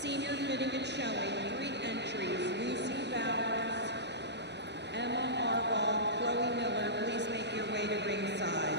Senior fitting and showing, 3 entries, Lucy Bowers, Emma Arball, Chloe Miller. Please make your way to ringside.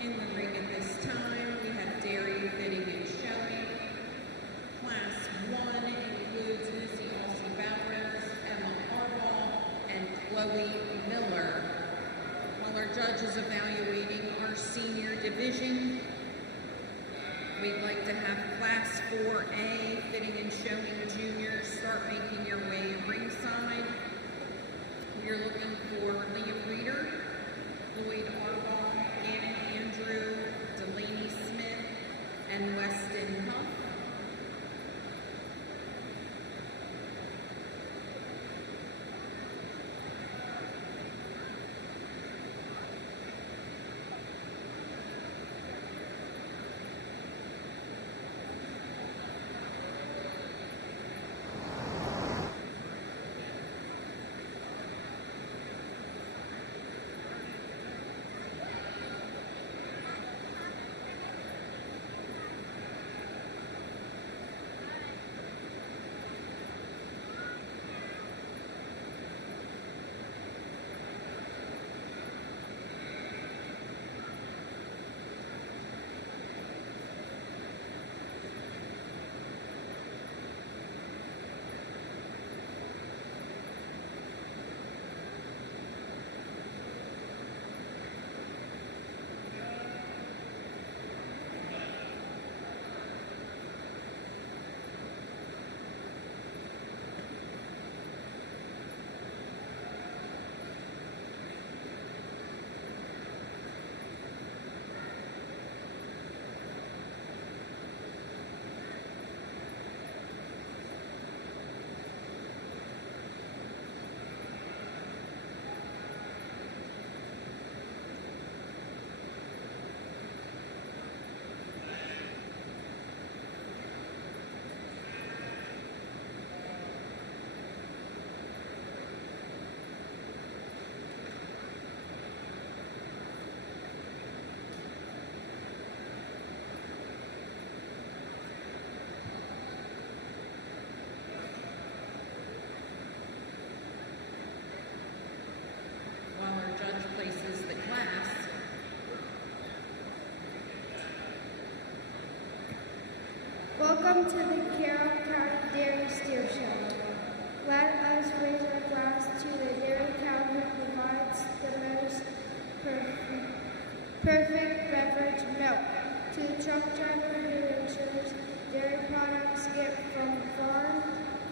In the ring at this time, we have dairy fitting and showing. Class 1 includes Lucy Alsey Bowers, Emma Arball, and Chloe Miller. While our judge is evaluating our senior division, we'd like to have Class 4A fitting and showing juniors start making your way ringside. We are looking for Liam Reeder, Lloyd Arball, Gannon Andrew, Delaney Smith, and Weston Huff. Places the class. Welcome to the Carroll County Dairy Steer Show. Let us raise our glass to the dairy cow who provides the most perfect beverage, milk. To the truck driver who ensures dairy products get from farm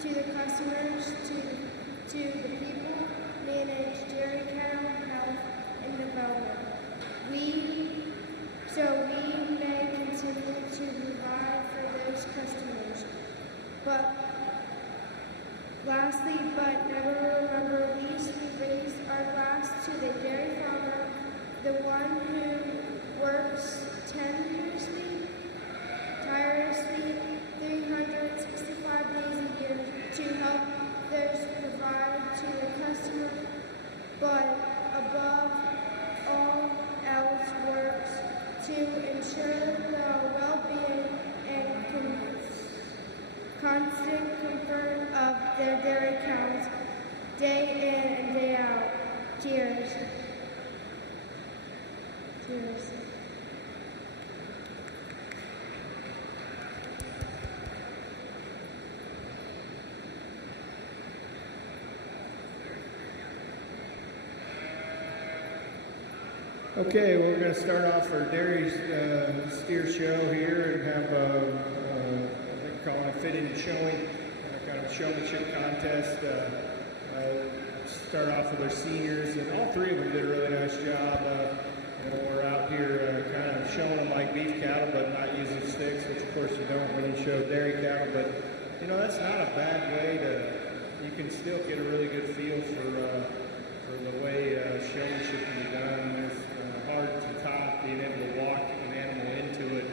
to the customers, to the people manage dairy cattle health in the moment. So we may continue customers. But lastly, but never remember least, we raise our glass to the dairy farmer, the one who works tirelessly, 365 days a year to help others provide to the customer, but above all else works to ensure the well-being and constant comfort of their dairy cows, day in and day out. Cheers. Cheers. Okay, well, we're going to start off our dairy steer show here and have, I think, calling it fitting and showing, kind of a showmanship contest. Start off with our seniors, and all three of them did a really nice job. We're out here kind of showing them like beef cattle, but not using sticks, which of course you don't when you show dairy cattle. But that's not a bad way to. You can still get a really good feel for the way showmanship can be done. It's hard to top being able to walk an animal into it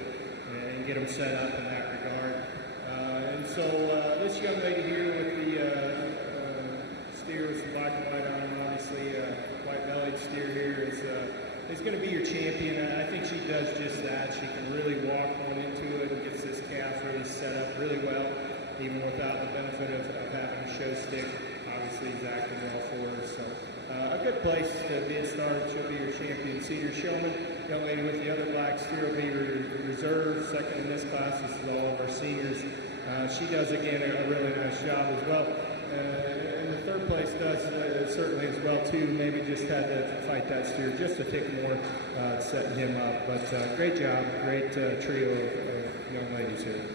and get them set up in that regard. And so this young lady here with the steer with the black and white on them, obviously white-bellied steer here is going to be your champion. I think she does just that. She can really walk one into it and gets this calf really set up really well, even without the benefit of having a show stick. Obviously, he's acting well for her. So a good place to be started. She'll be your champion senior showman. Young lady with the other black steer will be your reserve. Second in this class. This is all of our seniors. She does, again, a really nice job as well. And the third place does certainly as well, too. Maybe just had to fight that steer just a tick more, setting him up. But great job. Great trio of young ladies here.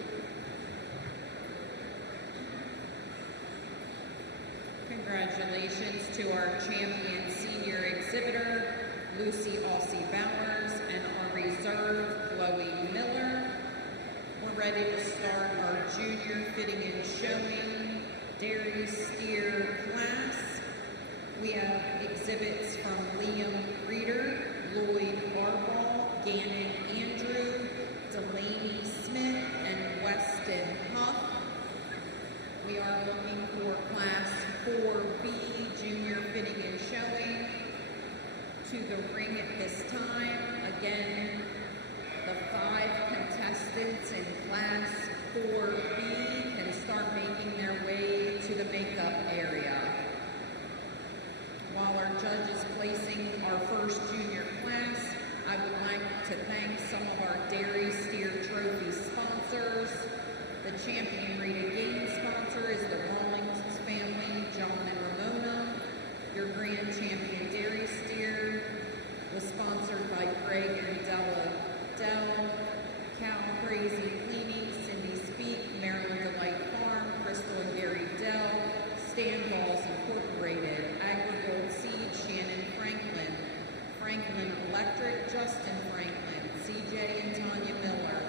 Congratulations to our champion senior exhibitor, Lucy Aussie Bowers, and our reserve, Chloe Miller. We're ready to start our junior fitting and showing dairy steer class. We have exhibits from Liam Reeder, Lloyd Harbaugh, Gannon Andrew, Delaney Smith, and Weston Huff. We are looking for class 4B, junior fitting and showing. To the ring at this time. Again, the 5 contestants in class 4B can start making their way to the makeup area. While our judge is placing our first junior class, I would like to thank some of our Dairy Steer Trophy sponsors. The Champion Rita Gaines sponsor is the Rawlings family, John and Ramona. Your grand champion dairy steer was sponsored by Greg and Della Dell, Cow Crazy Cleaning, Cindy Speak, Maryland Delight Farm, Crystal and Gary Dell, Standalls Incorporated, AgriGold Seed, Shannon Franklin, Franklin Electric, Justin Franklin, CJ and Tanya Miller,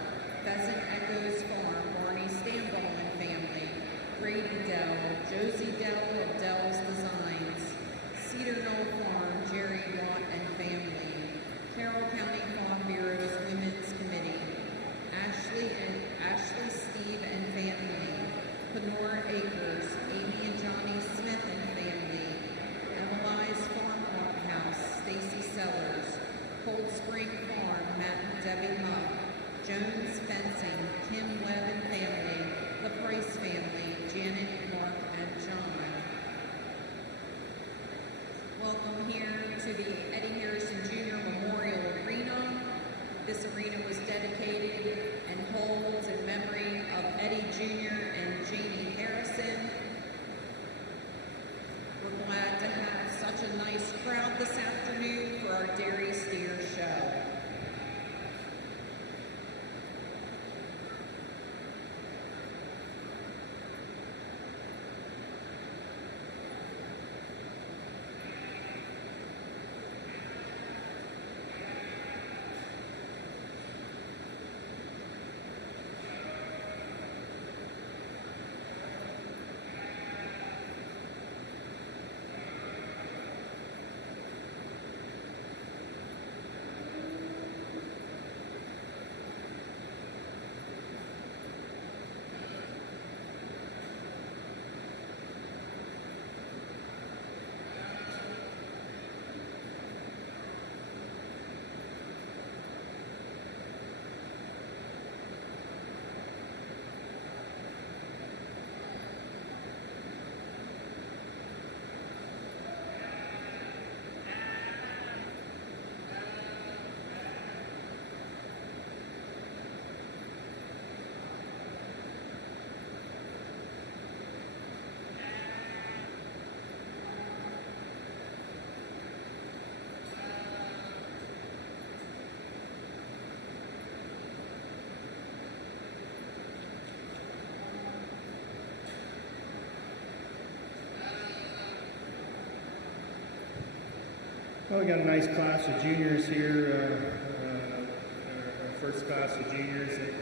Pheasant Echoes Farm, Barney Stamball and family, Grady Dell, Josie Dell of Dell's Designs, Cedar Knoll Farm, Jerry Watt and family, Carroll County Farm, Well, we got a nice class of juniors here, our first class of juniors. And,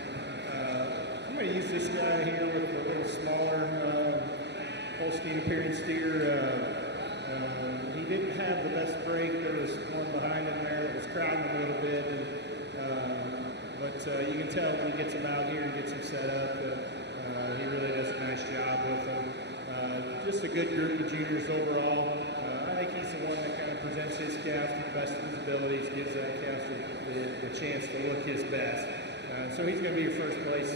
I'm going to use this guy here with the little smaller Holstein appearance steer. He didn't have the best break. There was one behind him there that was crowding him a little bit. But you can tell when he gets him out here and gets him set up, he really does a nice job with them. Just a good group of juniors overall. I think he's the one that kind of presents his calf to the best of his abilities, gives that calf the chance to look his best. So he's going to be your first place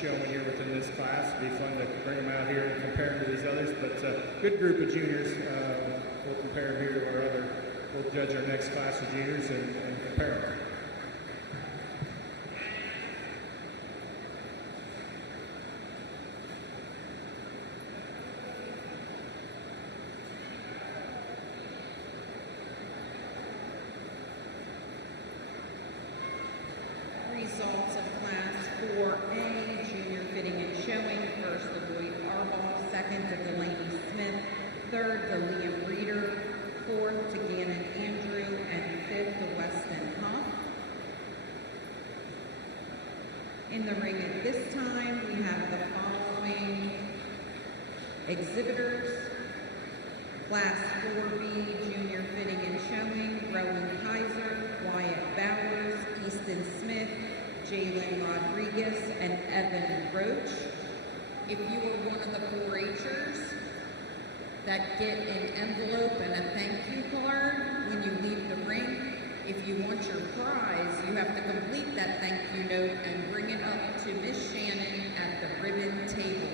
showman here within this class. It'll be fun to bring him out here and compare him to these others. But good group of juniors. We'll compare him here to our other. We'll judge our next class of juniors and compare them. Results of Class 4A, Junior Fitting and Showing. First, the Lloyd Arball. Second, the Delaney Smith. Third, the Liam Reeder. Fourth, to Gannon Andrew. And fifth, the Weston Huff. In the ring at this time, we have the following exhibitors. Class 4B, Junior Fitting and Showing, Rowan Kaiser, Wyatt Bowers, Easton Smith, Jalen Rodriguez, and Evan Roach. If you are one of the 4-H'ers that get an envelope and a thank you card when you leave the ring, if you want your prize, you have to complete that thank you note and bring it up to Miss Shannon at the ribbon table.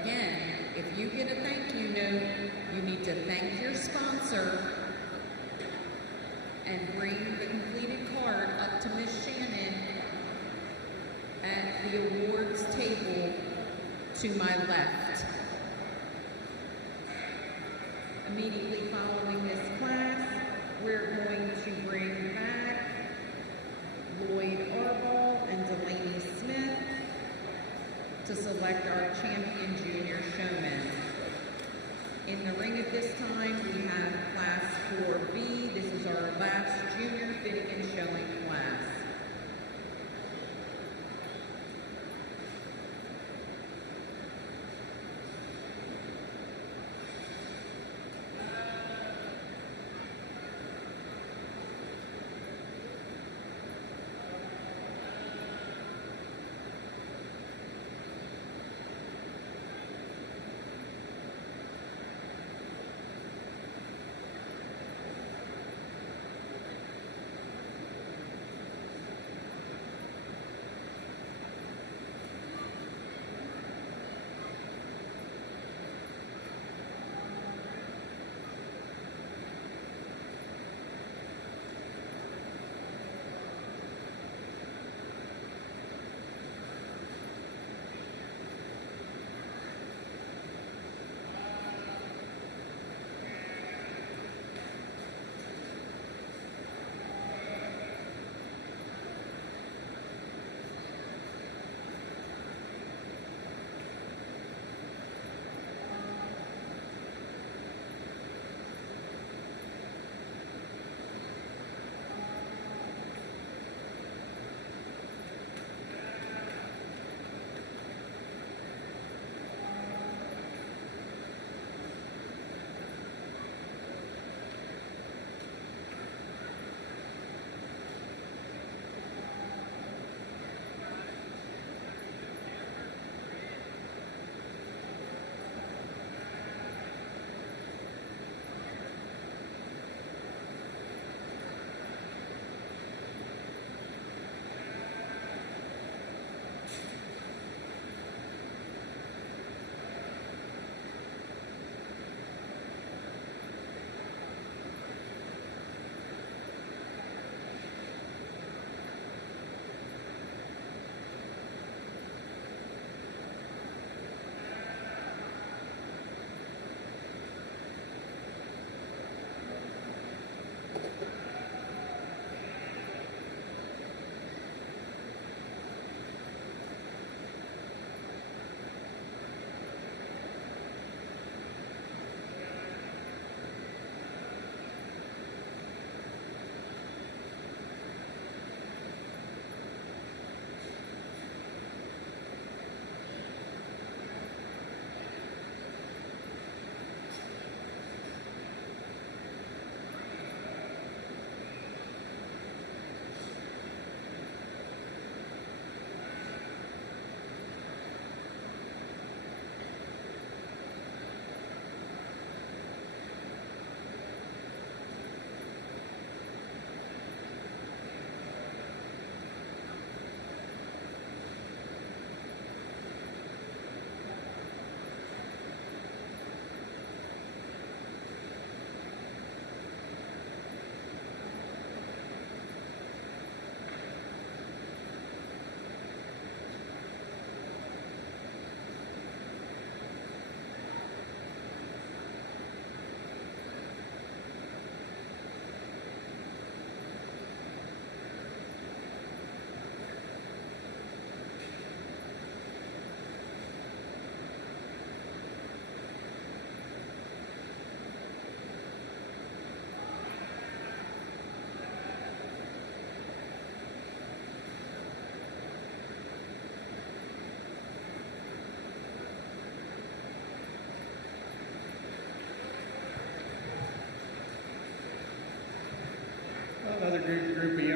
Again, if you get a thank you note, you need to thank your sponsor and bring the completed card up to Miss Shannon at the awards table to my left. Immediately following this class, we're going to bring back Lloyd Arball and Delaney Smith to select our champion junior showman. In the ring at this time, we have Class 4B. This is our last junior fitting and showing class.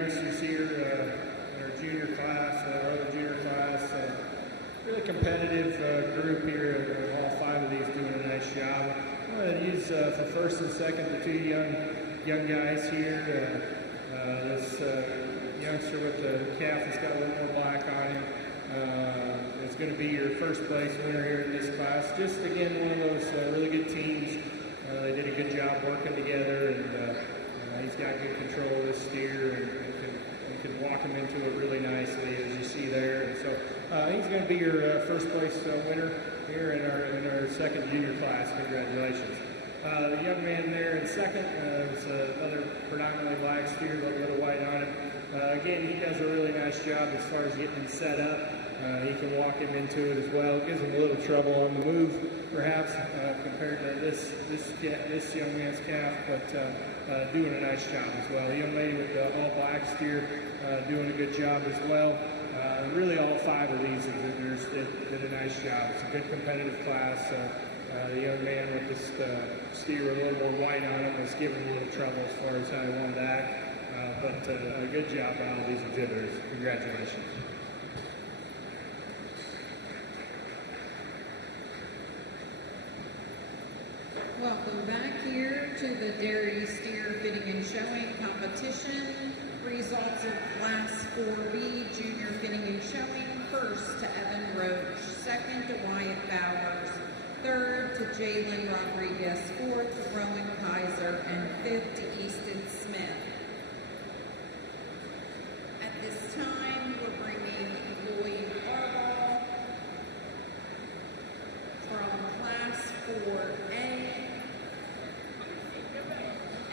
youngsters here in our junior class, our other junior class. Really competitive group here. All 5 of these doing a nice job. I'm going to use for first and second the 2 young guys here. This youngster with the calf that's got a little more black on him is going to be your first place winner here in this class. Just again, one of those really good teams. They did a good job working together, and he's got good control of this steer and can walk him into it really nicely, as you see there. And so he's going to be your first place winner here in our second junior class. Congratulations. The young man there in second is another predominantly black steer, a little white on him. Again, he does a really nice job as far as getting him set up. He can walk him into it as well. Gives him a little trouble on the move, perhaps, compared to this young man's calf, but doing a nice job as well. The young lady with the all-black steer doing a good job as well. Really, all 5 of these exhibitors did a nice job. It's a good competitive class. The young man with this steer with a little more white on him was giving a little trouble as far as how he wanted to act. But a good job by all these exhibitors. Congratulations. Welcome back here to the Dairy Steer Fitting and Showing Competition. Results of Class 4B Junior Fitting and Showing. First to Evan Roach, second to Wyatt Bowers, third to Jalen Rodriguez, fourth to Rowan Kaiser, and fifth to Easton Smith. At this time, we're bringing Lloyd Arball from Class 4A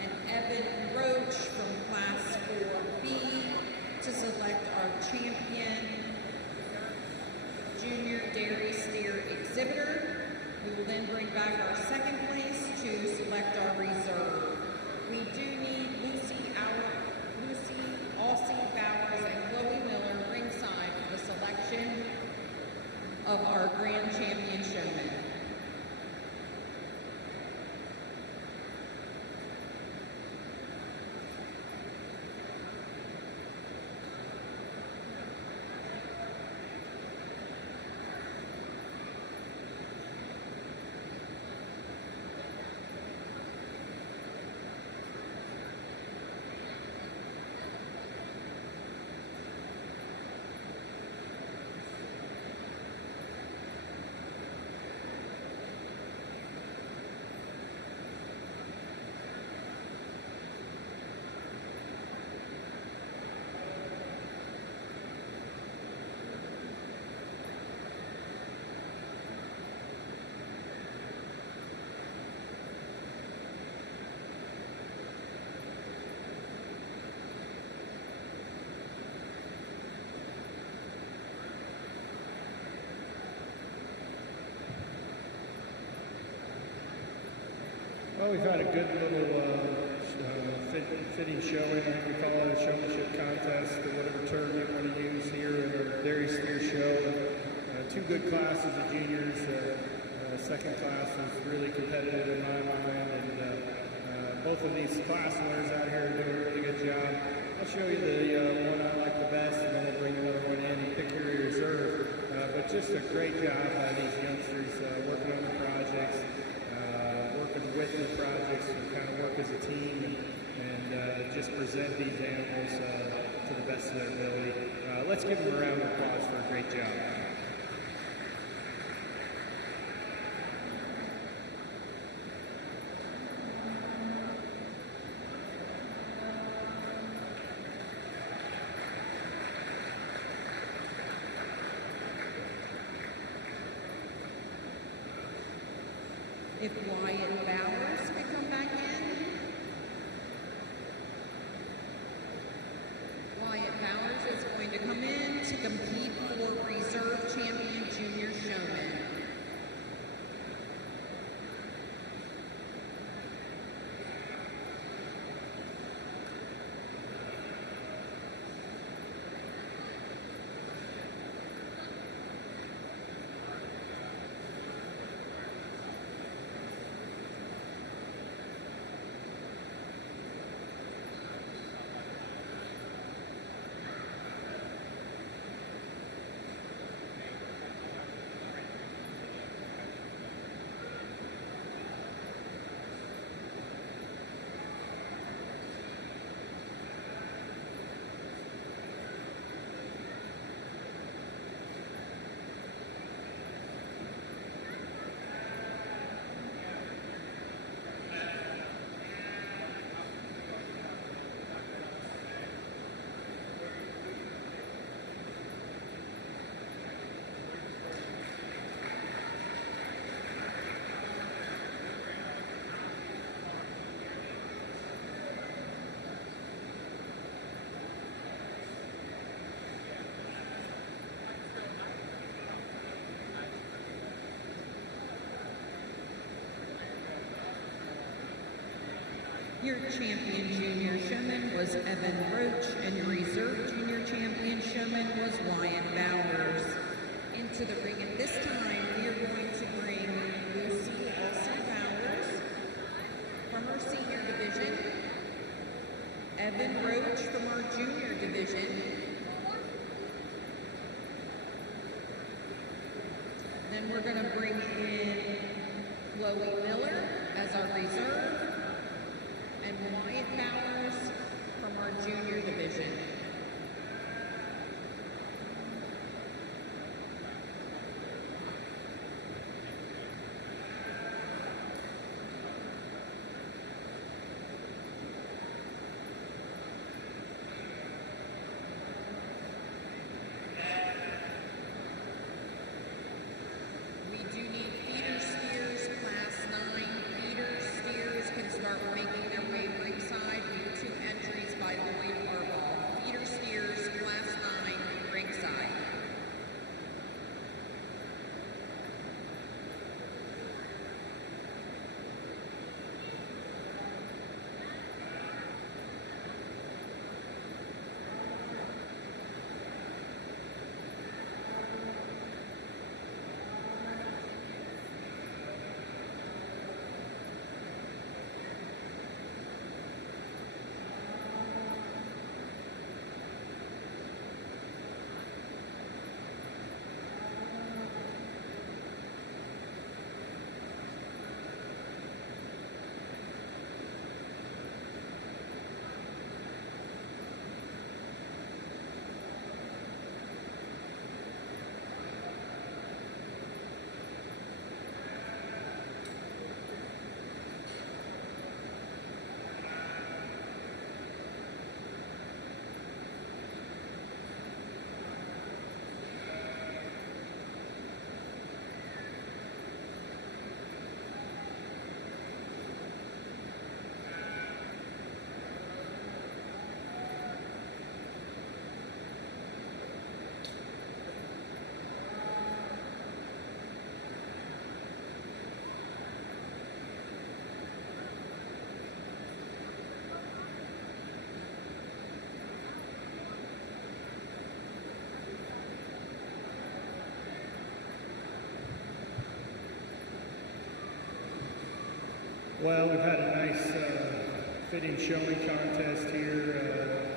and Evan Roach from Class 4B to select our champion junior dairy steer exhibitor. We will then bring back our second place to select our reserve. We do need Lucy, Aussie Bowers, and Chloe Miller ringside for the selection of our grand champion showman. Well, we've had a good little fitting showing. I think we call it a showmanship contest, or whatever term you want to use here in our Dairy Steer show. 2 good classes of juniors. Second class was really competitive in my mind, and both of these class winners out here are doing a really good job. I'll show you the one I like the best, and then we'll bring another one in and pick your reserve. But just a great job by these youngsters working on the projects. With the projects and kind of work as a team and just present these animals to the best of their ability. Let's give them a round of applause for a great job. If Wyatt Bowers could come back in. Wyatt Bowers is going to come in to compete for Reserve Champion Junior Showman. Your champion junior showman was Evan Roach, and your reserve junior champion showman was Wyatt Bowers. Into the ring at this time, we are going to bring Lucy Elsie Bowers from our senior division, Evan Roach from our junior division, then we're going to bring in Chloe Miller as our reserve, and Wyatt Bowers from our junior division. We do need feeder steers, class 9 feeder steers can start making their way ringside. We have 2 entries by Lloyd Harbaugh. Feeder steers, class 9, ringside. Well, we've had a nice fitting showing contest here.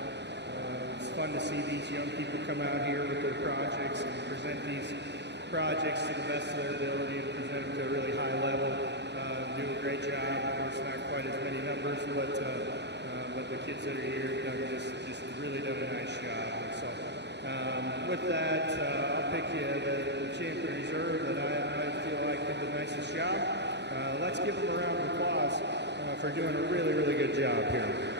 It's fun to see these young people come out here with their projects and present these projects to the best of their ability and present them to a really high level. Do a great job. Of course, not quite as many numbers, but the kids that are here have just really done a nice job. And so, with that, I'll pick the champion reserve that I feel like did the nicest job. Let's give them a round of applause for doing a really, really good job here.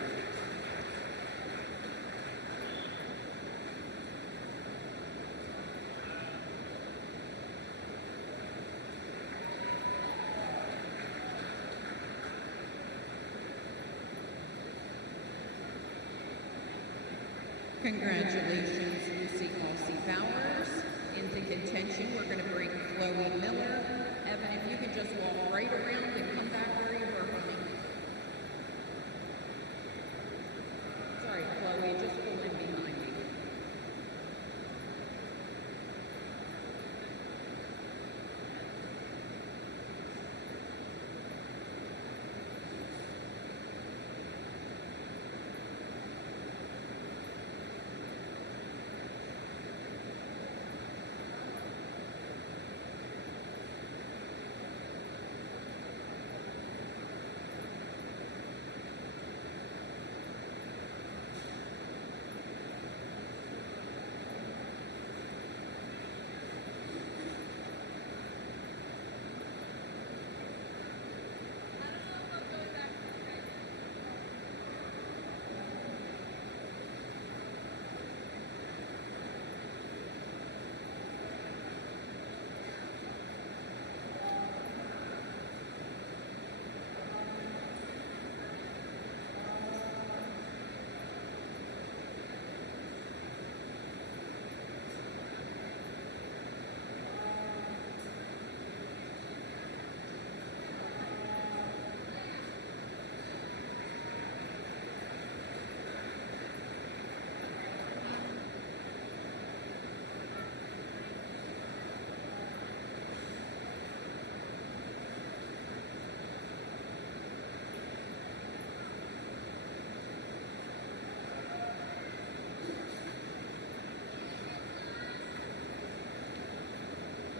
Congratulations, Lucy Elsie Bowers. Into contention, we're going to bring Chloe Miller. Evan, if you could just walk right around and come back where you were, honey. Sorry, Chloe, just pull in behind me.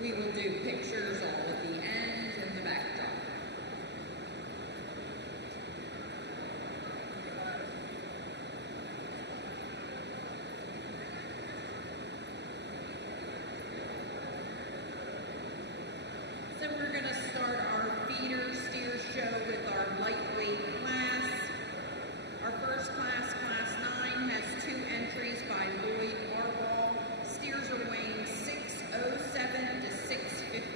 We will do pictures all at the end and the backdrop. So we're going to start our feeder steer show with our lightweight class. Our first class, Class 9, has 2 entries by Lloyd Arball. Steers are weighing 607 to 659.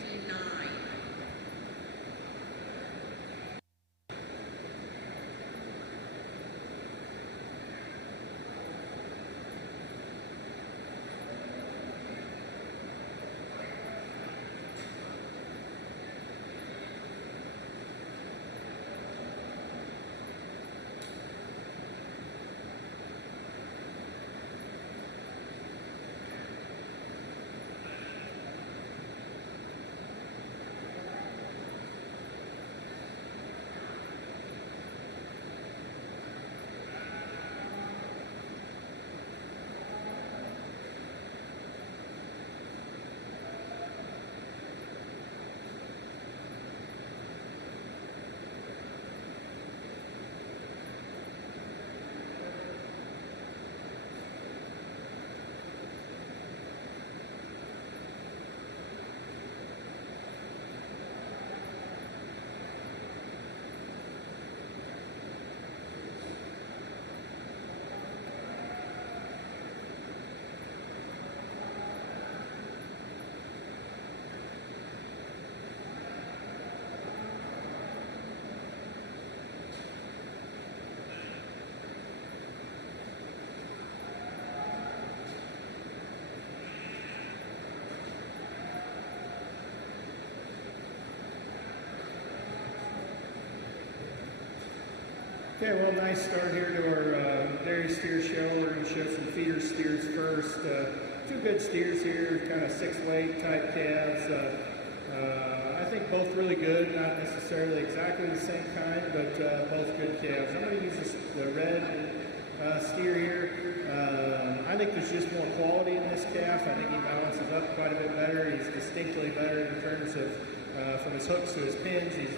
Okay, well, nice start here to our dairy steer show. We're going to show some feeder steers first. 2 good steers here, kind of 6-weight type calves. I think both really good, not necessarily exactly the same kind, but both good calves. I'm going to use the red steer here. I think there's just more quality in this calf. I think he balances up quite a bit better. He's distinctly better in terms of from his hooks to his pins. He's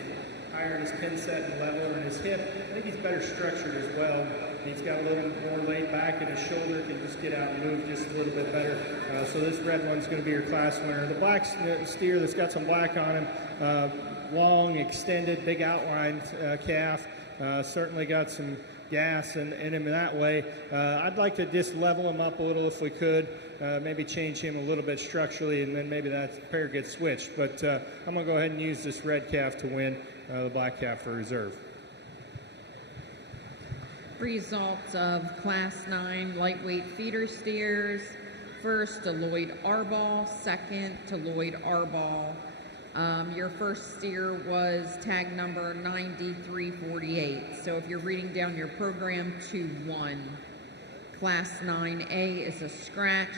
higher in his pin set and leveler in his hip. I think he's better structured as well. He's got a little more laid back in his shoulder, can just get out and move just a little bit better. So this red one's going to be your class winner. The black steer that's got some black on him, long, extended, big outlined calf, certainly got some gas in him that way. I'd like to just level him up a little if we could, maybe change him a little bit structurally, and then maybe that pair gets switched. But I'm going to go ahead and use this red calf to win, the black calf for reserve. Results of Class 9 lightweight feeder steers. First to Lloyd Arball, second to Lloyd Arball. Your first steer was tag number 9348. So if you're reading down your program, 2-1. Class 9A is a scratch.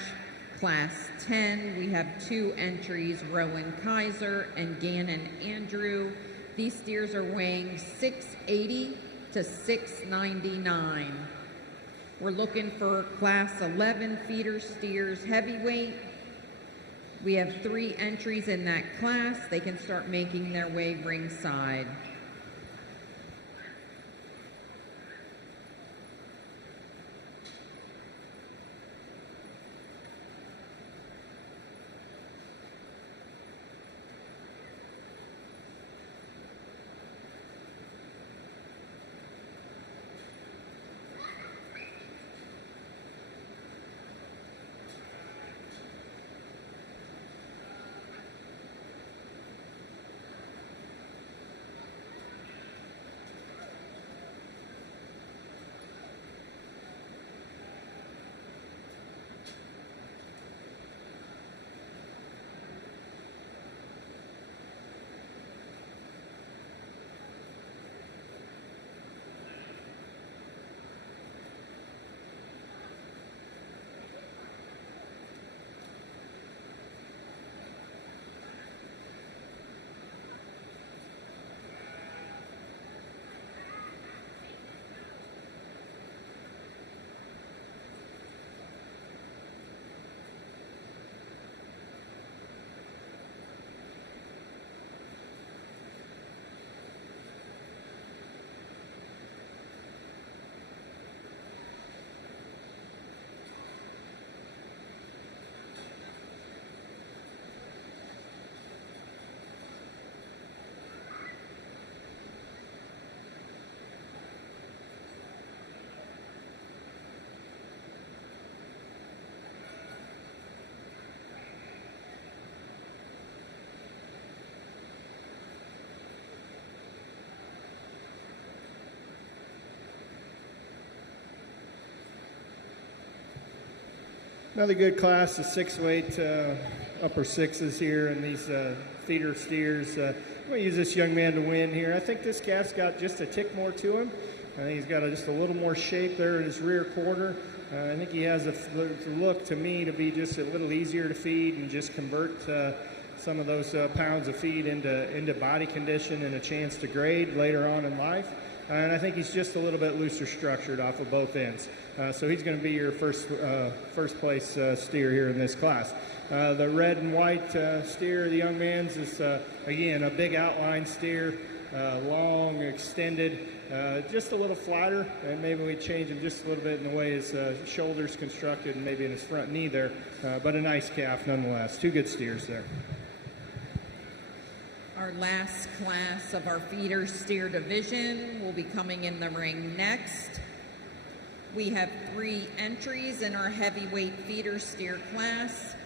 Class 10, we have 2 entries, Rowan Kaiser and Gannon Andrew. These steers are weighing 680 to 699. We're looking for Class 11 feeder steers heavyweight. We have 3 entries in that class. They can start making their way ringside. Another good class of 6-weight upper sixes here, and these feeder steers. I'm going to use this young man to win here. I think this calf's got just a tick more to him. I think he's got just a little more shape there in his rear quarter. I think he has a look to me to be just a little easier to feed and just convert some of those pounds of feed into body condition and a chance to grade later on in life. And I think he's just a little bit looser structured off of both ends. So he's going to be your first place steer here in this class. The red and white steer, the young man's, is, again, a big outline steer, long, extended, just a little flatter, and maybe we change him just a little bit in the way his shoulder's constructed and maybe in his front knee there, but a nice calf nonetheless. Two good steers there. Our last class of our feeder steer division will be coming in the ring next. We have 3 entries in our heavyweight feeder steer class: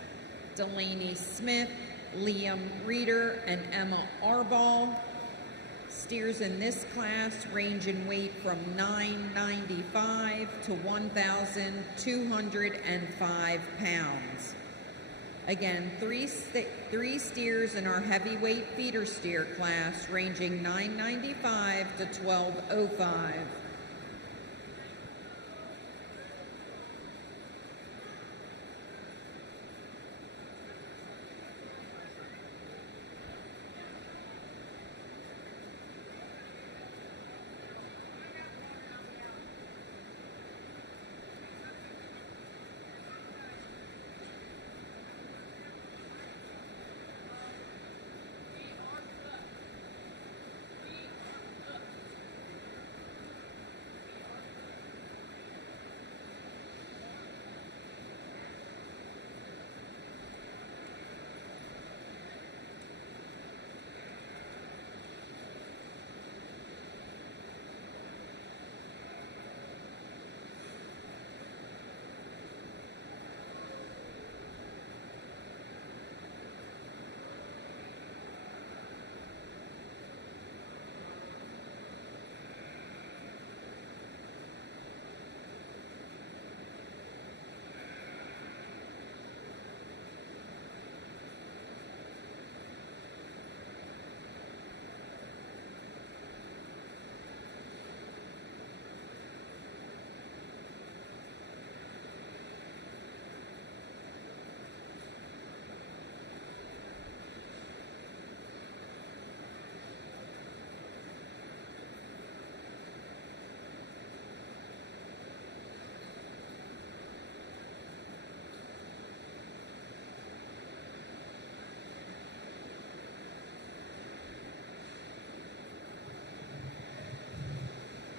Delaney Smith, Liam Reeder, and Emma Arball. Steers in this class range in weight from 995 to 1,205 pounds. Again, three steers in our heavyweight feeder steer class ranging 995 to 1205.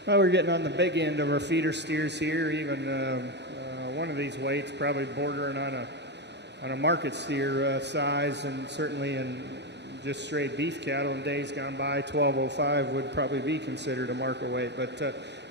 Well, we're getting on the big end of our feeder steers here. Even one of these weights probably bordering on a market steer size, and certainly in just straight beef cattle in days gone by, 1205 would probably be considered a market weight. But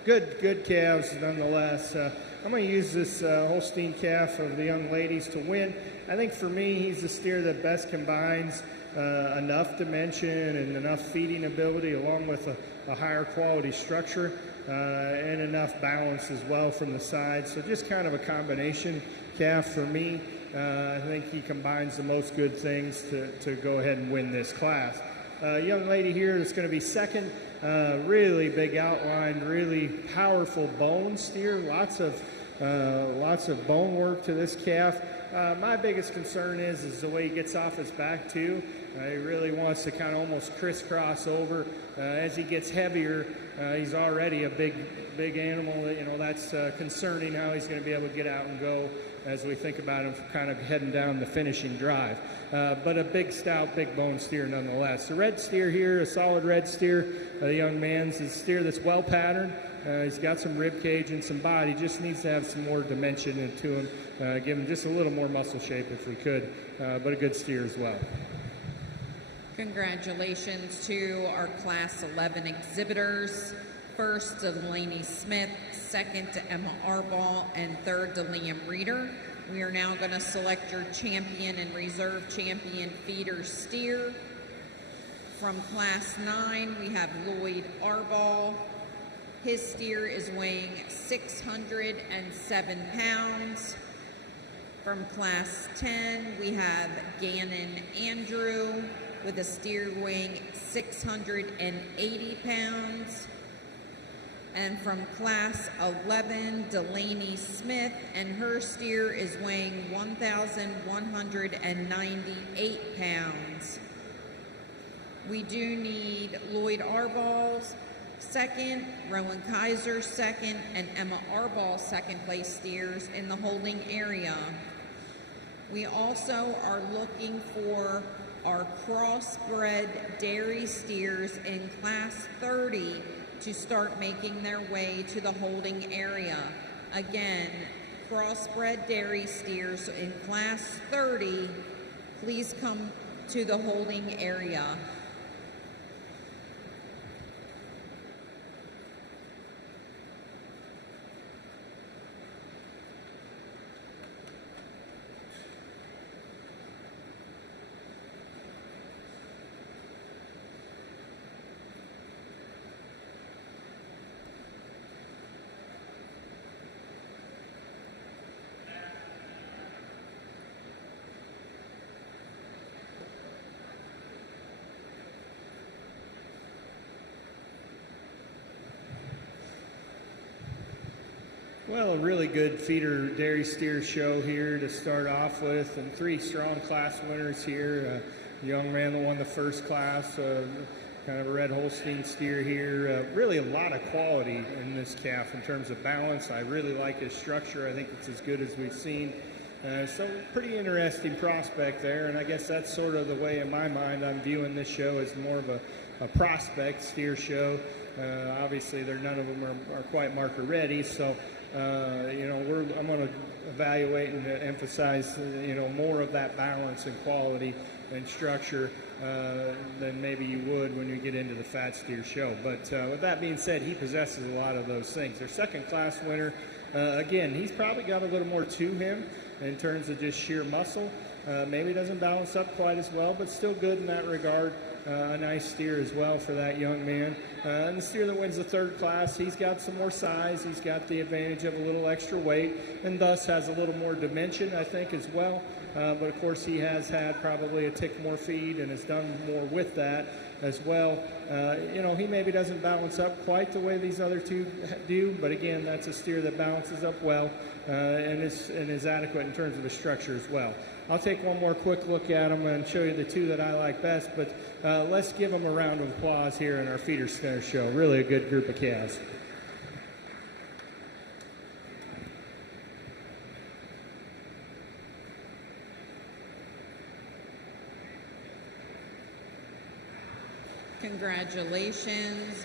good calves nonetheless. I'm going to use this Holstein calf of the young ladies to win. I think for me, he's the steer that best combines enough dimension and enough feeding ability, along with a higher quality structure and enough balance as well from the side. So just kind of a combination calf for me. I think he combines the most good things to go ahead and win this class. Young lady here is going to be second. Really big outline, really powerful bone steer. Lots of bone work to this calf. My biggest concern is the way he gets off his back too. He really wants to kind of almost crisscross over. As he gets heavier, he's already a big animal. You know, that's concerning how he's going to be able to get out and go as we think about him kind of heading down the finishing drive. But a big, stout, big bone steer nonetheless. The red steer here, a solid red steer, the young man's, is a steer that's well patterned. He's got some rib cage and some body, just needs to have some more dimension into him, give him just a little more muscle shape if we could, but a good steer as well. Congratulations to our Class 11 exhibitors. First to Delaney Smith, second to Emma Arball, and third to Liam Reeder. We are now going to select your champion and reserve champion feeder steer. From Class 9, we have Lloyd Arball. His steer is weighing 607 pounds. From Class 10, we have Gannon Andrew with a steer weighing 680 pounds. And from Class 11, Delaney Smith, and her steer is weighing 1,198 pounds. We do need Lloyd Arball's second, Rowan Kaiser second, and Emma Arball second place steers in the holding area. We also are looking for our crossbred dairy steers in Class 30 to start making their way to the holding area. Again, crossbred dairy steers in Class 30, please come to the holding area. Well, a really good feeder dairy steer show here to start off with, and 3 strong class winners here. A young man that won the first class, kind of a red Holstein steer here. Really a lot of quality in this calf in terms of balance. I really like his structure. I think it's as good as we've seen. So pretty interesting prospect there, and I guess that's sort of the way in my mind I'm viewing this show as more of a prospect steer show. Obviously, none of them are quite marker ready, so I'm going to evaluate and emphasize more of that balance and quality and structure than maybe you would when you get into the fat steer show. But with that being said, he possesses a lot of those things. Their second class winner, again, he's probably got a little more to him in terms of just sheer muscle. Maybe doesn't balance up quite as well, but still good in that regard. A nice steer as well for that young man. And the steer that wins the third class, he's got some more size. He's got the advantage of a little extra weight and thus has a little more dimension, I think, as well. But, of course, he has had probably a tick more feed and has done more with that as well. He maybe doesn't balance up quite the way these other two do, but, again, that's a steer that balances up well and is adequate in terms of the structure as well. I'll take one more quick look at them and show you the 2 that I like best, but let's give them a round of applause here in our feeder center show. Really a good group of calves. Congratulations,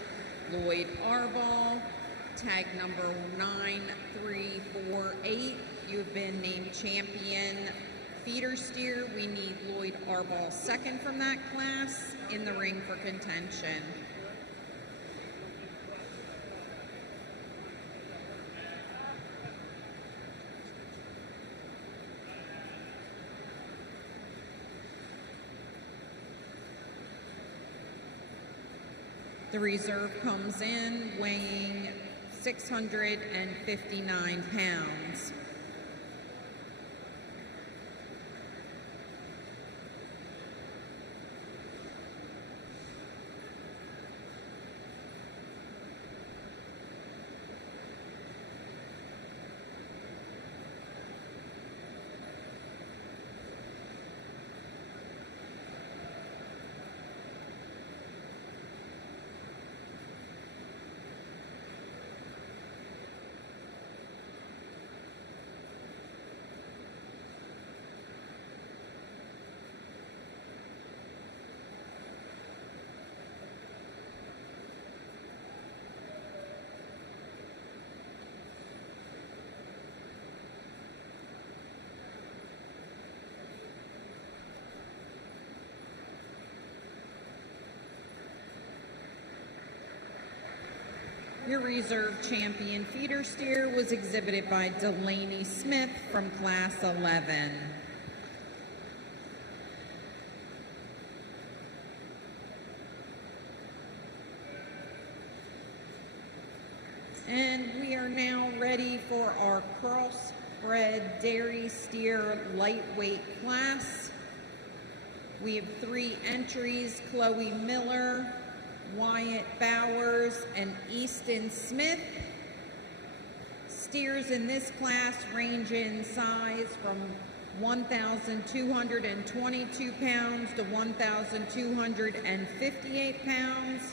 Lloyd Arball, tag number 9348. You've been named champion feeder steer. We need Lloyd Arball second from that class in the ring for contention. The reserve comes in weighing 659 pounds. Your reserve champion feeder steer was exhibited by Delaney Smith from Class 11. And we are now ready for our crossbred dairy steer lightweight class. We have 3 entries: Chloe Miller, Wyatt Bowers, and Easton Smith. Steers in this class range in size from 1,222 pounds to 1,258 pounds.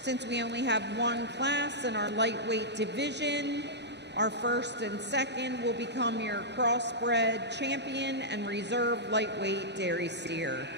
Since we only have 1 class in our lightweight division, our first and second will become your crossbred champion and reserve lightweight dairy steer.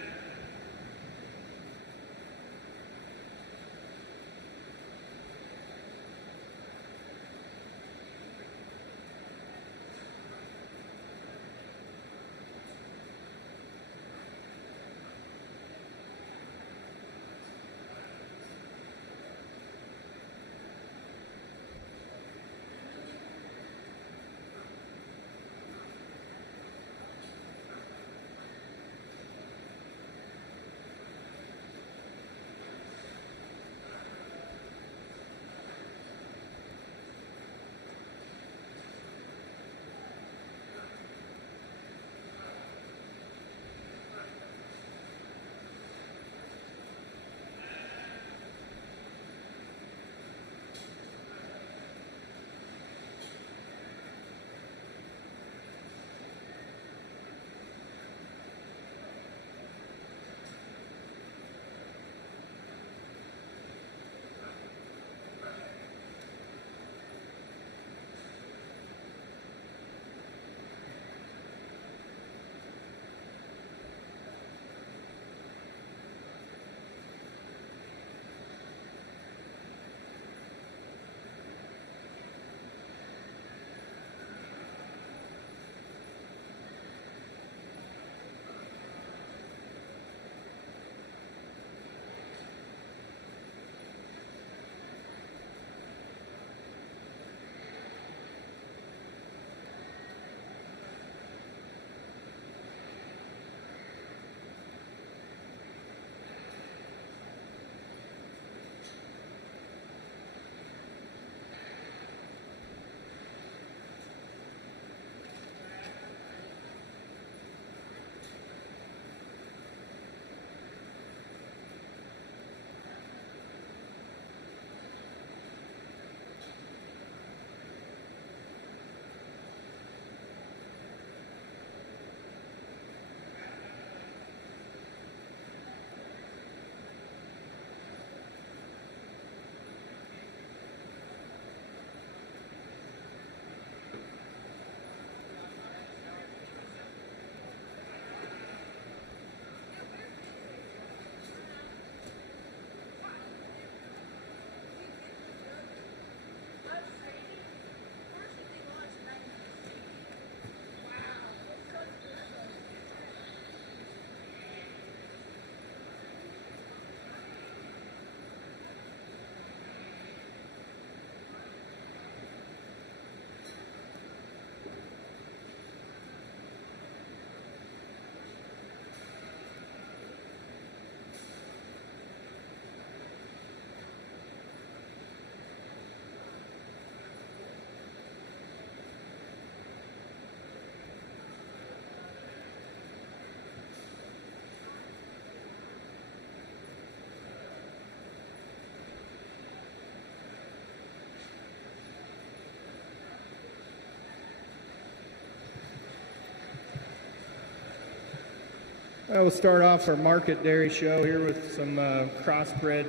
We'll start off our market dairy show here with some crossbred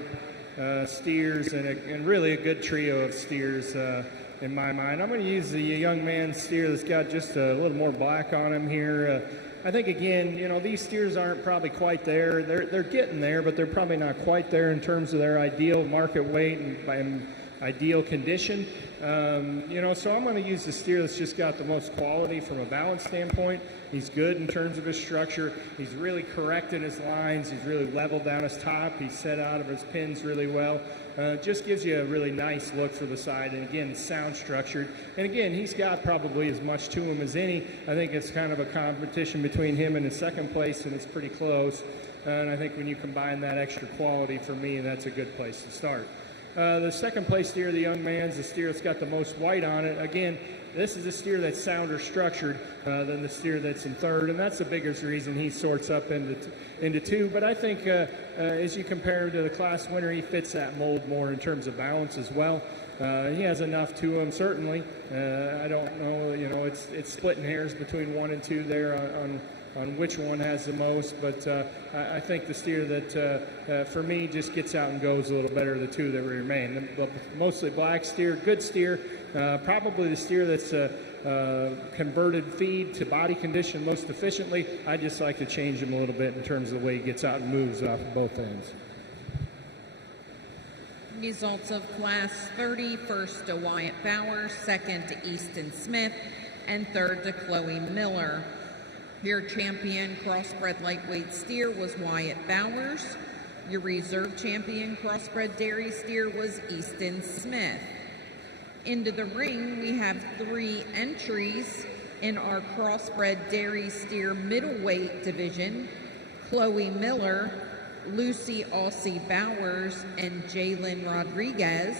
steers and really a good trio of steers in my mind. I'm going to use the young man steer that's got just a little more black on him here. I think, again, you know, these steers aren't probably quite there. They're getting there, but they're probably not quite there in terms of their ideal market weight and ideal condition. You know, so I'm going to use the steer that's just got the most quality from a balance standpoint. He's good in terms of his structure. He's really corrected his lines. He's really leveled down his top. He's set out of his pins really well. Just gives you a really nice look for the side. And again, sound structured. And again, he's got probably as much to him as any. I think it's kind of a competition between him and his second place, and it's pretty close. And I think when you combine that extra quality, for me, that's a good place to start. The second place steer, the young man's the steer that's got the most white on it. Again, this is a steer that's sounder structured than the steer that's in third, and that's the biggest reason he sorts up into two. But I think as you compare him to the class winner, he fits that mold more in terms of balance as well. He has enough to him, certainly. I don't know, it's splitting hairs between 1 and 2 there on which one has the most, but I think the steer that, for me, just gets out and goes a little better, the 2 that remain. Mostly black steer, good steer, probably the steer that's converted feed to body condition most efficiently. I just like to change him a little bit in terms of the way he gets out and moves off of both ends. Results of Class 30, first to Wyatt Bowers, second to Easton Smith, and third to Chloe Miller. Your champion crossbred lightweight steer was Wyatt Bowers. Your reserve champion crossbred dairy steer was Easton Smith. Into the ring, we have 3 entries in our crossbred dairy steer middleweight division: Chloe Miller, Lucy Aussie Bowers, and Jalen Rodriguez.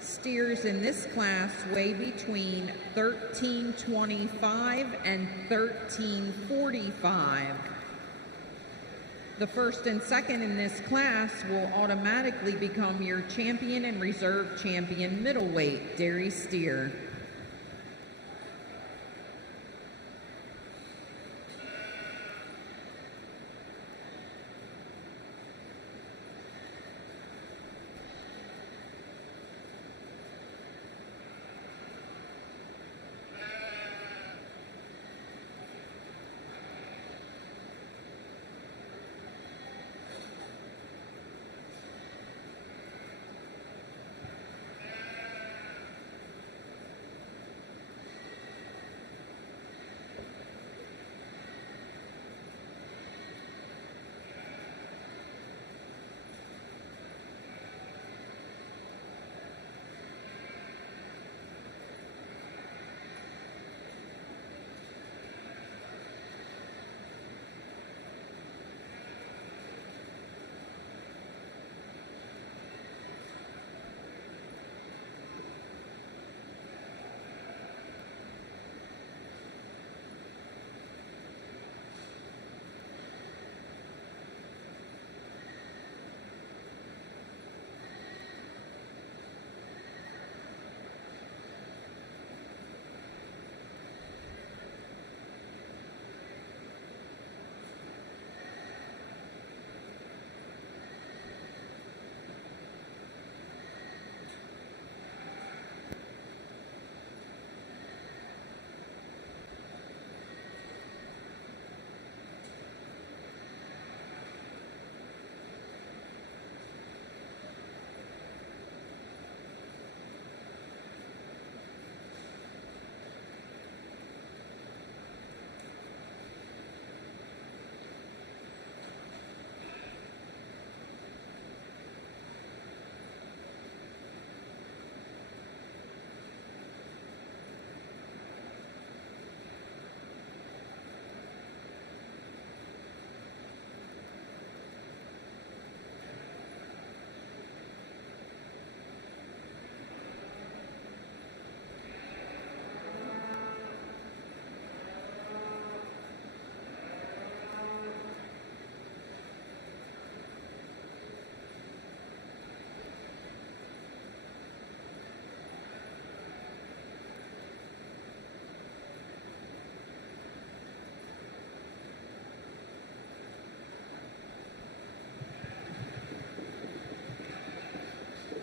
Steers in this class weigh between 1325 and 1345. The first and second in this class will automatically become your champion and reserve champion middleweight dairy steer.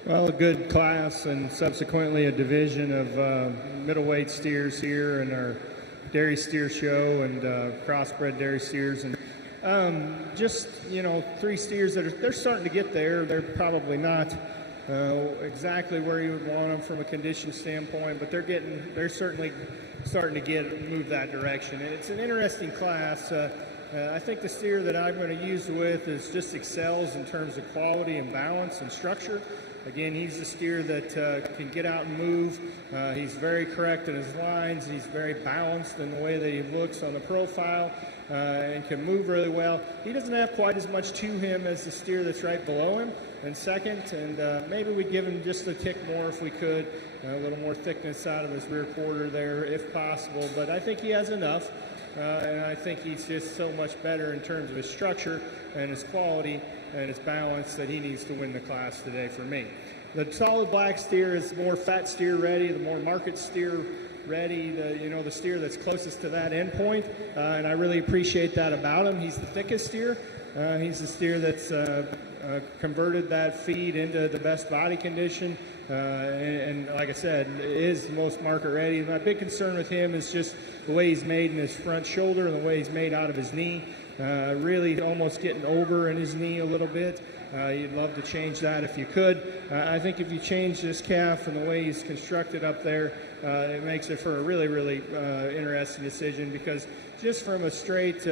Well, a good class and subsequently a division of middleweight steers here in our dairy steer show and crossbred dairy steers. And just, 3 steers that they're starting to get there. They're probably not exactly where you would want them from a condition standpoint, but they're certainly starting to move that direction. And it's an interesting class. I think the steer that I'm going to use with just excels in terms of quality and balance and structure. Again, he's a steer that can get out and move. He's very correct in his lines. He's very balanced in the way that he looks on the profile. and can move really well. He doesn't have quite as much to him as the steer that's right below him in second, and maybe we'd give him just a tick more if we could, a little more thickness out of his rear quarter there if possible, but I think he has enough, and I think he's just so much better in terms of his structure and his quality and his balance that he needs to win the class today for me. The solid black steer is more fat steer ready, the more market steer ready, the steer that's closest to that end point, and I really appreciate that about him. He's the thickest steer. He's the steer that's converted that feed into the best body condition, and like I said, is the most market ready. My big concern with him is just the way he's made in his front shoulder and the way he's made out of his knee. Really almost getting over in his knee a little bit. You'd love to change that if you could. I think if you change this calf and the way he's constructed up there, it makes it for a really, really interesting decision, because just from a straight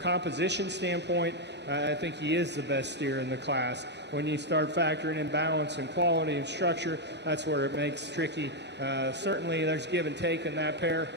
composition standpoint, I think he is the best steer in the class. When you start factoring in balance and quality and structure, that's where it makes tricky. Certainly there's give and take in that pair.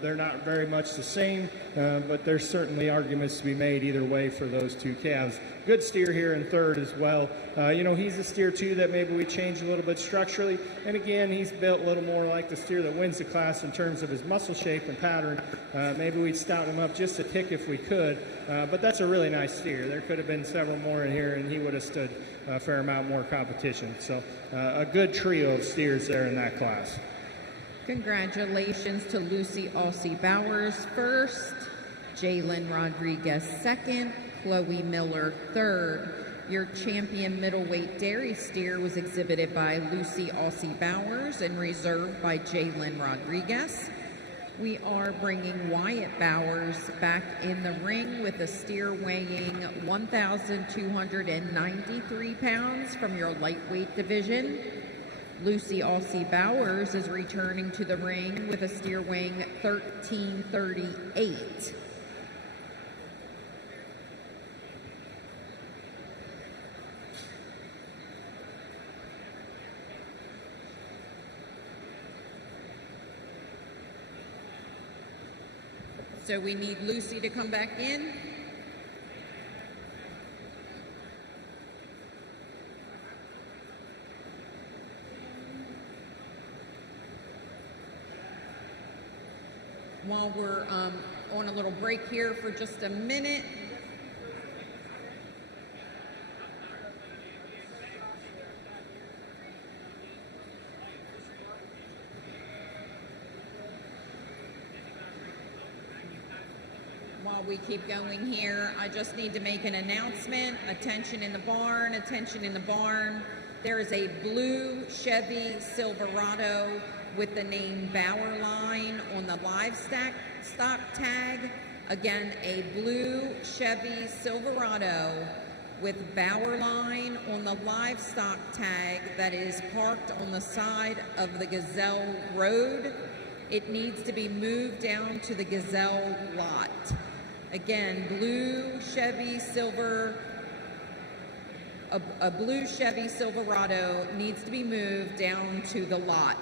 They're not very much the same, but there's certainly arguments to be made either way for those two calves. Good steer here in third as well. He's a steer too that maybe we change a little bit structurally, and again, he's built a little more like the steer that wins the class in terms of his muscle shape and pattern. Maybe we'd stouten him up just a tick if we could, but that's a really nice steer. There could have been several more in here and he would have stood a fair amount more competition. So a good trio of steers there in that class. Congratulations to Lucy Aussie Bowers first, Jalen Rodriguez second, Chloe Miller third. Your champion middleweight dairy steer was exhibited by Lucy Aussie Bowers and reserved by Jalen Rodriguez. We are bringing Wyatt Bowers back in the ring with a steer weighing 1,293 pounds from your lightweight division. Lucy Aussie Bowers is returning to the ring with a steer weighing 1,338. So we need Lucy to come back in. While we're on a little break here for just a minute. While we keep going here, I just need to make an announcement. Attention in the barn, attention in the barn. There is a blue Chevy Silverado with the name Bowerline on the livestock tag. Again, a blue Chevy Silverado with Bowerline on the livestock tag that is parked on the side of the Gazelle Road. It needs to be moved down to the Gazelle lot. Again, blue Chevy a blue Chevy Silverado needs to be moved down to the lot.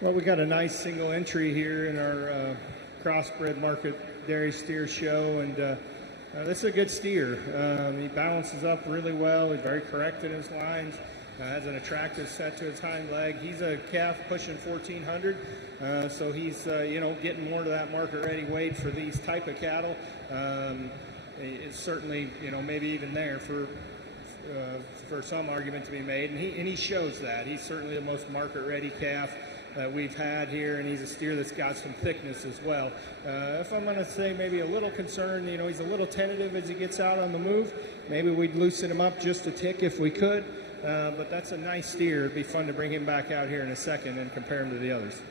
Well, we got a nice single entry here in our crossbred market dairy steer show, and this is a good steer. He balances up really well. He's very correct in his lines. Has an attractive set to his hind leg. He's a calf pushing 1,400, so he's getting more to that market ready weight for these type of cattle. It's certainly maybe even there for some argument to be made, and he shows that. He's certainly the most market ready calf that we've had here, and he's a steer that's got some thickness as well. If I'm going to say maybe a little concerned, he's a little tentative as he gets out on the move. Maybe we'd loosen him up just a tick if we could, but that's a nice steer. It'd be fun to bring him back out here in a second and compare him to the others.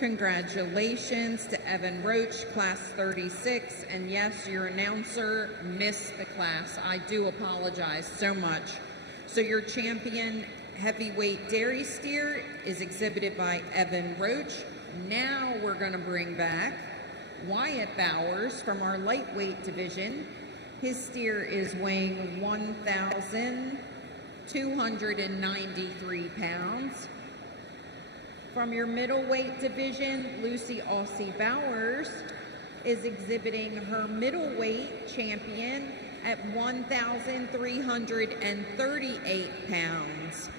Congratulations to Evan Roach, class 36, and yes, your announcer missed the class. I do apologize so much. So your champion heavyweight dairy steer is exhibited by Evan Roach. Now we're going to bring back Wyatt Bowers from our lightweight division. His steer is weighing 1,293 pounds. From your middleweight division, Lucy Aussie Bowers is exhibiting her middleweight champion at 1,338 pounds.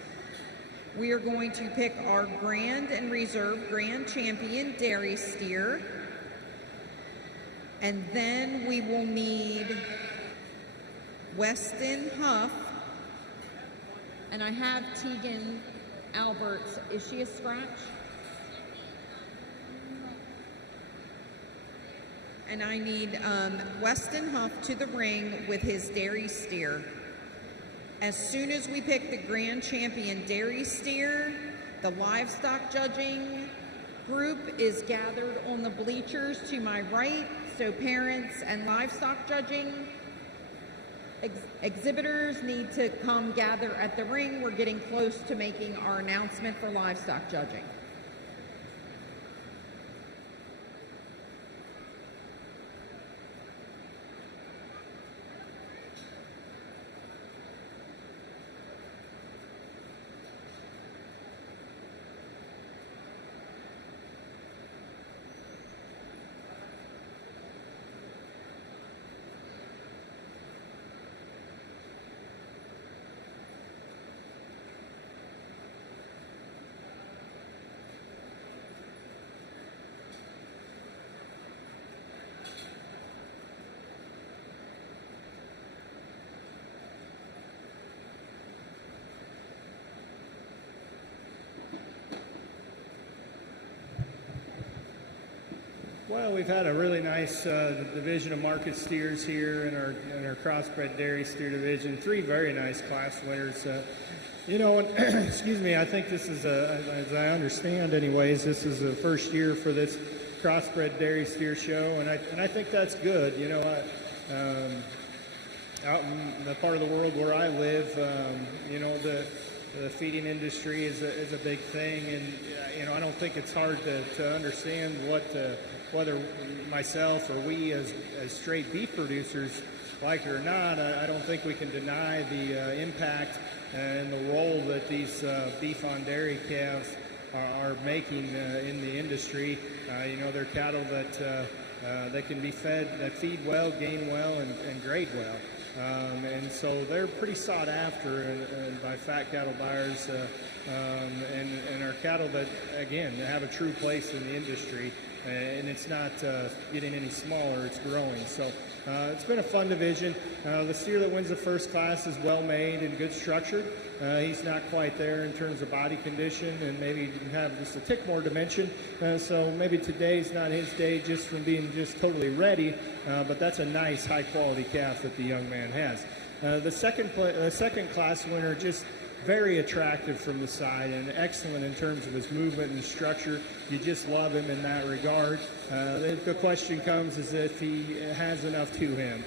We are going to pick our Grand and Reserve Grand Champion dairy steer. And then we will need Weston Huff. And I have Tegan Alberts. Is she a scratch? And I need Weston Huff to the ring with his dairy steer. As soon as we pick the Grand Champion dairy steer, the livestock judging group is gathered on the bleachers to my right. So parents and livestock judging exhibitors need to come gather at the ring. We're getting close to making our announcement for livestock judging. Well, we've had a really nice division of market steers here in our crossbred dairy steer division. 3 very nice class winners. Excuse me, I think this is, as I understand anyways, this is the first year for this crossbred dairy steer show, and I think that's good. Out in the part of the world where I live, the feeding industry is a big thing, and I don't think it's hard to understand whether myself or we as straight beef producers like it or not. I don't think we can deny the impact and the role that these beef on dairy calves are making in the industry. They're cattle that can be fed, that feed well, gain well, and grade well. And so they're pretty sought after by fat cattle buyers and are cattle that, again, have a true place in the industry. And it's not getting any smaller, it's growing. So it's been a fun division. The steer that wins the first class is well made and good structured. He's not quite there in terms of body condition and maybe have just a tick more dimension. So maybe today's not his day just from being just totally ready, but that's a nice high quality calf that the young man has. The second class winner, just very attractive from the side and excellent in terms of his movement and structure. You just love him in that regard. The question comes is if he has enough to him.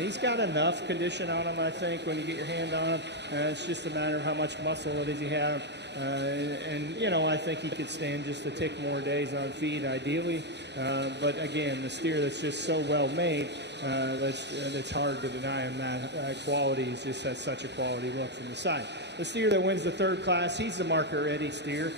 He's got enough condition on him, I think, when you get your hand on him. It's just a matter of how much muscle does he have. I think he could stand just a tick more days on feed, ideally. But again, the steer that's just so well made, that's hard to deny him that quality. He just has such a quality look from the side. The steer that wins the third class, he's the market-ready steer.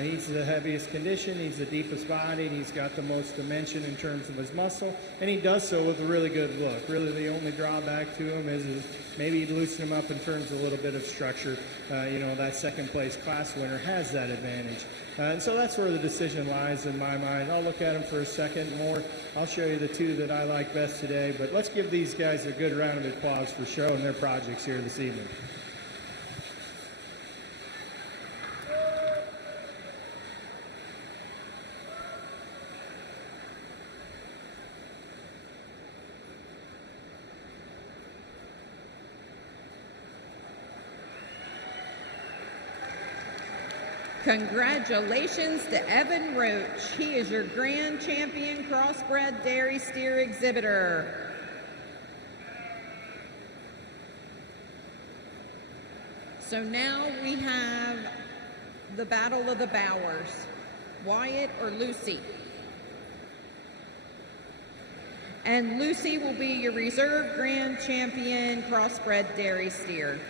He's the heaviest condition, he's the deepest bodied, he's got the most dimension in terms of his muscle, and he does so with a really good look. Really, the only drawback to him is maybe you'd loosen him up in terms of a little bit of structure. That second place class winner has that advantage. And so that's where the decision lies in my mind. I'll look at them for a second more. I'll show you the 2 that I like best today, but let's give these guys a good round of applause for showing their projects here this evening. Congratulations to Evan Roach. He is your Grand Champion Crossbred Dairy Steer Exhibitor. So now we have the Battle of the Bowers. Wyatt or Lucy? And Lucy will be your reserve grand champion crossbred dairy steer.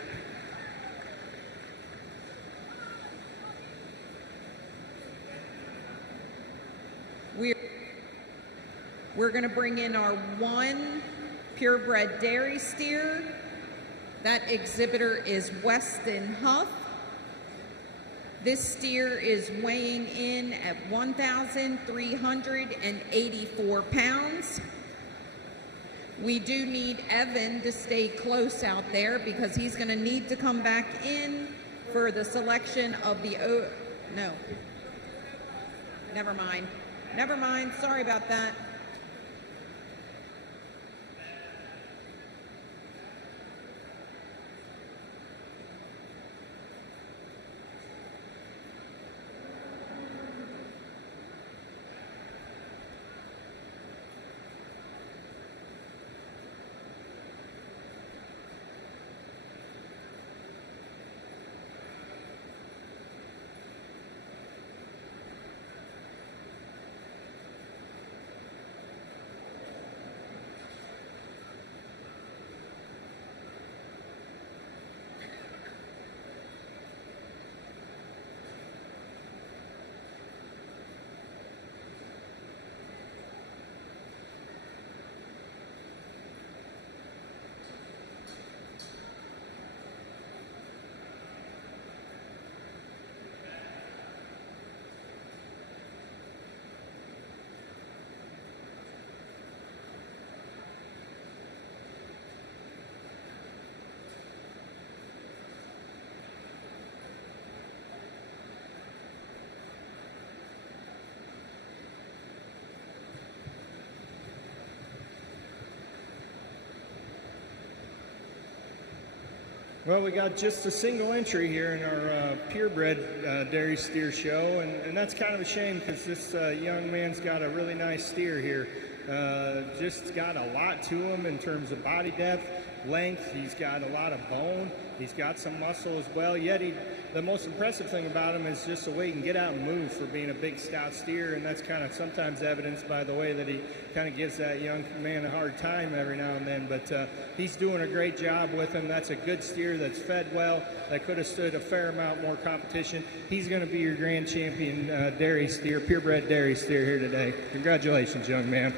We're going to bring in our one purebred dairy steer. That exhibitor is Weston Huff. This steer is weighing in at 1,384 pounds. We do need Evan to stay close out there because he's going to need to come back in for the selection of the no. Never mind. Never mind. Sorry about that. Well, we got just a single entry here in our purebred dairy steer show, and that's kind of a shame because this young man's got a really nice steer here. Just got a lot to him in terms of body depth, length. He's got a lot of bone. He's got some muscle as well. Yet the most impressive thing about him is just the way he can get out and move for being a big, stout steer, and that's kind of sometimes evidenced by the way that he kind of gives that young man a hard time every now and then. But he's doing a great job with him. That's a good steer that's fed well, that could have stood a fair amount more competition. He's going to be your grand champion dairy steer, purebred dairy steer here today. Congratulations, young man.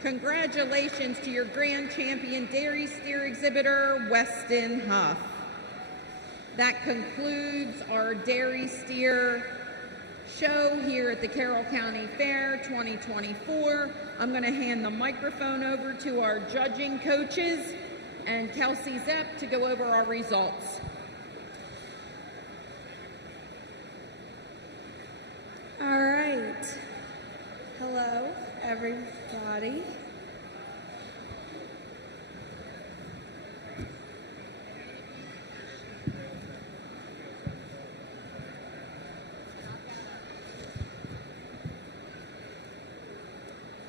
Congratulations to your grand champion dairy steer exhibitor, Weston Huff. That concludes our dairy steer show here at the Carroll County Fair 2024. I'm going to hand the microphone over to our judging coaches and Kelsey Zepp to go over our results. All right. Hello, everybody.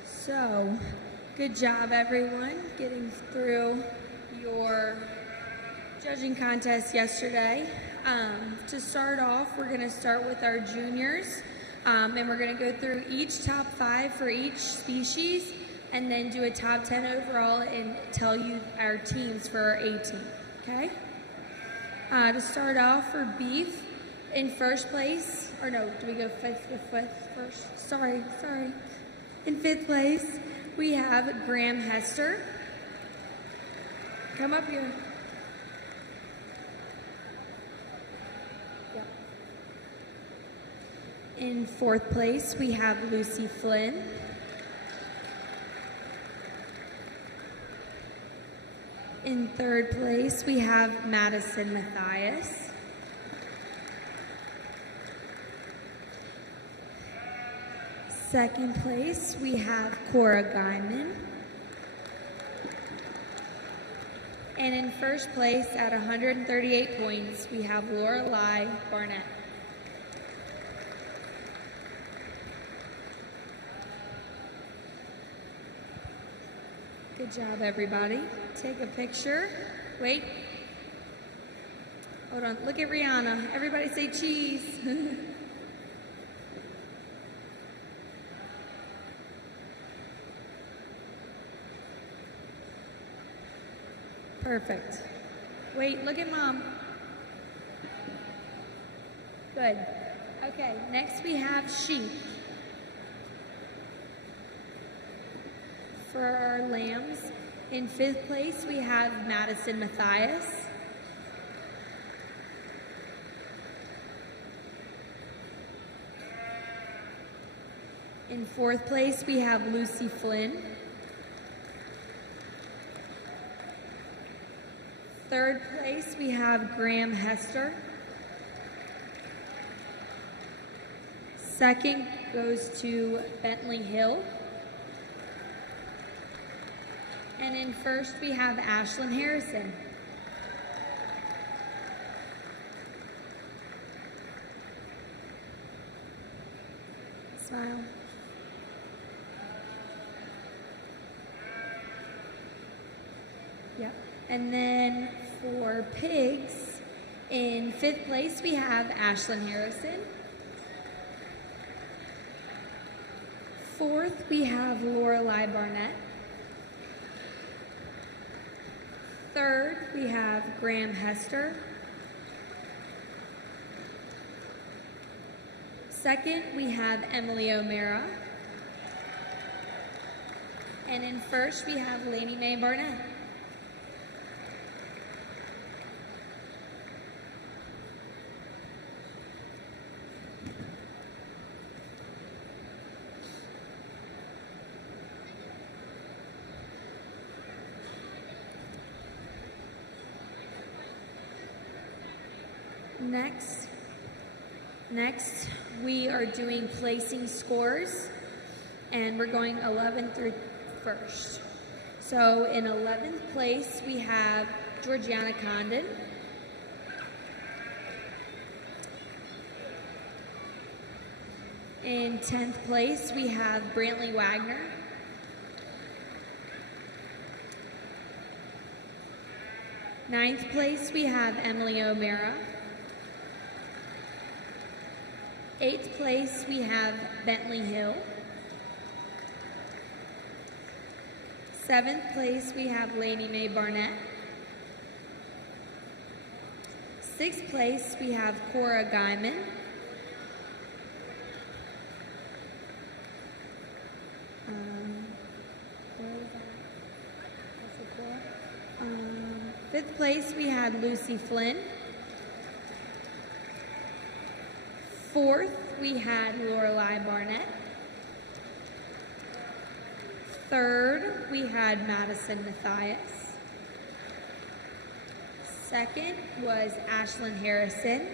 So, good job, everyone, getting through your judging contest yesterday. To start off, we're going to start with our juniors, and we're going to go through each top 5 for each species, and then do a top 10 overall and tell you our teams for our A team, okay? To start off, for beef, in first place, or no, do we go fifth first? Sorry. In 5th place, we have Graham Hester. Come up here. Yep. In 4th place, we have Lucy Flynn. In 3rd place, we have Madison Matthias. Second place, we have Cora Guyman. And in first place, at 138 points, we have Lorelei Barnett. Good Good job, everybody. Take a picture. Wait. Hold on. Look at Rihanna. Everybody say cheese. Perfect. Wait, look at Mom. Good. Okay, next we have sheep. For our lambs, in 5th place we have Madison Matthias. In 4th place we have Lucy Flynn. 3rd place we have Graham Hester. 2nd goes to Bentley Hill. And in 1st we have Ashlyn Harrison. Smile. Yep. And then for pigs, in 5th place we have Ashlyn Harrison. 4th we have Lorelei Barnett. 3rd we have Graham Hester. 2nd we have Emily O'Mara. And in 1st we have Lainey Mae Barnett. Next, we are doing placing scores, and we're going 11th through 1st. So in 11th place, we have Georgiana Condon. In 10th place, we have Brantley Wagner. Ninth place, we have Emily O'Mara. 8th place, we have Bentley Hill. 7th place, we have Lainey Mae Barnett. 6th place, we have Cora Guyman. Where is that? That's Cora. 5th place, we had Lucy Flynn. 4th, we had Lorelei Barnett. 3rd, we had Madison Matthias. 2nd was Ashlyn Harrison.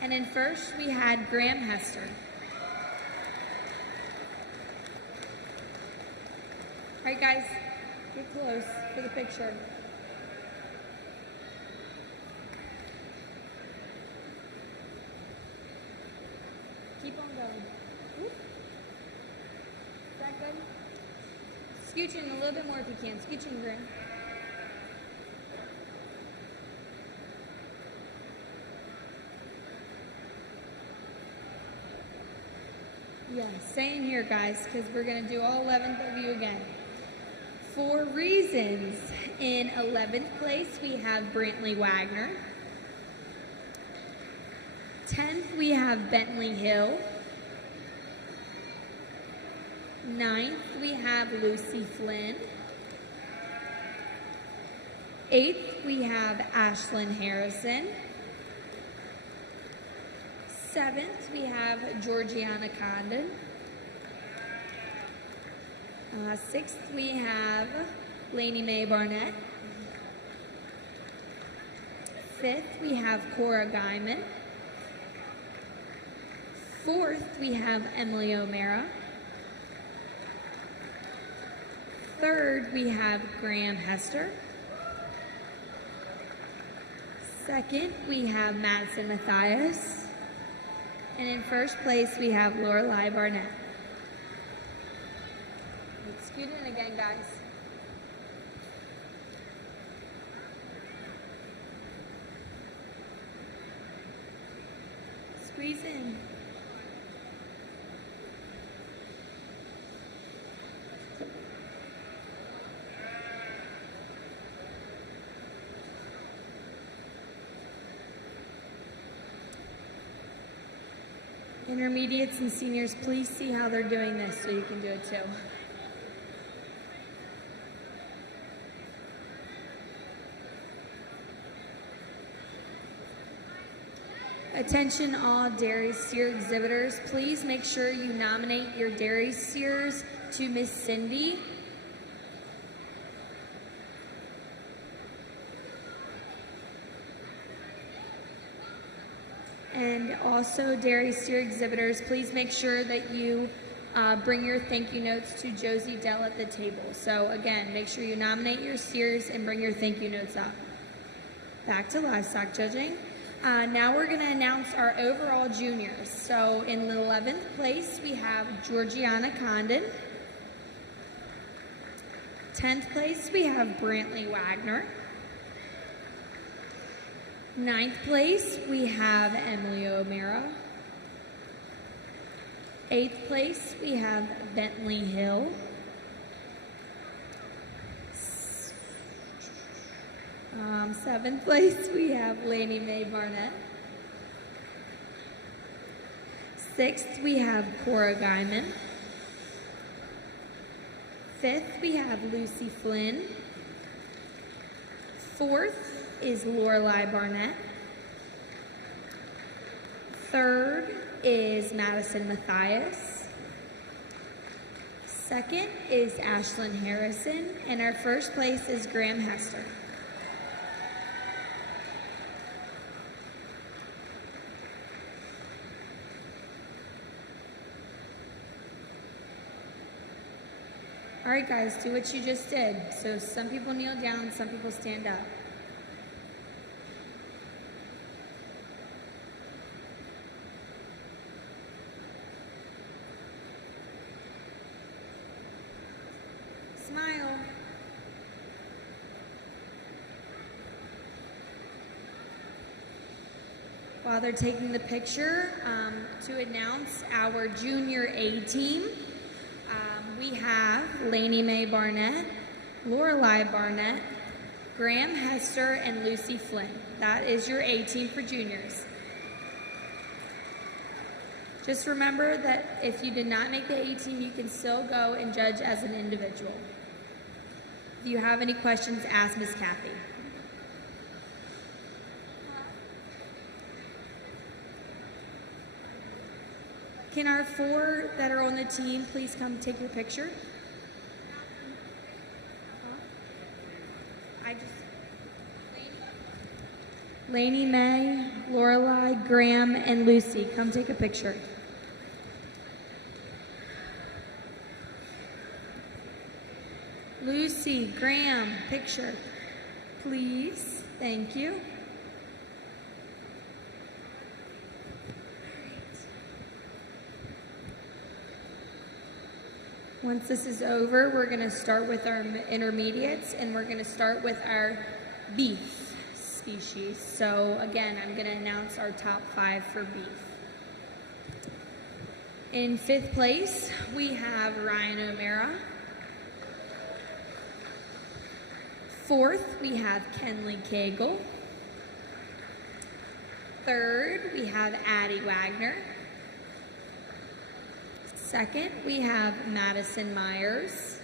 And in 1st, we had Graham Hester. All right, guys, get close for the picture. Keep on going. Whoop. Is that good? Scooch in a little bit more if you can. Scooch in, Graham. Yeah, stay in here, guys, because we're going to do all 11th of you again. For reasons, in 11th place, we have Brantley Wagner. 10th, we have Bentley Hill. 9th, we have Lucy Flynn. 8th, we have Ashlyn Harrison. 7th, we have Georgiana Condon. 6th, we have Lainey Mae Barnett. 5th, we have Cora Guyman. 4th, we have Emily O'Mara. 3rd, we have Graham Hester. 2nd, we have Madison Matthias. And in 1st place, we have Lorelei Barnett. Let's Scoot in again, guys. Squeeze in. Intermediates and seniors, please see how they're doing this so you can do it too. Attention all dairy steer exhibitors, please make sure you nominate your dairy steers to Miss Cindy. And also, dairy steer exhibitors, please make sure that you bring your thank you notes to Josie Dell at the table. So again, make sure you nominate your steers and bring your thank you notes up. Back to livestock judging. Now we're going to announce our overall juniors. So in the 11th place, we have Georgiana Condon. 10th place, we have Brantley Wagner. 9th place, we have Emily O'Mara. 8th place, we have Bentley Hill. 7th place, we have Lainey Mae Barnett. 6th, we have Cora Guyman. 5th, we have Lucy Flynn. 4th is Lorelei Barnett. 3rd is Madison Matthias. 2nd is Ashlyn Harrison. And our 1st place is Graham Hester. All right, guys, do what you just did. So some people kneel down, some people stand up. Smile. While they're taking the picture, to announce our junior A team, we have Lainey Mae Barnett, Lorelei Barnett, Graham Hester, and Lucy Flynn. That is your A team for juniors. Just remember that if you did not make the A team, you can still go and judge as an individual. If you have any questions, ask Miss Kathy. Can our 4 that are on the team please come take your picture? Lainey Mae, Lorelei, Graham, and Lucy, come take a picture. Lucy, Graham, picture, please. Thank you. Once this is over, we're going to start with our intermediates, and we're going to start with our beef species. So again, I'm going to announce our top 5 for beef. In 5th place, we have Ryan O'Mara. 4th, we have Kenley Cagle. 3rd, we have Addie Wagner. 2nd, we have Madison Myers.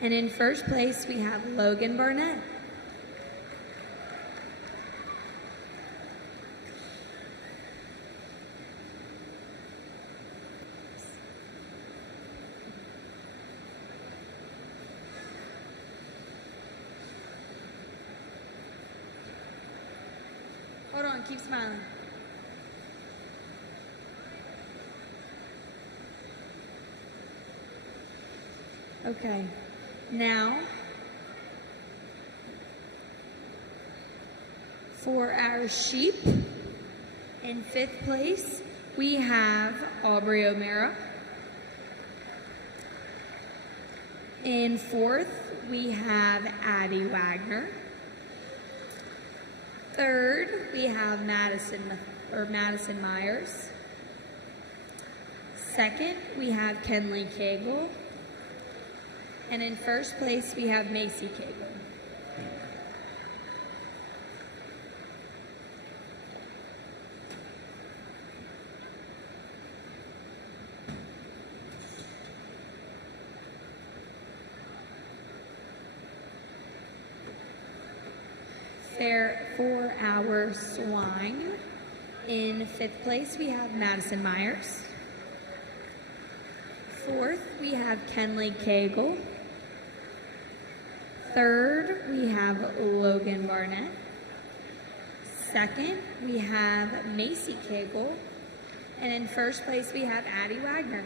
And in 1st place, we have Logan Barnett. Hold on, keep smiling. Okay, now for our sheep, in 5th place, we have Aubrey O'Mara. In fourth, we have Addie Wagner. Third, we have Madison Myers. Second, we have Kenley Cagle. And in first place, we have Macy Cagle. For our swine, in fifth place, we have Madison Myers. Fourth, we have Kenley Cagle. Third, we have Logan Barnett. Second, we have Macy Cagle. And in first place, we have Addie Wagner.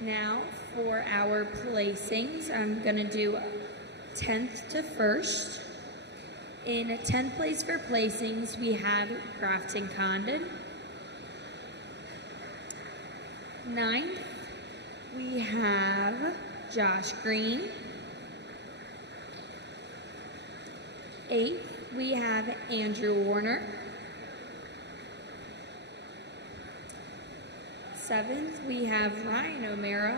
Now, for our placings, I'm going to do 10th to 1st. In 10th place for placings, we have Grafton Condon. 9th, we have Josh Green. 8th, we have Andrew Warner. 7th, we have Ryan O'Mara.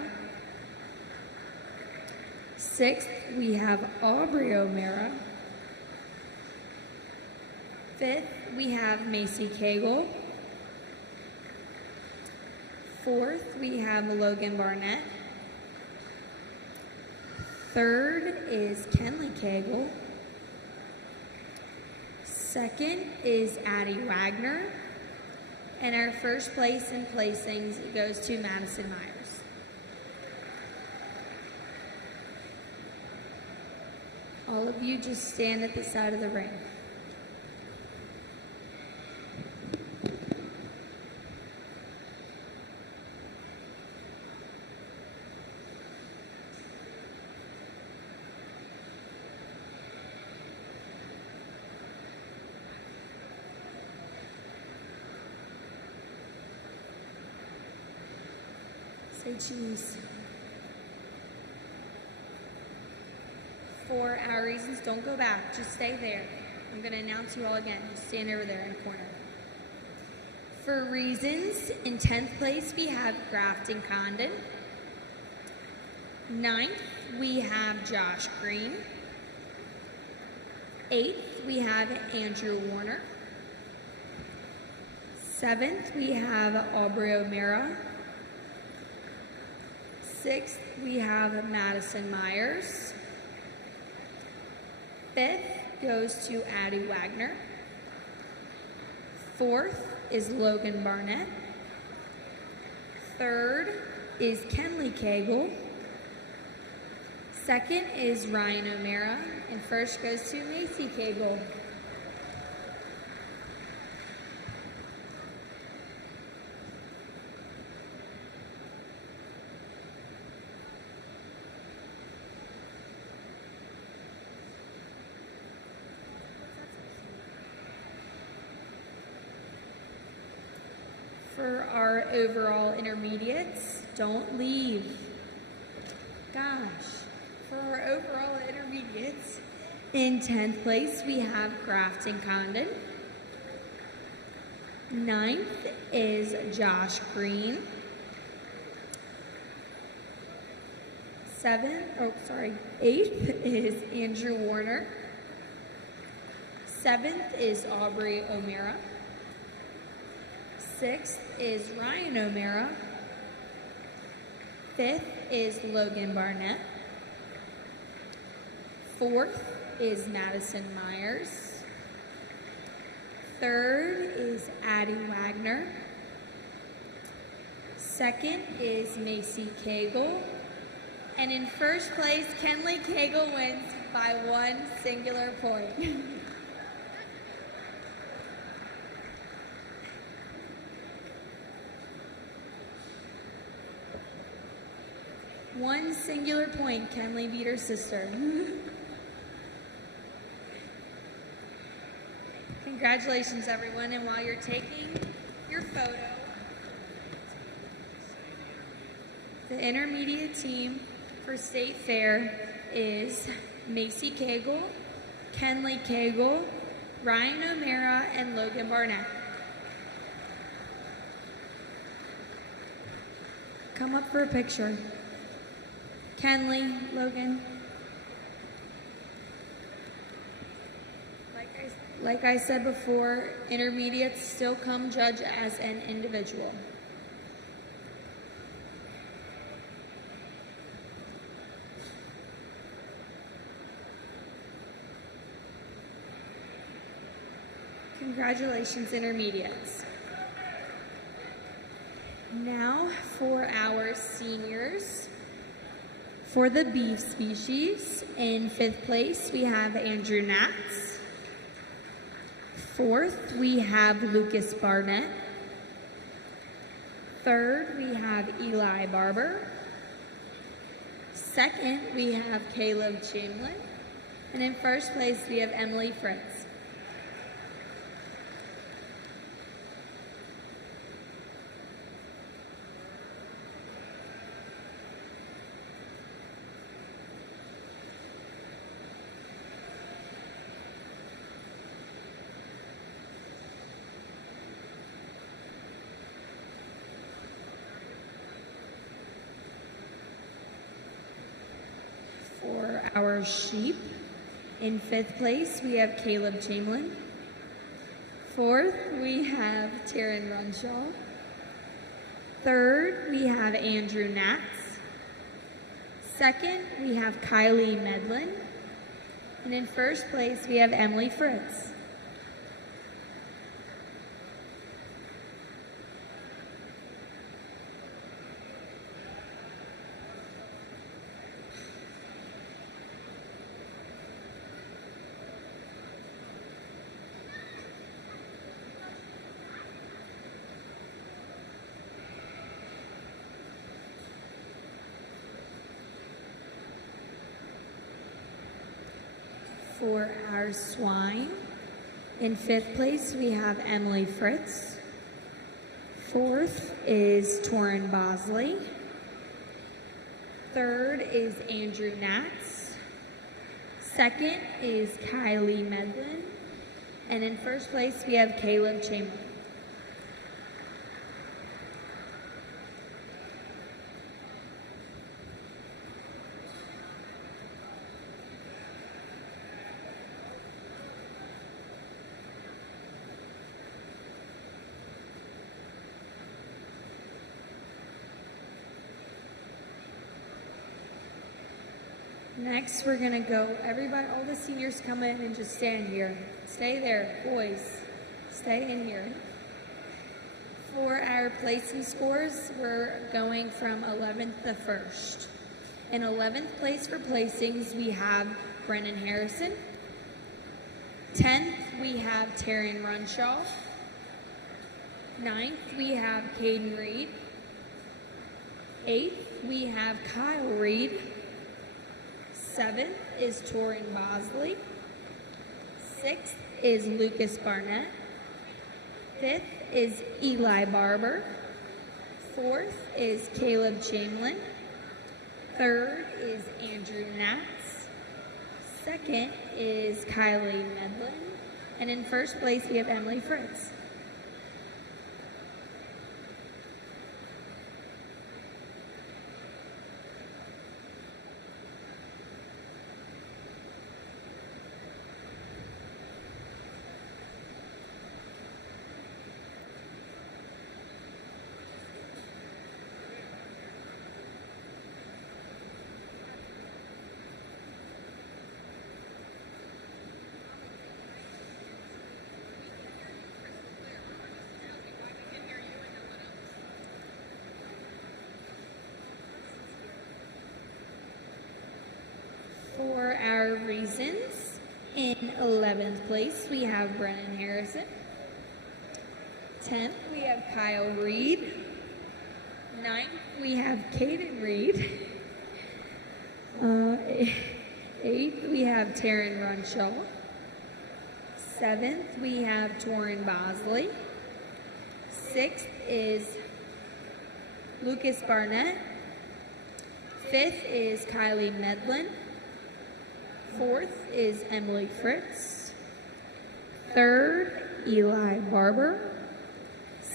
6th, we have Aubrey O'Mara. 5th, we have Macy Cagle. 4th, we have Logan Barnett. 3rd is Kenley Cagle. 2nd is Addie Wagner. And our first place in placings goes to Madison Myers. All of you just stand at the side of the ring. Say cheese. For our reasons, don't go back. Just stay there. I'm going to announce you all again. Just stand over there in the corner. For reasons, in 10th place, we have Grafton Condon. 9th, we have Josh Green. 8th, we have Andrew Warner. 7th, we have Aubrey O'Mara. 6th, we have Madison Myers. 5th goes to Addie Wagner. 4th is Logan Barnett. 3rd is Kenley Cagle. 2nd is Ryan O'Mara. And 1st goes to Macy Cagle. For our overall intermediates, don't leave. Gosh. For our overall intermediates, in 10th place, we have Grafton Condon. 9th is Josh Green. 8th is Andrew Warner. 7th is Aubrey O'Mara. 6th is Ryan O'Mara. 5th is Logan Barnett. 4th is Madison Myers. 3rd is Addie Wagner. 2nd is Macy Cagle. And in first place, Kenley Cagle wins by 1 singular point. One singular point, Kenley beat her sister. Congratulations, everyone. And while you're taking your photo, the intermediate team for State Fair is Macy Cagle, Kenley Cagle, Ryan O'Mara, and Logan Barnett. Come up for a picture. Kenley, Logan. Like I said before, intermediates still come judge as an individual. Congratulations, intermediates. Now for our seniors. For the beef species, in 5th place, we have Andrew Natz. 4th, we have Lucas Barnett. 3rd, we have Eli Barber. 2nd, we have Caleb Chamberlain. And in 1st place, we have Emily Fritz. For our sheep, in 5th place, we have Caleb Chamberlain. 4th, we have Taryn Runshaw. 3rd, we have Andrew Natz. 2nd, we have Kylie Medlin. And in 1st place, we have Emily Fritz. For our swine, in 5th place, we have Emily Fritz. 4th is Torin Bosley. 3rd is Andrew Natz. 2nd is Kylie Medlin. And in 1st place, we have Caleb Chamberlain. Next, we're going to go, everybody, all the seniors come in and just stand here. Stay there, boys. Stay in here. For our placing scores, we're going from 11th to 1st. In 11th place for placings, we have Brennan Harrison. 10th, we have Taryn Runshaw. 9th, we have Caden Reed. 8th, we have Kyle Reed. 7th is Torin Bosley. 6th is Lucas Barnett. 5th is Eli Barber. 4th is Caleb Chamberlain. 3rd is Andrew Natz. 2nd is Kylie Medlin. And in 1st place, we have Emily Fritz. For our reasons, in 11th place, we have Brennan Harrison. 10th, we have Kyle Reed. 9th, we have Caden Reed. 8th, we have Taryn Runshaw. 7th, we have Torin Bosley. 6th is Lucas Barnett. 5th is Kylie Medlin. 4th is Emily Fritz. 3rd, Eli Barber.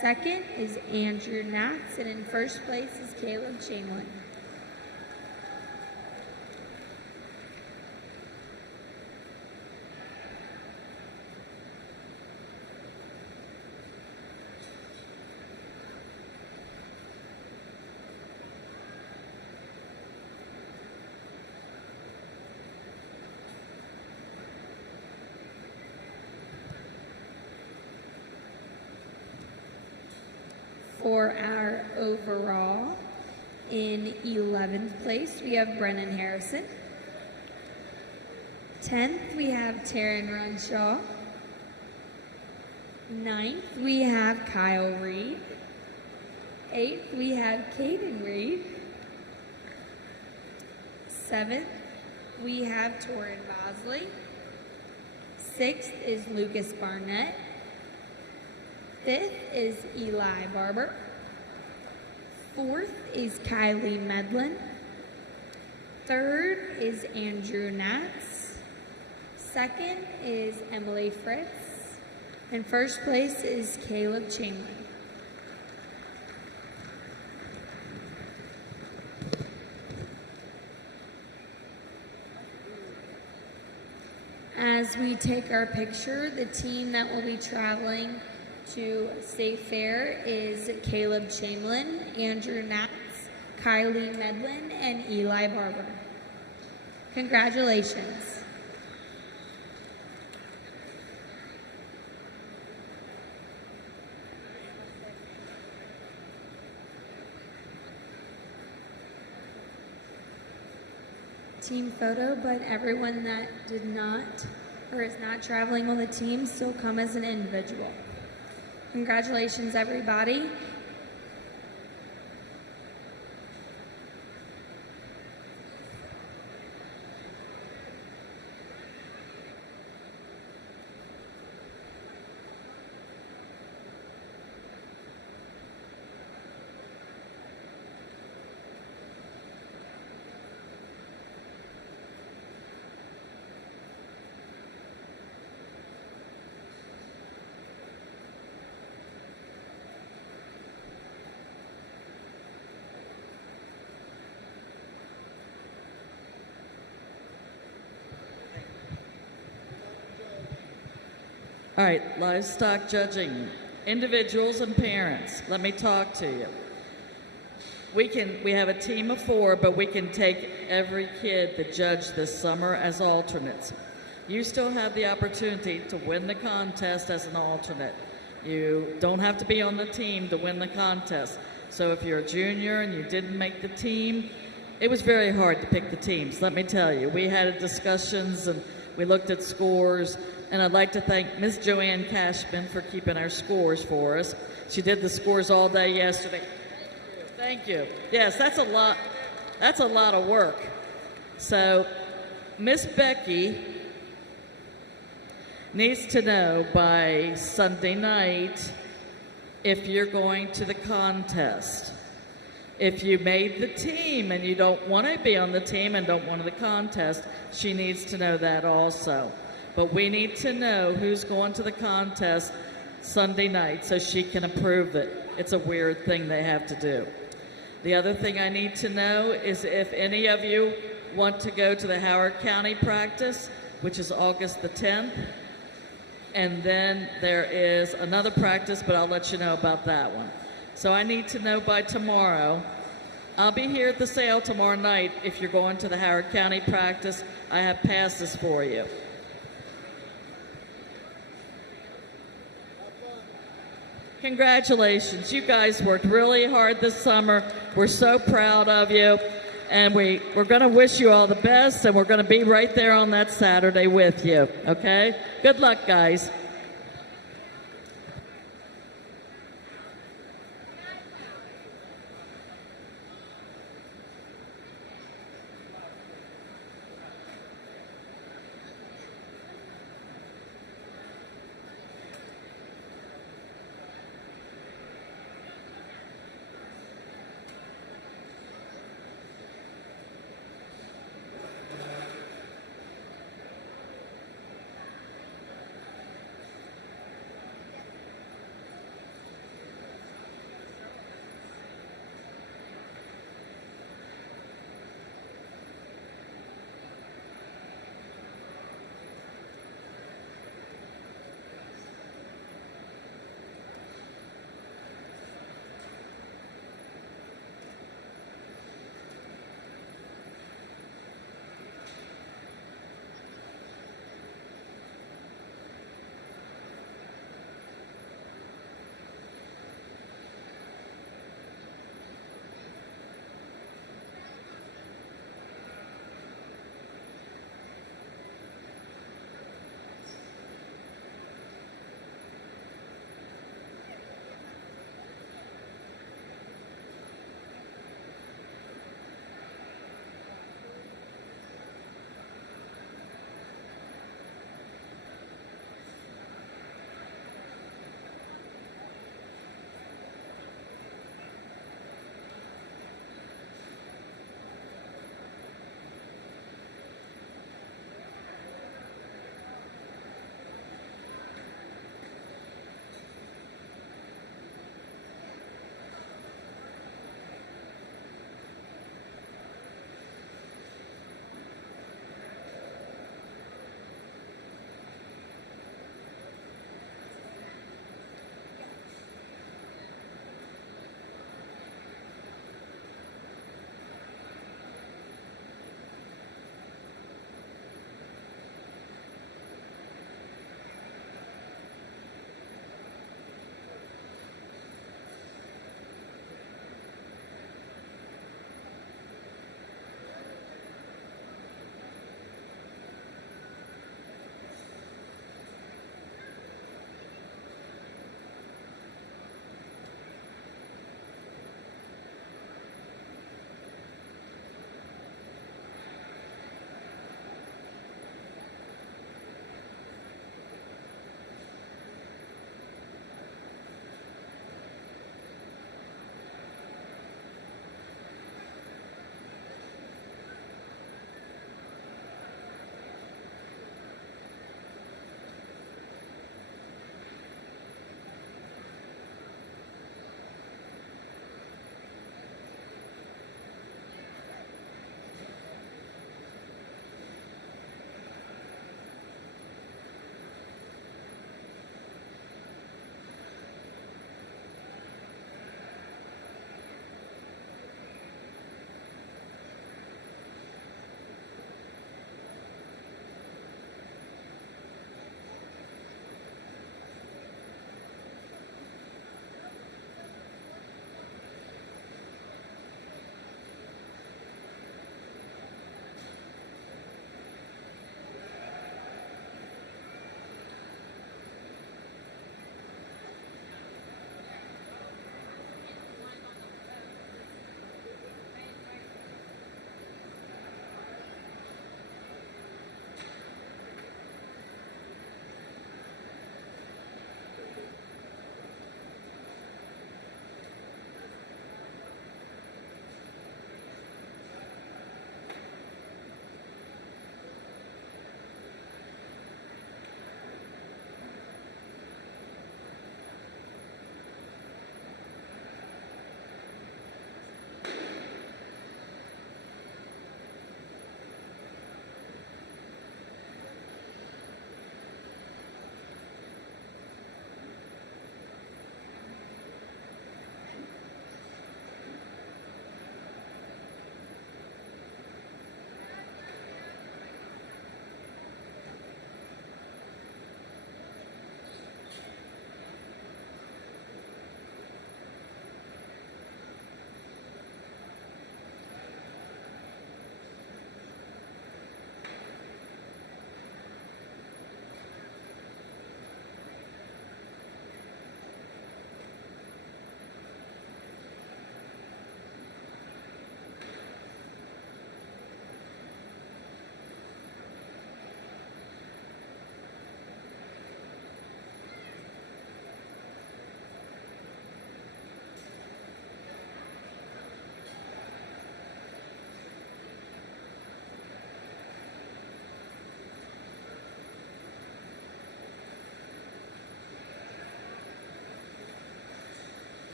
2nd is Andrew Natz, and in 1st place is Caleb Chamberlain. For our overall, in 11th place, we have Brennan Harrison. 10th, we have Taryn Runshaw. 9th, we have Kyle Reed. 8th, we have Caden Reed. 7th, we have Torin Bosley. 6th is Lucas Barnett. 5th is Eli Barber. 4th is Kylie Medlin. 3rd is Andrew Natz. 2nd is Emily Fritz. And 1st place is Caleb Chamberlain. As we take our picture, the team that will be traveling to State Fair is Caleb Chamberlain, Andrew Natz, Kylie Medlin, and Eli Barber. Congratulations. Team photo, but everyone that did not or is not traveling on the team still come as an individual. Congratulations, everybody. All right, livestock judging, individuals and parents. Let me talk to you. We have a team of 4, but we can take every kid that judged this summer as alternates. You still have the opportunity to win the contest as an alternate. You don't have to be on the team to win the contest. So if you're a junior and you didn't make the team, it was very hard to pick the teams, let me tell you. We had discussions and we looked at scores, and I'd like to thank Ms. Joanne Cashman for keeping our scores for us. She did the scores all day yesterday. Thank you. Yes, that's a lot. That's a lot of work. So Miss Becky needs to know by Sunday night if you're going to the contest. If you made the team and you don't want to be on the team and don't want the contest, she needs to know that also. But we need to know who's going to the contest Sunday night so she can approve it. It's a weird thing they have to do. The other thing I need to know is if any of you want to go to the Howard County practice, which is August the 10th. And then there is another practice, but I'll let you know about that one. So I need to know by tomorrow. I'll be here at the sale tomorrow night if you're going to the Howard County practice. I have passes for you. Congratulations. You guys worked really hard this summer. We're so proud of you. And we're going to wish you all the best, and we're going to be right there on that Saturday with you, okay? Good luck, guys.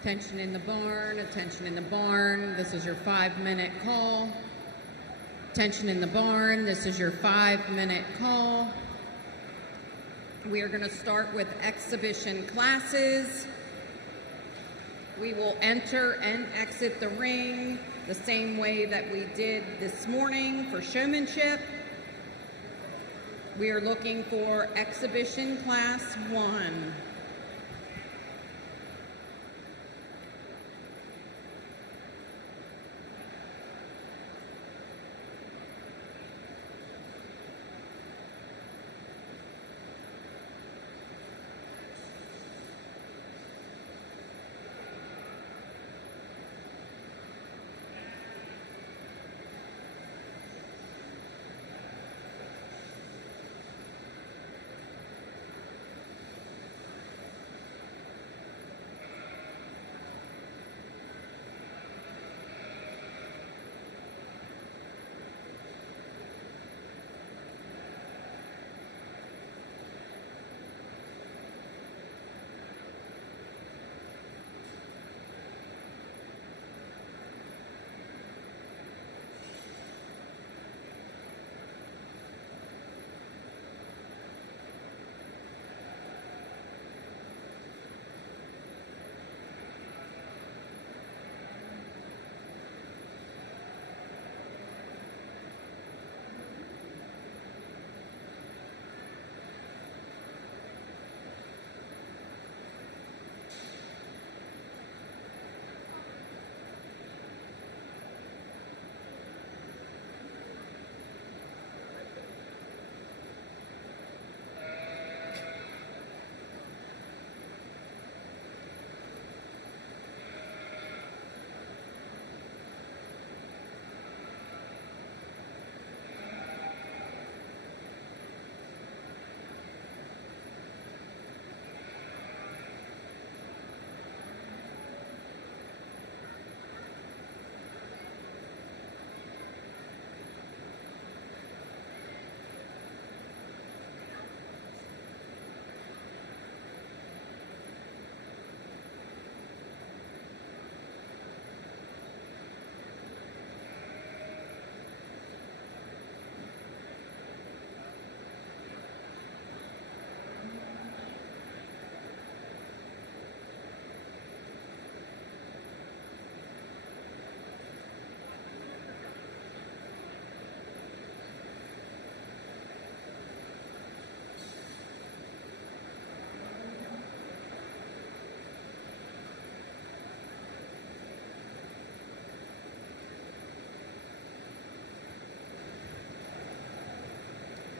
Attention in the barn, attention in the barn. This is your 5-minute call. Attention in the barn, this is your 5-minute call. We are going to start with exhibition classes. We will enter and exit the ring the same way that we did this morning for showmanship. We are looking for exhibition class 1.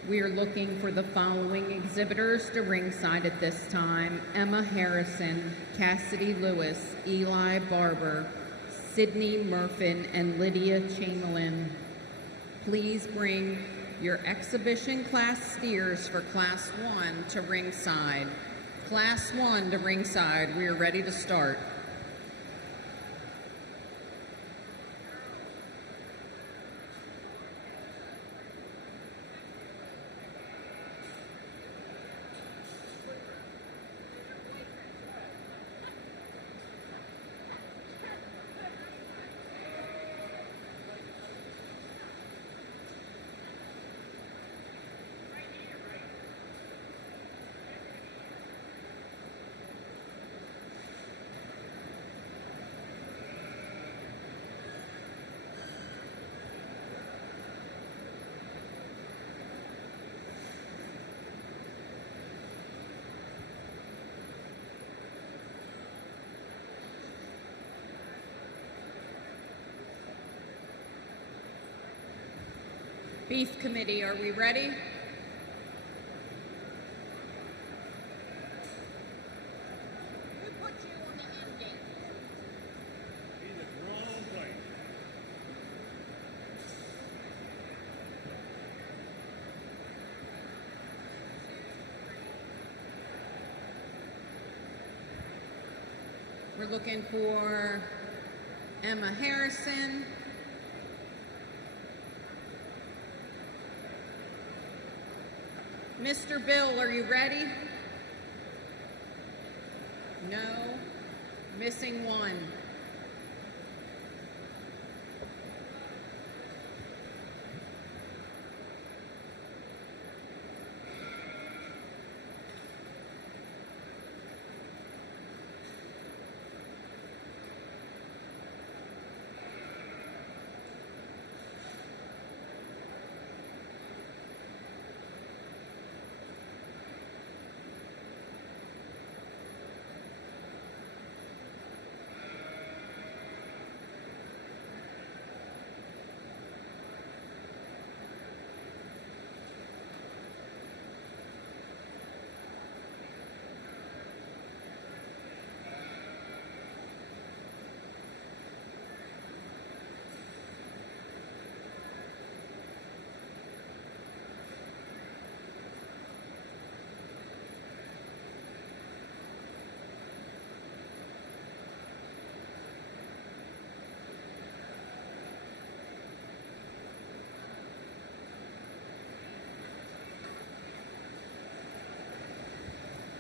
We are looking for the following exhibitors to ringside at this time: Emma Harrison, Cassidy Lewis, Eli Barber, Sydney Murfin, and Lydia Chamberlain. Please bring your exhibition class steers for Class 1 to ringside. Class 1 to ringside. We are ready to start. Beef Committee, are we ready? Who put you on the end gate? He's at the wrong place. We're looking for Emma Harrison. Mr. Bill, are you ready? No, Missing one.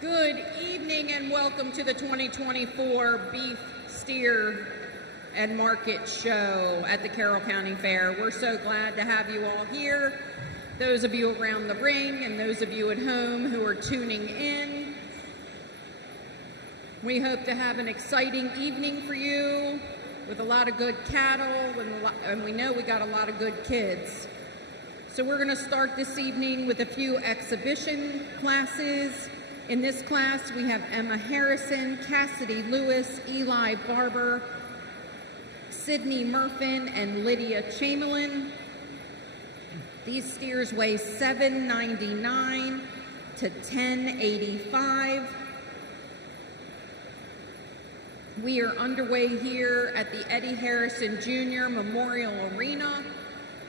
Good evening and welcome to the 2024 Beef, Steer, and Market Show at the Carroll County Fair. We're so glad to have you all here, those of you around the ring and those of you at home who are tuning in. We hope to have an exciting evening for you with a lot of good cattle, and we know we got a lot of good kids. So we're going to start this evening with a few exhibition classes. In this class, we have Emma Harrison, Cassidy Lewis, Eli Barber, Sydney Murfin, and Lydia Chamberlain. These steers weigh 799 to 1085. We are underway here at the Eddie Harrison Jr. Memorial Arena.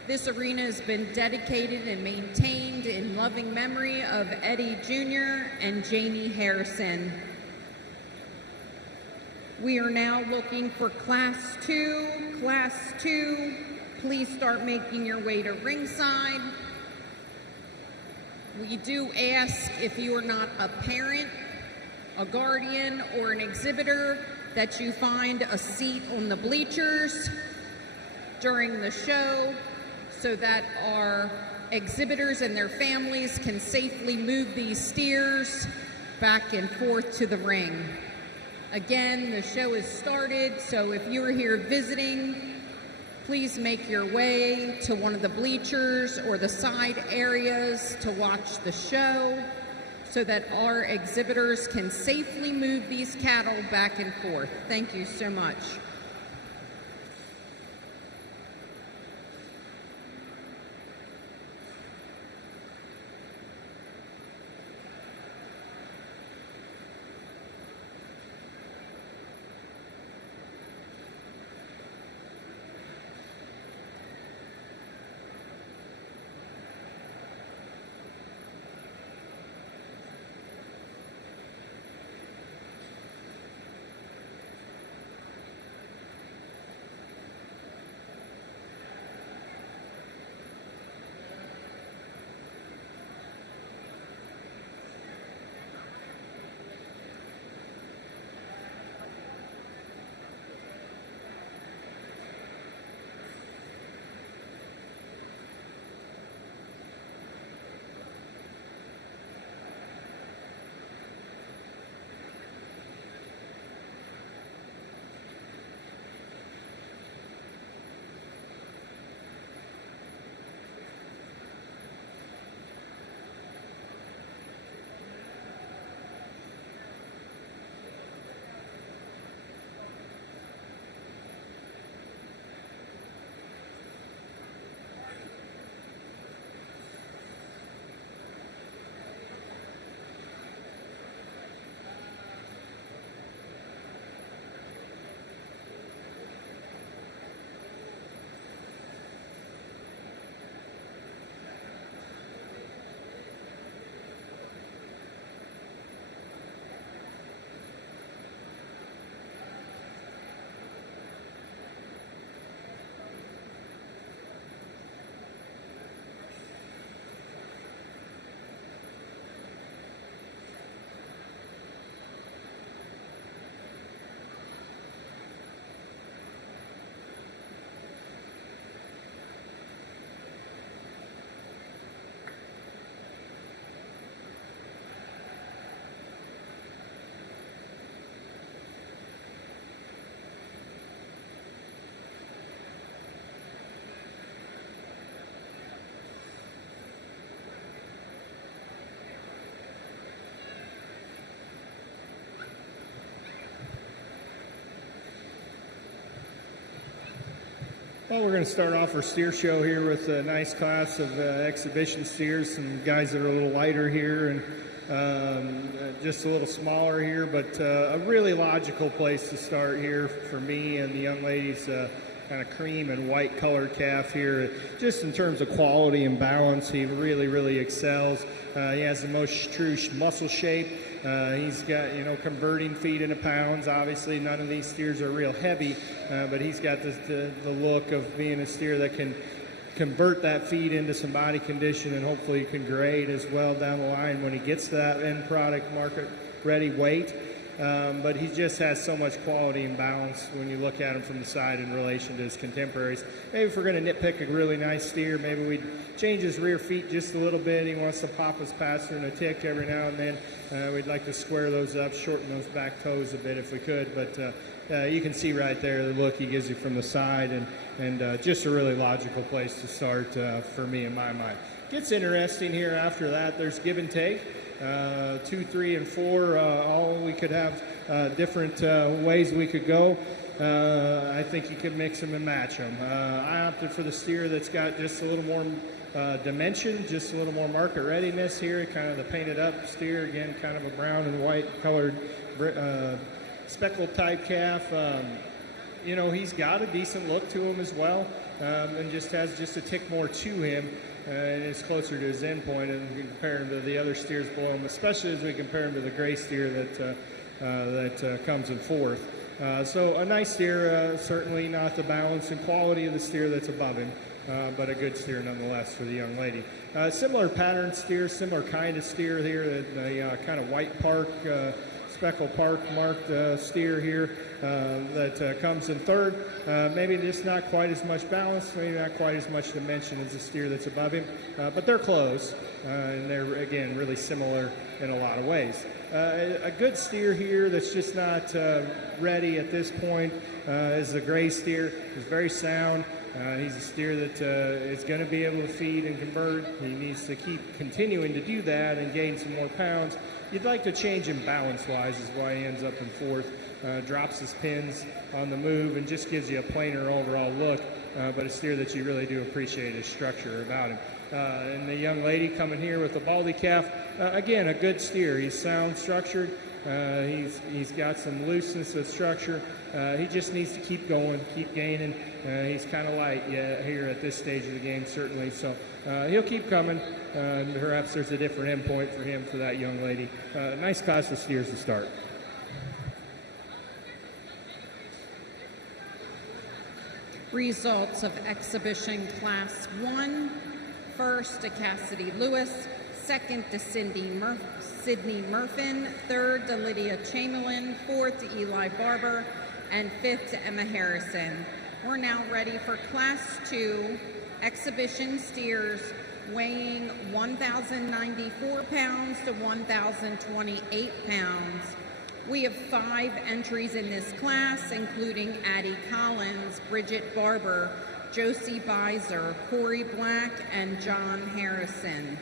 This arena has been dedicated and maintained in loving memory of Eddie Jr. and Janie Harrison. We are now looking for Class 2. Class 2, please start making your way to ringside. We do ask if you are not a parent, a guardian, or an exhibitor that you find a seat on the bleachers during the show, so that our exhibitors and their families can safely move these steers back and forth to the ring. Again, the show has started, so if you're here visiting, please make your way to one of the bleachers or the side areas to watch the show so that our exhibitors can safely move these cattle back and forth. Thank you so much. Well, we're going to start off our steer show here with a nice class of exhibition steers, some guys that are a little lighter here and just a little smaller here, but a really logical place to start here for me and the young ladies. Kind of cream and white colored calf here. Just in terms of quality and balance, he really excels. He has the most true muscle shape. He's got, converting feet into pounds. Obviously, none of these steers are real heavy, but he's got the look of being a steer that can convert that feed into some body condition, and hopefully can grade as well down the line when he gets to that end product market ready weight. But he just has so much quality and balance when you look at him from the side in relation to his contemporaries. Maybe if we're going to nitpick a really nice steer, maybe we'd change his rear feet just a little bit. He wants to pop his passer in a tick every now and then. We'd like to square those up, shorten those back toes a bit if we could. But you can see right there the look he gives you from the side, and just a really logical place to start for me in my mind. Gets interesting here after that. There's give and take. 2, 3, and 4, all we could have different ways we could go. I think you could mix them and match them. I opted for the steer that's got just a little more dimension, just a little more market readiness here, kind of the painted up steer, again, kind of a brown and white colored speckled type calf. He's got a decent look to him as well, and just has just a tick more to him. And it's closer to his end point, and we compare him to the other steers below him, especially as we compare him to the gray steer that comes in fourth. So a nice steer, certainly not the balance and quality of the steer that's above him, but a good steer nonetheless for the young lady. Similar pattern steer, similar kind of steer here, the kind of white park, speckled park marked steer here that comes in third. Maybe just not quite as much balance, maybe not quite as much dimension as the steer that's above him, but they're close, and they're, again, really similar in a lot of ways. A good steer here that's just not ready at this point is the gray steer. He's very sound. He's a steer that is going to be able to feed and convert. He needs to keep continuing to do that and gain some more pounds. You'd like to change him balance-wise is why he ends up in fourth. Drops his pins on the move and just gives you a plainer overall look, but a steer that you really do appreciate his structure about him. And the young lady coming here with the baldy calf, again, a good steer. He's sound structured. He's got some looseness of structure. He just needs to keep going, keep gaining. He's kind of light here at this stage of the game, certainly. So he'll keep coming. Perhaps there's a different endpoint for him, for that young lady. Nice class of steers to start. Results of exhibition class 1. First to Cassidy Lewis, second to Sydney Murfin, third to Lydia Chamberlain, fourth to Eli Barber, and fifth to Emma Harrison. We're now ready for class 2 exhibition steers weighing 1,094 pounds to 1,028 pounds. We have 5 entries in this class, including Addie Collins, Bridget Barber, Josie Beiser, Corey Black, and John Harrison.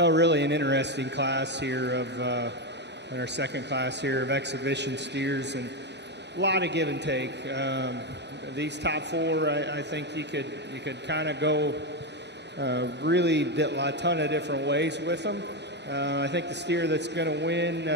Well, really an interesting class here of in our second class here of exhibition steers, and a lot of give and take. These top four, I think you could kind of go really a ton of different ways with them. I think the steer that's going to win,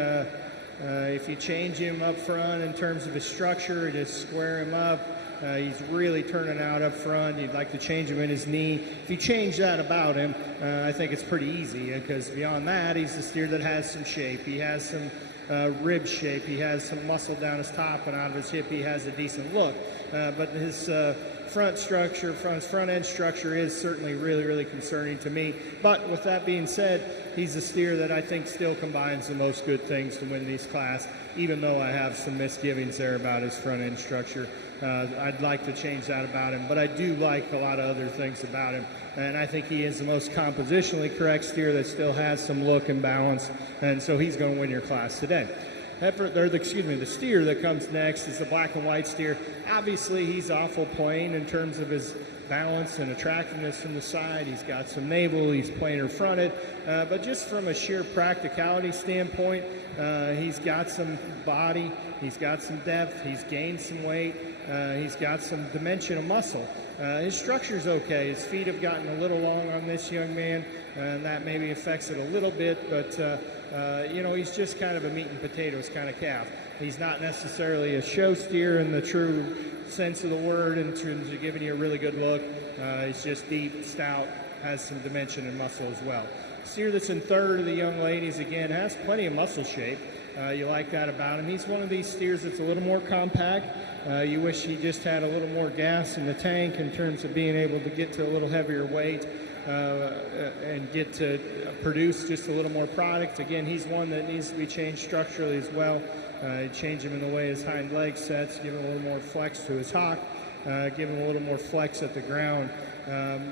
if you change him up front in terms of his structure, just square him up. He's really turning out up front. You'd like to change him in his knee. If you change that about him, I think it's pretty easy, because beyond that, he's a steer that has some shape. He has some rib shape. He has some muscle down his top, and out of his hip he has a decent look. But his front end structure is certainly really concerning to me. But with that being said, he's a steer that I think still combines the most good things to win these class, even though I have some misgivings there about his front end structure. I'd like to change that about him, but I do like a lot of other things about him, and I think he is the most compositionally correct steer that still has some look and balance, and so he's going to win your class today. The steer that comes next is the black and white steer. Obviously, he's awful plain in terms of his balance and attractiveness from the side. He's got some navel, he's plainer fronted, but just from a sheer practicality standpoint, he's got some body, he's got some depth, he's gained some weight, he's got some dimension of muscle. His structure's okay. His feet have gotten a little long on this young man, and that maybe affects it a little bit, but he's just kind of a meat and potatoes kind of calf. He's not necessarily a show steer in the true sense of the word in terms of giving you a really good look. He's just deep, stout, has some dimension and muscle as well. Steer that's in third of the young ladies, again, has plenty of muscle shape. You like that about him. He's one of these steers that's a little more compact. You wish he just had a little more gas in the tank in terms of being able to get to a little heavier weight and get to produce just a little more product. Again, he's one that needs to be changed structurally as well. Change him in the way his hind leg sets, give him a little more flex to his hock, give him a little more flex at the ground.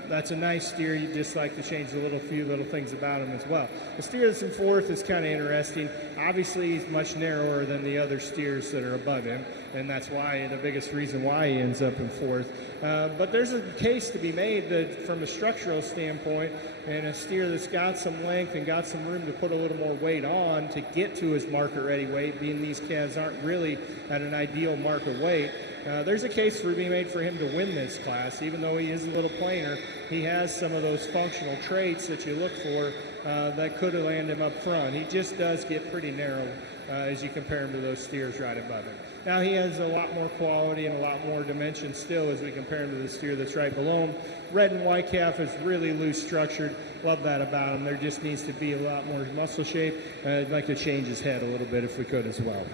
That's a nice steer. You just like to change a few little things about him as well. The steer that's in fourth is kind of interesting. Obviously, he's much narrower than the other steers that are above him, and that's why the biggest reason why he ends up in fourth. But there's a case to be made that from a structural standpoint, and a steer that's got some length and got some room to put a little more weight on to get to his market-ready weight, being these calves aren't really at an ideal market weight, there's a case to be made for him to win this class. Even though he is a little plainer, he has some of those functional traits that you look for that could land him up front. He just does get pretty narrow as you compare him to those steers right above him. Now, he has a lot more quality and a lot more dimension still as we compare him to the steer that's right below him. Red and white calf is really loose structured. Love that about him. There just needs to be a lot more muscle shape. I'd like to change his head a little bit if we could as well.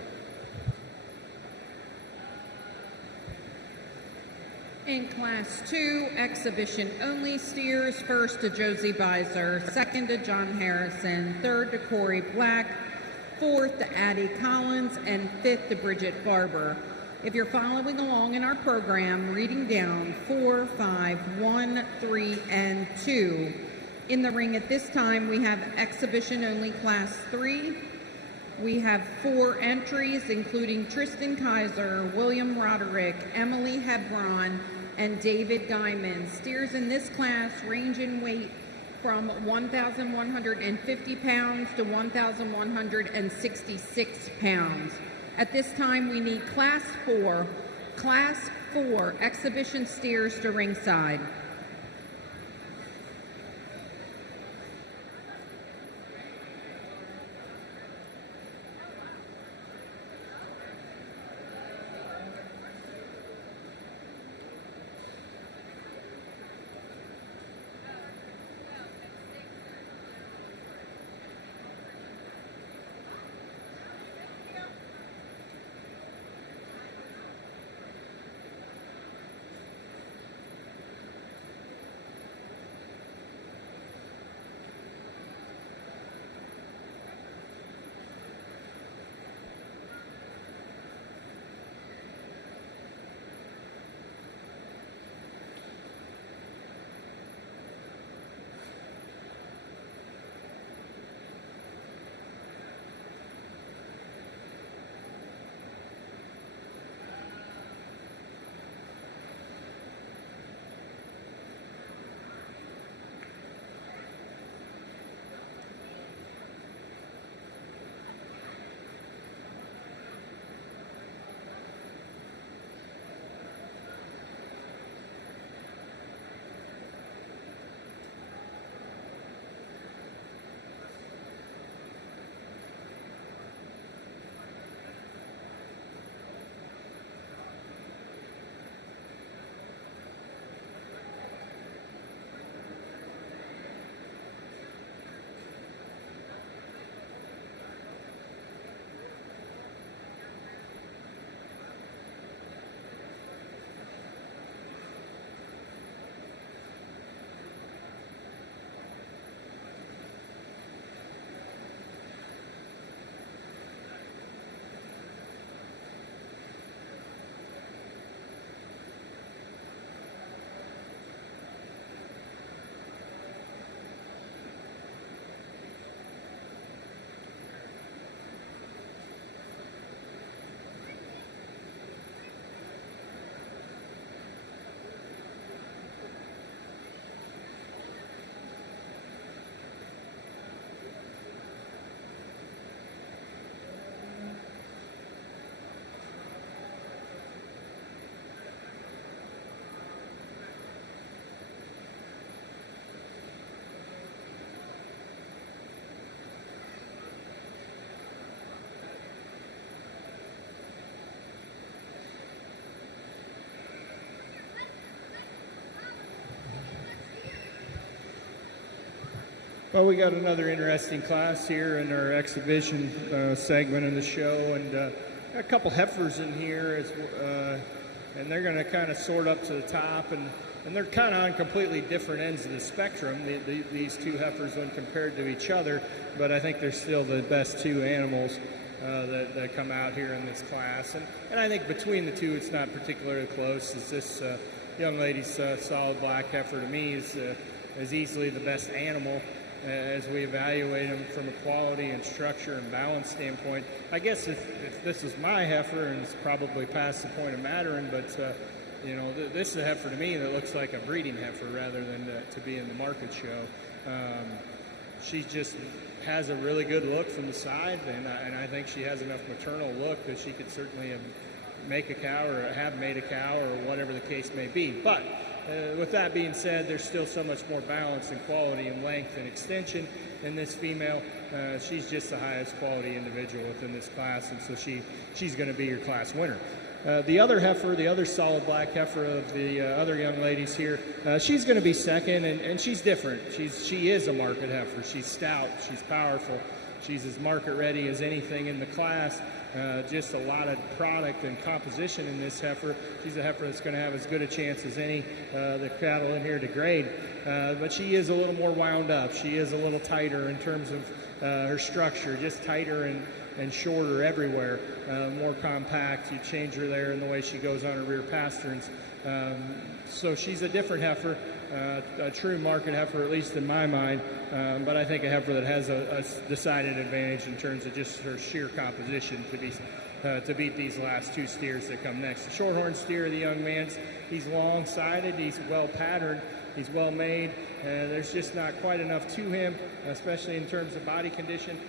In Class 2, exhibition only steers, first to Josie Beiser, second to John Harrison, third to Corey Black, fourth to Addie Collins, and fifth to Bridget Barber. If you're following along in our program, reading down 4, 5, 1, 3, and 2. In the ring at this time, we have exhibition only Class 3. We have 4 entries, including Tristan Kaiser, William Roderick, Emily Hebron, and David Guyman. Steers in this class range in weight from 1,150 pounds to 1,166 pounds. At this time, we need Class 4 exhibition steers to ringside. Well, we got another interesting class here in our exhibition segment of the show, and got a couple heifers in here, and they're going to kind of sort up to the top, and they're kind of on completely different ends of the spectrum, these two heifers when compared to each other, but I think they're still the best two animals that come out here in this class, and I think between the two it's not particularly close, as this young lady's solid black heifer to me is easily the best animal as we evaluate them from a quality and structure and balance standpoint. I guess if this is my heifer, and it's probably past the point of mattering, but this is a heifer to me that looks like a breeding heifer rather than to be in the market show. She just has a really good look from the side, and I think she has enough maternal look that she could certainly make a cow or have made a cow or whatever the case may be. But with that being said, there's still so much more balance and quality and length and extension in this female. She's just the highest quality individual within this class, and so she's going to be your class winner. The other heifer, the other solid black heifer of the other young ladies here, she's going to be second, and she's different. She is a market heifer. She's stout. She's powerful. She's as market ready as anything in the class. Just a lot of product and composition in this heifer. She's a heifer that's going to have as good a chance as any the cattle in here to grade. But she is a little more wound up. She is a little tighter in terms of her structure, just tighter and shorter everywhere, more compact. You change her there in the way she goes on her rear pasterns. So she's a different heifer, a true market heifer, at least in my mind, but I think a heifer that has a decided advantage in terms of just her sheer composition to beat these last two steers that come next. The shorthorn steer of the young man's, he's long-sided, he's well-patterned, he's well-made, there's just not quite enough to him, especially in terms of body condition,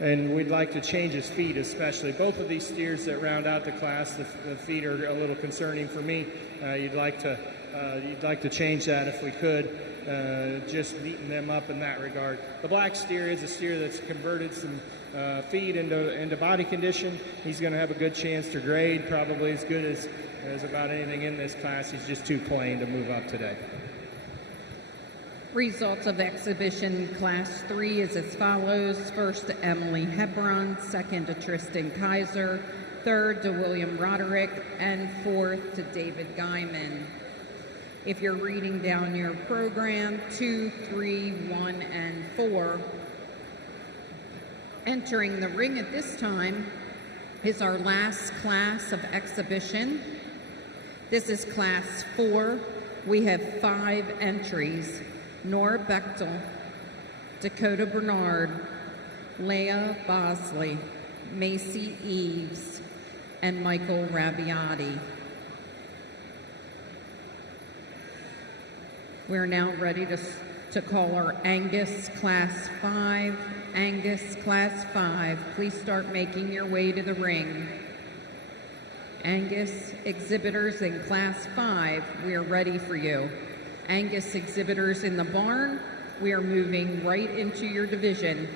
and we'd like to change his feet especially. Both of these steers that round out the class, the feet are a little concerning for me. You'd like to change that if we could, just beating them up in that regard. The black steer is a steer that's converted some feet into body condition. He's going to have a good chance to grade, probably as good as about anything in this class. He's just too plain to move up today. Results of exhibition class 3 is as follows. First to Emily Hebron, second to Tristan Kaiser, third to William Roderick, and fourth to David Guyman. If you're reading down your program, 2, 3, 1, and 4. Entering the ring at this time is our last class of exhibition. This is class 4. We have 5 entries. Nora Bechtel, Dakota Bernard, Leah Bosley, Macy Eves, and Michael Rabiati. We're now ready to call our Angus Class 5. Angus Class 5, please start making your way to the ring. Angus exhibitors in Class 5, we are ready for you. Angus exhibitors in the barn, we are moving right into your division.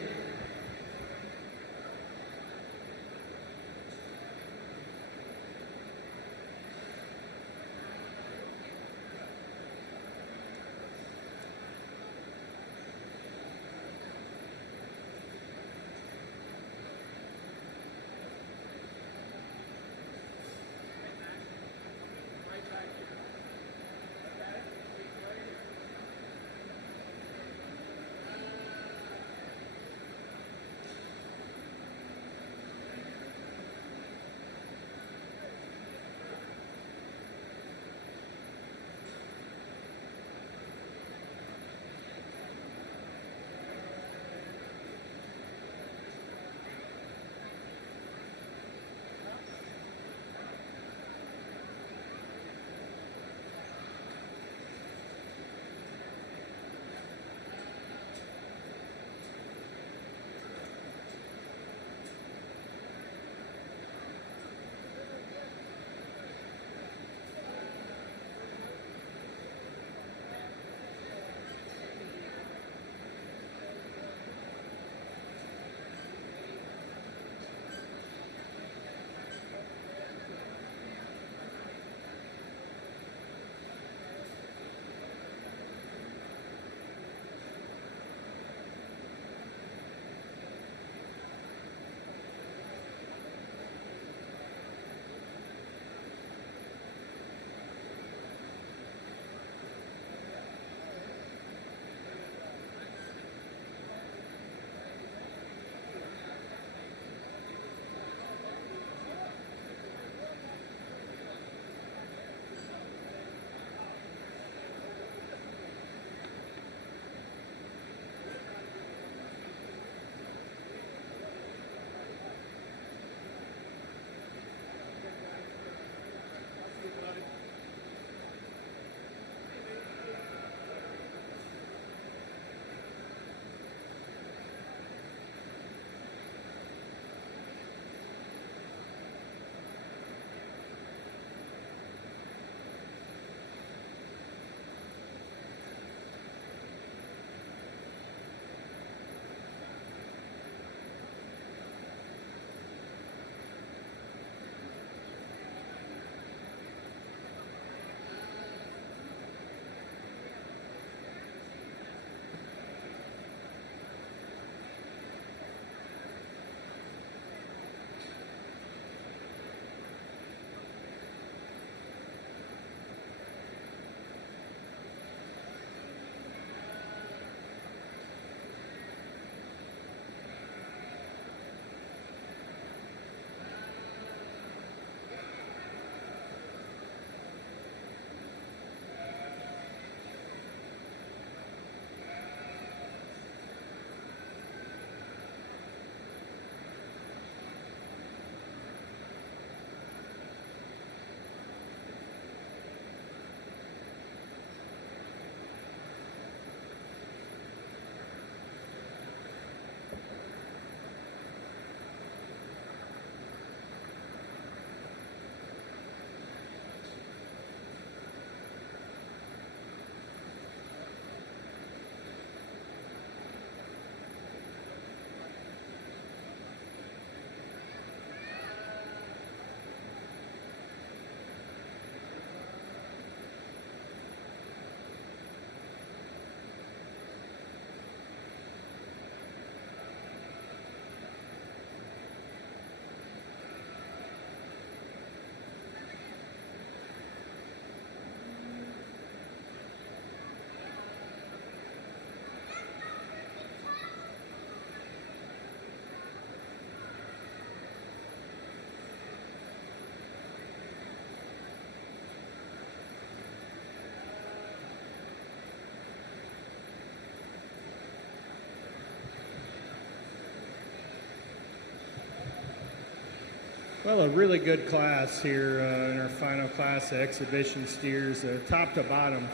Well, a really good class here in our final class, the exhibition steers, top to bottom.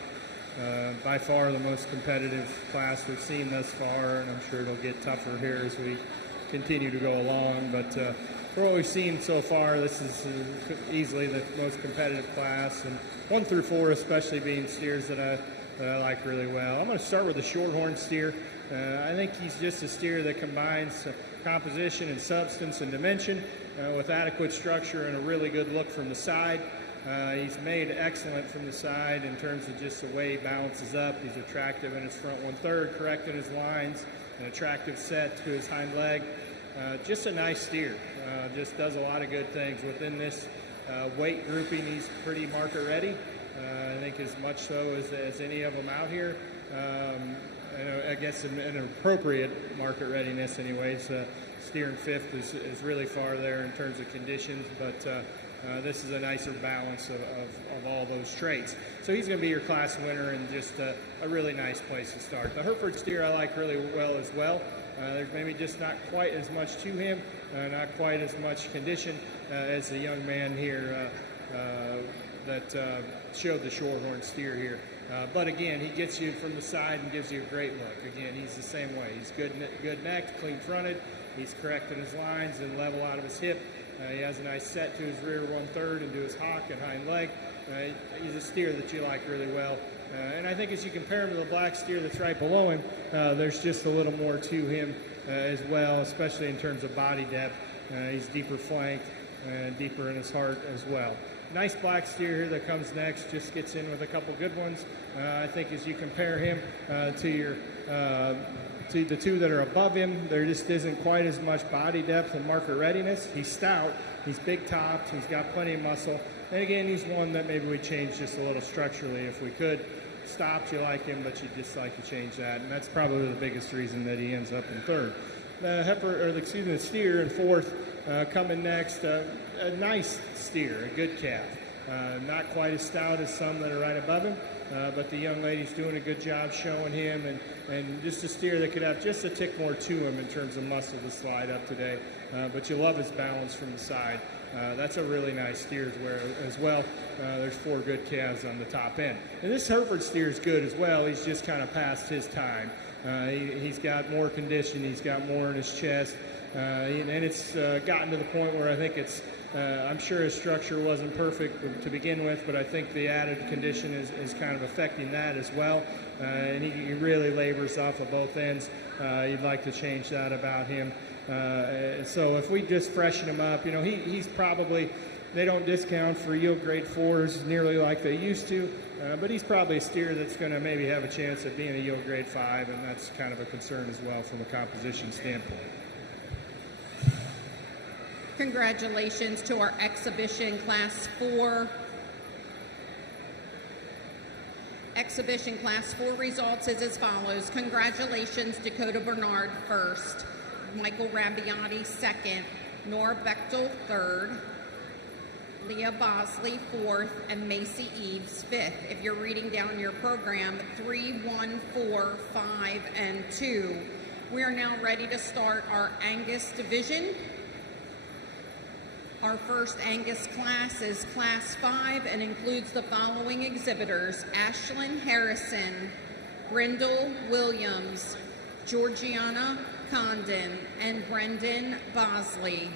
By far the most competitive class we've seen thus far, and I'm sure it'll get tougher here as we continue to go along. But for what we've seen so far, this is easily the most competitive class, and 1 through 4 especially being steers that I like really well. I'm going to start with the shorthorn steer. I think he's just a steer that combines composition and substance and dimension with adequate structure and a really good look from the side. He's made excellent from the side in terms of just the way he balances up. He's attractive in his front 1/3, correct in his lines, an attractive set to his hind leg. Just a nice steer. Just does a lot of good things. Within this weight grouping, he's pretty market ready. I think as much so as any of them out here. I guess an appropriate market readiness anyways. Steering 5th is really far there in terms of conditions, but this is a nicer balance of all those traits. So he's going to be your class winner and just a really nice place to start. The Hereford steer I like really well as well. There's maybe just not quite as much to him, not quite as much condition as the young man here that showed the shorthorn steer here. But again, he gets you from the side and gives you a great look. Again, he's the same way. He's good necked, clean fronted. He's correct in his lines and level out of his hip. He has a nice set to his rear 1/3 and to his hock and hind leg. He's a steer that you like really well. And I think as you compare him to the black steer that's right below him, there's just a little more to him as well, especially in terms of body depth. He's deeper flanked and deeper in his heart as well. Nice black steer here that comes next, just gets in with a couple good ones. I think as you compare him to the two that are above him, there just isn't quite as much body depth and market readiness. He's stout, he's big topped, he's got plenty of muscle. And again, he's one that maybe we change just a little structurally if we could. Stopped, you like him, but you'd just like to change that. And that's probably the biggest reason that he ends up in 3rd. The steer in 4th, coming next, a nice steer, a good calf. Not quite as stout as some that are right above him, but the young lady's doing a good job showing him, and just a steer that could have just a tick more to him in terms of muscle to slide up today. But you love his balance from the side. That's a really nice steer as well. There's 4 good calves on the top end. And this Hereford steer is good as well. He's just kind of past his time. He's got more condition. He's got more in his chest. And it's gotten to the point where I think I'm sure his structure wasn't perfect to begin with, but I think the added condition is kind of affecting that as well. And he really labors off of both ends. You'd like to change that about him. So if we just freshen him up, he's probably, they don't discount for yield grade 4s nearly like they used to, but he's probably a steer that's going to maybe have a chance at being a yield grade 5, and that's kind of a concern as well from a composition standpoint. Congratulations to our exhibition class 4. Exhibition class 4 results is as follows. Congratulations, Dakota Bernard 1st, Michael Rabbiati 2nd, Nora Bechtel 3rd, Leah Bosley 4th, and Macy Eves 5th. If you're reading down your program, 3, 1, 4, 5, and 2. We are now ready to start our Angus division. Our first Angus class is Class 5 and includes the following exhibitors: Ashlyn Harrison, Brindle Williams, Georgiana Condon, and Brendan Bosley.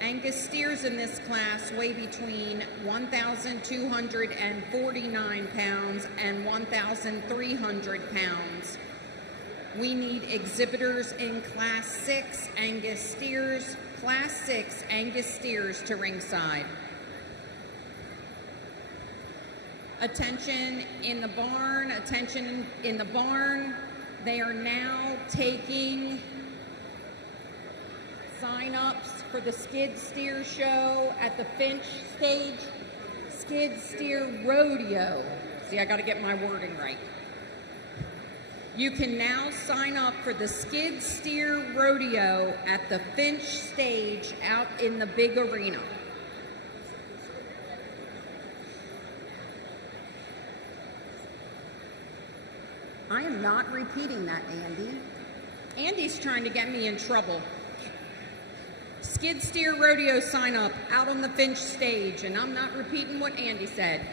Angus steers in this class weigh between 1,249 pounds and 1,300 pounds. We need exhibitors in Class 6 Angus steers, Class 6 Angus steers to ringside. Attention in the barn, attention in the barn. They are now taking sign-ups for the skid steer show at the Finch stage, skid steer rodeo. See, I got to get my wording right. You can now sign up for the skid steer rodeo at the Finch stage out in the big arena. I am not repeating that, Andy. Andy's trying to get me in trouble. Skid Steer Rodeo sign up out on the Finch stage, and I'm not repeating what Andy said.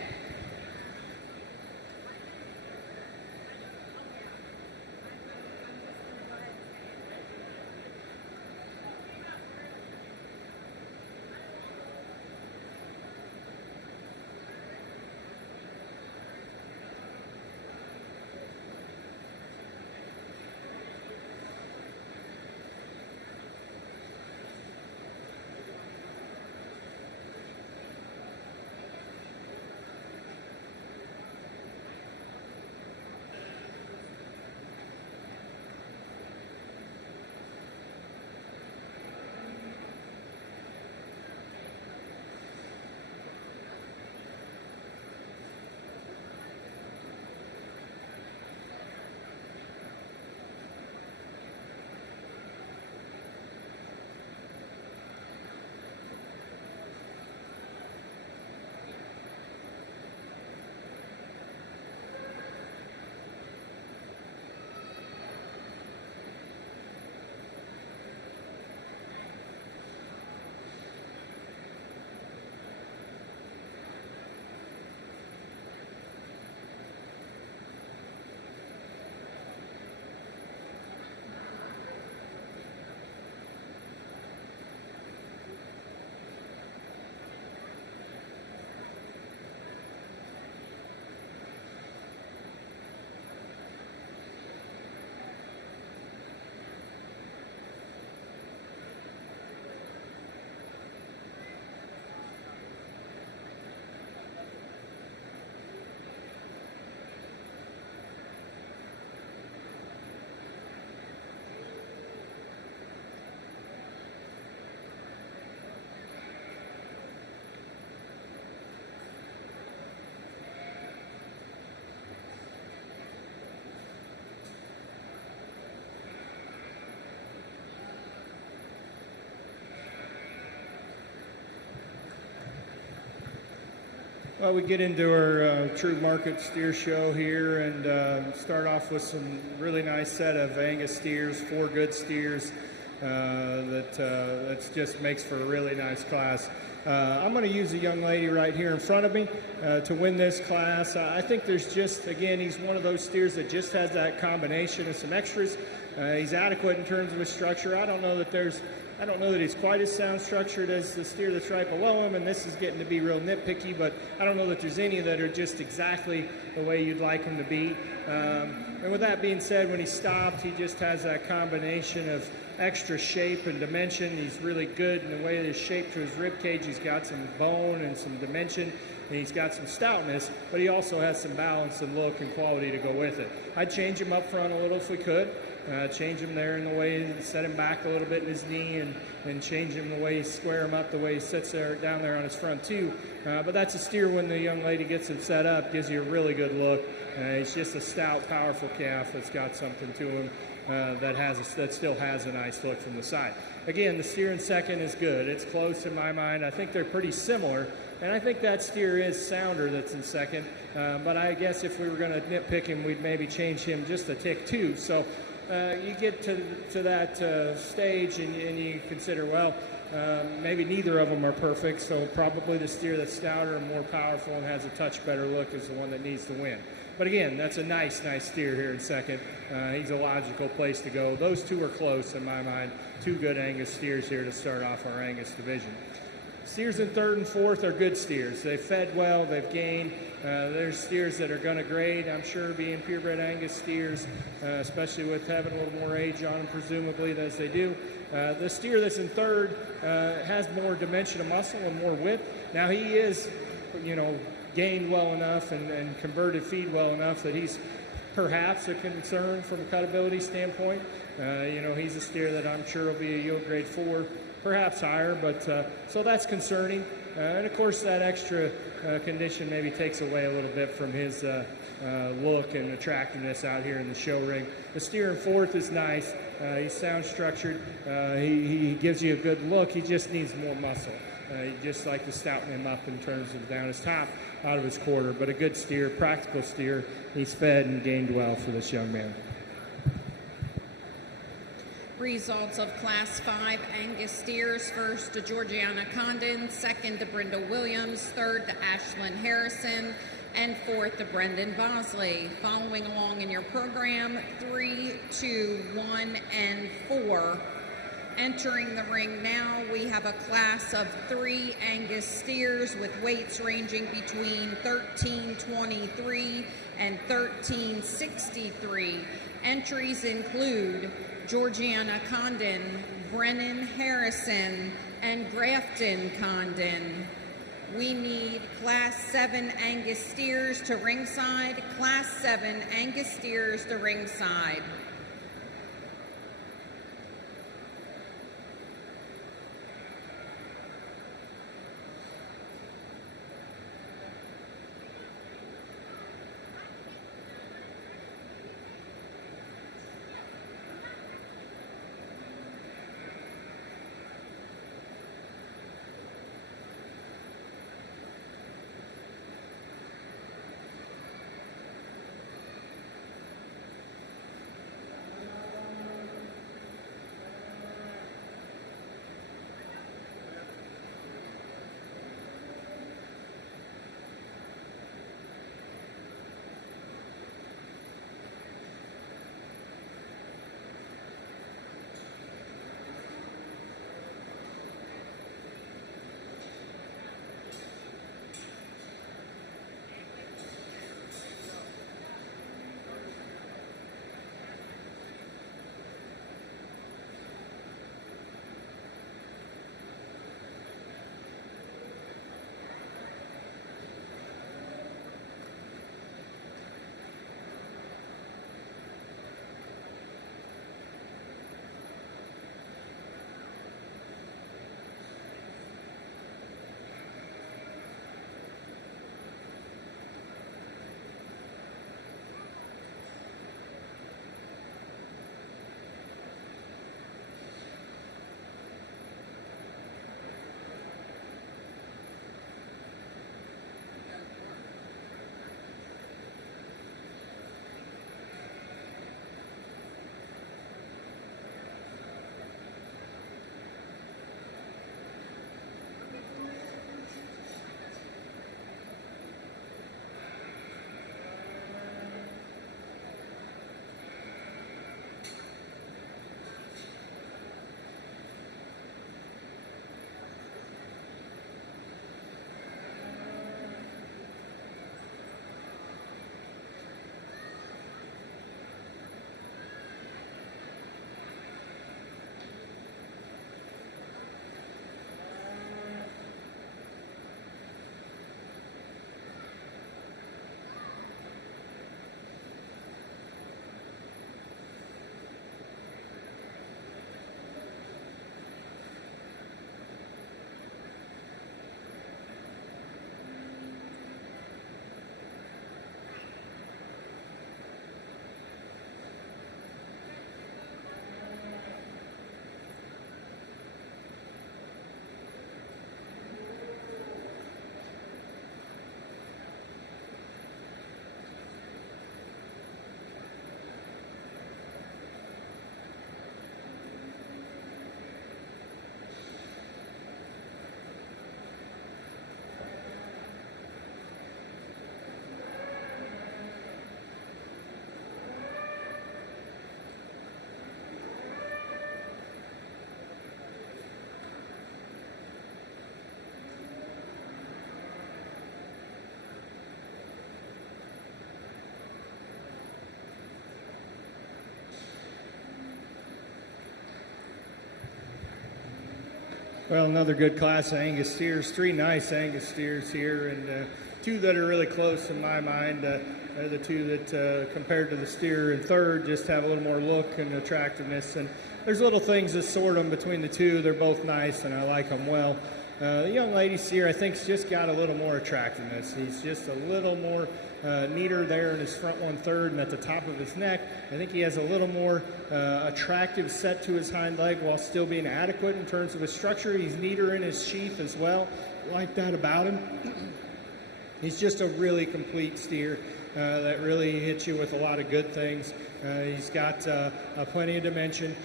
Well, we get into our True Market Steer Show here and start off with some really nice set of Angus steers, 4 good steers that just makes for a really nice class. I'm going to use a young lady right here in front of me to win this class. I think there's just, again, he's one of those steers that just has that combination of some extras. He's adequate in terms of his structure. I don't know that he's quite as sound structured as the steer that's right below him, and this is getting to be real nitpicky, but I don't know that there's any that are just exactly the way you'd like them to be. And with that being said, when he stopped, he just has that combination of extra shape and dimension. He's really good in the way that he's shaped to his rib cage. He's got some bone and some dimension, and he's got some stoutness, but he also has some balance and look and quality to go with it. I'd change him up front a little if we could. Change him there in the way, set him back a little bit in his knee, and change him the way, square him up the way he sits there down there on his front too. But that's a steer when the young lady gets him set up, gives you a really good look. He's just a stout, powerful calf that's got something to him that still has a nice look from the side. Again, the steer in second is good. It's close in my mind. I think they're pretty similar, and I think that steer is sounder that's in second. But I guess if we were going to nitpick him, we'd maybe change him just a tick too. So you get to that stage and you consider, well, maybe neither of them are perfect, so probably the steer that's stouter and more powerful and has a touch better look is the one that needs to win. But again, that's a nice steer here in second. He's a logical place to go. Those two are close in my mind. 2 good Angus steers here to start off our Angus division. Steers in third and fourth are good steers. They've fed well, they've gained. There's steers that are going to grade, I'm sure, being purebred Angus steers, especially with having a little more age on them, presumably, as they do. The steer that's in third has more dimension of muscle and more width. Now, he is, gained well enough and converted feed well enough that he's perhaps a concern from a cutability standpoint. He's a steer that I'm sure will be a yield grade 4, perhaps higher, but so that's concerning. And of course, that extra condition maybe takes away a little bit from his look and attractiveness out here in the show ring. The steer in fourth is nice. He's sound structured. He gives you a good look. He just needs more muscle. You just like to stouten him up in terms of down his top, out of his quarter. But a good steer, practical steer. He's fed and gained well for this young man. Results of Class 5 Angus steers: first to Georgiana Condon, second to Brenda Williams, third to Ashlyn Harrison, and fourth to Brendan Bosley. Following along in your program, 3, 2, 1, and 4. Entering the ring now, we have a class of 3 Angus steers with weights ranging between 1323 and 1363. Entries include Georgiana Condon, Brennan Harrison, and Grafton Condon. We need Class 7 Angus steers to ringside. Class 7 Angus steers to ringside. Well, another good class of Angus steers. 3 nice Angus steers here, and 2 that are really close in my mind. They're the 2 that, compared to the steer in third, just have a little more look and attractiveness. And there's little things that sort them between the 2. They're both nice, and I like them well. The young lady steer, I think, has just got a little more attractiveness. He's just a little more neater there in his front 1/3 and at the top of his neck. I think he has a little more attractive set to his hind leg while still being adequate in terms of his structure. He's neater in his sheath as well. I like that about him. He's just a really complete steer that really hits you with a lot of good things. He's got plenty of dimension.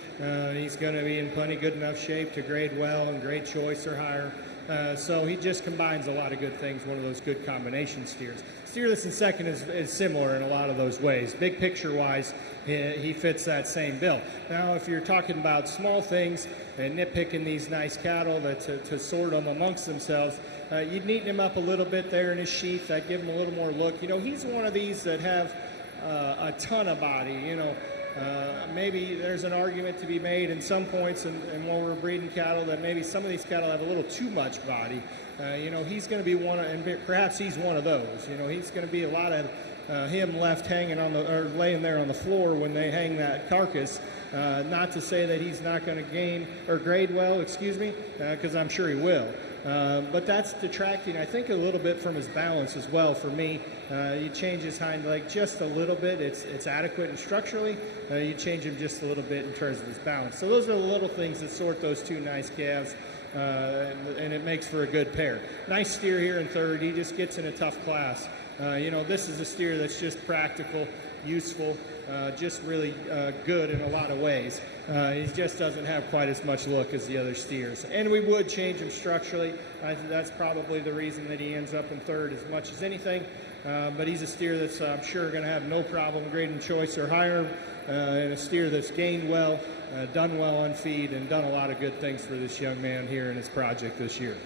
He's going to be in plenty good enough shape to grade well and grade choice or higher. So he just combines a lot of good things, one of those good combination steers. Steer that's in second is similar in a lot of those ways. Big picture-wise, he fits that same bill. Now, if you're talking about small things and nitpicking these nice cattle to sort them amongst themselves, you'd neaten him up a little bit there in his sheath. I'd give him a little more look. You know, he's one of these that have a ton of body. You know, maybe there's an argument to be made in some points, and when we're breeding cattle, that maybe some of these cattle have a little too much body. You know, he's going to be one, and perhaps he's one of those. You know, he's going to be a lot of him left hanging on the, or laying there on the floor when they hang that carcass. Not to say that he's not going to gain or grade well, because I'm sure he will. But that's detracting, I think, a little bit from his balance as well for me. You change his hind leg just a little bit. It's adequate, and structurally, you change him just a little bit in terms of his balance. So those are the little things that sort those two nice calves, and it makes for a good pair. Nice steer here in third. He just gets in a tough class. You know, this is a steer that's just practical, useful, just really good in a lot of ways. He just doesn't have quite as much look as the other steers. And we would change him structurally. That's probably the reason that he ends up in third as much as anything. But he's a steer that's, I'm sure, going to have no problem grading choice or higher, and a steer that's gained well, done well on feed, and done a lot of good things for this young man here in his project this year.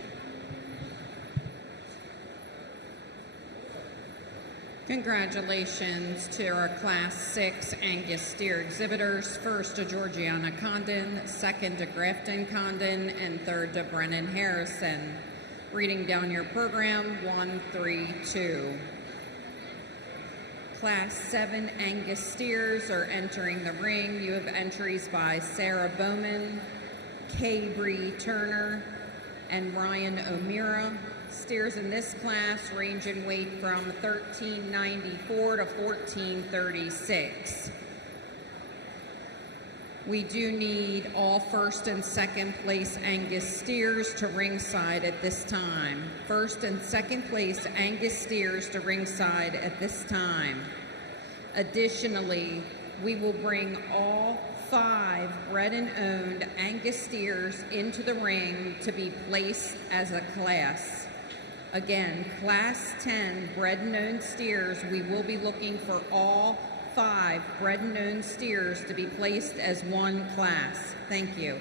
Congratulations to our Class 6 Angus steer exhibitors. First to Georgiana Condon, second to Grafton Condon, and third to Brennan Harrison. Reading down your program, 1-3-2. Class 7 Angus steers are entering the ring. You have entries by Sarah Bowman, Kay Bree Turner, and Ryan O'Meara. Steers in this class range in weight from 1394 to 1436. We do need all first and second place Angus steers to ringside at this time. First and second place Angus steers to ringside at this time. Additionally, we will bring all 5 bred and owned Angus steers into the ring to be placed as a class. Again, Class 10 bred and owned steers, we will be looking for all 5 bred and owned steers to be placed as one class. Thank you.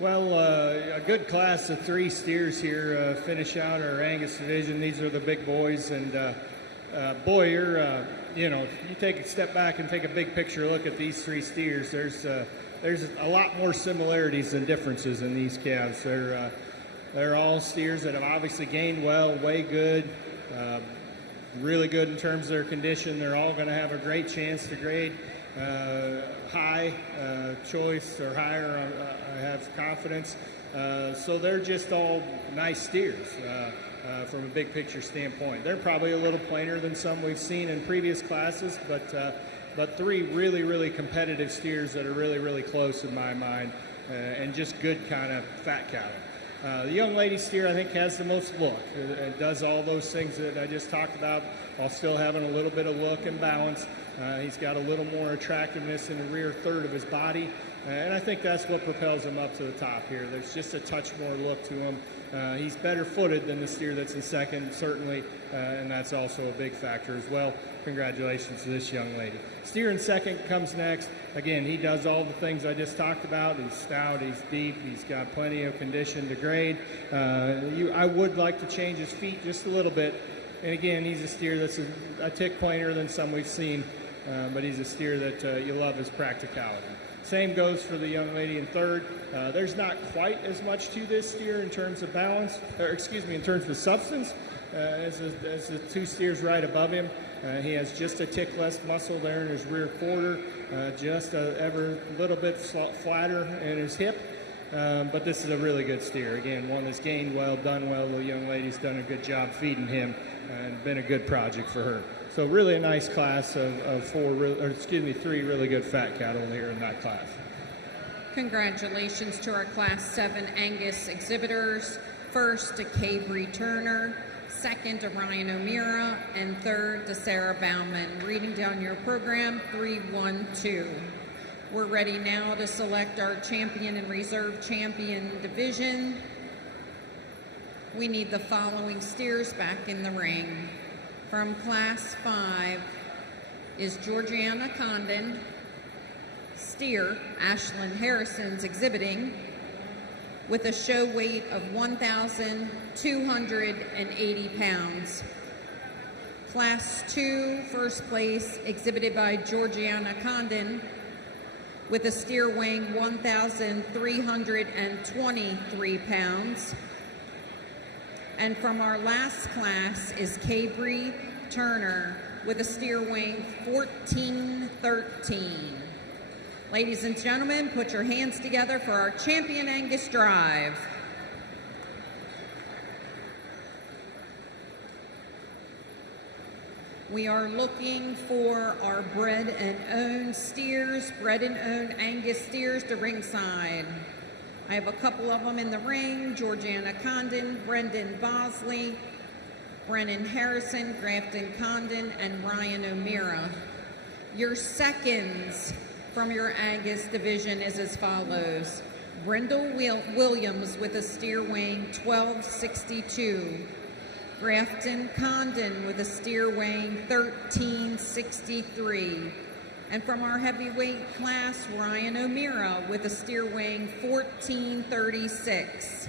Well, a good class of 3 steers here finish out our Angus division. These are the big boys, and boy, you're you take a step back and take a big picture look at these 3 steers. There's a lot more similarities than differences in these calves. They're all steers that have obviously gained well, weigh good, really good in terms of their condition. They're all going to have a great chance to grade high choice or higher. I have confidence. So they're just all nice steers from a big picture standpoint. They're probably a little plainer than some we've seen in previous classes, but 3 really, really competitive steers that are really, really close in my mind, and just good kind of fat cattle. The young lady steer, I think, has the most look. It does all those things that I just talked about while still having a little bit of look and balance. He's got a little more attractiveness in the rear third of his body, and I think that's what propels him up to the top here. There's just a touch more look to him. He's better footed than the steer that's in second, certainly, and that's also a big factor as well. Congratulations to this young lady. Steer in second comes next. Again, he does all the things I just talked about. He's stout, he's deep, he's got plenty of condition to grade. I would like to change his feet just a little bit. And again, he's a steer that's a tick plainer than some we've seen, but he's a steer that you love his practicality. Same goes for the young lady in third. There's not quite as much to this steer in terms of balance, in terms of substance, as the 2 steers right above him. He has just a tick less muscle there in his rear quarter, just a little bit flatter in his hip. But this is a really good steer. Again, one that's gained well, done well. The young lady's done a good job feeding him, and been a good project for her. So really a nice class of 3 really good fat cattle here in that class. Congratulations to our Class 7 Angus exhibitors. First to Cabry Turner, second to Ryan O'Meara, and third to Sarah Bauman. Reading down your program, 3-1-2. We're ready now to select our champion and reserve champion division. We need the following steers back in the ring. From Class 5 is Georgiana Condon. Steer, Ashlyn Harrison's exhibiting with a show weight of 1,280 pounds. Class 2, first place, exhibited by Georgiana Condon with a steer weighing 1,323 pounds. And from our last class is Cabry Turner with a steer weighing 1,413. Ladies and gentlemen, put your hands together for our Champion Angus Drive. We are looking for our bred and owned steers, bred and owned Angus steers to ringside. I have a couple of them in the ring: Georgiana Condon, Brendan Bosley, Brennan Harrison, Grafton Condon, and Ryan O'Meara. Your seconds from your Angus division is as follows: Brendel Williams with a steer weighing 1262, Grafton Condon with a steer weighing 1363, and from our heavyweight class, Ryan O'Meara with a steer weighing 1436.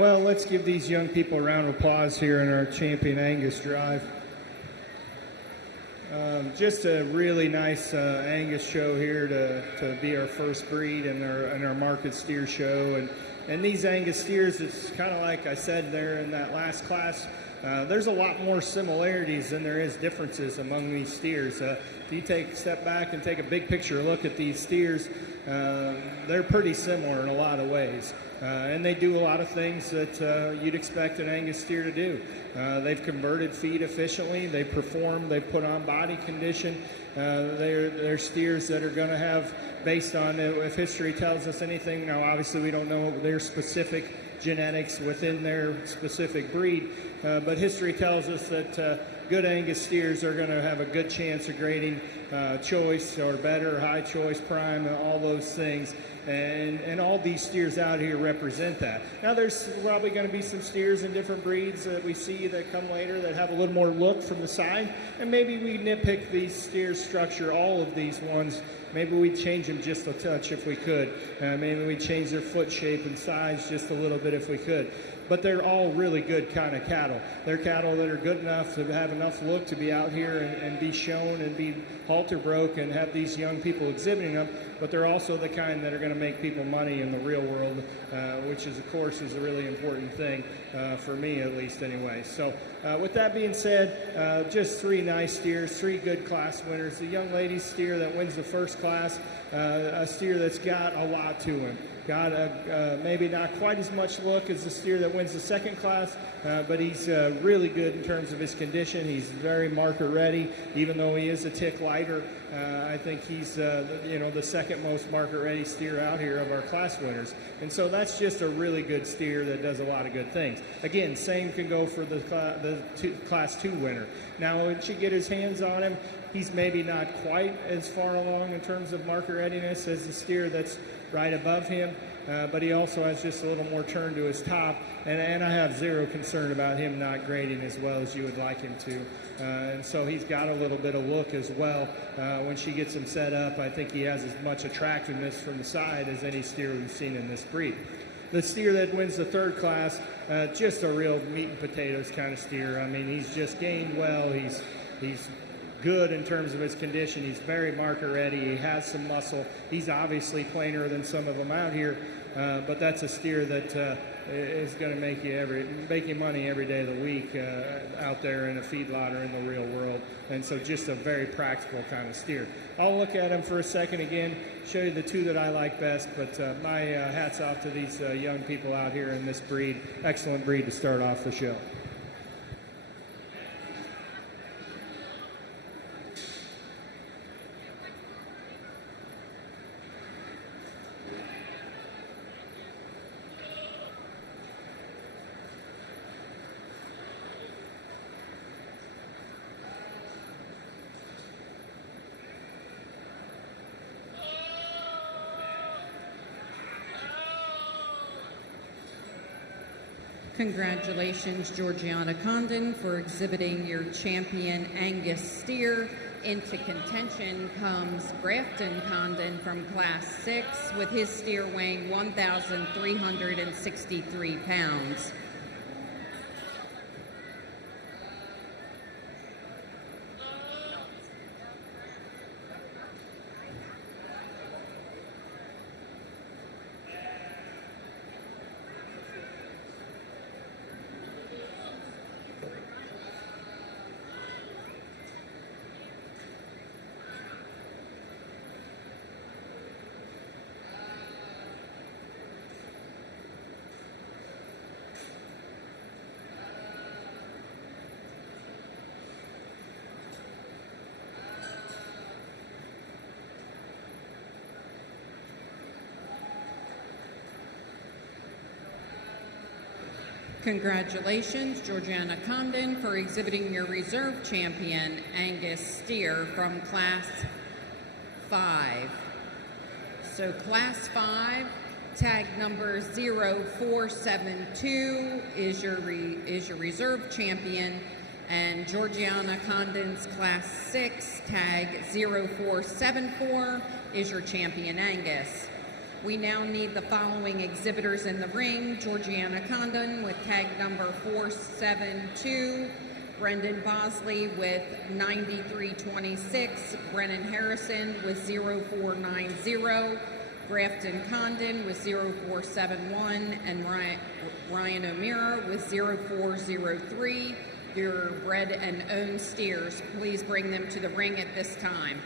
Well, let's give these young people a round of applause here in our Champion Angus drive. Just a really nice Angus show here to be our first breed in our market steer show. And these Angus steers, it's kind of like I said there in that last class, there's a lot more similarities than there is differences among these steers. If you take a step back and take a big picture look at these steers, they're pretty similar in a lot of ways. And they do a lot of things that you'd expect an Angus steer to do. They've converted feed efficiently. They perform. They put on body condition. They're steers that are going to have, based on if history tells us anything. Now, obviously, we don't know their specific genetics within their specific breed, but history tells us that good Angus steers are going to have a good chance of grading choice or better, high choice, prime, and all those things. And all these steers out here represent that. Now, there's probably going to be some steers in different breeds that we see that come later that have a little more look from the side. And maybe we nitpick these steers' structure, all of these ones. Maybe we'd change them just a touch if we could. Maybe we'd change their foot shape and size just a little bit if we could. But they're all really good kind of cattle. They're cattle that are good enough to have enough look to be out here and be shown and be halter broke and have these young people exhibiting them. But they're also the kind that are going to make people money in the real world, which is, of course, is a really important thing for me, at least anyway. So with that being said, just three nice steers, three good class winners. The young lady's steer that wins the first class, a steer that's got a lot to him. Got maybe not quite as much look as the steer that wins the second class, but he's really good in terms of his condition. He's very market ready, even though he is a tick lighter. I think he's the second most market ready steer out here of our class winners, and so that's just a really good steer that does a lot of good things. Again, same can go for the class 2 winner. Now, when she get his hands on him, he's maybe not quite as far along in terms of market readiness as the steer that's right above him, but he also has just a little more turn to his top, and I have zero concern about him not grading as well as you would like him to. And so he's got a little bit of look as well. When she gets him set up, I think he has as much attractiveness from the side as any steer we've seen in this breed. The steer that wins the third class, just a real meat and potatoes kind of steer. I mean, he's just gained well. He's good in terms of his condition. He's very market ready. He has some muscle. He's obviously plainer than some of them out here, but that's a steer that is going to make you money every day of the week out there in a feedlot or in the real world. And so just a very practical kind of steer. I'll look at him for a second again, show you the two that I like best, but my hat's off to these young people out here in this breed. Excellent breed to start off the show. Congratulations, Georgiana Condon, for exhibiting your champion Angus steer. Into contention comes Grafton Condon from Class 6 with his steer weighing 1,363 pounds. Congratulations, Georgiana Condon, for exhibiting your reserve champion, Angus steer from Class 5. So Class 5, tag number 0472 is your reserve champion, and Georgiana Condon's Class 6, tag 0474 is your champion Angus. We now need the following exhibitors in the ring: Georgiana Condon with tag number 472, Brendan Bosley with 9326, Brennan Harrison with 0490, Grafton Condon with 0471, and Ryan O'Meara with 0403. Your bred and owned steers. Please bring them to the ring at this time.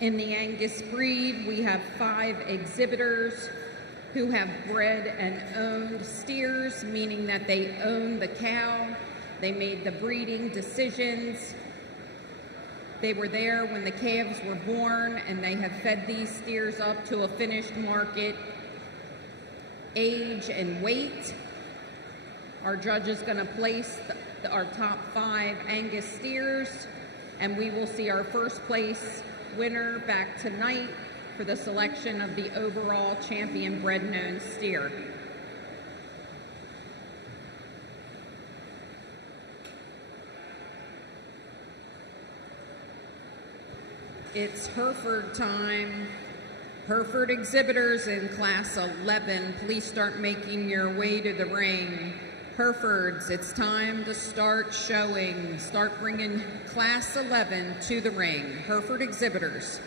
In the Angus breed, we have 5 exhibitors who have bred and owned steers, meaning that they own the cow. They made the breeding decisions. They were there when the calves were born, and they have fed these steers up to a finished market age and weight. Our judge is going to place our top 5 Angus steers, and we will see our first place winner back tonight for the selection of the overall champion bred and owned steer. It's Hereford time. Hereford exhibitors in class 11, please start making your way to the ring. Herefords, it's time to start showing. Start bringing class 11 to the ring. Hereford exhibitors.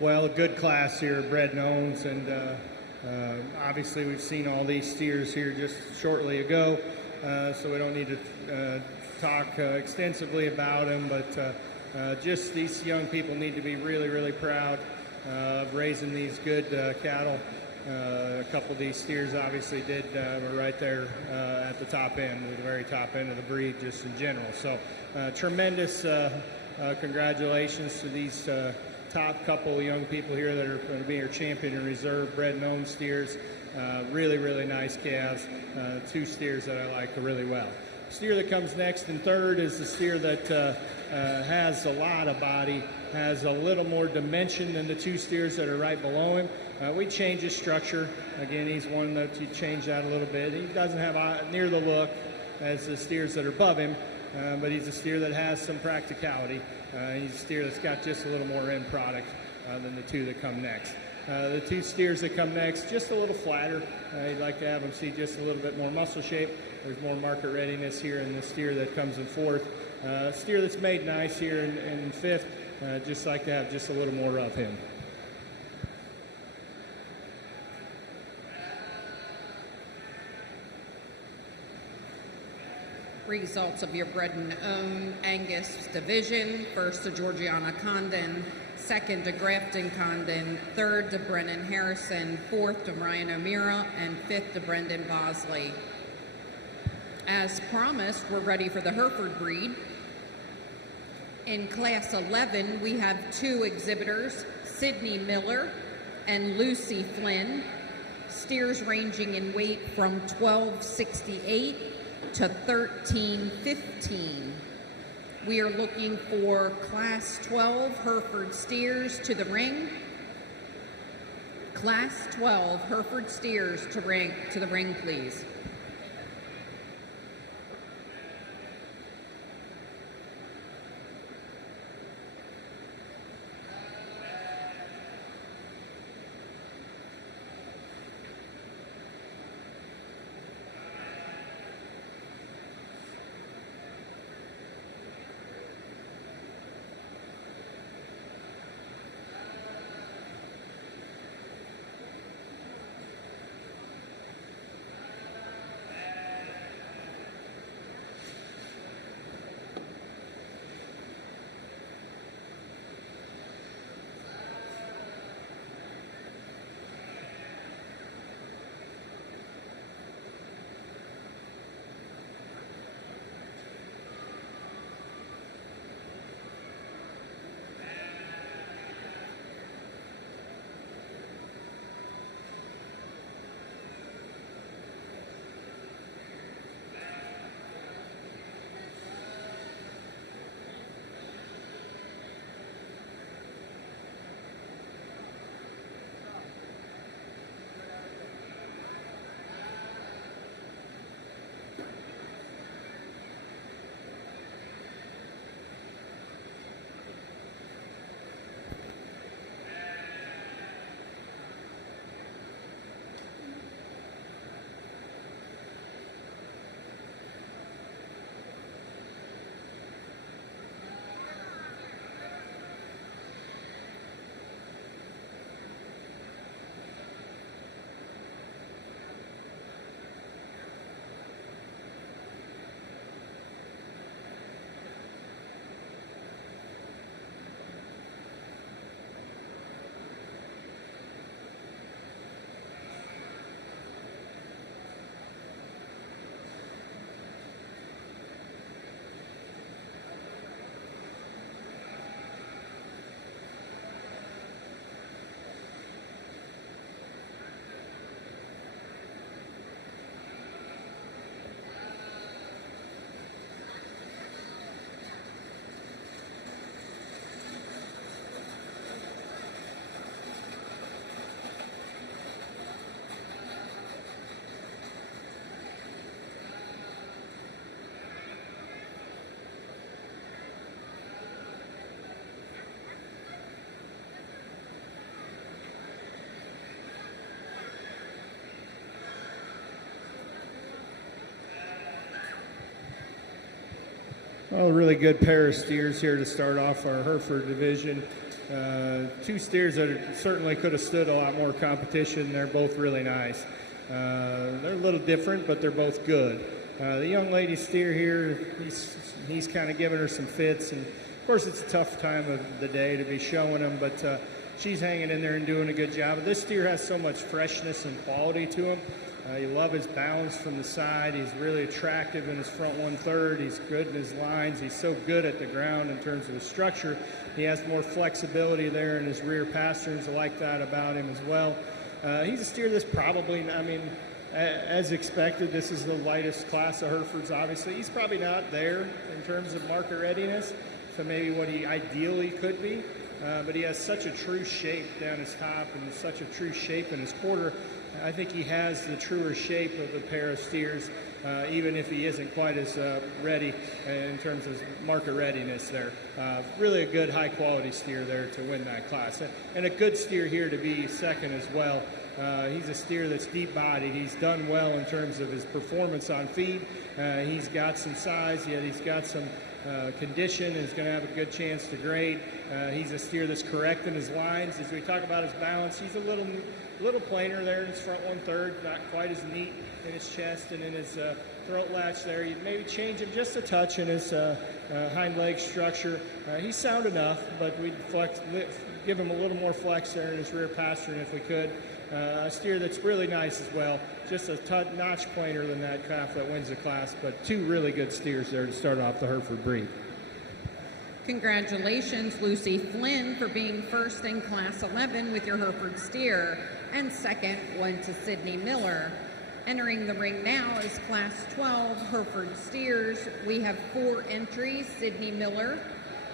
Well, a good class here, bred and owns, and obviously we've seen all these steers here just shortly ago, so we don't need to talk extensively about them, but just these young people need to be really, really proud of raising these good cattle. A couple of these steers obviously were right there at the top end, the very top end of the breed just in general. So tremendous congratulations to these top couple of young people here that are going to be our champion and reserve bred and owned steers. Really, really nice calves. 2 steers that I like really well. Steer that comes next in third is the steer that has a lot of body, has a little more dimension than the 2 steers that are right below him. We changed his structure. Again, he's one that you change that a little bit. He doesn't have near the look as the steers that are above him, but he's a steer that has some practicality. He's a steer that's got just a little more end product than the 2 that come next. The 2 steers that come next, just a little flatter. You'd like to have them see just a little bit more muscle shape. There's more market readiness here in the steer that comes in fourth. Steer that's made nice here in fifth. just like to have just a little more of him. Results of your bred and owned Angus division: first to Georgiana Condon, second to Grafton Condon, third to Brennan Harrison, fourth to Ryan O'Meara, and fifth to Brendan Bosley. As promised, we're ready for the Hereford breed. In Class 11, we have two exhibitors, Sydney Miller and Lucy Flynn, steers ranging in weight from 1268 to 1315. We are looking for Class 12 Hereford steers to the ring. Class 12 Hereford steers to the ring, please. Well, a really good pair of steers here to start off our Hereford division. Two steers that certainly could have stood a lot more competition. They're both really nice. They're a little different, but they're both good. The young lady steer here, he's kind of giving her some fits, and of course it's a tough time of the day to be showing them, but she's hanging in there and doing a good job. This steer has so much freshness and quality to him. You love his balance from the side. He's really attractive in his front 1/3. He's good in his lines. He's so good at the ground in terms of his structure. He has more flexibility there in his rear pasterns. I like that about him as well. He's a steer that's probably, as expected, this is the lightest class of Herefords, obviously. He's probably not there in terms of market readiness to maybe what he ideally could be. But he has such a true shape down his top and such a true shape in his quarter. I think he has the truer shape of the pair of steers, even if he isn't quite as ready in terms of market readiness there. Really a good high-quality steer there to win that class. And a good steer here to be second as well. He's a steer that's deep-bodied. He's done well in terms of his performance on feed. He's got some size, yet he's got some condition and is going to have a good chance to grade. He's a steer that's correct in his lines. As we talk about his balance, he's a little plainer there in his front 1/3, not quite as neat in his chest and in his throat latch there. You'd maybe change him just a touch in his hind leg structure. He's sound enough, but we'd give him a little more flex there in his rear pastern if we could. A steer that's really nice as well. Just a notch plainer than that calf that wins the class, but two really good steers there to start off the Hereford breed. Congratulations, Lucy Flynn, for being first in Class 11 with your Hereford steer, and second went to Sydney Miller. Entering the ring now is Class 12 Hereford steers. We have 4 entries: Sydney Miller,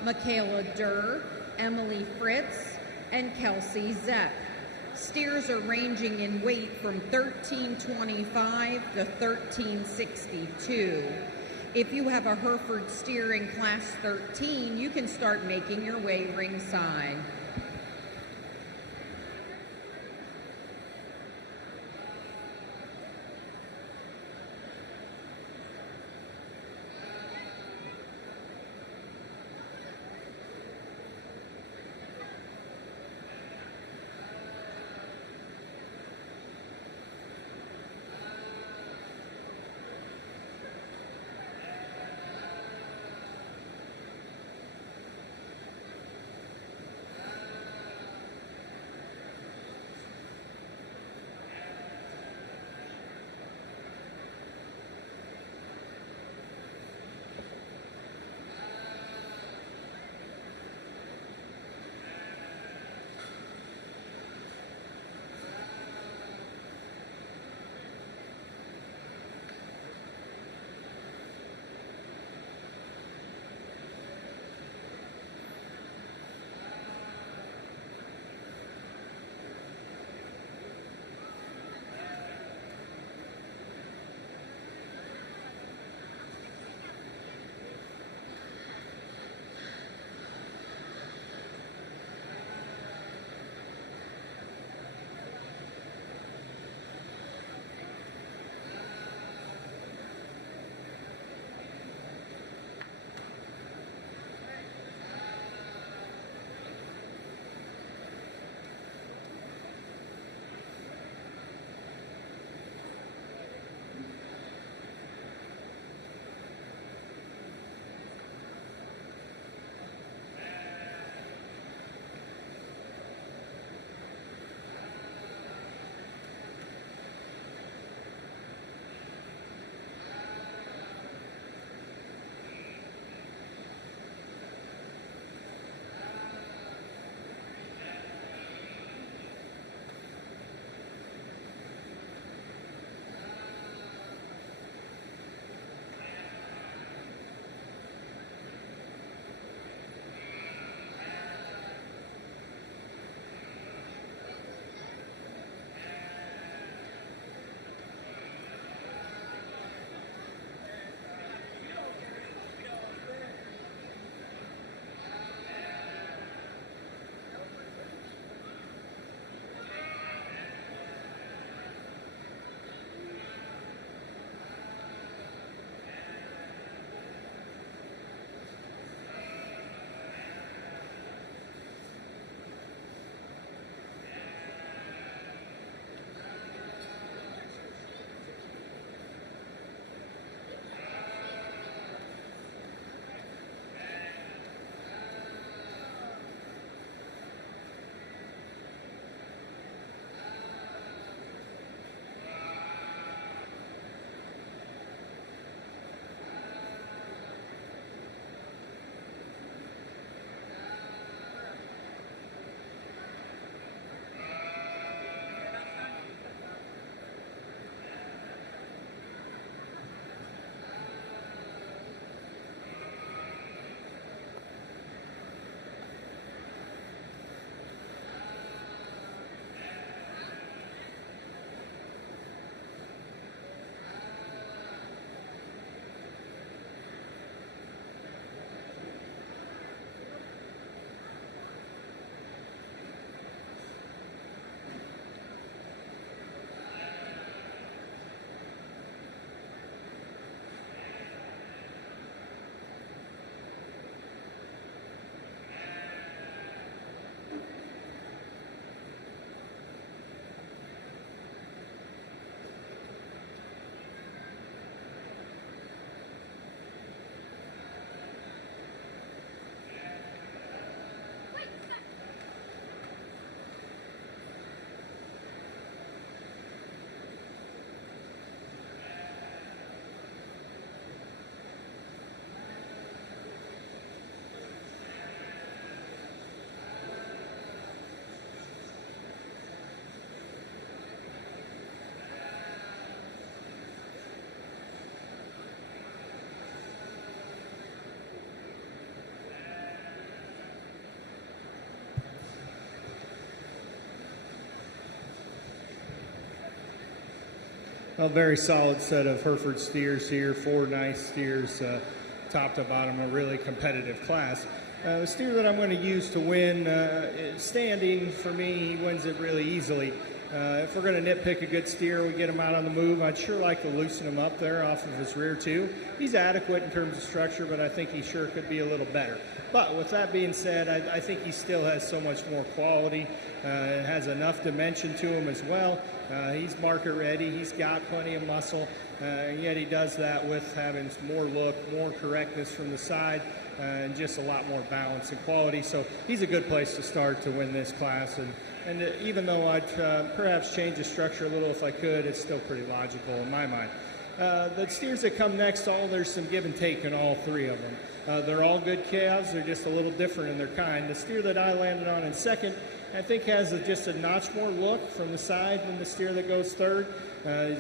Michaela Durr, Emily Fritz, and Kelsey Zepp. Steers are ranging in weight from 1325 to 1362. If you have a Hereford steer in Class 13, you can start making your way ringside. A very solid set of Hereford steers here, 4 nice steers, top to bottom, a really competitive class. The steer that I'm going to use to win, standing for me, he wins it really easily. If we're going to nitpick a good steer, we get him out on the move. I'd sure like to loosen him up there off of his rear too. He's adequate in terms of structure, but I think he sure could be a little better. But with that being said, I think he still has so much more quality. It has enough dimension to him as well. He's market ready. He's got plenty of muscle, and yet he does that with having more look, more correctness from the side, and just a lot more balance and quality. So he's a good place to start to win this class. And even though I'd perhaps change the structure a little if I could, it's still pretty logical in my mind. The steers that come next, there's some give and take in all 3 of them. They're all good calves. They're just a little different in their kind. The steer that I landed on in second, I think has just a notch more look from the side than the steer that goes third.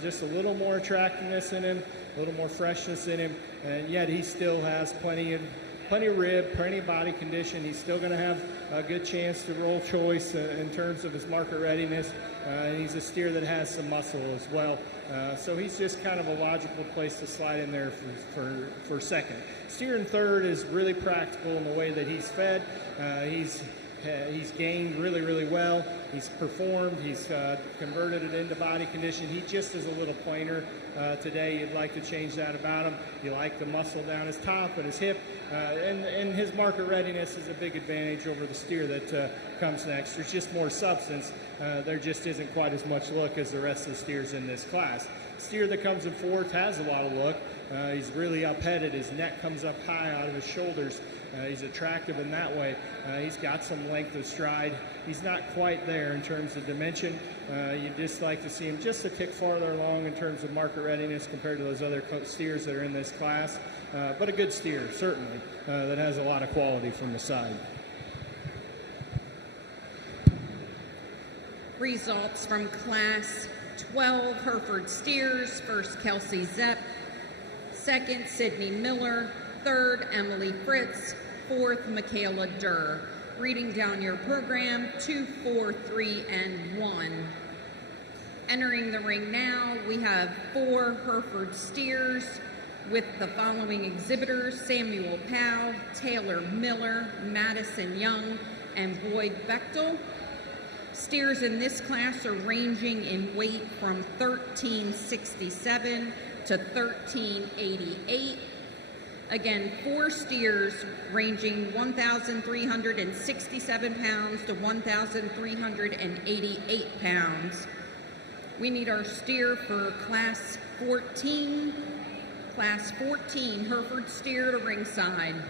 Just a little more attractiveness in him, a little more freshness in him, and yet he still has plenty of rib, plenty of body condition. He's still going to have a good chance to roll choice in terms of his market readiness. He's a steer that has some muscle as well. So he's just kind of a logical place to slide in there for second. Steer in third is really practical in the way that he's fed. He's gained really, really well. He's performed. He's converted it into body condition. He just is a little plainer today. You'd like to change that about him. You like the muscle down his top and his hip. And his market readiness is a big advantage over the steer that comes next. There's just more substance. There just isn't quite as much look as the rest of the steers in this class. Steer that comes in fourth has a lot of look. He's really up-headed. His neck comes up high out of his shoulders. He's attractive in that way. He's got some length of stride. He's not quite there in terms of dimension. You'd just like to see him just a tick farther along in terms of market readiness compared to those other steers that are in this class. But a good steer, certainly, that has a lot of quality from the side. Results from Class 12 Hereford steers. First, Kelsey Zepp. Second, Sydney Miller. Third, Emily Fritz. Fourth, Michaela Durr. Reading down your program, 2, 4, 3, and 1. Entering the ring now, we have 4 Hereford steers with the following exhibitors: Samuel Powell, Taylor Miller, Madison Young, and Boyd Bechtel. Steers in this class are ranging in weight from 1367 to 1388. Again, 4 steers ranging 1,367 pounds to 1,388 pounds. We need our steer for Class 14. Class 14, Hereford steer to ringside.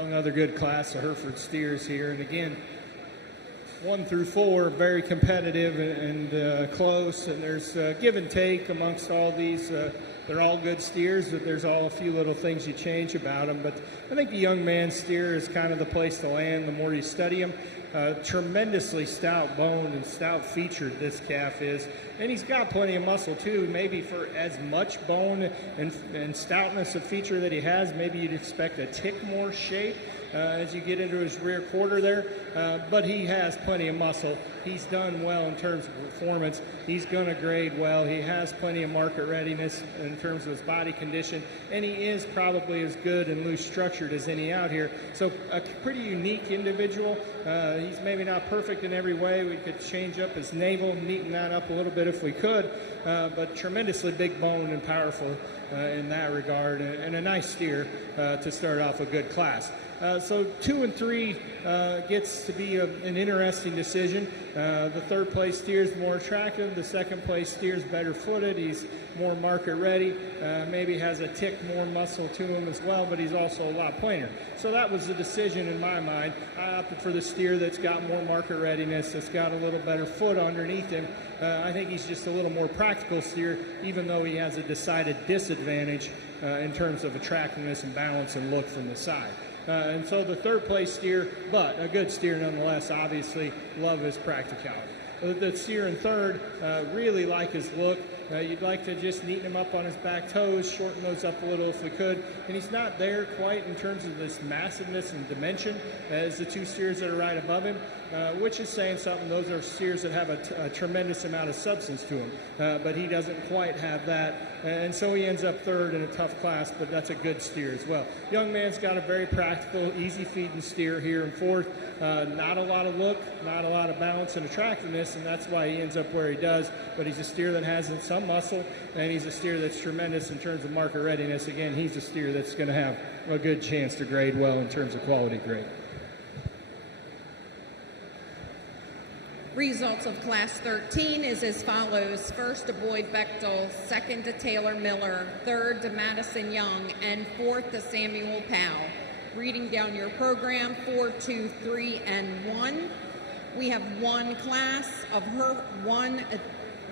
Another good class of Hereford steers here. And again, 1 through 4, very competitive and close. And there's give and take amongst all these. They're all good steers, but there's all a few little things you change about them. But I think the young man steer is kind of the place to land the more you study him. Tremendously stout boned and stout featured this calf is. And he's got plenty of muscle too. Maybe for as much bone and stoutness of feature that he has, maybe you'd expect a tick more shape as you get into his rear quarter there. But he has plenty of muscle. He's done well in terms of performance. He's going to grade well. He has plenty of market readiness in terms of his body condition. And he is probably as good and loose structured as any out here. So a pretty unique individual. He's maybe not perfect in every way. We could change up his navel, neaten that up a little bit if we could. But tremendously big bone and powerful in that regard. And a nice steer to start off a good class. So 2 and 3 gets to be an interesting decision. The third place steer is more attractive. The second place steer is better footed. He's more market ready. Maybe has a tick more muscle to him as well, but he's also a lot plainer. So that was the decision in my mind. I opted for the steer that's got more market readiness, that's got a little better foot underneath him. I think he's just a little more practical steer, even though he has a decided disadvantage in terms of attractiveness and balance and look from the side. And so the third place steer, but a good steer nonetheless, obviously, love his practicality. The steer in third, really like his look. You'd like to just neaten him up on his back toes, shorten those up a little if we could. And he's not there quite in terms of this massiveness and dimension as the 2 steers that are right above him, which is saying something. Those are steers that have a tremendous amount of substance to him. But he doesn't quite have that. And so he ends up third in a tough class, but that's a good steer as well. Young man's got a very practical, easy feeding steer here in fourth. Not a lot of look, not a lot of balance and attractiveness, and that's why he ends up where he does. But he's a steer that has some muscle, and he's a steer that's tremendous in terms of market readiness. Again, he's a steer that's going to have a good chance to grade well in terms of quality grade. Results of Class 13 is as follows. First to Boyd Bechtel, second to Taylor Miller, third to Madison Young, and fourth to Samuel Powell. Reading down your program, 4, 2, 3, and 1. We have one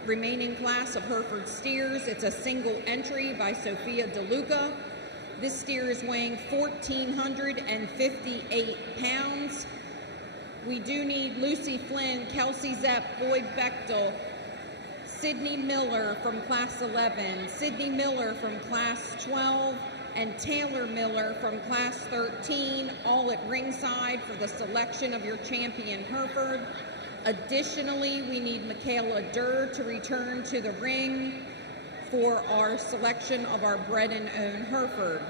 remaining class of Hereford steers. It's a single entry by Sophia DeLuca. This steer is weighing 1,458 pounds. We do need Lucy Flynn, Kelsey Zepp, Boyd Bechtel, Sydney Miller from Class 11, Sydney Miller from Class 12, and Taylor Miller from Class 13, all at ringside for the selection of your champion Hereford. Additionally, we need Michaela Durr to return to the ring for our selection of our bred and owned Hereford.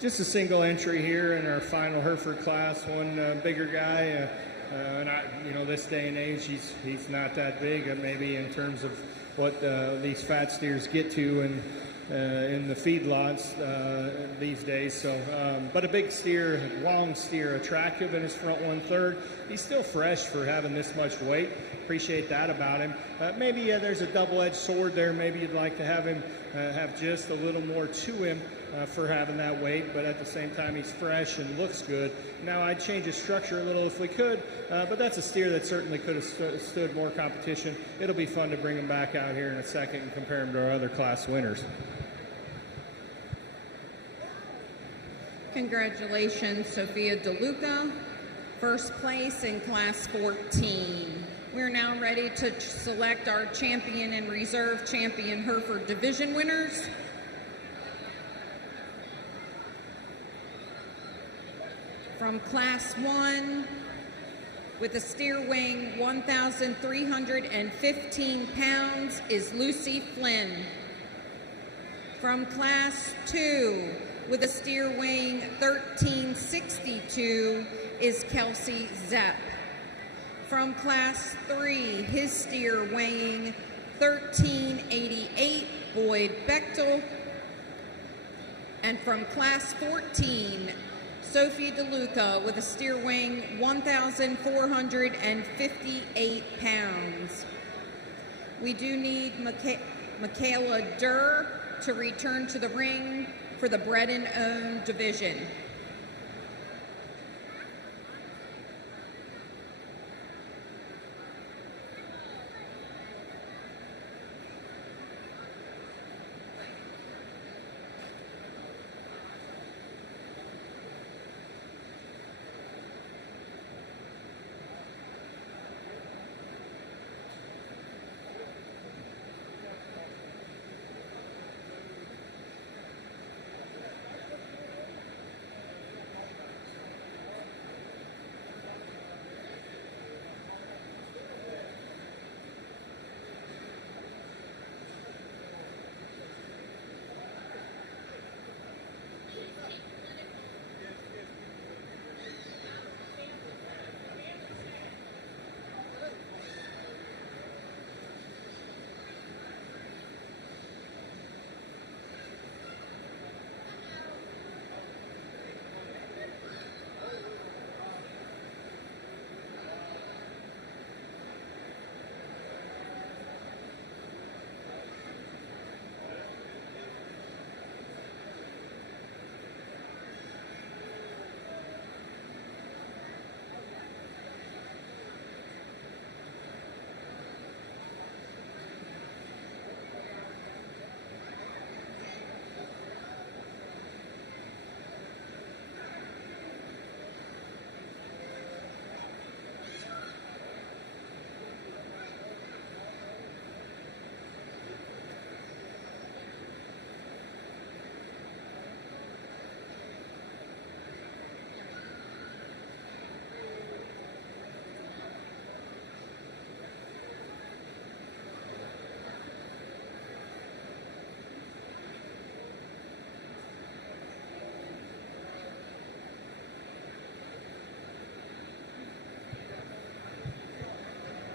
Just a single entry here in our final Hereford class. One bigger guy, and this day and age, he's not that big. Maybe in terms of what these fat steers get to in the feedlots these days. So, but a big steer, long steer, attractive in his front 1/3. He's still fresh for having this much weight. Appreciate that about him. Maybe there's a double-edged sword there. Maybe you'd like to have him have just a little more to him for having that weight, but at the same time he's fresh and looks good. Now I'd change his structure a little if we could, but that's a steer that certainly could have stood more competition. It'll be fun to bring him back out here in a second and compare him to our other class winners. Congratulations, Sophia DeLuca, first place in Class 14. We're now ready to select our champion and reserve champion Hereford division winners. From Class 1, with a steer weighing 1,315 pounds, is Lucy Flynn. From Class 2, with a steer weighing 1,362, is Kelsey Zepp. From Class 3, his steer weighing 1,388, Boyd Bechtel. And from Class 14, Sophie DeLuca, with a steer weighing 1,458 pounds. We do need Michaela Durr to return to the ring for the bred and owned division.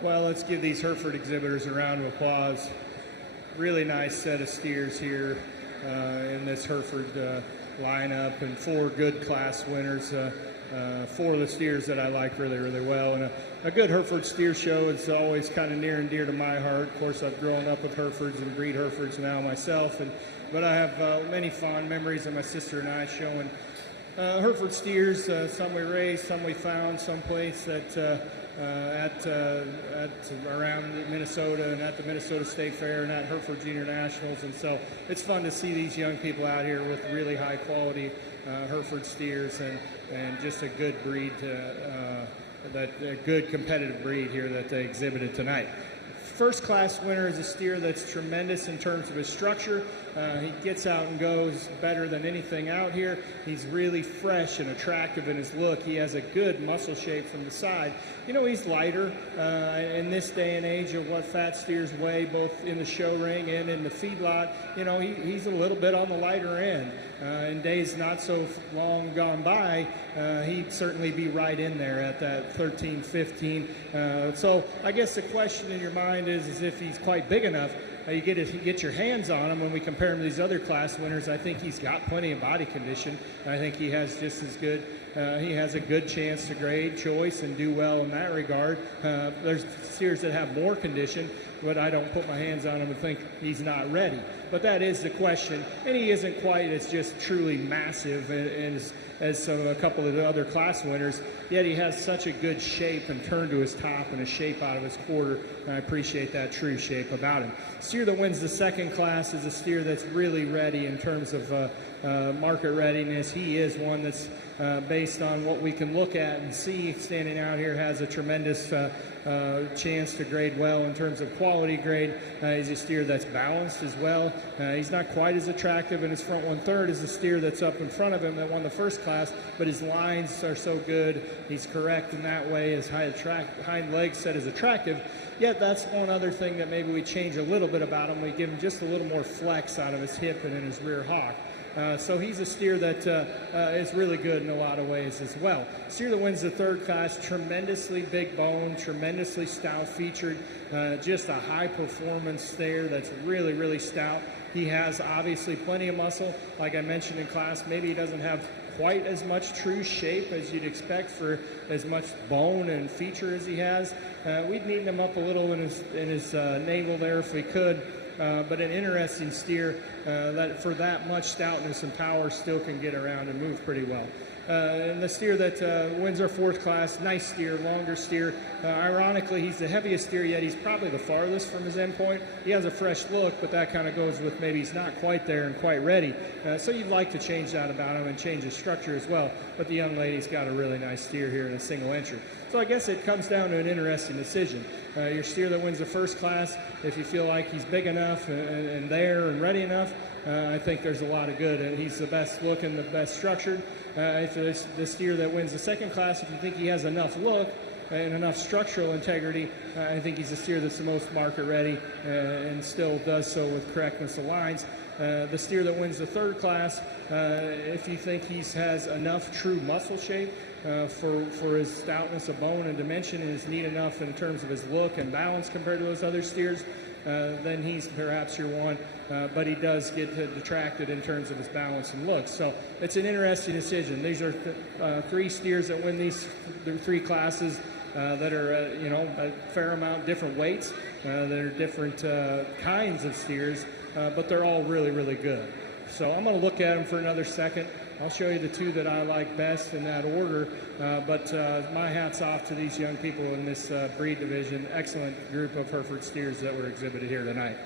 Well, let's give these Hereford exhibitors a round of applause. Really nice set of steers here in this Hereford lineup, and 4 good class winners. 4 of the steers that I like really, really well. And a good Hereford steer show is always kind of near and dear to my heart. Of course, I've grown up with Herefords and breed Herefords now myself, but I have many fond memories of my sister and I showing Hereford steers. Some we raised, some we found someplace that at around Minnesota and at the Minnesota State Fair and at Hereford Junior Nationals. And so it's fun to see these young people out here with really high quality Hereford steers and just a good breed, a good competitive breed here that they exhibited tonight. First class winner is a steer that's tremendous in terms of his structure. He gets out and goes better than anything out here. He's really fresh and attractive in his look. He has a good muscle shape from the side. You know, he's lighter in this day and age of what fat steers weigh, both in the show ring and in the feedlot. You know, he's a little bit on the lighter end. In days not so long gone by, he'd certainly be right in there at that 13, 15. So I guess the question in your mind is if he's quite big enough. You get your hands on him. When we compare him to these other class winners, I think he's got plenty of body condition. I think he has just as good, he has a good chance to grade choice and do well in that regard. There's steers that have more condition, but I don't put my hands on him and think he's not ready. But that is the question, and he isn't quite as just truly massive as a couple of the other class winners, yet he has such a good shape and turn to his top and a shape out of his quarter, and I appreciate that true shape about him. Steer that wins the second class is a steer that's really ready in terms of market readiness, he is one that's based on what we can look at and see standing out here, has a tremendous chance to grade well in terms of quality grade. He's a steer that's balanced as well. He's not quite as attractive in his front 1/3 as the steer that's up in front of him that won the first class, but his lines are so good. He's correct in that way. His hind leg set is attractive. Yet that's one other thing that maybe we change a little bit about him. We give him just a little more flex out of his hip and in his rear hock. So he's a steer that is really good in a lot of ways as well. Steer that wins the 3rd class, tremendously big bone, tremendously stout featured, just a high performance steer that's really, really stout. He has obviously plenty of muscle. Like I mentioned in class, maybe he doesn't have quite as much true shape as you'd expect for as much bone and feature as he has. We'd neaten him up a little in his navel there if we could. But an interesting steer that for that much stoutness and power still can get around and move pretty well. And the steer that wins our 4th class, nice steer, longer steer. Ironically, he's the heaviest steer, yet he's probably the farthest from his endpoint. He has a fresh look, but that kind of goes with maybe he's not quite there and quite ready. So you'd like to change that about him and change his structure as well. But the young lady's got a really nice steer here in a single entry. So I guess it comes down to an interesting decision. Your steer that wins the 1st class, if you feel like he's big enough and there and ready enough, I think there's a lot of good. And he's the best looking, the best structured. If it's the steer that wins the 2nd class, if you think he has enough look and enough structural integrity, I think he's a steer that's the most market ready and still does so with correctness of lines. The steer that wins the 3rd class, if you think he has enough true muscle shape for his stoutness of bone and dimension and is neat enough in terms of his look and balance compared to those other steers, then he's perhaps your one. But he does get detracted in terms of his balance and looks. So it's an interesting decision. These are 3 steers that win these 3 classes that are, a fair amount different weights. They're different kinds of steers, but they're all really, really good. So I'm going to look at them for another second. I'll show you the 2 that I like best in that order, but my hat's off to these young people in this breed division. Excellent group of Hereford steers that were exhibited here tonight.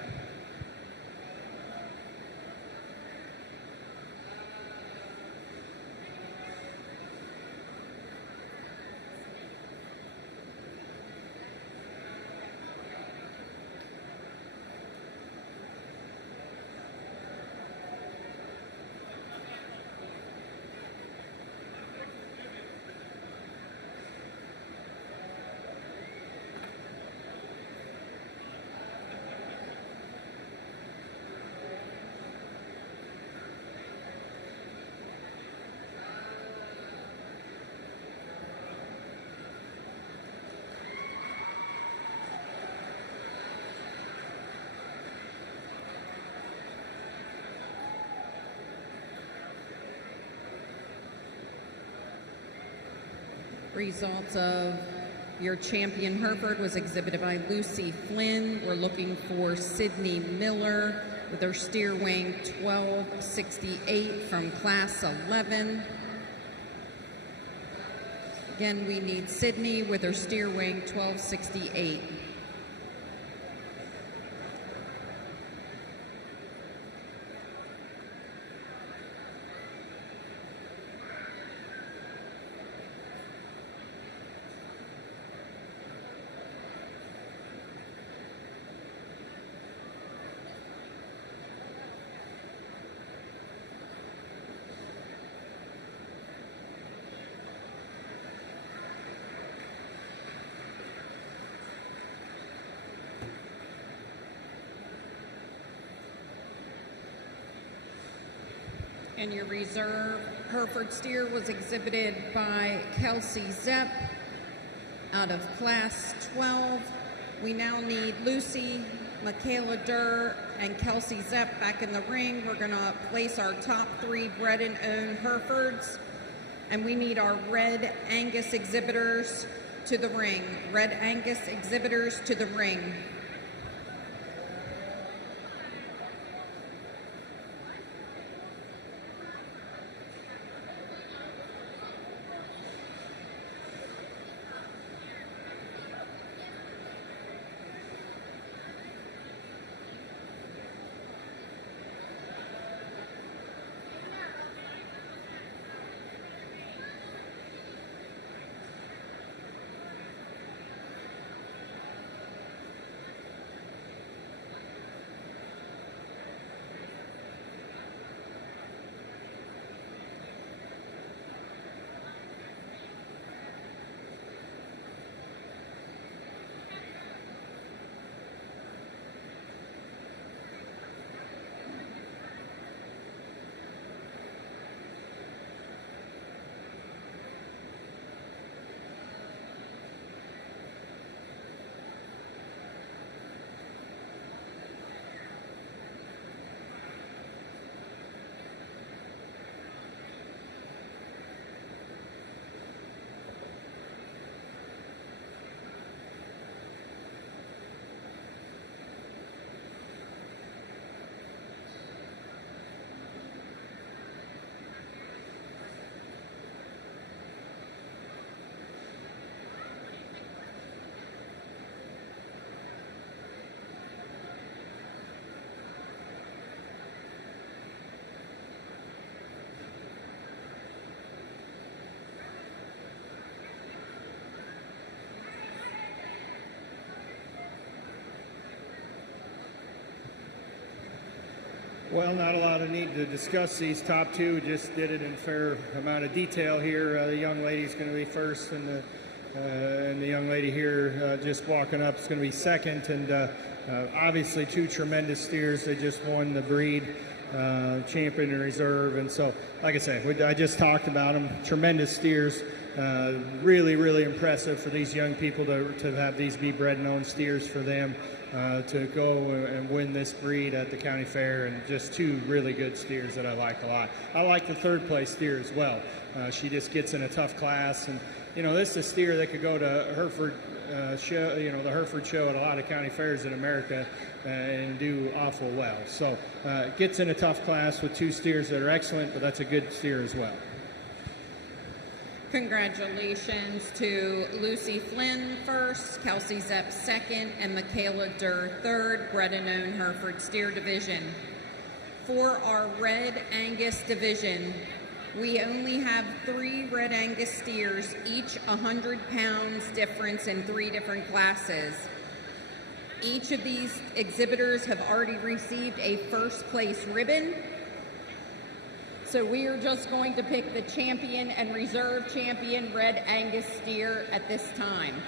Results of your champion Hereford was exhibited by Lucy Flynn. We're looking for Sydney Miller with her steer weighing 1268 from class 11. Again, we need Sydney with her steer weighing 1268. And your reserve Hereford steer was exhibited by Kelsey Zepp out of class 12. We now need Lucy, Michaela Durr, and Kelsey Zepp back in the ring. We're going to place our top 3 bred and owned Herefords. And we need our Red Angus exhibitors to the ring. Red Angus exhibitors to the ring. Well, not a lot of need to discuss these top two. Just did it in fair amount of detail here. The young lady's going to be first, and the young lady here just walking up is going to be second. And obviously, two tremendous steers. They just won the breed champion and reserve. And so, like I said, I just talked about them. Tremendous steers. Really, really impressive for these young people to have these be bred and owned steers for them. To go and win this breed at the county fair, and just two really good steers that I like a lot. I like the third place steer as well. She just gets in a tough class, and this is a steer that could go to Hereford show, the Hereford show at a lot of county fairs in America and do awful well. So gets in a tough class with two steers that are excellent, but that's a good steer as well. Congratulations to Lucy Flynn first, Kelsey Zepp second, and Michaela Durr third, bred and owned Hereford Steer Division. For our Red Angus Division, we only have 3 Red Angus steers, each 100 pounds difference in 3 different classes. Each of these exhibitors have already received a first place ribbon. So we are just going to pick the champion and reserve champion Red Angus steer at this time.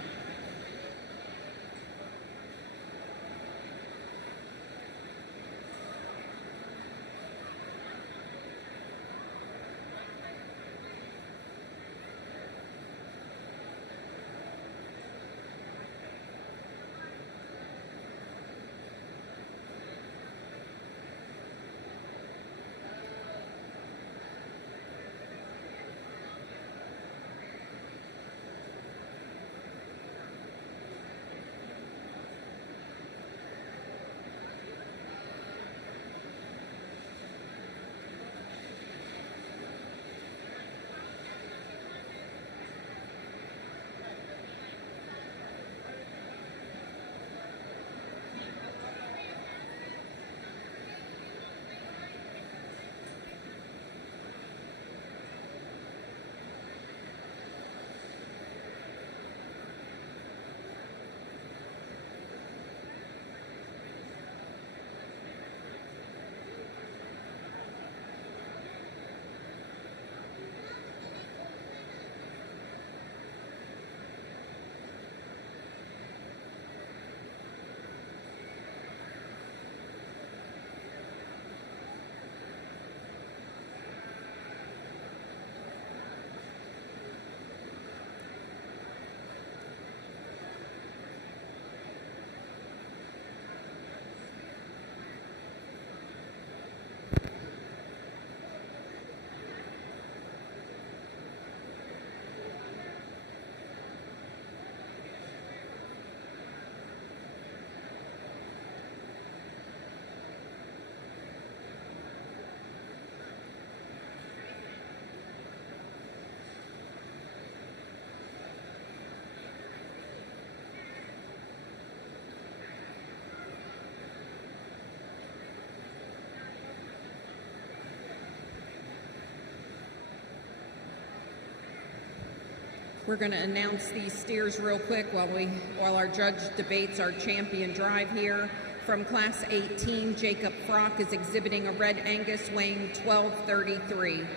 We're going to announce these steers real quick while our judge debates our champion drive here. From Class 18, Jacob Frock is exhibiting a Red Angus weighing 1233.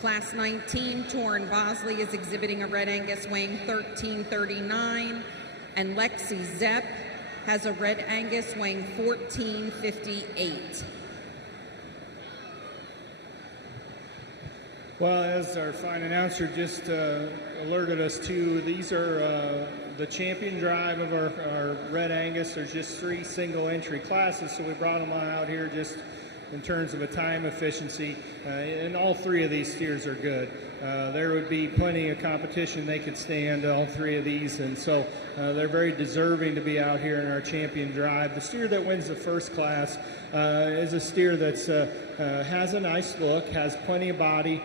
Class 19, Torrin Bosley is exhibiting a Red Angus weighing 1339. And Lexi Zepp has a Red Angus weighing 1458. Well, as our fine announcer just alerted us to, these are the champion drive of our Red Angus. There's just 3 single entry classes, so we brought them out here just in terms of a time efficiency, and all 3 of these steers are good. There would be plenty of competition they could stand, all 3 of these, and so they're very deserving to be out here in our champion drive. The steer that wins the first class is a steer that's has a nice look, has plenty of body.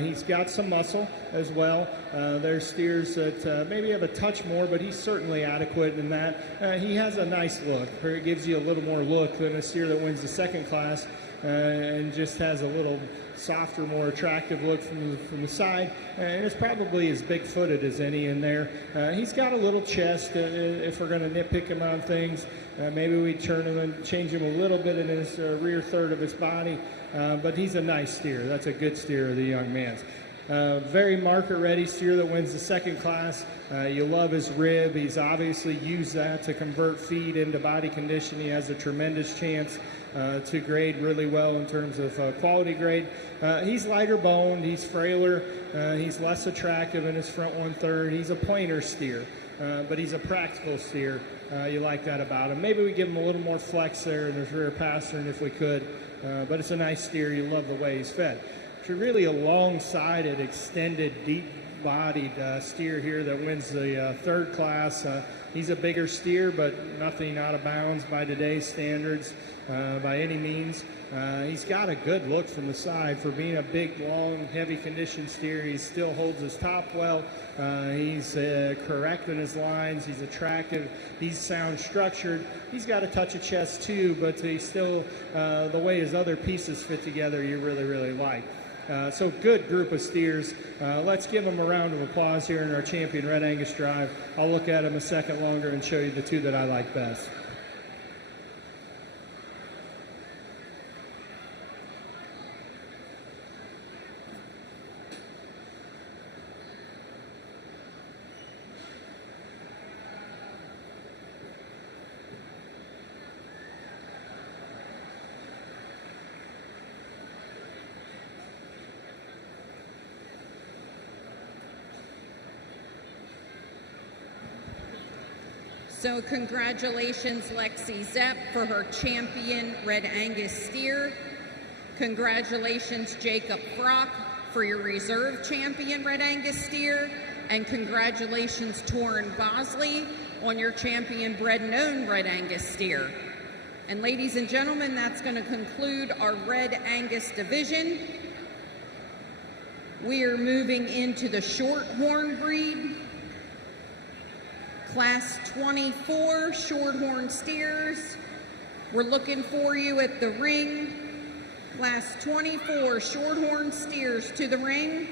He's got some muscle as well. There's steers that maybe have a touch more, but he's certainly adequate in that. He has a nice look. It gives you a little more look than a steer that wins the second class and just has a little softer, more attractive look from the side, and it's probably as big-footed as any in there. He's got a little chest. If we're going to nitpick him on things, maybe we turn him and change him a little bit in his rear third of his body, but he's a nice steer. That's a good steer of the young man's. Very market-ready steer that wins the second class. You love his rib. He's obviously used that to convert feed into body condition. He has a tremendous chance to grade really well in terms of quality grade. He's lighter boned. He's frailer. He's less attractive in his front one-third. He's a plainer steer, but he's a practical steer. You like that about him. Maybe we give him a little more flex there in his rear pastern if we could, but it's a nice steer. You love the way he's fed. It's really a long-sided, extended, deep-bodied steer here that wins the third class. He's a bigger steer, but nothing out of bounds by today's standards by any means. He's got a good look from the side for being a big, long, heavy-conditioned steer. He still holds his top well. He's correct in his lines. He's attractive. He's sound structured. He's got a touch of chest too, but he's still the way his other pieces fit together you really, really like. So good group of steers. Let's give them a round of applause here in our champion Red Angus Drive. I'll look at them a second longer and show you the two that I like best. So congratulations, Lexi Zepp, for her champion Red Angus steer. Congratulations, Jacob Frock, for your reserve champion Red Angus steer. And congratulations, Torrin Bosley, on your champion bred and owned Red Angus steer. And ladies and gentlemen, that's going to conclude our Red Angus division. We are moving into the Shorthorn breed. Class 24 Shorthorn steers. We're looking for you at the ring. Class 24 Shorthorn steers to the ring.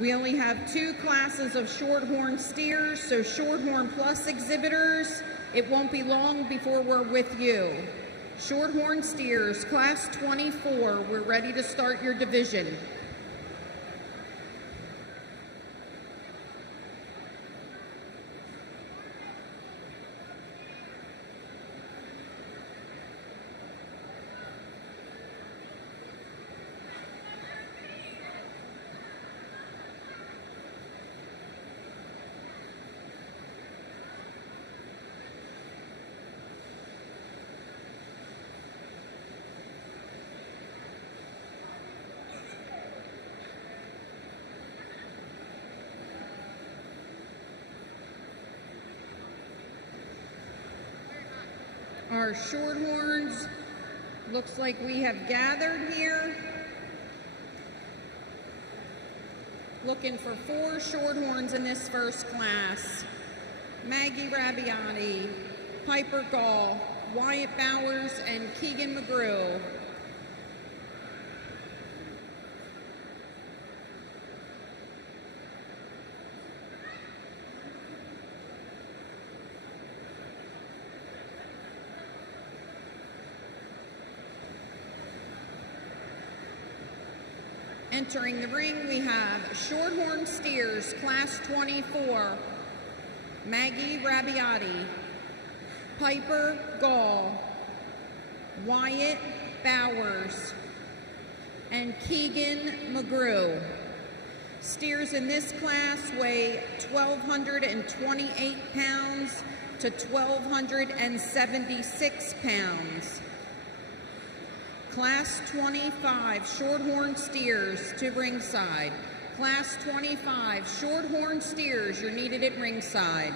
We only have 2 classes of Shorthorn steers, so Shorthorn Plus exhibitors, it won't be long before we're with you. Shorthorn steers, class 24, we're ready to start your division. Our Shorthorns, looks like we have gathered here. Looking for 4 Shorthorns in this first class. Maggie Rabiati, Piper Gall, Wyatt Bowers, and Keegan McGrew. Entering the ring, we have Shorthorn steers, class 24, Maggie Rabiati, Piper Gall, Wyatt Bowers, and Keegan McGrew. Steers in this class weigh 1,228 pounds to 1,276 pounds. Class 25 Shorthorn steers to ringside. Class 25 Shorthorn steers, you're needed at ringside.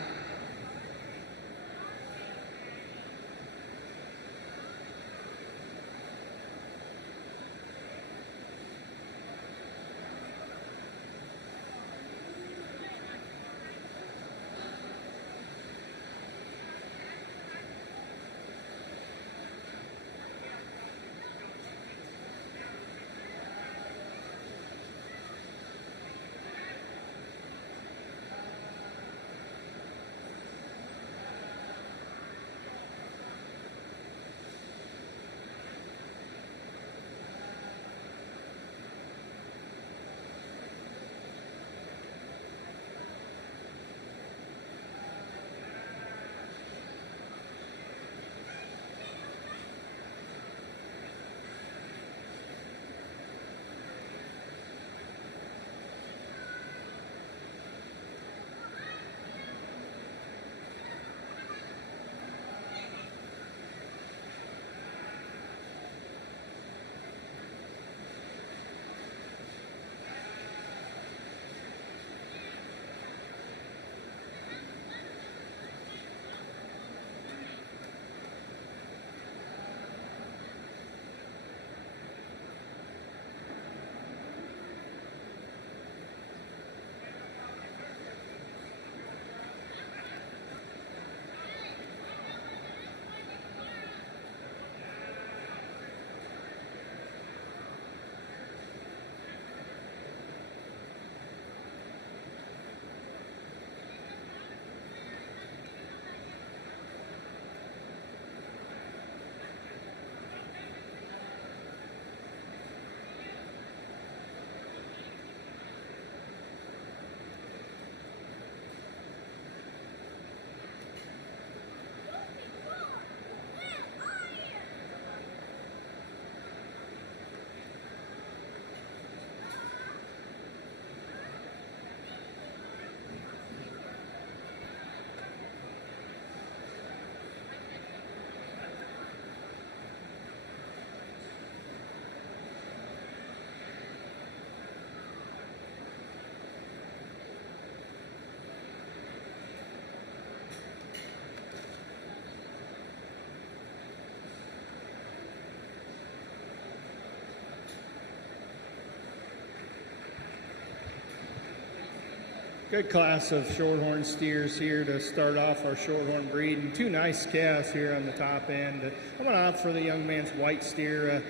Good class of shorthorn steers here to start off our shorthorn breed, and two nice calves here on the top end. I'm going to opt for the young man's white steer.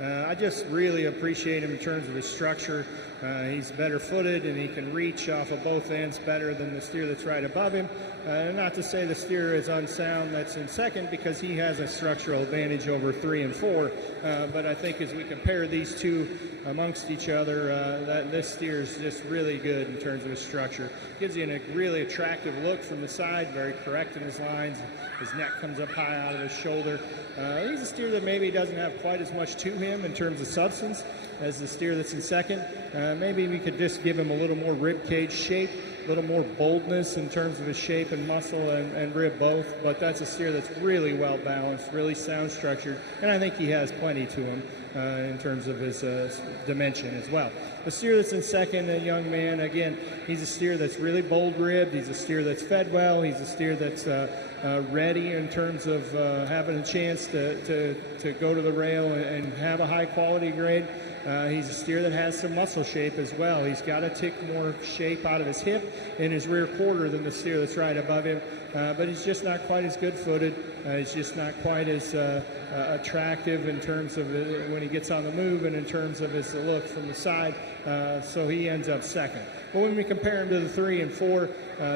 I just really appreciate him in terms of his structure. He's better footed and he can reach off of both ends better than the steer that's right above him. Not to say the steer is unsound that's in second, because he has a structural advantage over 3 and 4. But I think as we compare these two amongst each other, this steer is just really good in terms of his structure. Gives you a really attractive look from the side, very correct in his lines. His neck comes up high out of his shoulder. He's a steer that maybe doesn't have quite as much to him in terms of substance as the steer that's in second. Maybe we could just give him a little more rib cage shape, a little more boldness in terms of his shape and muscle and rib both. But that's a steer that's really well balanced, really sound structured, and I think he has plenty to him in terms of his dimension as well. The steer that's in second, a young man, again, he's a steer that's really bold ribbed. He's a steer that's fed well. He's a steer that's ready in terms of having a chance to go to the rail and have a high quality grade. He's a steer that has some muscle shape as well. He's got a tick more shape out of his hip and his rear quarter than the steer that's right above him, but he's just not quite as good footed. He's just not quite as attractive in terms of when he gets on the move and in terms of his look from the side, so he ends up second. But when we compare him to the 3 and 4,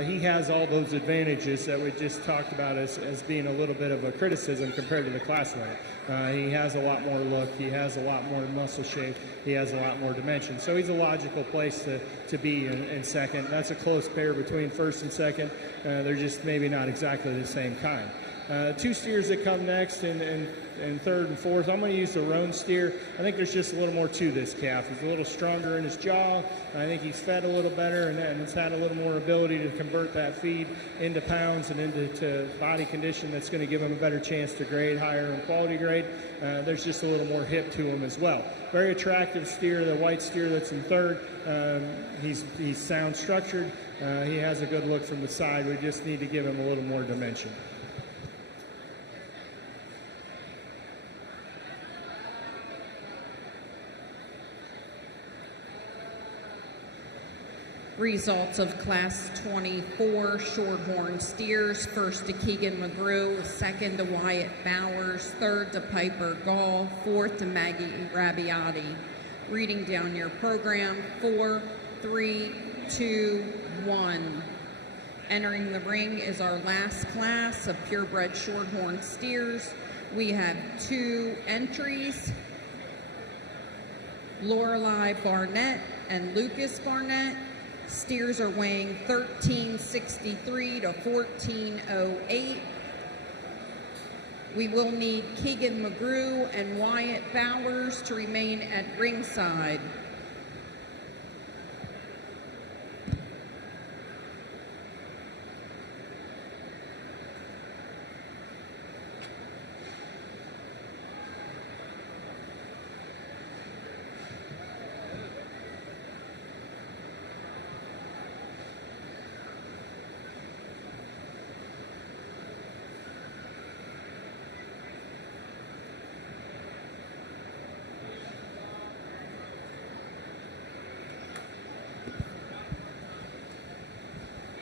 he has all those advantages that we just talked about as being a little bit of a criticism compared to the class winner. He has a lot more look. He has a lot more muscle shape. He has a lot more dimension. So he's a logical place to be in second. That's a close pair between first and second. They're just maybe not exactly the same kind. Two steers that come next in third and fourth, I'm going to use the roan steer. I think there's just a little more to this calf. He's a little stronger in his jaw. I think he's fed a little better and has had a little more ability to convert that feed into pounds and into body condition that's going to give him a better chance to grade higher in quality grade. There's just a little more hip to him as well. Very attractive steer, the white steer that's in third. He's sound structured. He has a good look from the side. We just need to give him a little more dimension. Results of Class 24 Shorthorn Steers. First to Keegan McGrew, second to Wyatt Bowers, third to Piper Gall, fourth to Maggie Rabiati. Reading down your program, 4, 3, 2, 1. Entering the ring is our last class of purebred Shorthorn Steers. We have 2 entries, Lorelei Barnett and Lucas Barnett. Steers are weighing 1363 to 1408. We will need Keegan McGrew and Wyatt Bowers to remain at ringside.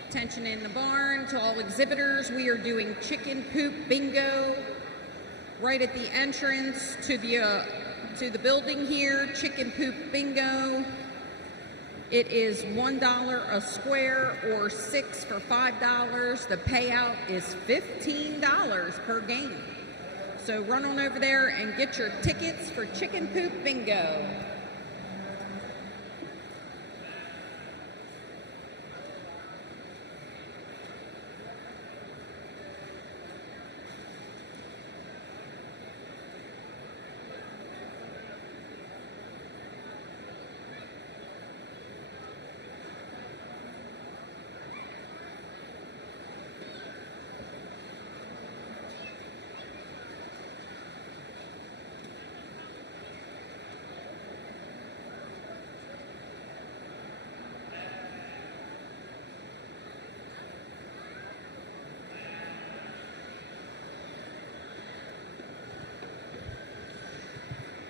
Attention in the barn to all exhibitors. We are doing chicken poop bingo right at the entrance to the building here. Chicken poop bingo. It is $1 a square or 6 for $5. The payout is $15 per game. So run on over there and get your tickets for chicken poop bingo.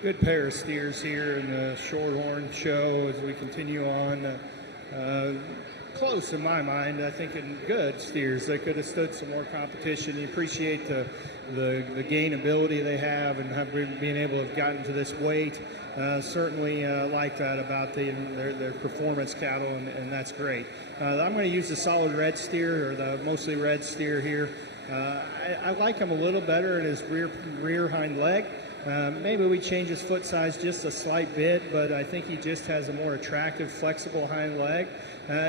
Good pair of steers here in the Shorthorn show as we continue on. close in my mind. I think in good steers they could have stood some more competition. You appreciate the gainability they have and have being able to have gotten to this weight. Certainly like that about their performance cattle, and that's great. I'm going to use the solid red steer, or the mostly red steer here. I like him a little better in his rear hind leg. Maybe we change his foot size just a slight bit, but I think he just has a more attractive, flexible hind leg.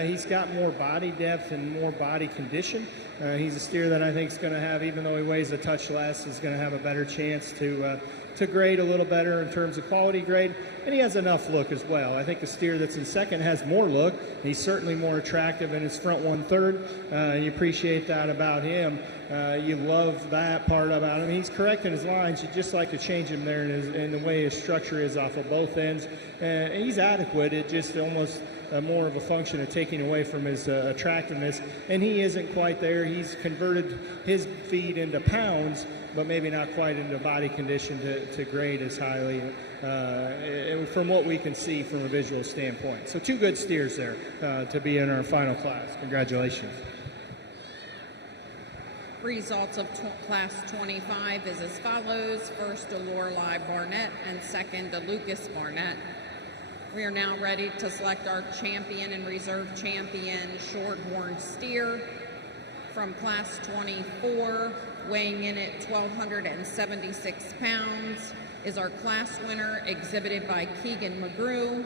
He's got more body depth and more body condition. He's a steer that I think is going to have, even though he weighs a touch less, is going to have a better chance to grade a little better in terms of quality grade, and he has enough look as well. I think the steer that's in second has more look. He's certainly more attractive in his front 1/3. You appreciate that about him. You love that part about him. He's correct in his lines. You just like to change him there in the way his structure is off of both ends. He's adequate. It just almost more of a function of taking away from his attractiveness, and he isn't quite there. He's converted his feed into pounds, but maybe not quite into body condition to grade as highly from what we can see from a visual standpoint. So 2 good steers there to be in our final class. Congratulations. Results of Class 25 is as follows. First to Lorelei Barnett and second to Lucas Barnett. We are now ready to select our champion and reserve champion shorthorn steer from Class 24, weighing in at 1,276 pounds, is our class winner, exhibited by Keegan McGrew.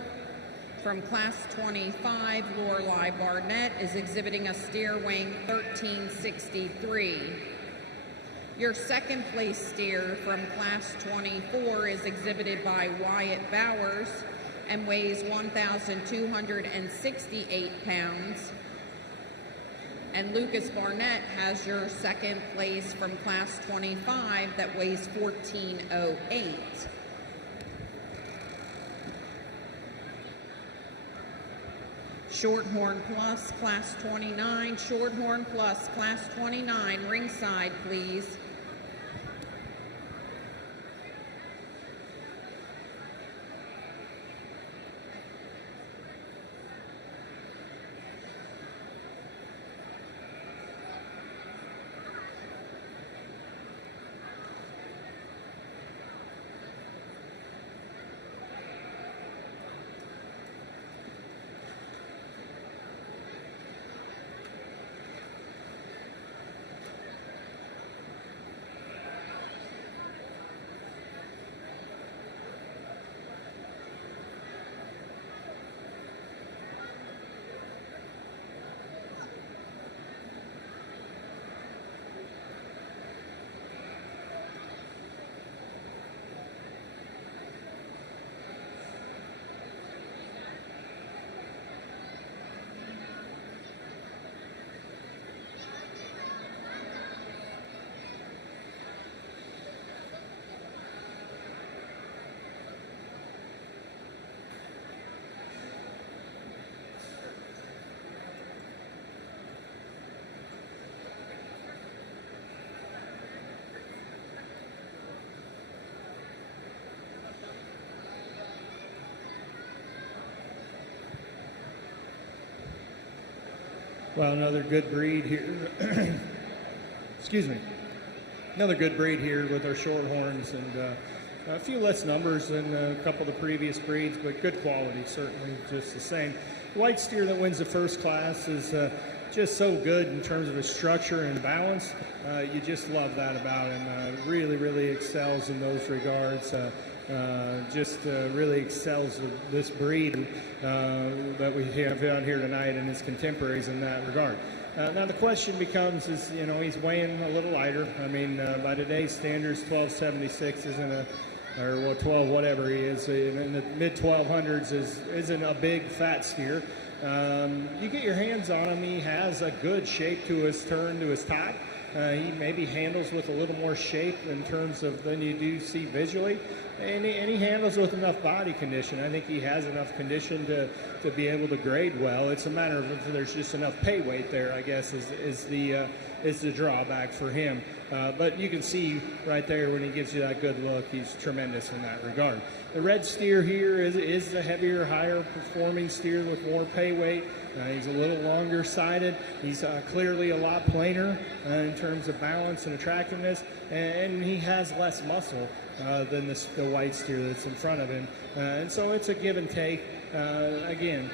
From Class 25, Lorelei Barnett is exhibiting a steer weighing 1,363. Your second place steer from Class 24 is exhibited by Wyatt Bowers and weighs 1,268 pounds. And Lucas Barnett has your second place from Class 25 that weighs 1,408. Shorthorn Plus, Class 29. Shorthorn Plus, Class 29. Ringside, please. Well, another good breed here. Excuse me. Another good breed here with our shorthorns, and a few less numbers than a couple of the previous breeds, but good quality, certainly just the same. White steer that wins the first class is just so good in terms of his structure and balance. You just love that about him. Really, really excels in those regards. Really excels this breed that we have out here tonight and his contemporaries in that regard. Now the question becomes is, he's weighing a little lighter. I mean, by today's standards, 1276 isn't or 12 whatever he is, in the mid-1200s isn't a big fat steer. You get your hands on him, he has a good shape to his turn, to his top. He maybe handles with a little more shape in terms of than you do see visually, and he handles with enough body condition. I think he has enough condition to be able to grade well. It's a matter of if there's just enough pay weight there, I guess, is the is the drawback for him. But you can see right there when he gives you that good look, he's tremendous in that regard. The red steer here is the heavier, higher performing steer with more pay weight. He's a little longer sided. He's clearly a lot plainer in terms of balance and attractiveness, and he has less muscle than the white steer that's in front of him. And so it's a give and take. Again,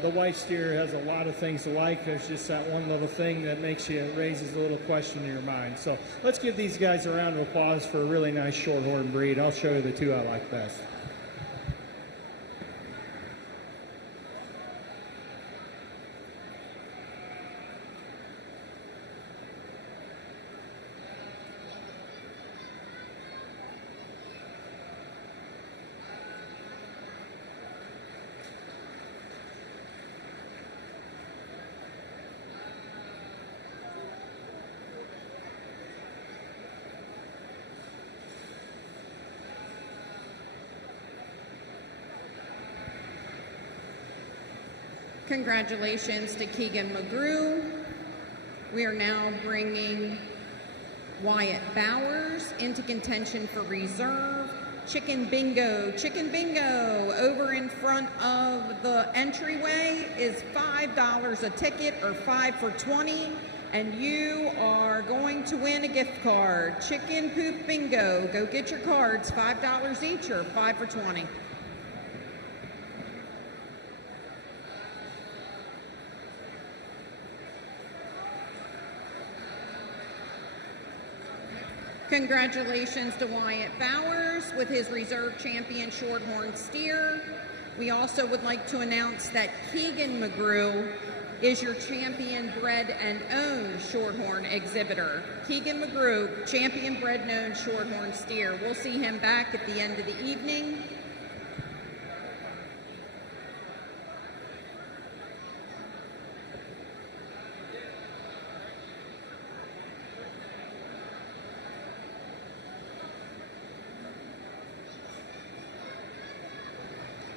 the white steer has a lot of things to like. There's just that one little thing that raises a little question in your mind. So let's give these guys a round of applause for a really nice shorthorn breed. I'll show you the two I like best. Congratulations to Keegan McGrew. We are now bringing Wyatt Bowers into contention for reserve. Chicken Bingo. Chicken Bingo over in front of the entryway is $5 a ticket, or 5 for 20, and you are going to win a gift card. Chicken Poop Bingo. Go get your cards, $5 each or 5 for 20. Congratulations to Wyatt Bowers with his reserve champion shorthorn steer. We also would like to announce that Keegan McGrew is your champion bred and owned shorthorn exhibitor. Keegan McGrew, champion bred and owned shorthorn steer. We'll see him back at the end of the evening.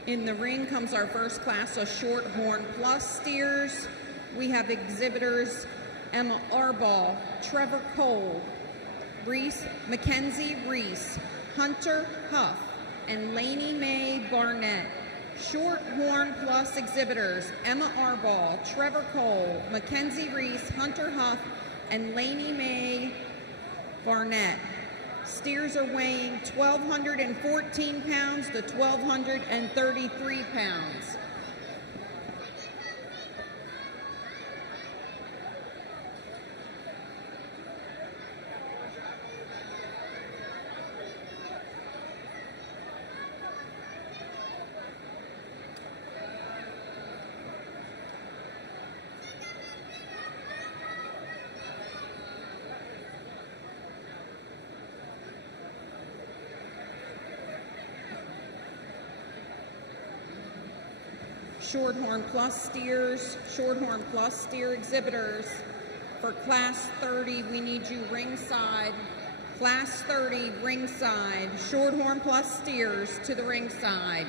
In the ring comes our first class of Shorthorn Plus steers. We have exhibitors Emma Arbaugh, Trevor Cole, Mackenzie Reese, Hunter Huff, and Lainey Mae Barnett. Shorthorn Plus exhibitors Emma Arbaugh, Trevor Cole, Mackenzie Reese, Hunter Huff, and Lainey Mae Barnett. Steers are weighing 1,214 pounds to 1,233 pounds. Shorthorn Plus steers, Shorthorn Plus steer exhibitors. For Class 30, we need you ringside. Class 30, ringside. Shorthorn Plus steers to the ringside.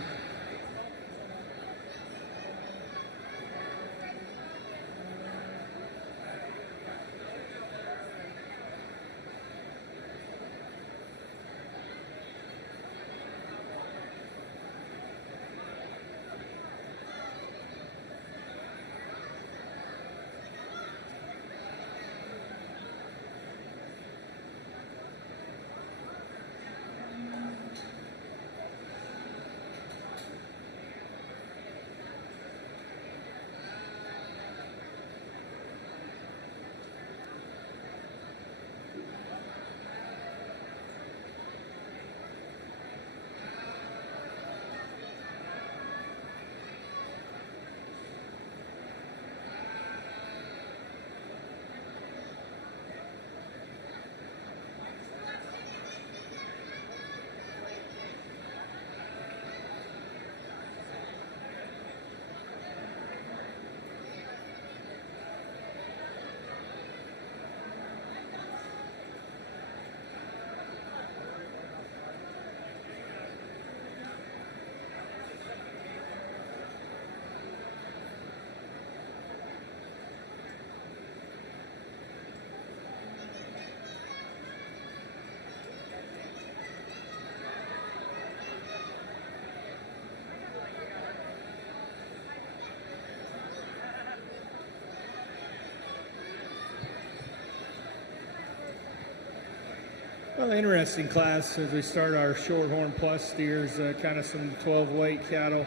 Well, interesting class as we start our Shorthorn Plus steers, kind of some 12-weight cattle.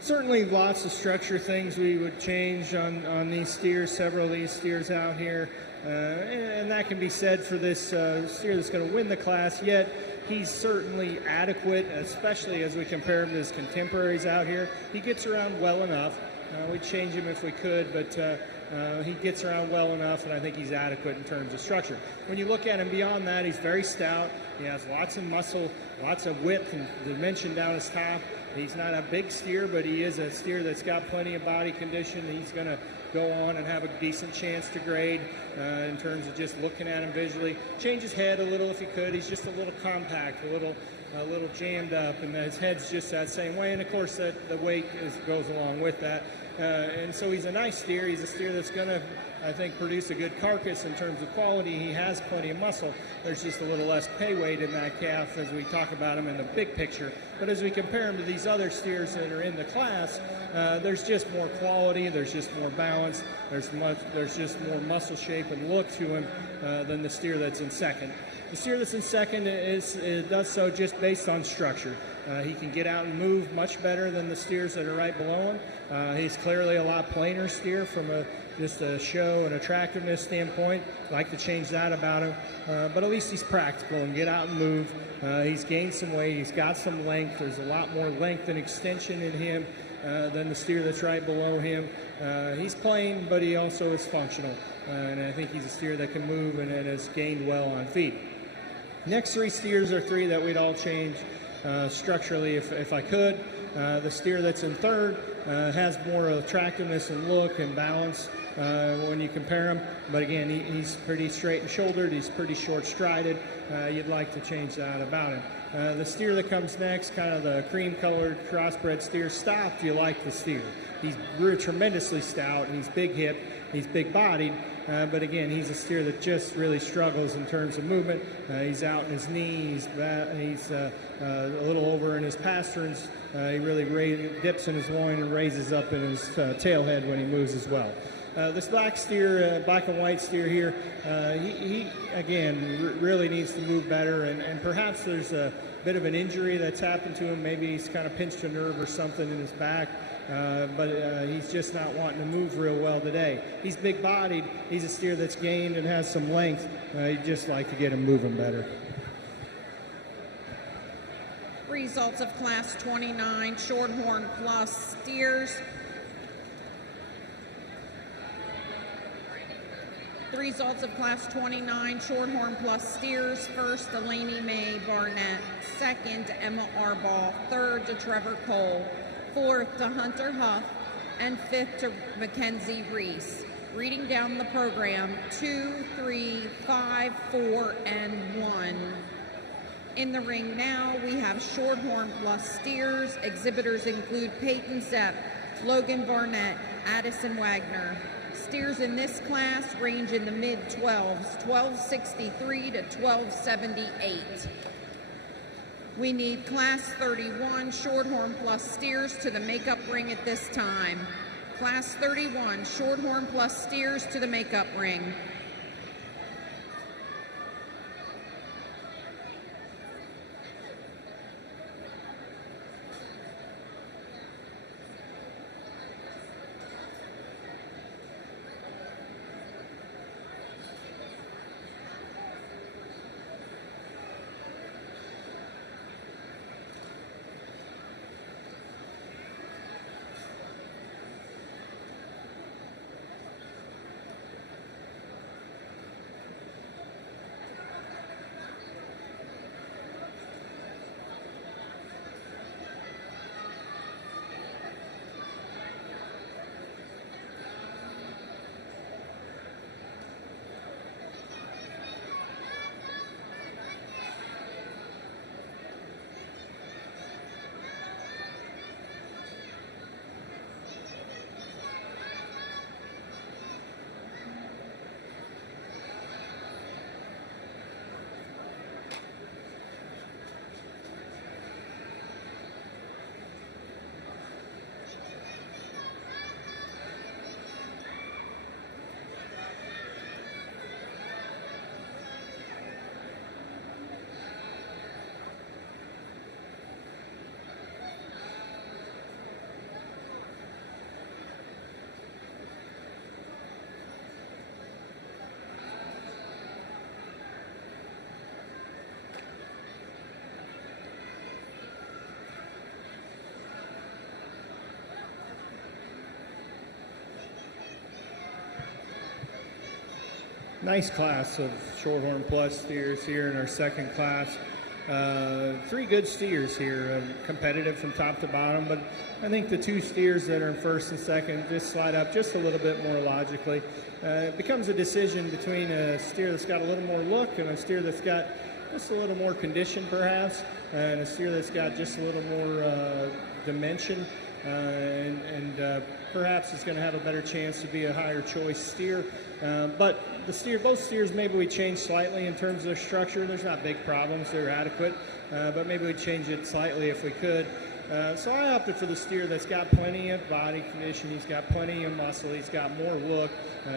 Certainly lots of structure things we would change on these steers, several of these steers out here. And that can be said for this steer that's going to win the class, yet he's certainly adequate, especially as we compare him to his contemporaries out here. He gets around well enough. We'd change him if we could, but he gets around well enough, and I think he's adequate in terms of structure. When you look at him beyond that, he's very stout. He has lots of muscle, lots of width and dimension down his top. He's not a big steer, but he is a steer that's got plenty of body condition. He's going to go on and have a decent chance to grade in terms of just looking at him visually. Change his head a little if he could. He's just a little compact, a little jammed up, and his head's just that same way. And of course, the weight goes along with that. And so he's a nice steer. He's a steer that's going to, I think, produce a good carcass in terms of quality. He has plenty of muscle. There's just a little less pay weight in that calf as we talk about him in the big picture. But as we compare him to these other steers that are in the class, there's just more quality. There's just more balance. There's just more muscle shape and look to him than the steer that's in second. The steer that's in second does so just based on structure. He can get out and move much better than the steers that are right below him. He's clearly a lot plainer steer from just a show and attractiveness standpoint. I'd like to change that about him. But at least he's practical and get out and move. He's gained some weight. He's got some length. There's a lot more length and extension in him than the steer that's right below him. He's plain, but he also is functional. And I think he's a steer that can move and has gained well on feet. Next three steers are three that we'd all change structurally if I could. The steer that's in third has more attractiveness and look and balance when you compare him. But again, he's pretty straight and shouldered. He's pretty short strided. You'd like to change that about him. The steer that comes next, kind of the cream-colored crossbred steer, stop if you like the steer. He's tremendously stout. He's big hip. He's big-bodied. But again, he's a steer that just really struggles in terms of movement. He's out in his knee. He's a little over in his pasterns. He really dips in his loin and raises up in his tailhead when he moves as well. This black steer, black and white steer here, he again really needs to move better, and perhaps there's a bit of an injury that's happened to him. Maybe he's kind of pinched a nerve or something in his back, but he's just not wanting to move real well today. He's big-bodied. He's a steer that's gained and has some length. You'd just like to get him moving better. Results of Class 29 Shorthorn Plus steers. The results of Class 29 Shorthorn Plus steers: first, Delaney Mae Barnett; second, Emma Arbaugh; third, to Trevor Cole; fourth, to Hunter Huff; and fifth, to Mackenzie Reese. Reading down the program: 2, 3, 5, 4, and 1. In the ring now, we have Shorthorn Plus steers. Exhibitors include Peyton Zepp, Logan Barnett, Addison Wagner. Steers in this class range in the mid-12s, 1263 to 1278. We need Class 31 Shorthorn Plus steers to the makeup ring at this time. Class 31 Shorthorn Plus steers to the makeup ring. nice class of Shorthorn Plus steers here in our second class. 3 good steers here, competitive from top to bottom, but I think the 2 steers that are in first and second just slide up just a little bit more logically. It becomes a decision between a steer that's got a little more look and a steer that's got just a little more condition perhaps, and a steer that's got just a little more dimension, and perhaps it's going to have a better chance to be a higher choice steer. But both steers, maybe we change slightly in terms of their structure. There's not big problems; they're adequate. But maybe we change it slightly if we could. So I opted for the steer that's got plenty of body condition. He's got plenty of muscle. He's got more look.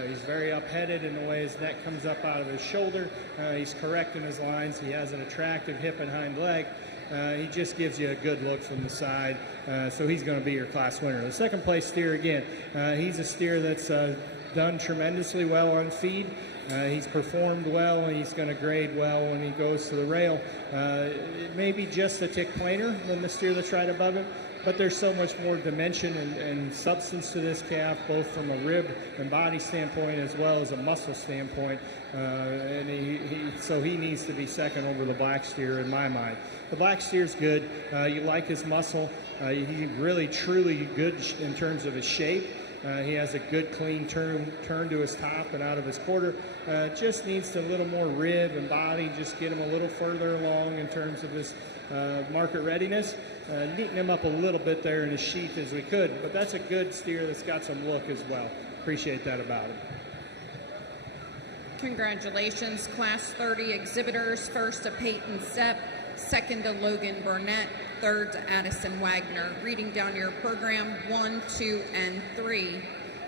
He's very up-headed in the way his neck comes up out of his shoulder. He's correct in his lines. He has an attractive hip and hind leg. He just gives you a good look from the side. So he's going to be your class winner. The second place steer, again, he's a steer that's done tremendously well on feed. He's performed well, and he's going to grade well when he goes to the rail. It may be just a tick plainer than the steer that's right above him, but there's so much more dimension and substance to this calf, both from a rib and body standpoint as well as a muscle standpoint. So he needs to be second over the black steer in my mind. The black steer's good. You like his muscle. He's really, truly good in terms of his shape. He has a good, clean turn to his top and out of his quarter. Just needs a little more rib and body, just get him a little further along in terms of his market readiness. Neaten him up a little bit there in his sheath as we could, but that's a good steer that's got some look as well. Appreciate that about him. Congratulations, Class 30 exhibitors. First to Peyton Sepp, second to Logan Burnett, third to Addison Wagner. Reading down your program, 1, 2, and 3.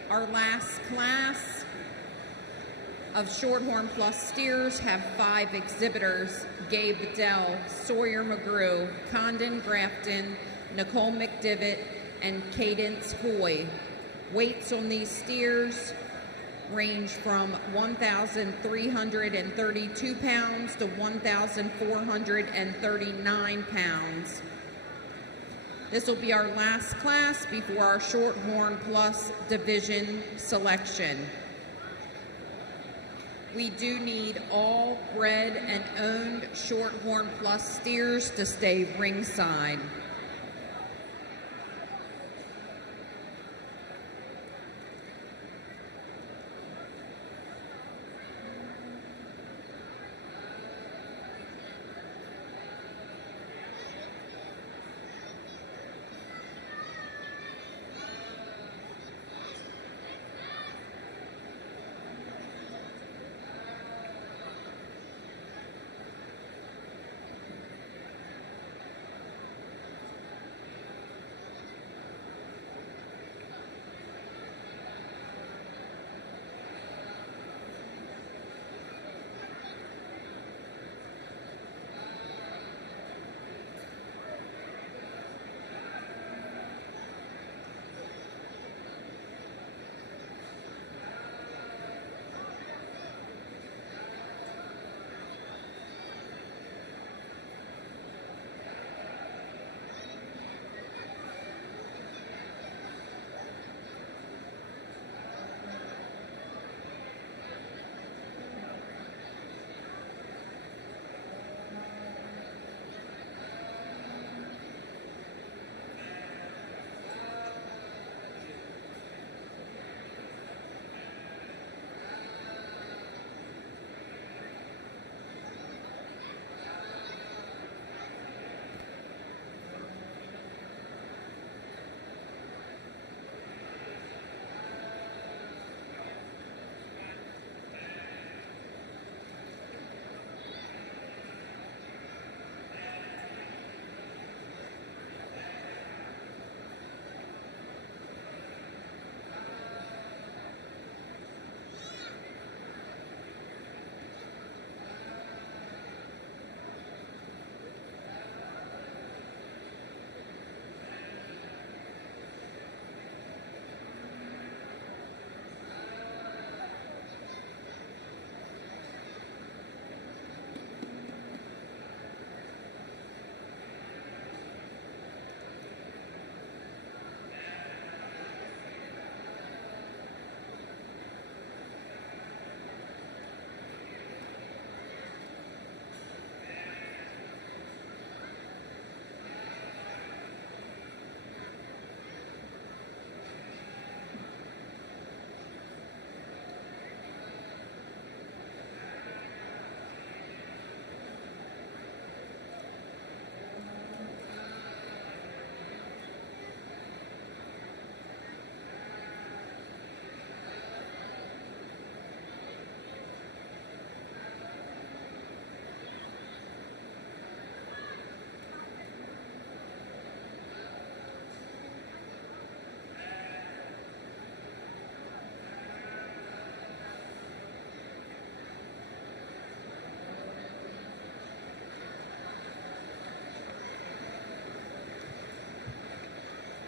Our last class of Shorthorn Plus steers have 5 exhibitors: Gabe Dell, Sawyer McGrew, Condon Grafton, Nicole McDivitt, and Cadence Hoy. Weights on these steers range from 1,332 pounds to 1,439 pounds. This will be our last class before our Shorthorn Plus division selection. We do need all bred and owned Shorthorn Plus steers to stay ringside.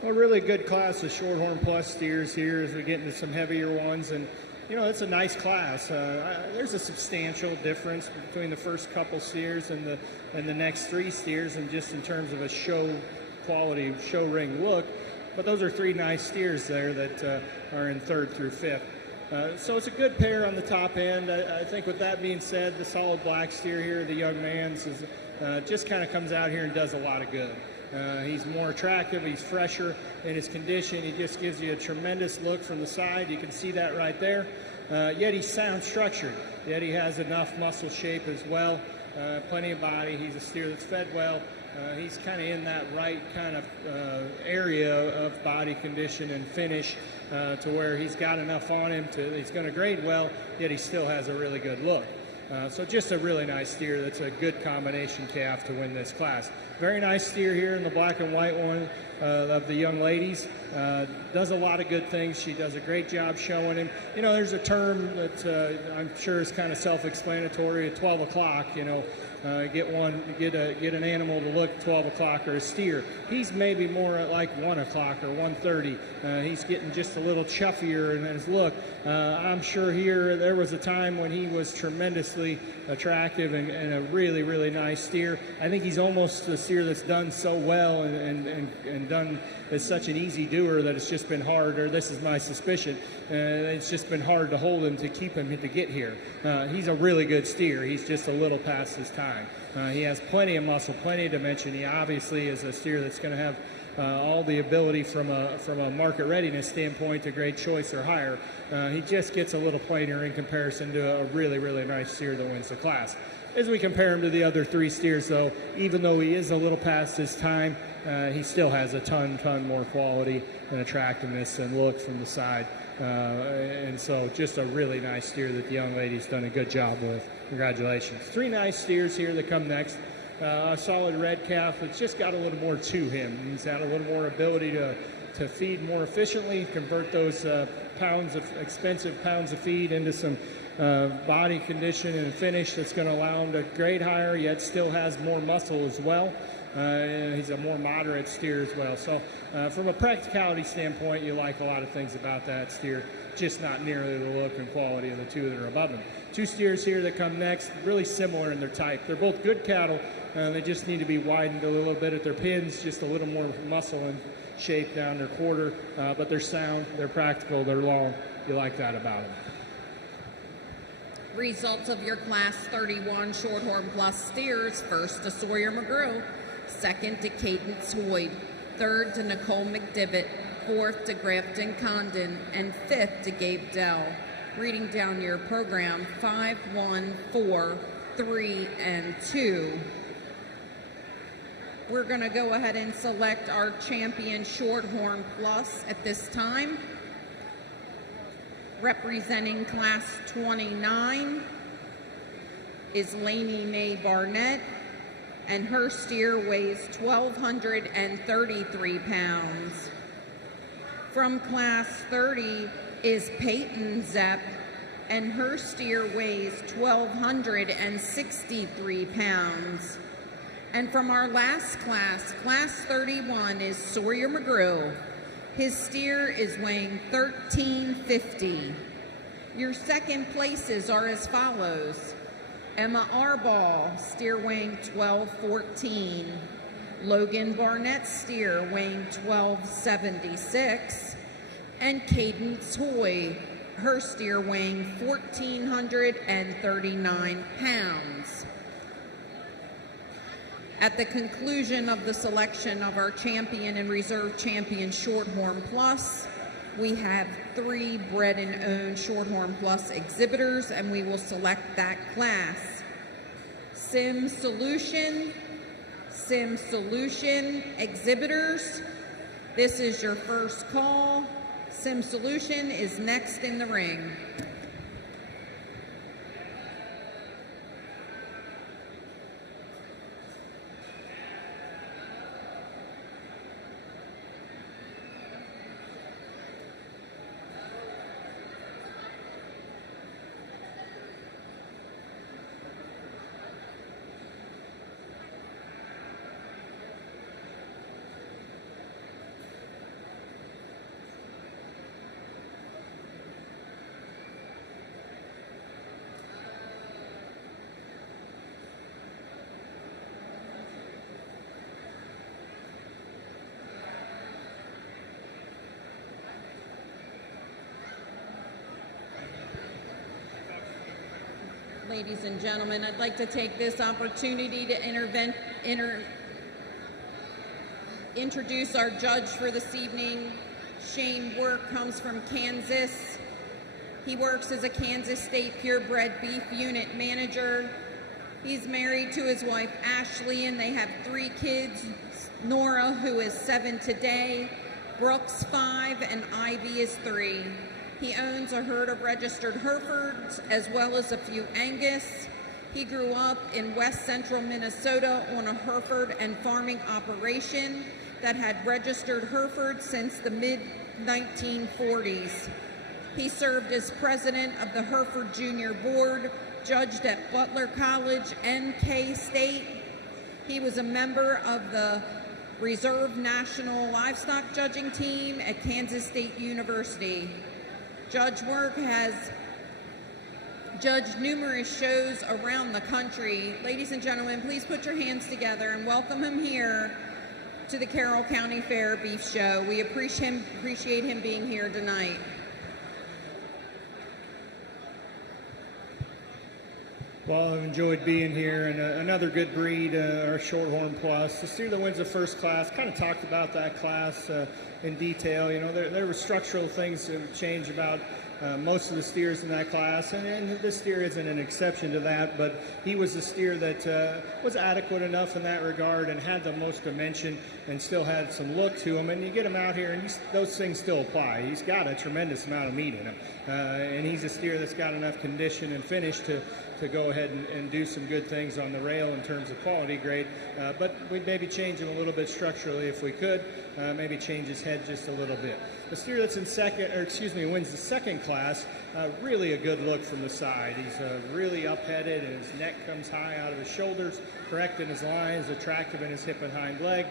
Well, really good class of Shorthorn Plus steers here as we get into some heavier ones, and it's a nice class. There's a substantial difference between the first couple steers and the next 3 steers, and just in terms of a show quality, show ring look. But those are 3 nice steers there that are in 3rd through 5th. So it's a good pair on the top end. I think with that being said, the solid black steer here, the young man's, just kind of comes out here and does a lot of good. He's more attractive, he's fresher in his condition, he just gives you a tremendous look from the side, you can see that right there. Yet he's sound structured, yet he has enough muscle shape as well, plenty of body, he's a steer that's fed well. He's kind of in that right kind of area of body condition and finish to where he's got enough on him he's going to grade well, yet he still has a really good look. So just a really nice steer that's a good combination calf to win this class. Very nice steer here in the black and white one of the young ladies. Does a lot of good things. She does a great job showing him. There's a term that I'm sure is kind of self-explanatory at 12 o'clock, get an animal to look 12 o'clock or a steer. He's maybe more at like 1 o'clock or 1:30. He's getting just a little chuffier in his look. I'm sure there was a time when he was tremendously attractive and a really, really nice steer. I think he's almost a steer that's done so well and done as such an easy doer that it's just been hard, or this is my suspicion, it's just been hard to hold him, to keep him to get here. He's a really good steer. He's just a little past his time. He has plenty of muscle, plenty of dimension. He obviously is a steer that's going to have all the ability from a market readiness standpoint to grade choice or higher. He just gets a little plainer in comparison to a really, really nice steer that wins the class. As we compare him to the other 3 steers, though, even though he is a little past his time, he still has a ton more quality and attractiveness and look from the side. And so just a really nice steer that the young lady's done a good job with. Congratulations. 3 nice steers here that come next. A solid red calf that's just got a little more to him. He's had a little more ability to feed more efficiently, convert those expensive pounds of feed into some body condition and finish that's going to allow him to grade higher, yet still has more muscle as well. He's a more moderate steer as well. So from a practicality standpoint, you like a lot of things about that steer, just not nearly the look and quality of the 2 that are above him. 2 steers here that come next, really similar in their type. They're both good cattle. They just need to be widened a little bit at their pins, just a little more muscle and shape down their quarter. But they're sound, they're practical, they're long. You like that about them. Results of your Class 31 Shorthorn Plus steers: first to Sawyer McGrew, second to Cadence Hoyd, third to Nicole McDivitt, fourth to Grafton Condon, and fifth to Gabe Dell. Reading down your program: 5, 1, 4, 3, and 2. We're going to go ahead and select our champion Shorthorn Plus at this time. Representing Class 29 is Lainey Mae Barnett, and her steer weighs 1,233 pounds. From Class 30 is Peyton Zepp, and her steer weighs 1,263 pounds. And from our last class, Class 31, is Sawyer McGrew. His steer is weighing 1,350. Your second places are as follows: Emma Arball, steer weighing 1,214. Logan Barnett's steer weighing 1,276. And Cadence Hoy, her steer weighing 1,439 pounds. At the conclusion of the selection of our champion and reserve champion Shorthorn Plus, we have 3 bred and owned Shorthorn Plus exhibitors, and we will select that class. Sim Solution exhibitors, this is your first call. Sim Solution is next in the ring. Ladies and gentlemen, I'd like to take this opportunity to introduce our judge for this evening. Shane Work comes from Kansas. He works as a Kansas State purebred beef unit manager. He's married to his wife Ashley, and they have 3 kids. Nora, who is 7 today, Brooks 5, and Ivy is 3. He owns a herd of registered Herefords as well as a few Angus. He grew up in west central Minnesota on a Hereford and farming operation that had registered Herefords since the mid-1940s. He served as president of the Hereford Junior Board, judged at Butler College and K-State. He was a member of the Reserve National Livestock Judging Team at Kansas State University. Judge Work has judged numerous shows around the country. Ladies and gentlemen, please put your hands together and welcome him here to the Carroll County Fair Beef Show. We appreciate him being here tonight. Well, I've enjoyed being here, and another good breed, our Shorthorn Plus. The steer that wins the first class, kind of talked about that class in detail. You know, there were structural things that change about most of the steers in that class, and this steer isn't an exception to that, but he was a steer that was adequate enough in that regard and had the most dimension and still had some look to him. And you get him out here, and those things still apply. He's got a tremendous amount of meat in him, and he's a steer that's got enough condition and finish to go ahead and do some good things on the rail in terms of quality grade, but we'd maybe change him a little bit structurally if we could, maybe change his head just a little bit. The steer that's wins the second class, really a good look from the side. He's really up-headed, and his neck comes high out of his shoulders, correct in his lines, attractive in his hip and hind leg.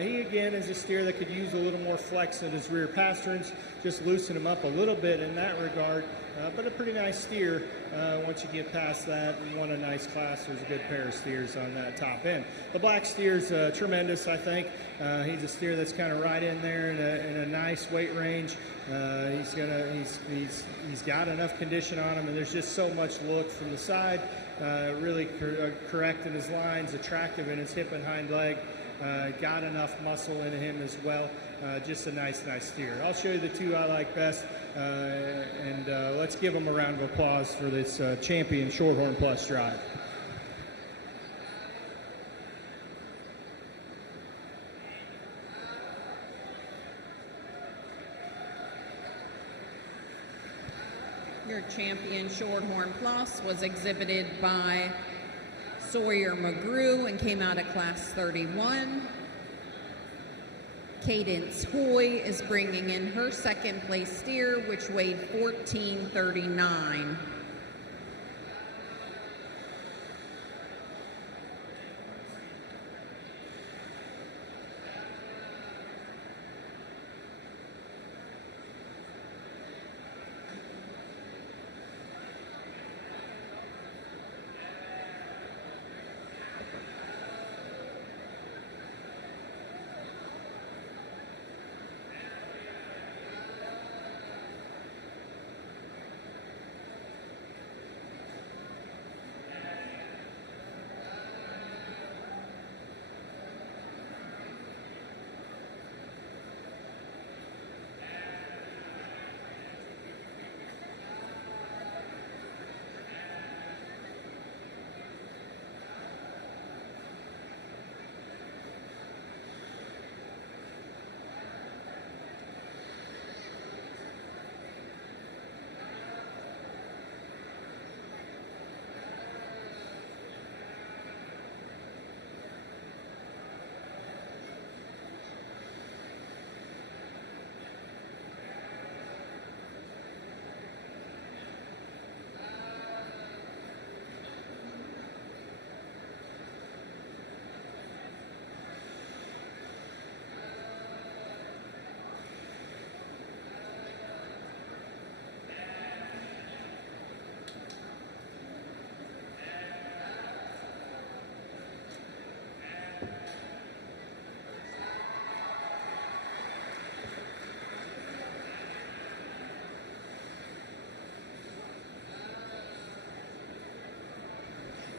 He, again, is a steer that could use a little more flex in his rear pasterns, just loosen him up a little bit in that regard, but a pretty nice steer. Once you get past that and won a nice class, there's a good pair of steers on that top end. The black steer's tremendous, I think. He's a steer that's kind of right in there in a nice weight range. He's got enough condition on him, and there's just so much look from the side. Really correct in his lines, attractive in his hip and hind leg. Got enough muscle in him as well. Just a nice steer. I'll show you the 2 I like best, and let's give them a round of applause for this champion Shorthorn Plus drive. Your champion Shorthorn Plus was exhibited by Sawyer McGrew and came out of class 31. Cadence Hoy is bringing in her second place steer, which weighed 1439.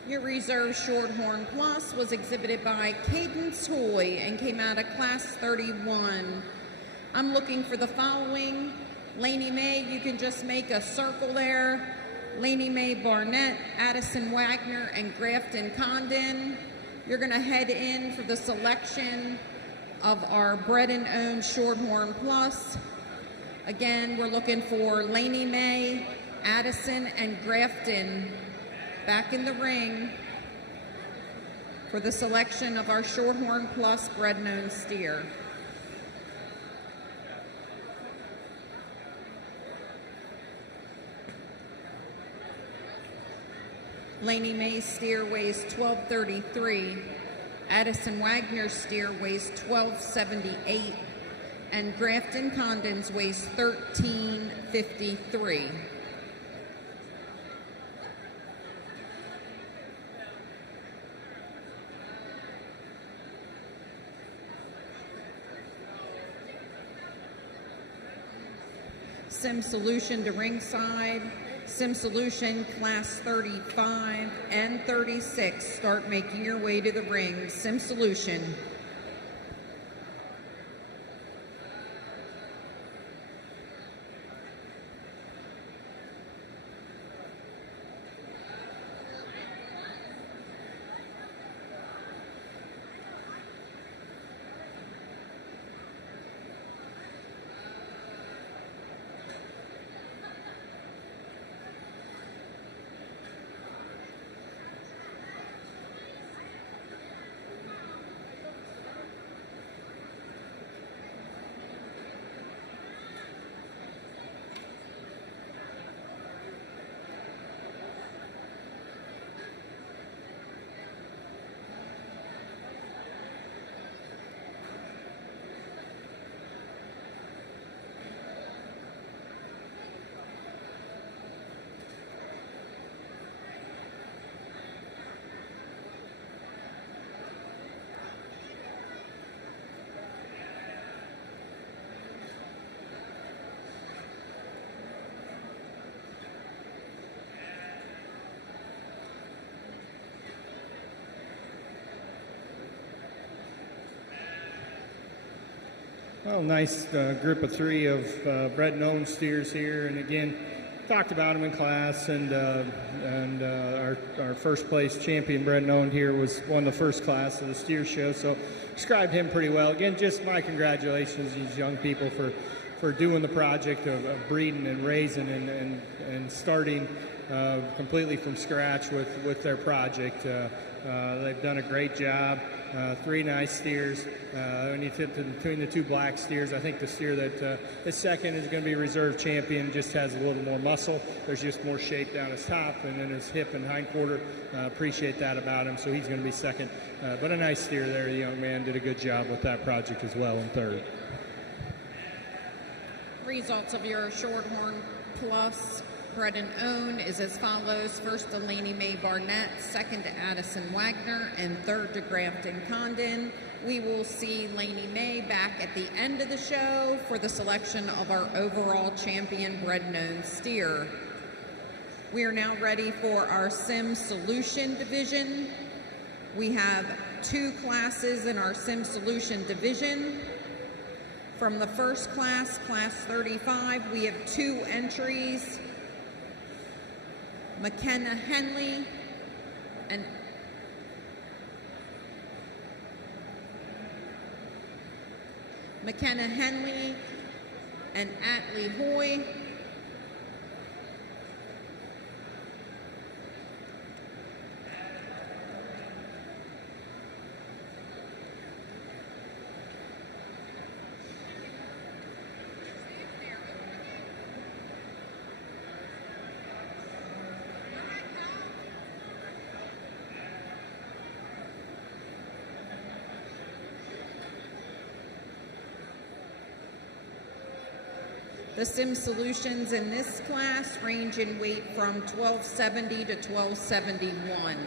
Your reserve Shorthorn Plus was exhibited by Cadence Hoy and came out of class 31. I'm looking for the following. Lainey May, you can just make a circle there. Lainey Mae Barnett, Addison Wagner, and Grafton Condon. You're going to head in for the selection of our bred and owned Shorthorn Plus. Again, we're looking for Lainey Mae, Addison, and Grafton back in the ring for the selection of our Shorthorn Plus bred and owned steer. Lainey Mae's steer weighs 1233, Addison Wagner's steer weighs 1278, and Grafton Condon's weighs 1353. Sim Solution to ringside. Sim Solution class 35 and 36. Start making your way to the ring. Sim Solution. Well, nice group of three of bred and owned steers here, and again, talked about them in class, and our first place champion bred and owned here was won the first class of the steer show, so described him pretty well. Again, just my congratulations to these young people for doing the project of breeding and raising and starting completely from scratch with their project. They've done a great job. Three nice steers. When you tip between the two black steers, I think the steer that is second is going to be reserve champion, just has a little more muscle. There's just more shape down his top and then his hip and hind quarter. Appreciate that about him, so he's going to be second. But a nice steer there. The young man did a good job with that project as well in third. Results of your Shorthorn Plus bred and owned is as follows. First to Lainey Mae Barnett, second to Addison Wagner, and third to Grafton Condon. We will see Lainey Mae back at the end of the show for the selection of our overall champion bred and owned steer. We are now ready for our Sim Solution division. We have two classes in our Sim Solution division. From the first class, class 35, we have two entries. McKenna Henley and Atlee Hoy. The Sim Solutions in this class range in weight from 1270 to 1271.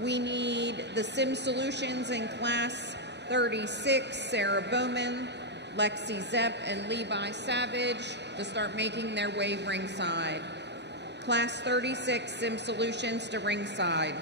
We need the Sim Solutions in class 36, Sarah Bowman, Lexi Zepp, and Levi Savage to start making their way ringside. Class 36 Sim Solutions to ringside.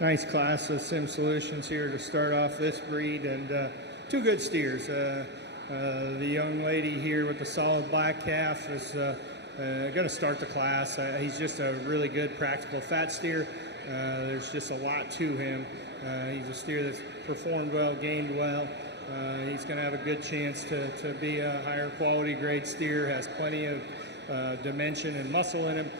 Nice class of Sim Solutions here to start off this breed, and two good steers. The young lady here with the solid black calf is going to start the class. He's just a really good practical fat steer. There's just a lot to him. He's a steer that's performed well, gained well. He's going to have a good chance to be a higher quality grade steer, has plenty of dimension and muscle in him.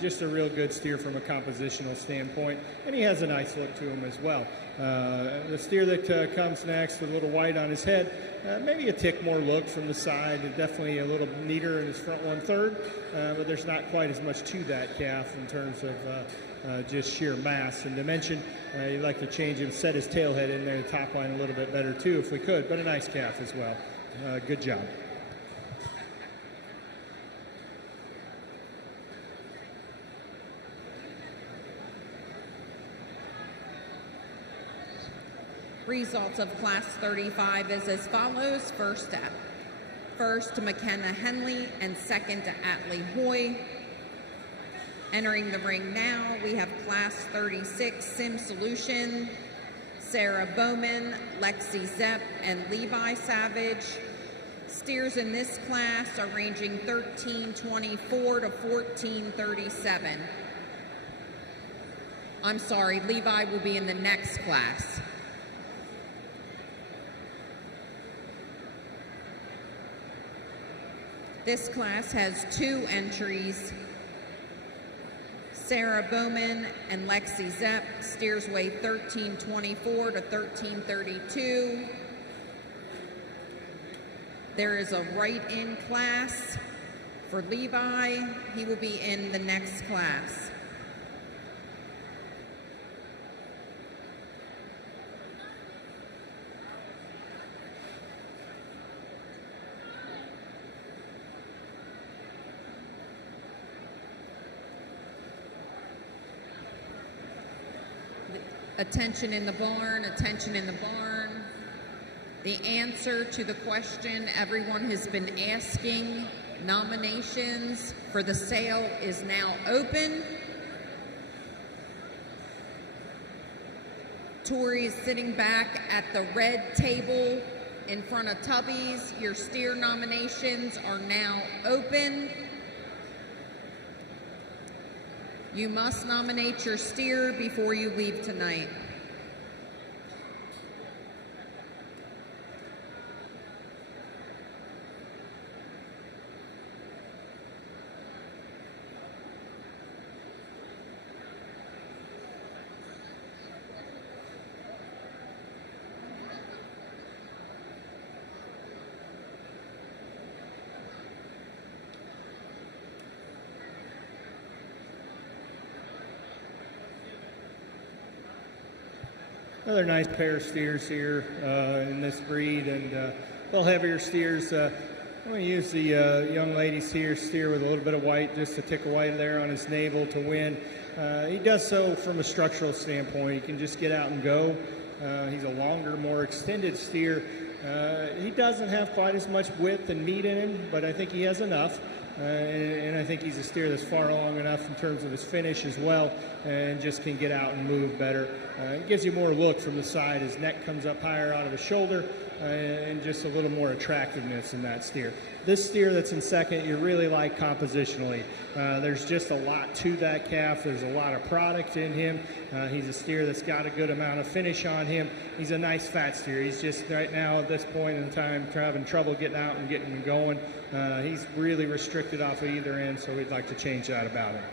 Just a real good steer from a compositional standpoint, and he has a nice look to him as well. The steer that comes next with a little white on his head, maybe a tick more look from the side, and definitely a little neater in his front 1/3, but there's not quite as much to that calf in terms of just sheer mass and dimension. You'd like to change him, set his tail head in there, the top line a little bit better too if we could, but a nice calf as well. Good job. Results of Class 35 is as follows. First to McKenna Henley and second to Atlee Hoy. Entering the ring now, we have Class 36 Sim Solution, Sarah Bowman, Lexi Zepp, and Levi Savage. Steers in this class are ranging 1324 to 1437. I'm sorry, Levi will be in the next class. This class has two entries. Sarah Bowman and Lexi Zepp. Steers weigh 1324 to 1332. There is a write-in class for Levi. He will be in the next class. Attention in the barn, attention in the barn. The answer to the question everyone has been asking, nominations for the sale, is now open. Tori is sitting back at the red table in front of Tubby's. Your steer nominations are now open. You must nominate your steer before you leave tonight. Another nice pair of steers here in this breed, and a little heavier steers. I'm going to use the young lady's here steer with a little bit of white, just a tick of white there on his navel to win. He does so from a structural standpoint. He can just get out and go. He's a longer, more extended steer. He doesn't have quite as much width and meat in him, but I think he has enough. and I think he's a steer that's far along enough in terms of his finish as well, and just can get out and move better. It gives you more look from the side. His neck comes up higher out of his shoulder, and just a little more attractiveness in that steer. This steer that's in second, you really like compositionally. There's just a lot to that calf. There's a lot of product in him. He's a steer that's got a good amount of finish on him. He's a nice fat steer. He's just right now at this point in time having trouble getting out and getting going. He's really restricted off of either end, so we'd like to change that about him.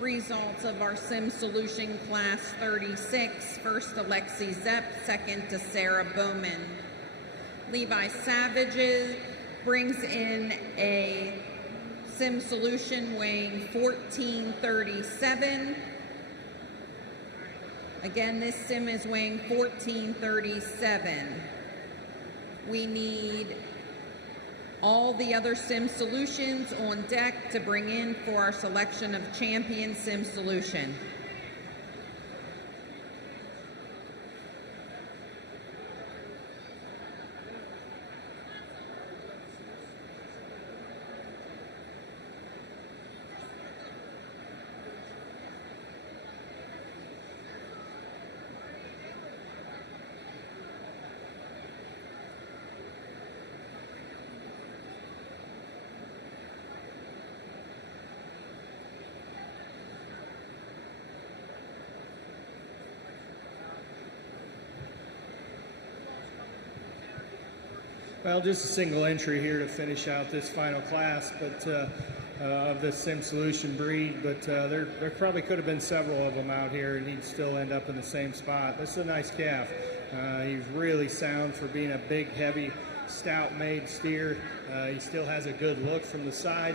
Results of our Sim Solution Class 36. First to Lexi Zepp, second to Sarah Bowman. Levi Savage brings in a Sim Solution weighing 1437. Again, this sim is weighing 1437. We need all the other Sim Solutions on deck to bring in for our selection of champion Sim Solution. Well, just a single entry here to finish out this final class, but of the Sim Solution breed. But there probably could have been several of them out here, and he'd still end up in the same spot. This is a nice calf. He's really sound for being a big, heavy, stout-made steer. He still has a good look from the side.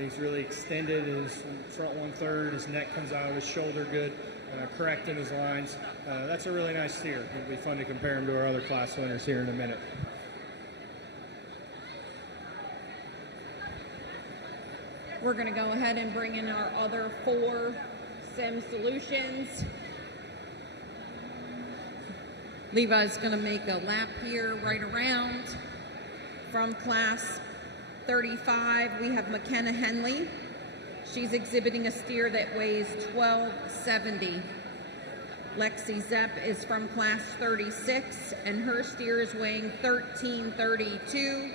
He's really extended his front 1/3. His neck comes out of his shoulder good, correct in his lines. That's a really nice steer. It'll be fun to compare him to our other class winners here in a minute. We're going to go ahead and bring in our other 4 Sim Solutions. Levi's going to make a lap here right around. From class 35, we have McKenna Henley. She's exhibiting a steer that weighs 1270. Lexi Zepp is from class 36, and her steer is weighing 1332.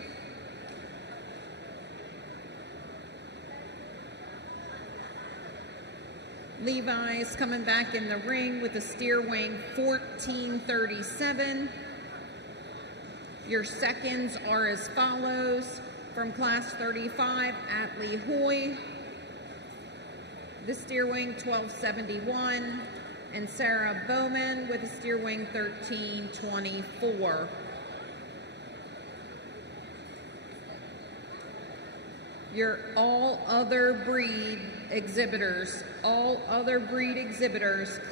Levi's coming back in the ring with a steer weighing 1437. Your seconds are as follows. From class 35, Atlee Hoy. The steer weighing 1271. And Sarah Bowman with a steer weighing 1324. Your all other breed exhibitors,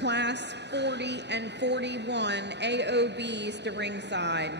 class 40 and 41 AOBs to ringside.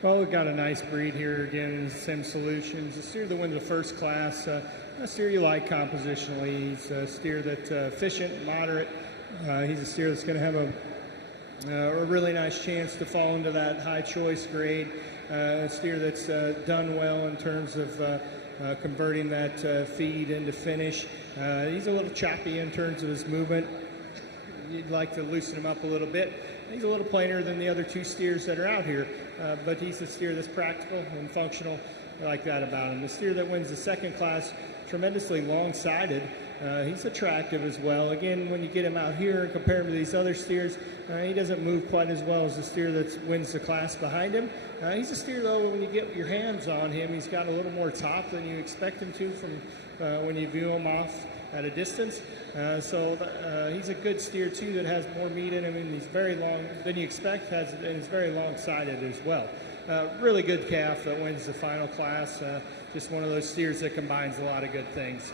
Well, we've got a nice breed here again, Sim Solutions. A steer that wins the first class. A steer you like compositionally. He's a steer that's efficient, moderate. He's a steer that's going to have a really nice chance to fall into that high choice grade. A steer that's done well in terms of converting that feed into finish. He's a little choppy in terms of his movement. You'd like to loosen him up a little bit. He's a little plainer than the other two steers that are out here, but he's a steer that's practical and functional. I like that about him. The steer that wins the second class, tremendously long-sided. He's attractive as well. Again, when you get him out here and compare him to these other steers, he doesn't move quite as well as the steer that wins the class behind him. He's a steer, though, when you get your hands on him, he's got a little more top than you expect him to from when you view him off at a distance. He's a good steer, too, that has more meat in him, and he's very long than you expect, and he's very long-sided as well. Really good calf that wins the final class. Just one of those steers that combines a lot of good things.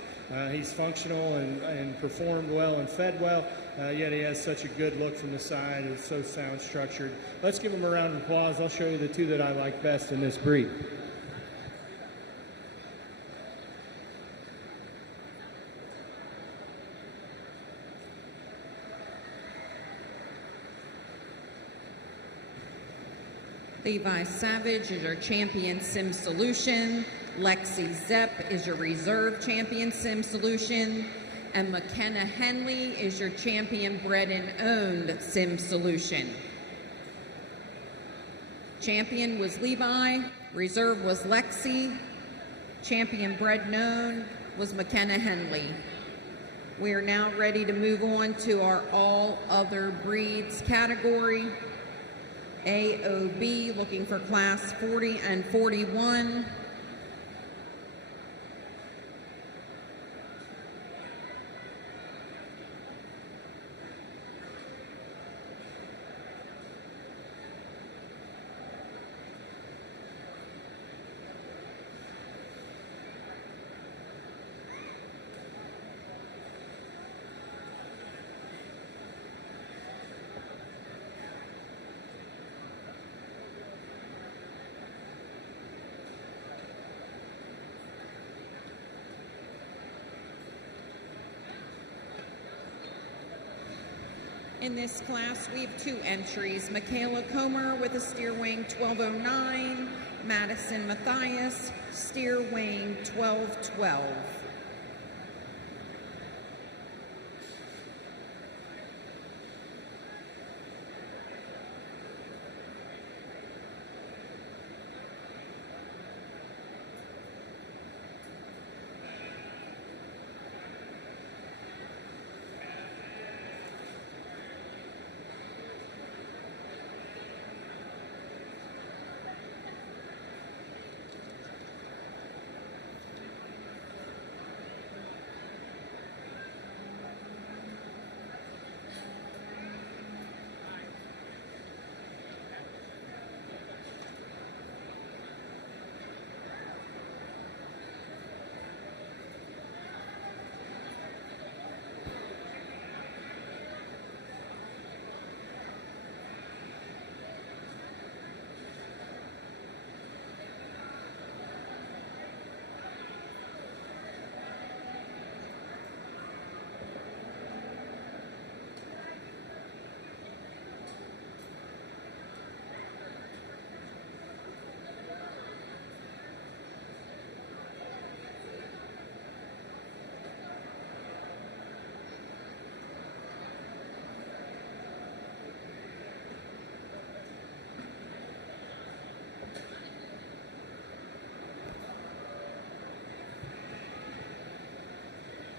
He's functional and performed well and fed well, yet he has such a good look from the side. It's so sound structured. Let's give him a round of applause. I'll show you the two that I like best in this breed. Levi Savage is your champion sim solution. Lexi Zepp is your reserve champion sim solution. And McKenna Henley is your champion bred and owned sim solution. Champion was Levi, reserve was Lexi, champion bred known was McKenna Henley. We are now ready to move on to our all other breeds category. AOB, looking for class 40 and 41. In this class, we have two entries. Michaela Comer with a steer weighing 1209, Madison Matthias, steer weighing 1212.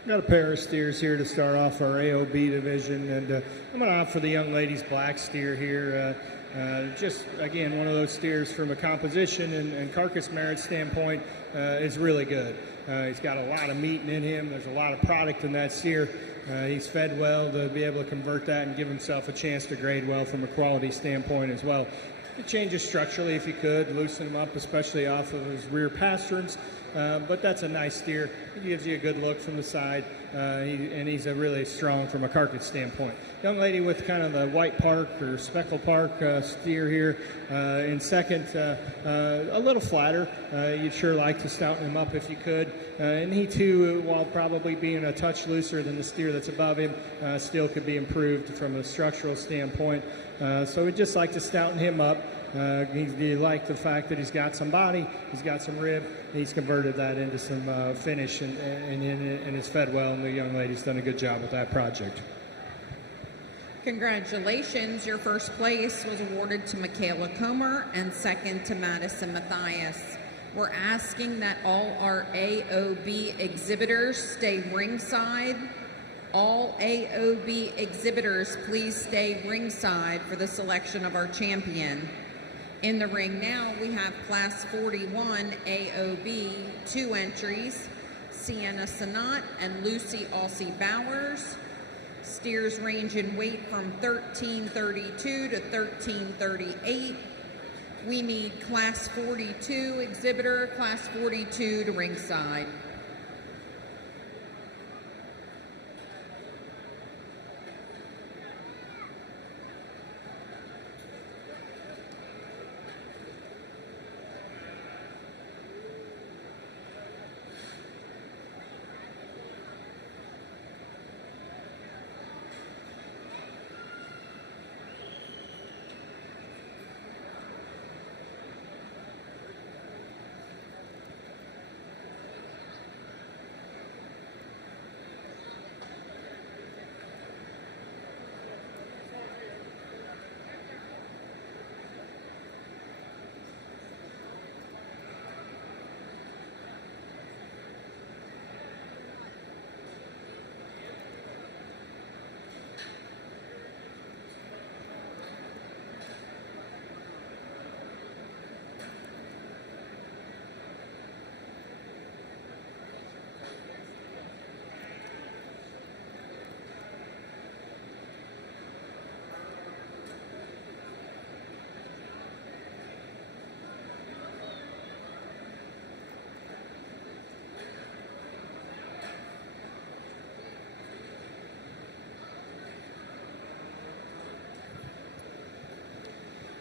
Got a pair of steers here to start off our AOB division, and I'm going to opt for the young lady's black steer here. Just, again, one of those steers from a composition and carcass merit standpoint is really good. He's got a lot of meat in him. There's a lot of product in that steer. He's fed well to be able to convert that and give himself a chance to grade well from a quality standpoint as well. It changes structurally if you could, loosen him up, especially off of his rear pasterns. But that's a nice steer. It gives you a good look from the side. and he's a really strong from a carcass standpoint. Young lady with kind of the white park or speckle park steer here in second, a little flatter. You'd sure like to stouten him up if you could. And he too, while probably being a touch looser than the steer that's above him, still could be improved from a structural standpoint. So we'd just like to stouten him up. He like the fact that he's got some body, he's got some rib, he's converted that into some finish, and it's fed well, and the young lady's done a good job with that project. Congratulations, your first place was awarded to Michaela Comer and second to Madison Matthias. We're asking that all our AOB exhibitors stay ringside. All AOB exhibitors, please stay ringside for the selection of our champion. In the ring now, we have Class 41 AOB, 2 entries, Sienna Sanat and Lucy Aussie Bowers. Steers range in weight from 1332 to 1338. We need Class 42 exhibitor, Class 42 to ringside.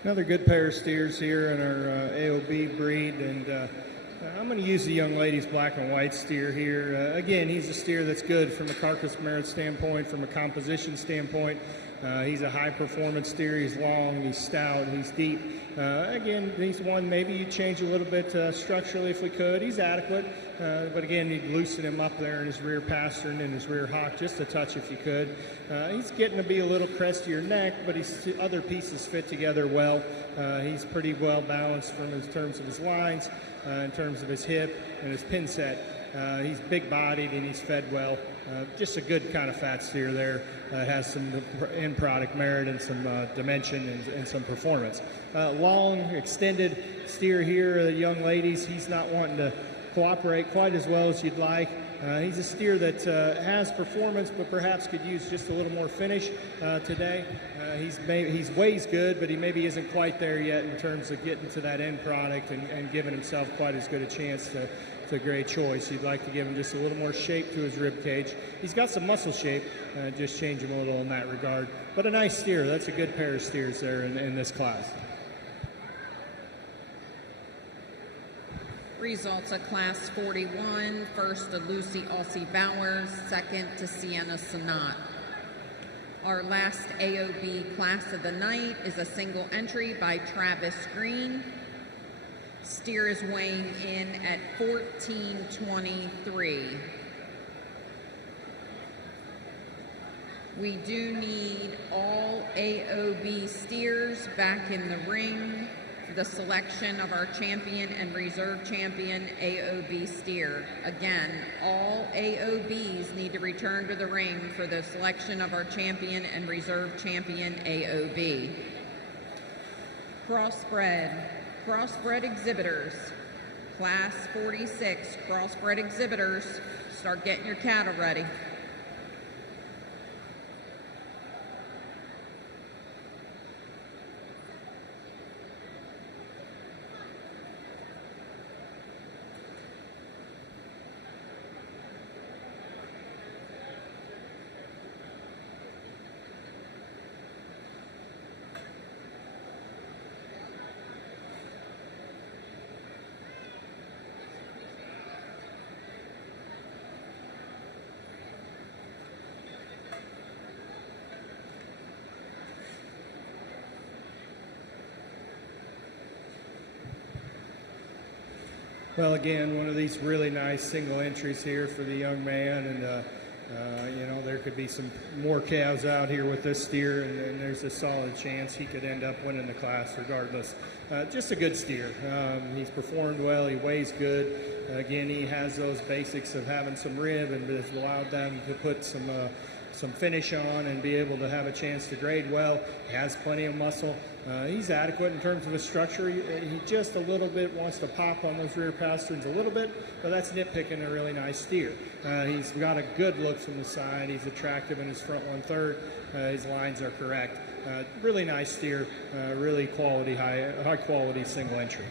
Another good pair of steers here in our AOB breed, and I'm going to use the young lady's black and white steer here. Again, he's a steer that's good from a carcass merit standpoint, from a composition standpoint. He's a high-performance steer. He's long, he's stout, he's deep. Again, he's one maybe you'd change a little bit structurally if we could. He's adequate, but again, you'd loosen him up there in his rear pastern and his rear hock just a touch if you could. He's getting to be a little crestier neck, but his other pieces fit together well. He's pretty well balanced from in terms of his lines, in terms of his hip and his pin set. He's big-bodied and he's fed well. Just a good kind of fat steer there. Has some end product merit and some dimension and some performance. Long, extended steer here, young ladies. He's not wanting to cooperate quite as well as you'd like. He's a steer that has performance, but perhaps could use just a little more finish today. He's weighs good, but he maybe isn't quite there yet in terms of getting to that end product and giving himself quite as good a chance to great choice. You'd like to give him just a little more shape to his rib cage. He's got some muscle shape, just change him a little in that regard. But a nice steer. That's a good pair of steers there in this class. Results of Class 41, first to Lucy Aussie Bowers, second to Sienna Sanat. Our last AOB class of the night is a single entry by Travis Green. Steer is weighing in at 1423. We do need all AOB steers back in the ring for the selection of our champion and reserve champion AOB steer. Again, all AOBs need to return to the ring for the selection of our champion and reserve champion AOB. Crossbred exhibitors, Class 46, crossbred exhibitors, start getting your cattle ready. Well, again, one of these really nice single entries here for the young man, and there could be some more calves out here with this steer, and there's a solid chance he could end up winning the class regardless. Just a good steer. He's performed well. He weighs good. Again, he has those basics of having some rib, and has allowed them to put some finish on and be able to have a chance to grade well. He has plenty of muscle. He's adequate in terms of his structure. He just a little bit wants to pop on those rear pasterns a little bit, but that's nitpicking a really nice steer. He's got a good look from the side. He's attractive in his front 1/3. His lines are correct. Really nice steer. Really quality, high quality single entry.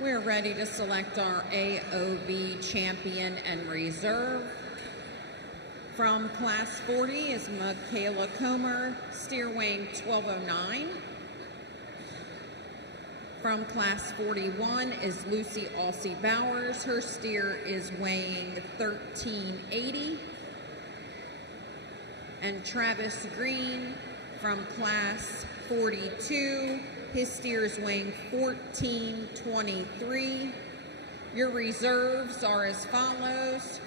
We're ready to select our AOB champion and reserve. From Class 40 is Michaela Comer, steer weighing 1209. From Class 41 is Lucy Aussie Bowers. Her steer is weighing 1380. And Travis Green from Class 42. His steer is weighing 1423. Your reserves are as follows.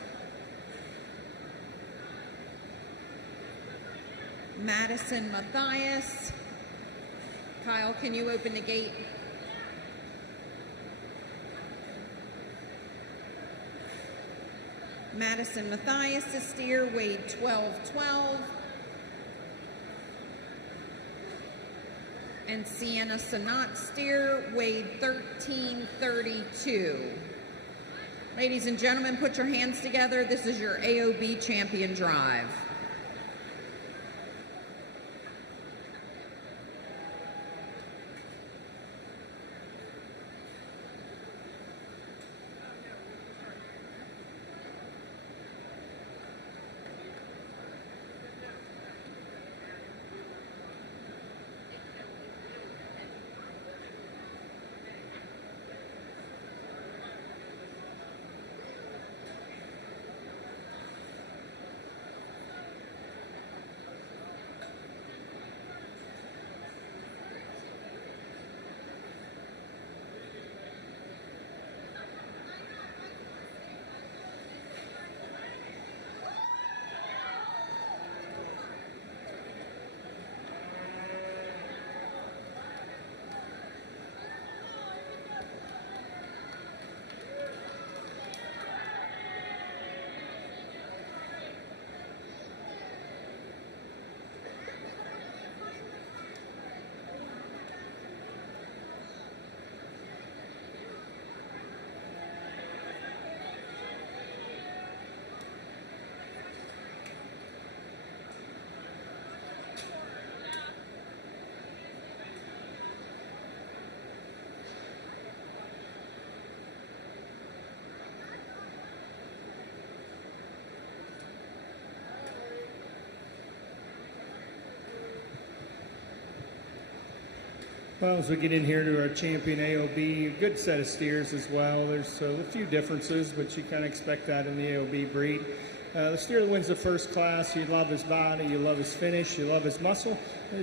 Madison Matthias. Kyle, can you open the gate? Madison Matthias, the steer weighed 1212. And Sienna Sanat steer weighed 1332. Ladies and gentlemen, put your hands together. This is your AOB champion drive. Well, as we get in here to our champion AOB, a good set of steers as well. There's a few differences, but you kind of expect that in the AOB breed. The steer that wins the first class, you love his body, you love his finish, you love his muscle.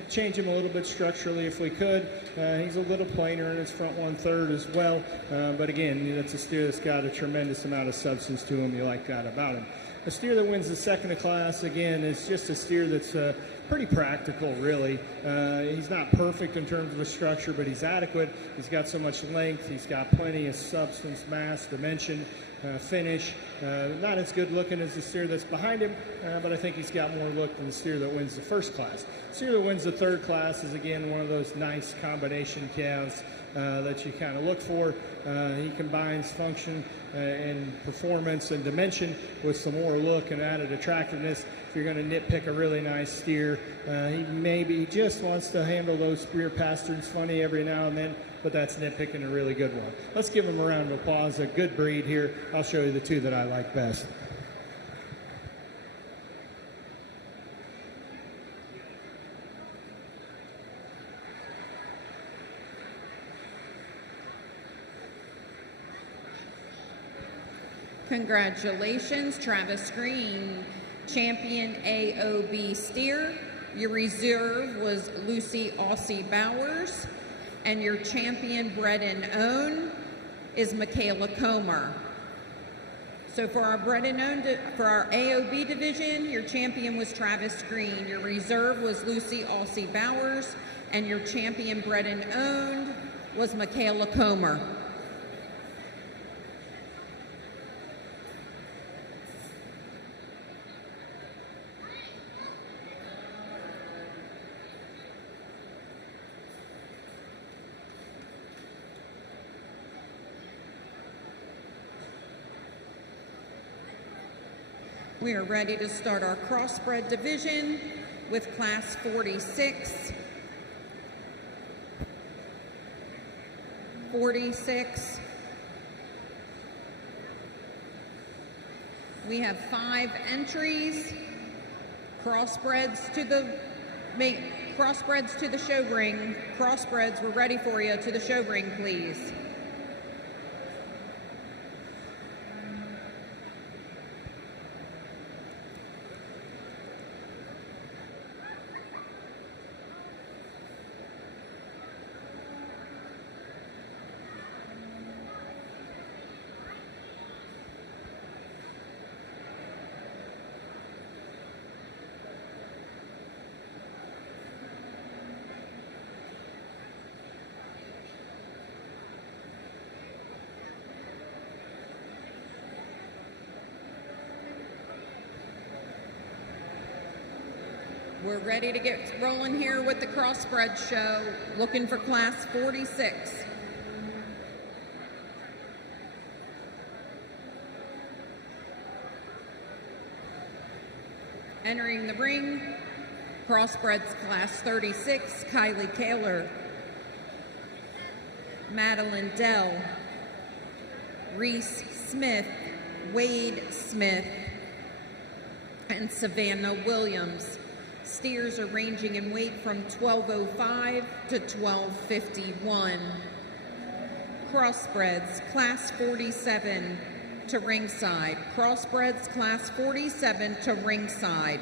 Change him a little bit structurally if we could. He's a little plainer in his front 1/3 as well. But again, that's a steer that's got a tremendous amount of substance to him. You like that about him. The steer that wins the second class, again, is just a steer that's pretty practical, really. He's not perfect in terms of the structure, but he's adequate. He's got so much length. He's got plenty of substance, mass, dimension, finish. Not as good looking as the steer that's behind him, but I think he's got more look than the steer that wins the first class. The steer that wins the third class is, again, one of those nice combination calves that you kind of look for. He combines function and performance and dimension with some more look and added attractiveness. If you're going to nitpick a really nice steer, he maybe just wants to handle those rear pasterns funny every now and then, but that's nitpicking a really good one. Let's give him a round of applause. A good breed here. I'll show you the two that I like best. Congratulations, Travis Green. champion AOB steer. Your reserve was Lucy Aussie Bowers, and your champion bred and own is Michaela Comer. So for our bred and owned, for our AOB division, your champion was Travis Green, your reserve was Lucy Aussie Bowers, and your champion bred and owned was Michaela Comer. We are ready to start our crossbred division with class 46. 46. We have 5 entries. Crossbreds to the show ring. Crossbreds, we're ready for you. To the show ring, please. We're ready to get rolling here with the crossbred show, looking for class 46. Entering the ring, crossbreds class 36, Kylie Kaler, Madeline Dell, Reese Smith, Wade Smith, and Savannah Williams. Steers are ranging in weight from 1205 to 1251. Crossbreds, class 47 to ringside. Crossbreds, class 47 to ringside.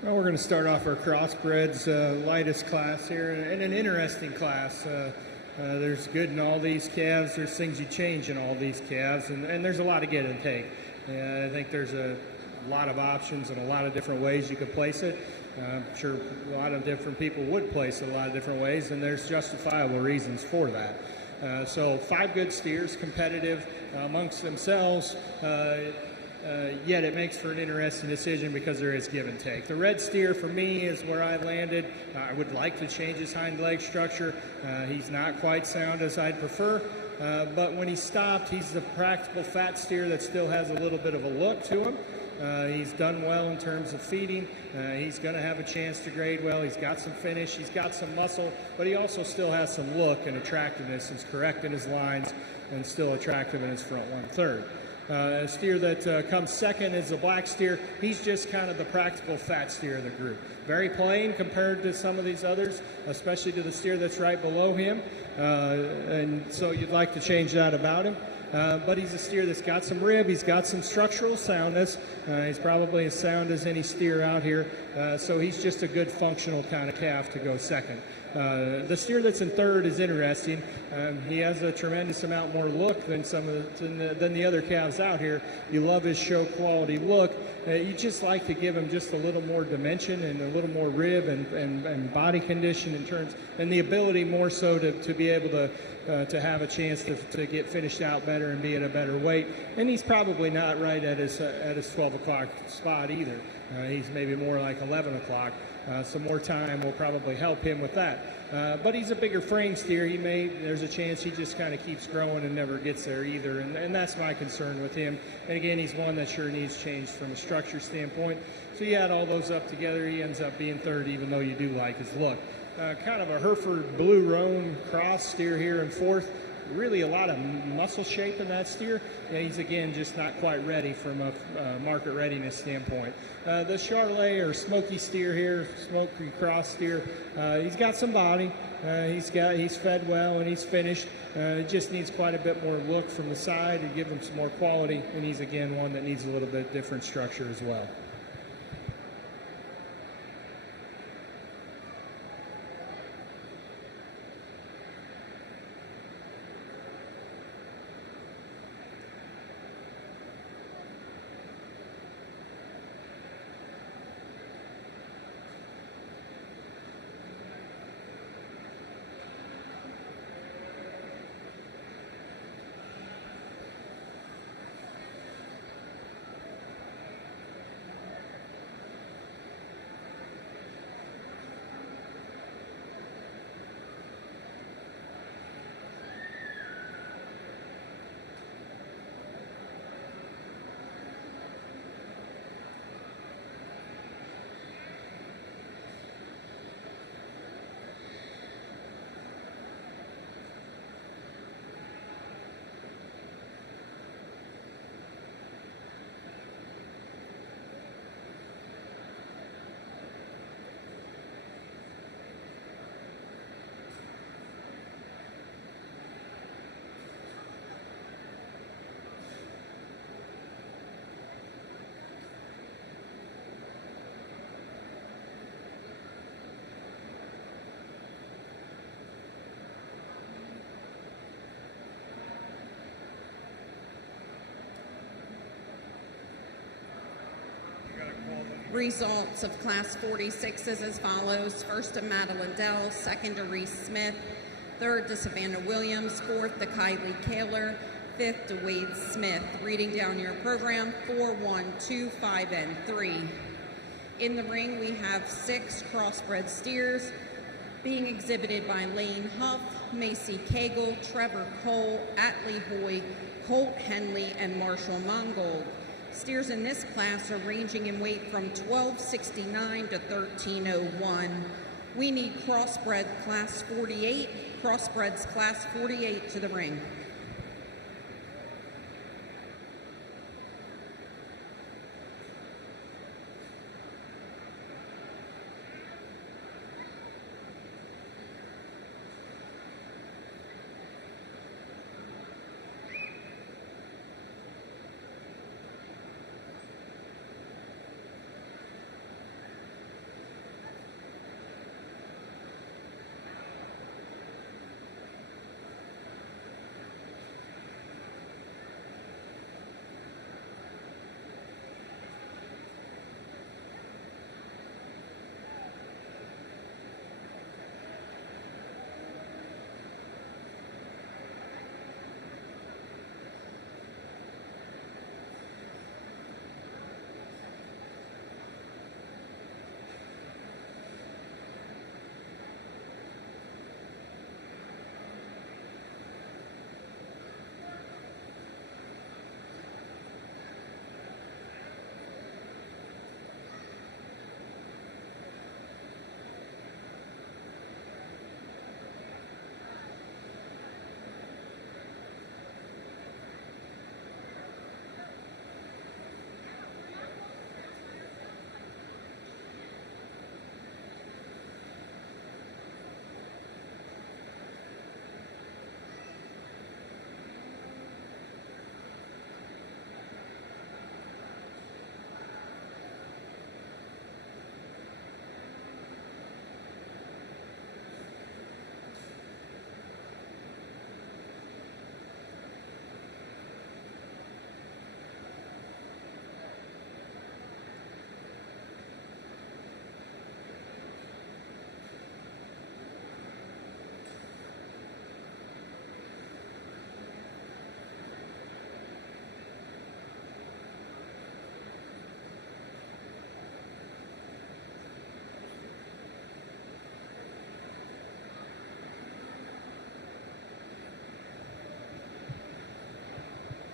Well, we're going to start off our crossbreds lightest class here, and an interesting class. There's good in all these calves. There's things you change in all these calves, and there's a lot of give and take. I think there's a lot of options and a lot of different ways you could place it. I'm sure a lot of different people would place it a lot of different ways, and there's justifiable reasons for that. So 5 good steers, competitive amongst themselves, yet it makes for an interesting decision because there is give and take. The red steer for me is where I landed. I would like to change his hind leg structure. He's not quite sound as I'd prefer, but when he stopped, he's the practical fat steer that still has a little bit of a look to him. He's done well in terms of feeding. He's going to have a chance to grade well. He's got some finish. He's got some muscle, but he also still has some look and attractiveness. He's correct in his lines and still attractive in his front 1/3. A steer that comes second is the black steer. He's just kind of the practical fat steer of the group. Very plain compared to some of these others, especially to the steer that's right below him. And so you'd like to change that about him. But he's a steer that's got some rib. He's got some structural soundness. He's probably as sound as any steer out here. So he's just a good functional kind of calf to go second. The steer that's in third is interesting. He has a tremendous amount more look than than the other calves out here. You love his show quality look. You just like to give him just a little more dimension and a little more rib and body condition in terms, and the ability more so to be able to have a chance to get finished out better and be at a better weight. And he's probably not right at his 12 o'clock spot either. He's maybe more like 11 o'clock. Some more time will probably help him with that. But he's a bigger frame steer. There's a chance he just kind of keeps growing and never gets there either. And that's my concern with him. And again, he's one that sure needs change from a structure standpoint. So you add all those up together, he ends up being third, even though you do like his look. Kind of a Hereford Blue Roan cross steer here in fourth. Really a lot of muscle shape in that steer. Yeah, he's again just not quite ready from a market readiness standpoint. The Charolais or Smoky steer here, Smoky cross steer, he's got some body. He's fed well and he's finished. It just needs quite a bit more look from the side to give him some more quality. And he's again one that needs a little bit different structure as well. Results of Class 46 is as follows. First to Madeline Dell, second to Reese Smith, third to Savannah Williams, fourth to Kylie Kaler, fifth to Wade Smith. Reading down your program, 4, 1, 2, 5, and 3. In the ring, we have 6 crossbred steers being exhibited by Lane Huff, Macy Cagle, Trevor Cole, Atlee Hoy, Colt Henley, and Marshall Mongold. Steers in this class are ranging in weight from 1269 to 1301. We need crossbred class 48, crossbreds class 48 to the ring.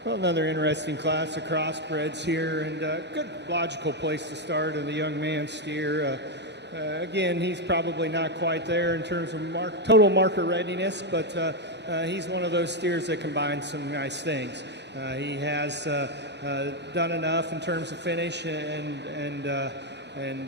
Well, another interesting class of crossbreds here, and a good logical place to start of the young man steer. Again, he's probably not quite there in terms of total marker readiness, but he's one of those steers that combines some nice things. He has done enough in terms of finish and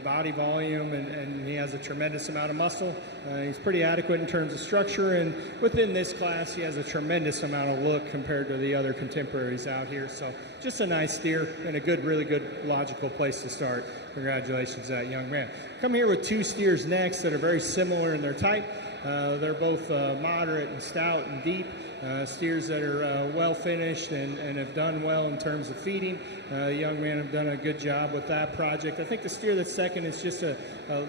body volume, and he has a tremendous amount of muscle. He's pretty adequate in terms of structure, and within this class, he has a tremendous amount of look compared to the other contemporaries out here. So just a nice steer and a good, really good, logical place to start. Congratulations to that young man. Come here with two steers next that are very similar in their type. They're both moderate and stout and deep. Steers that are well finished and have done well in terms of feeding. Young men have done a good job with that project. I think the steer that's second is just a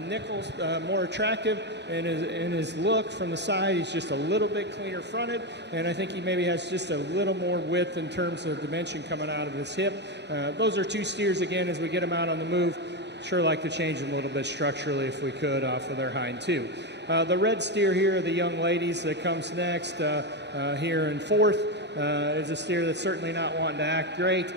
nickel more attractive, and in his look from the side, he's just a little bit cleaner fronted, and I think he maybe has just a little more width in terms of dimension coming out of his hip. Those are two steers, again, as we get them out on the move. Sure like to change them a little bit structurally if we could off of their hind two. The red steer here, the young ladies that comes next here in fourth, is a steer that's certainly not wanting to act great.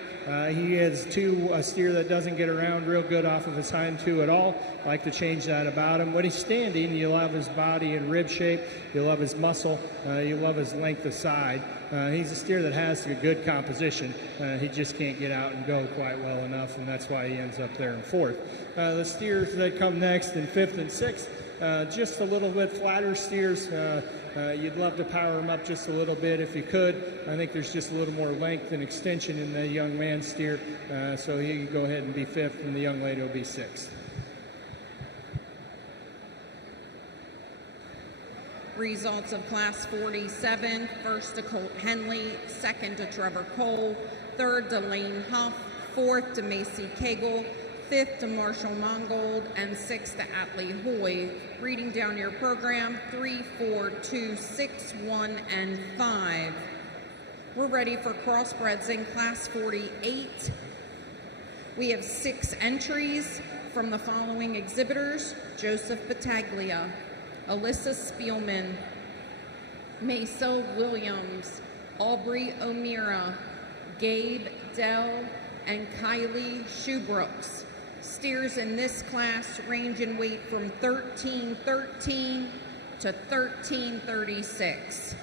He has a steer that doesn't get around real good off of his hind two at all. Like to change that about him. When he's standing, you'll have his body in rib shape, you'll have his muscle, you'll love his length of side. He's a steer that has a good composition. He just can't get out and go quite well enough, and that's why he ends up there in fourth. The steers that come next in fifth and sixth, just a little bit flatter steers. You'd love to power them up just a little bit if you could. I think there's just a little more length and extension in the young man steer, so he can go ahead and be fifth, and the young lady will be sixth. Results of Class 47, first to Colt Henley, second to Trevor Cole, third to Lane Huff, fourth to Macy Cagle, fifth to Marshall Mongold, and sixth to Atlee Hoy. Reading down your program, 3, 4, 2, 6, 1, and 5. We're ready for crossbreds in Class 48. We have 6 entries from the following exhibitors: Joseph Battaglia, Alyssa Spielman, Mesa Williams, Aubrey O'Meara, Gabe Dell, and Kylie Shoebrooks. Steers in this class range in weight from 1313 to 1336.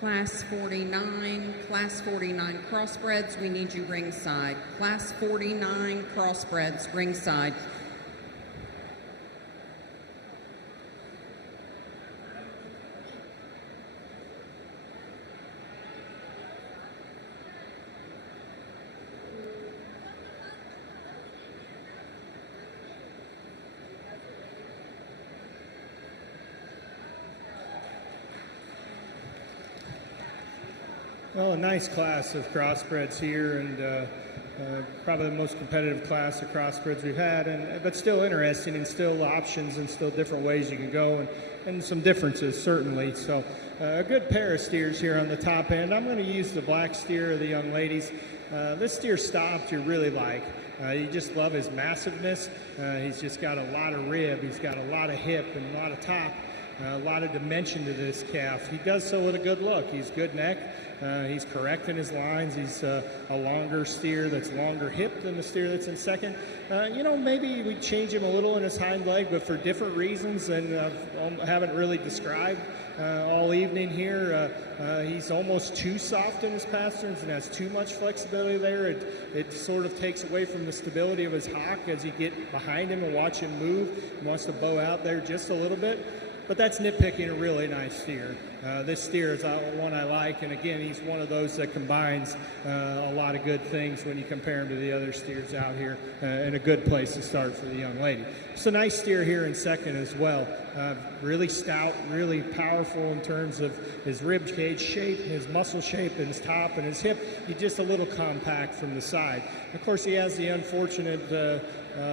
Class 49 crossbreds, we need you ringside. Class 49 crossbreds, ringside. Well, a nice class of crossbreds here, and probably the most competitive class of crossbreds we've had, but still interesting, and still options, and still different ways you can go, and some differences certainly. So a good pair of steers here on the top end. I'm going to use the black steer of the young ladies. This steer stopped you really like. You just love his massiveness. He's just got a lot of rib. He's got a lot of hip and a lot of top. A lot of dimension to this calf. He does so with a good look. He's good neck. He's correct in his lines. He's a longer steer that's longer hip than the steer that's in second. Maybe we change him a little in his hind leg, but for different reasons and haven't really described all evening here. He's almost too soft in his pasterns and has too much flexibility there. It sort of takes away from the stability of his hock as you get behind him and watch him move. He wants to bow out there just a little bit. But that's nitpicking a really nice steer. This steer is one I like, and again, he's one of those that combines a lot of good things when you compare him to the other steers out here, and a good place to start for the young lady. It's a nice steer here in second as well. Really stout, really powerful in terms of his rib cage shape, his muscle shape, and his top and his hip. He's just a little compact from the side. Of course, he has the unfortunate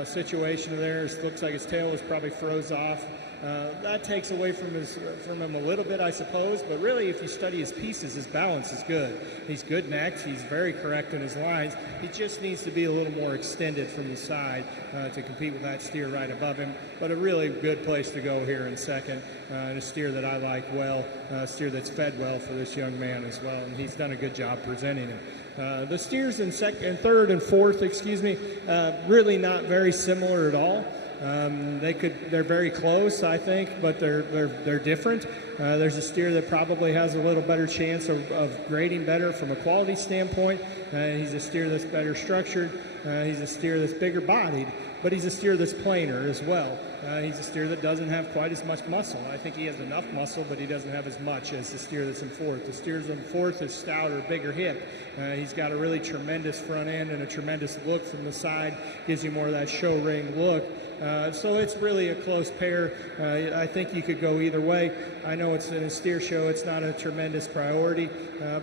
situation there. It looks like his tail was probably froze off. That takes away from him a little bit, I suppose, but really if you study his pieces, his balance is good. He's good necked, he's very correct in his lines. He just needs to be a little more extended from the side to compete with that steer right above him, but a really good place to go here in second, and a steer that I like well, a steer that's fed well for this young man as well, and he's done a good job presenting him. The steers in third and fourth, really not very similar at all. They're very close, I think, but they're different. There's a steer that probably has a little better chance of grading better from a quality standpoint. He's a steer that's better structured. He's a steer that's bigger bodied, but he's a steer that's plainer as well. He's a steer that doesn't have quite as much muscle. I think he has enough muscle, but he doesn't have as much as the steer that's in fourth. The steers in fourth is stouter, bigger hip. He's got a really tremendous front end and a tremendous look from the side. Gives you more of that show ring look. So it's really a close pair. I think you could go either way. I know it's in a steer show. It's not a tremendous priority,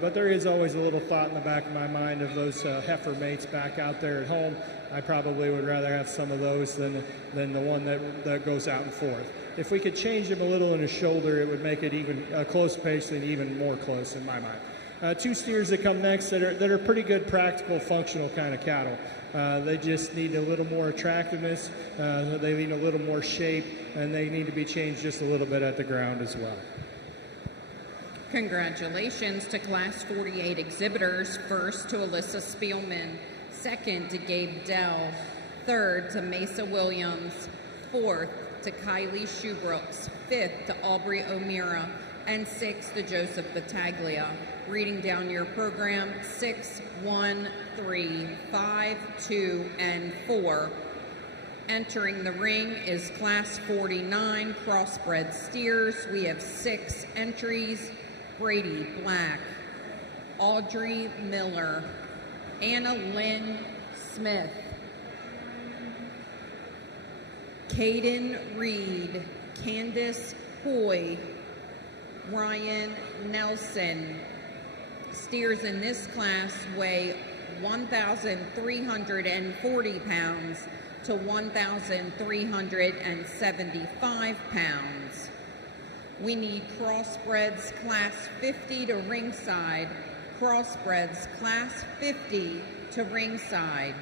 but there is always a little thought in the back of my mind of those heifer mates back out there at home. I probably would rather have some of those than the one that goes out in fourth. If we could change him a little in his shoulder, it would make it even a close pace and even more close in my mind. Two steers that come next that are pretty good, practical, functional kind of cattle. They just need a little more attractiveness. They need a little more shape, and they need to be changed just a little bit at the ground as well. Congratulations to Class 48 exhibitors. First to Alyssa Spielman, second to Gabe Dell, third to Mesa Williams, fourth to Kylie Shoebrooks, fifth to Aubrey O'Meara, and sixth to Joseph Battaglia. Reading down your program, 6, 1, 3, 5, 2, and 4. Entering the ring is Class 49 crossbred steers. We have 6 entries: Brady Black, Audrey Miller, Anna Lynn Smith, Caden Reed, Candace Hoy, Ryan Nelson. Steers in this class weigh 1,340 pounds to 1,375 pounds. We need crossbreds class 50 to ringside, crossbreds class 50 to ringside.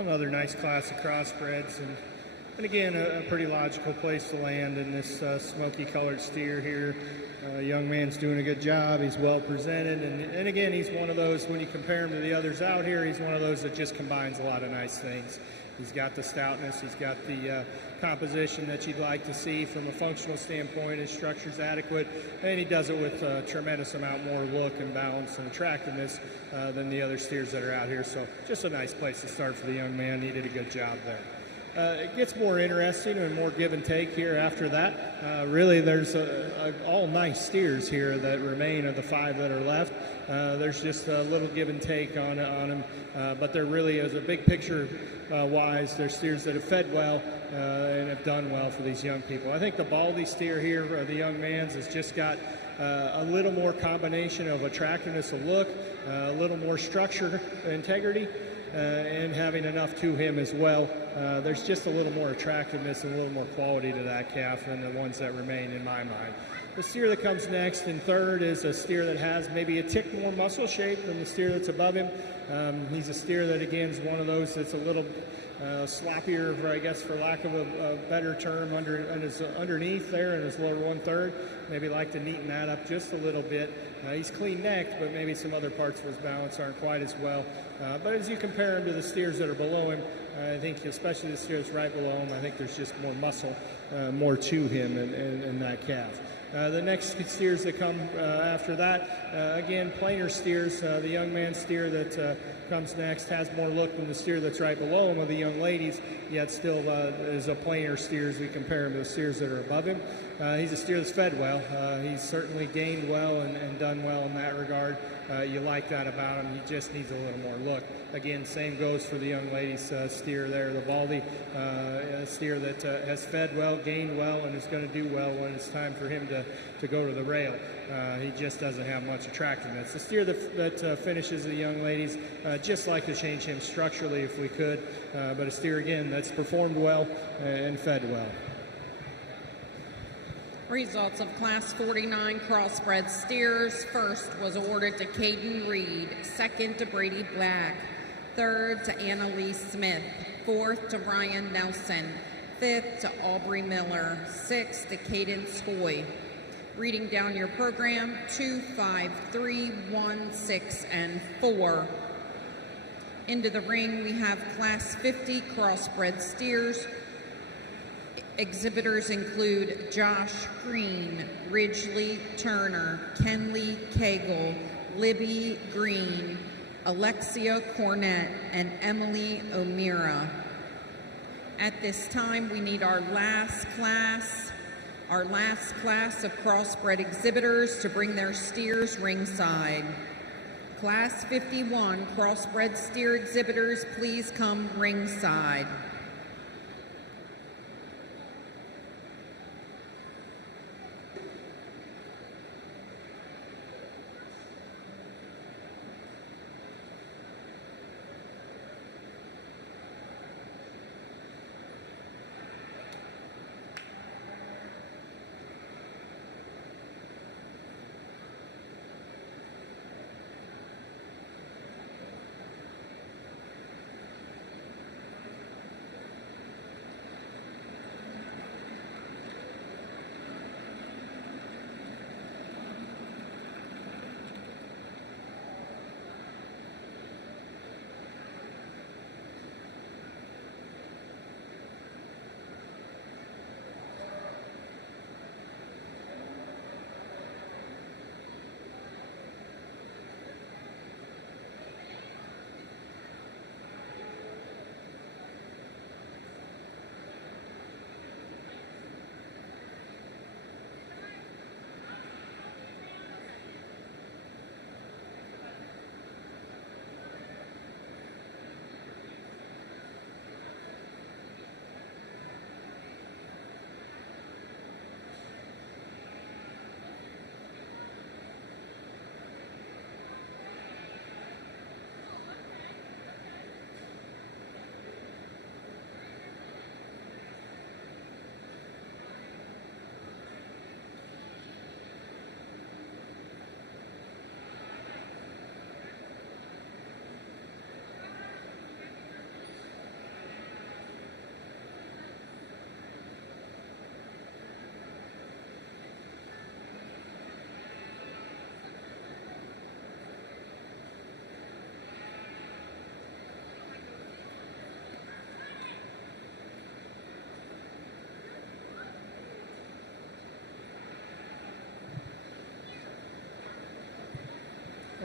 another nice class of crossbreds, and again, a pretty logical place to land in this smoky-colored steer here. Young man's doing a good job. He's well presented, and again, he's one of those, when you compare him to the others out here, he's one of those that just combines a lot of nice things. He's got the stoutness, he's got the composition that you'd like to see from a functional standpoint. His structure's adequate, and he does it with a tremendous amount more look and balance and attractiveness than the other steers that are out here. So just a nice place to start for the young man. He did a good job there. It gets more interesting and more give and take here after that. Really, there's all nice steers here that remain of the 5 that are left. There's just a little give and take on them, but there really is a big picture wise. There's steers that have fed well and have done well for these young people. I think the Baldy steer here, the young man's, has just got a little more combination of attractiveness of look, a little more structure, integrity, and having enough to him as well. There's just a little more attractiveness and a little more quality to that calf than the ones that remain in my mind. The steer that comes next in third is a steer that has maybe a tick more muscle shape than the steer that's above him. He's a steer that, again, is one of those that's a little sloppier, I guess, for lack of a better term, underneath there in his lower 1/3. Maybe like to neaten that up just a little bit. He's clean-necked, but maybe some other parts of his balance aren't quite as well. But as you compare him to the steers that are below him, I think, especially the steer that's right below him, I think there's just more muscle, more to him in that calf. The next steers that come after that, again, plainer steers. The young man steer that comes next has more look than the steer that's right below him of the young ladies, yet still is a plainer steer as we compare him to the steers that are above him. He's a steer that's fed well. He's certainly gained well and done well in that regard. You like that about him. He just needs a little more look. Again, same goes for the young ladies steer there, the Baldy steer that has fed well, gained well, and is going to do well when it's time for him to go to the rail. He just doesn't have much attractiveness. The steer that finishes the young ladies, just like to change him structurally if we could, but a steer, again, that's performed well and fed well. Results of Class 49 crossbred steers. First was awarded to Caden Reed, second to Brady Black, third to Annalise Smith, fourth to Ryan Nelson, fifth to Aubrey Miller, sixth to Caden Skoy. Reading down your program, 2, 5, 3, 1, 6, and 4. Into the ring, we have Class 50 crossbred steers. Exhibitors include Josh Green, Ridgely Turner, Kenley Cagle, Libby Green, Alexia Cornett, and Emily O'Meara. At this time, we need our last class of crossbred exhibitors to bring their steers ringside. Class 51 crossbred steer exhibitors, please come ringside.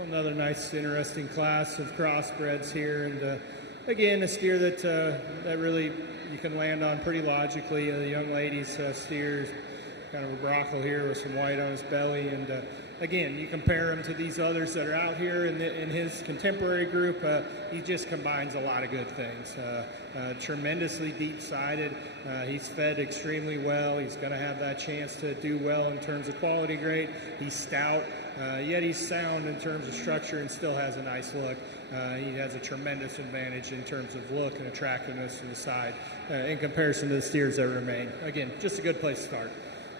Another nice, interesting class of crossbreds here, and again, a steer that that really you can land on pretty logically. The young lady's steer, kind of a brockle here with some white on his belly, and again, you compare him to these others that are out here in his contemporary group. He just combines a lot of good things. Tremendously deep-sided. He's fed extremely well. He's going to have that chance to do well in terms of quality grade. He's stout. Yet he's sound in terms of structure and still has a nice look. He has a tremendous advantage in terms of look and attractiveness to the side in comparison to the steers that remain. Again, just a good place to start.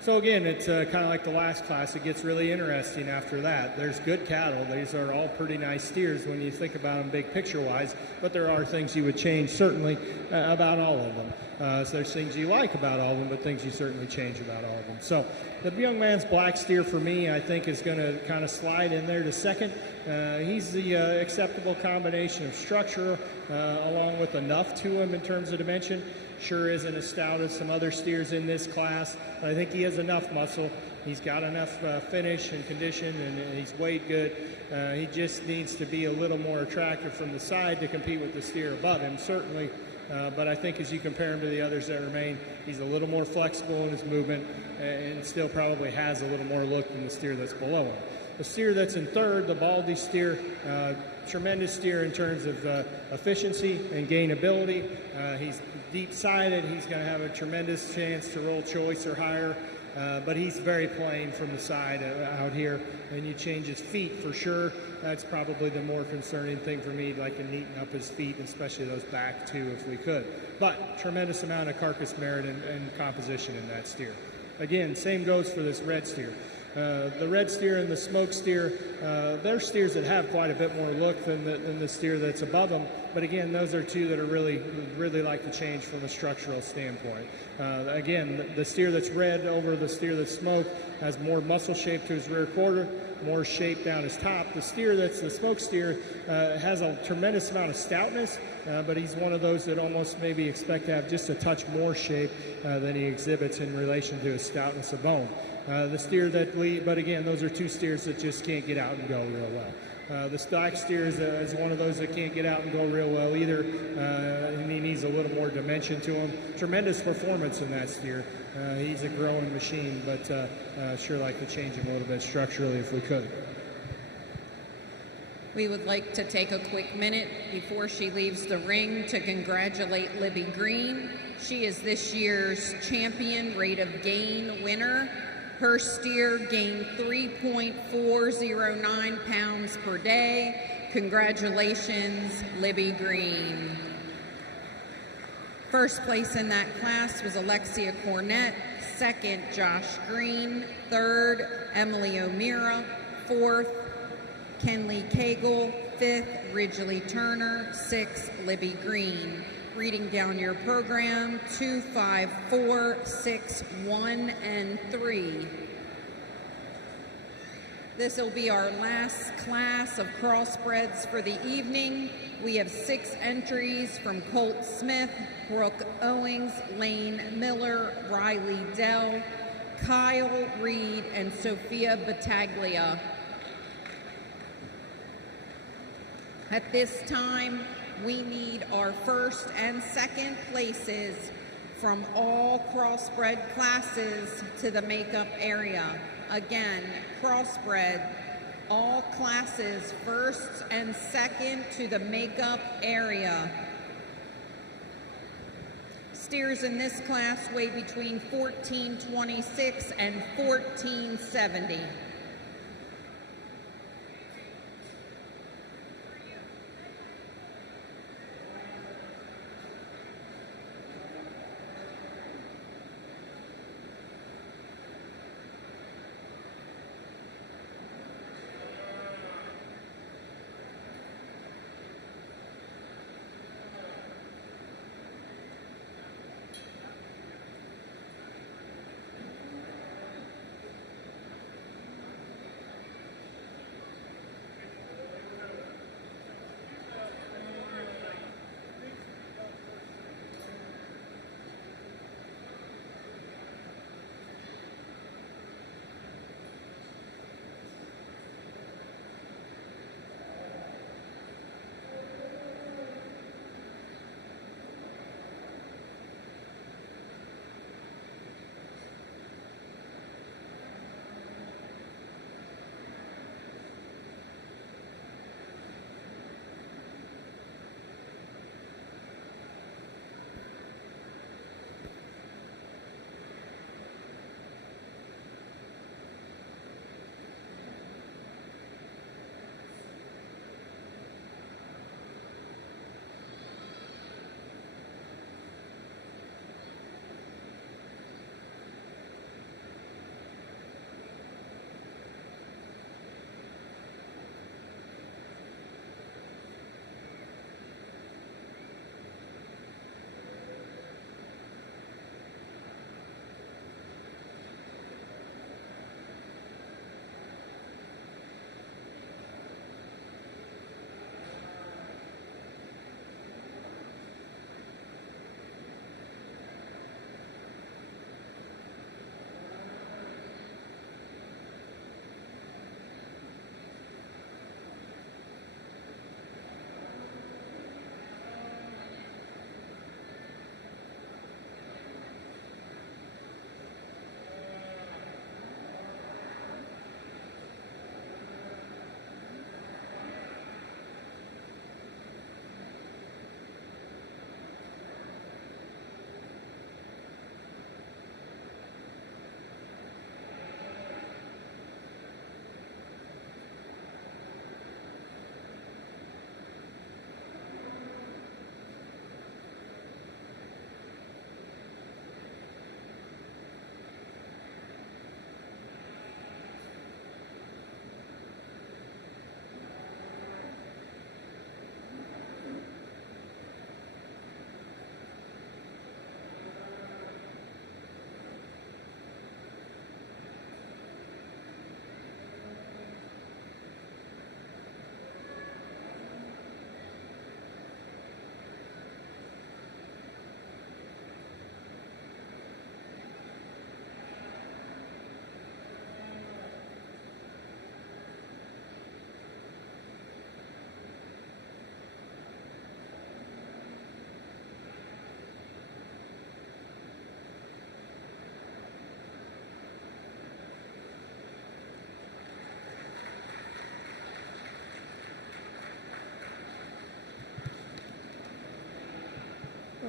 So again, it's kind of like the last class. It gets really interesting after that. There's good cattle. These are all pretty nice steers when you think about them big picture-wise, but there are things you would change certainly about all of them. So there's things you like about all of them, but things you certainly change about all of them. So the young man's black steer for me, I think, is going to kind of slide in there to second. He's the acceptable combination of structure along with enough to him in terms of dimension. Sure isn't as stout as some other steers in this class, but I think he has enough muscle. He's got enough finish and condition, and he's weighed good. He just needs to be a little more attractive from the side to compete with the steer above him, certainly. But I think as you compare him to the others that remain, he's a little more flexible in his movement and still probably has a little more look than the steer that's below him. The steer that's in third, the Baldy steer, tremendous steer in terms of efficiency and gainability. He's deep-sided. He's going to have a tremendous chance to roll choice or higher, but he's very plain from the side out here. And you change his feet for sure. That's probably the more concerning thing for me, like to neaten up his feet, especially those back two if we could. But tremendous amount of carcass merit and composition in that steer. Again, same goes for this red steer. The red steer and the smoke steer, they're steers that have quite a bit more look than the steer that's above them. But again, those are two that are really like to change from a structural standpoint. Again, the steer that's red over the steer that's smoke has more muscle shape to his rear quarter, more shape down his top. The steer that's the smoke steer has a tremendous amount of stoutness, but he's one of those that almost maybe expect to have just a touch more shape than he exhibits in relation to his stoutness of bone. The steer but again, those are two steers that just can't get out and go real well. The stock steer is one of those that can't get out and go real well either, and he needs a little more dimension to him. Tremendous performance in that steer. He's a growing machine, but sure like to change him a little bit structurally if we could. We would like to take a quick minute before she leaves the ring to congratulate Libby Green. She is this year's champion rate of gain winner. Her steer gained 3.409 pounds per day. Congratulations, Libby Green. First place in that class was Alexia Cornett. Second, Josh Green. Third, Emily O'Meara. Fourth, Kenley Cagle. Fifth, Ridgely Turner. Sixth, Libby Green. Reading down your program, 2, 5, 4, 6, 1, and 3. This will be our last class of crossbreds for the evening. We have 6 entries from Colt Smith, Brooke Owings, Lane Miller, Riley Dell, Kyle Reed, and Sophia Battaglia. At this time, we need our first and second places from all crossbred classes to the makeup area. Again, crossbred, all classes first and second to the makeup area. Steers in this class weigh between 1426 and 1470.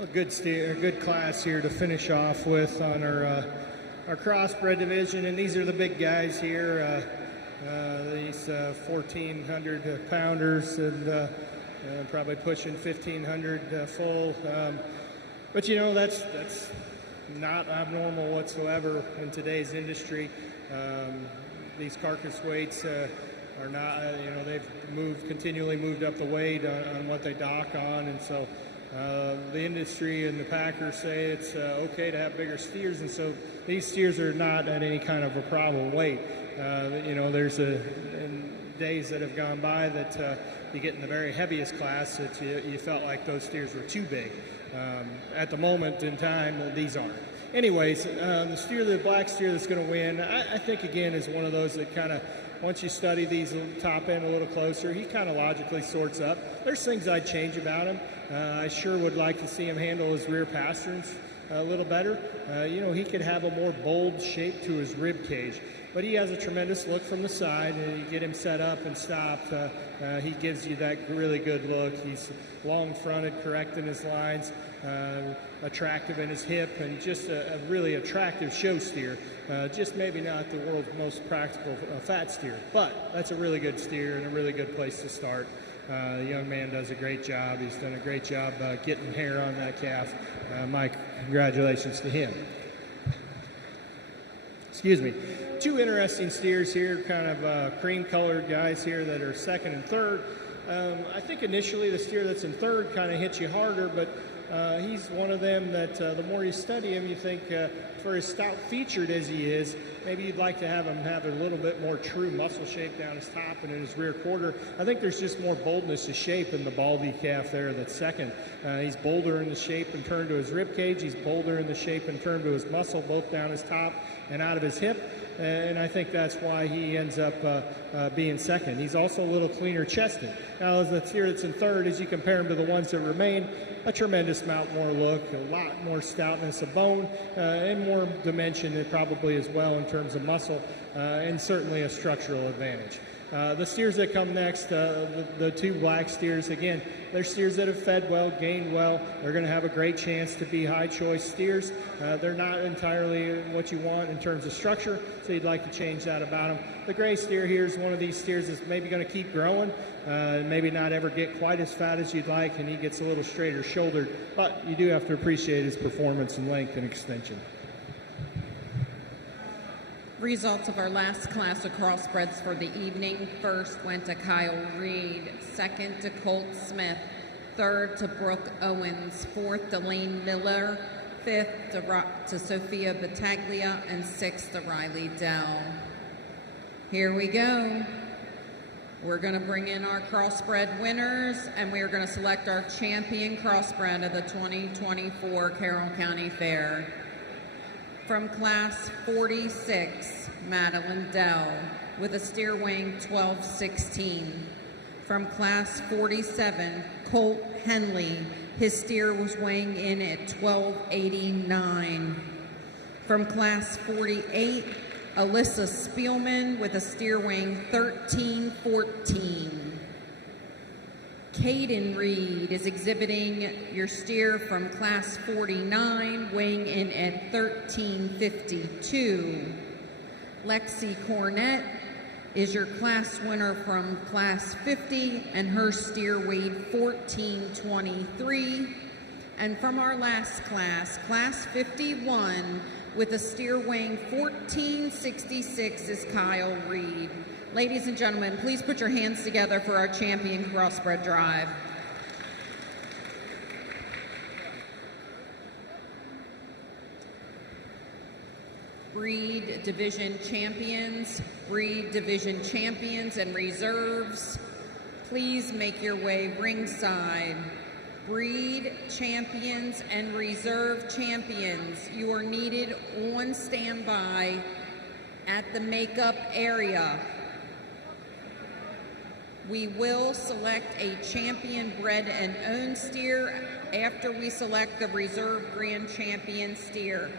Well, a good steer, a good class here to finish off with on our crossbred division, and these are the big guys here. These 1,400 pounders and probably pushing 1,500 full. But you know that's not abnormal whatsoever in today's industry. These carcass weights are not, they've continually moved up the weight on what they dock on, and so the industry and the packers say it's okay to have bigger steers, and so these steers are not at any kind of a problem weight. There's days that have gone by that you get in the very heaviest class that you felt like those steers were too big. At the moment in time, these aren't. Anyways, the black steer that's going to win, I think, again, is one of those that kind of, once you study these top end a little closer, he kind of logically sorts up. There's things I'd change about him. I sure would like to see him handle his rear pasterns a little better. He could have a more bold shape to his rib cage. But he has a tremendous look from the side, and you get him set up and stopped. He gives you that really good look. He's long-fronted, correct in his lines, attractive in his hip, and just a really attractive show steer. Just maybe not the world's most practical fat steer, but that's a really good steer and a really good place to start. The young man does a great job. He's done a great job getting hair on that calf. My congratulations to him. Excuse me. Two interesting steers here, kind of cream-colored guys here that are second and third. I think initially the steer that's in third kind of hits you harder, but he's one of them that the more you study him, you think for as stout-featured as he is, maybe you'd like to have him have a little bit more true muscle shape down his top and in his rear quarter. I think there's just more boldness of shape in the Baldy calf there that's second. He's bolder in the shape and turn to his rib cage. He's bolder in the shape and turn to his muscle, both down his top and out of his hip. And I think that's why he ends up being second. He's also a little cleaner chested. Now, as the steer that's in third, as you compare him to the ones that remain, a tremendous amount more look, a lot more stoutness of bone, and more dimension probably as well in terms of muscle, and certainly a structural advantage. The steers that come next, the two black steers, again, they're steers that have fed well, gained well. They're going to have a great chance to be high choice steers. They're not entirely what you want in terms of structure, so you'd like to change that about them. The gray steer here is one of these steers that's maybe going to keep growing, maybe not ever get quite as fat as you'd like, and he gets a little straighter shouldered, but you do have to appreciate his performance and length and extension. Results of our last class of crossbreds for the evening. First went to Kyle Reed, second to Colt Smith, third to Brooke Owens, fourth to Lane Miller, fifth to Sophia Battaglia, and sixth to Riley Dell. Here we go. We're going to bring in our crossbred winners, and we are going to select our champion crossbred of the 2024 Carroll County Fair. From class 46, Madeline Dell, with a steer weighing 1216. From class 47, Colt Henley, his steer was weighing in at 1289. From class 48, Alyssa Spielman, with a steer weighing 1314. Caden Reed is exhibiting your steer from class 49, weighing in at 1352. Lexi Cornett is your class winner from class 50, and her steer weighed 1423. And from our last class, class 51, with a steer weighing 1466, is Kyle Reed. Ladies and gentlemen, please put your hands together for our champion crossbred drive. Breed division champions, and reserves, please make your way ringside. Breed champions and reserve champions, you are needed on standby at the makeup area. We will select a champion bred and owned steer after we select the reserve grand champion steer.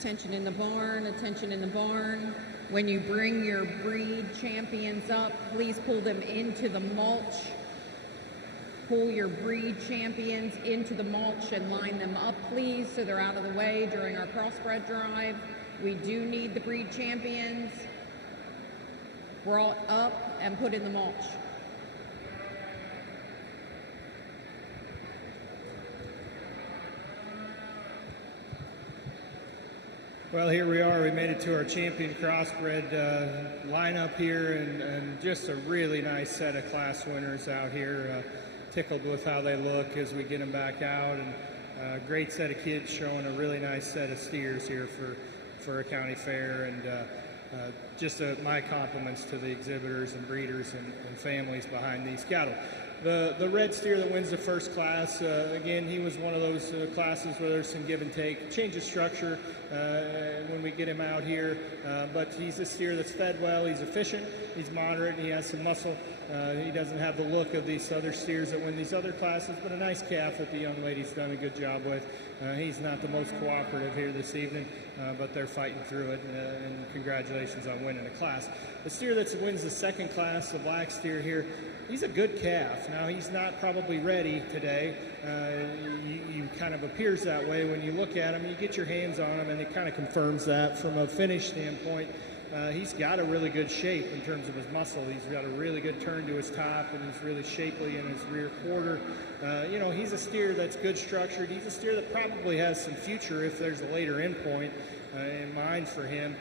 Attention in the barn, attention in the barn. When you bring your breed champions up, please pull them into the mulch. Pull your breed champions into the mulch and line them up, please, so they're out of the way during our crossbred drive. We do need the breed champions brought up and put in the mulch. Well, here we are. We made it to our champion crossbred lineup here, and just a really nice set of class winners out here. Tickled with how they look as we get them back out, and a great set of kids showing a really nice set of steers here for a county fair, and just my compliments to the exhibitors and breeders and families behind these cattle. The red steer that wins the first class, again, he was one of those classes where there's some give and take, change of structure when we get him out here, but he's a steer that's fed well, he's efficient, he's moderate, he has some muscle. He doesn't have the look of these other steers that win these other classes, but a nice calf that the young lady's done a good job with. He's not the most cooperative here this evening, but they're fighting through it, and congratulations on winning a class. The steer that wins the second class, the black steer here, he's a good calf. Now, he's not probably ready today. You kind of appears that way when you look at him. You get your hands on him, and it kind of confirms that from a finish standpoint. He's got a really good shape in terms of his muscle. He's got a really good turn to his top, and he's really shapely in his rear quarter. He's a steer that's good structured. He's a steer that probably has some future if there's a later endpoint in mind for him.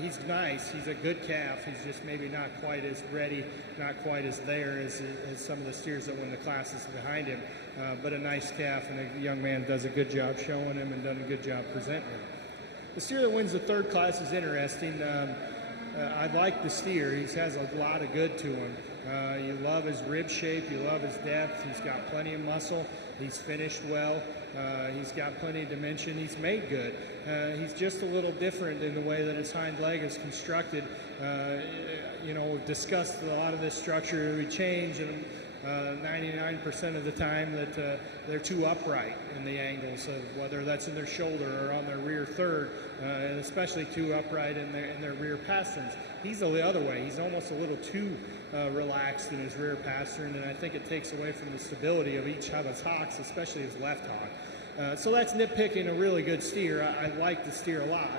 He's nice. He's a good calf. He's just maybe not quite as ready, not quite as there as some of the steers that win the classes behind him. But a nice calf, and the young man does a good job showing him and done a good job presenting him. The steer that wins the third class is interesting. I like the steer. He has a lot of good to him. You love his rib shape. You love his depth. He's got plenty of muscle. He's finished well. He's got plenty of dimension. He's made good. He's just a little different in the way that his hind leg is constructed. Discussed a lot of this structure. We change, and 99% of the time that they're too upright in the angles of whether that's in their shoulder or on their rear third, and especially too upright in their rear pasterns. He's the other way. He's almost a little too relaxed in his rear pastern, and I think it takes away from the stability of each of his hocks, especially his left hock. So that's nitpicking a really good steer. I like the steer a lot.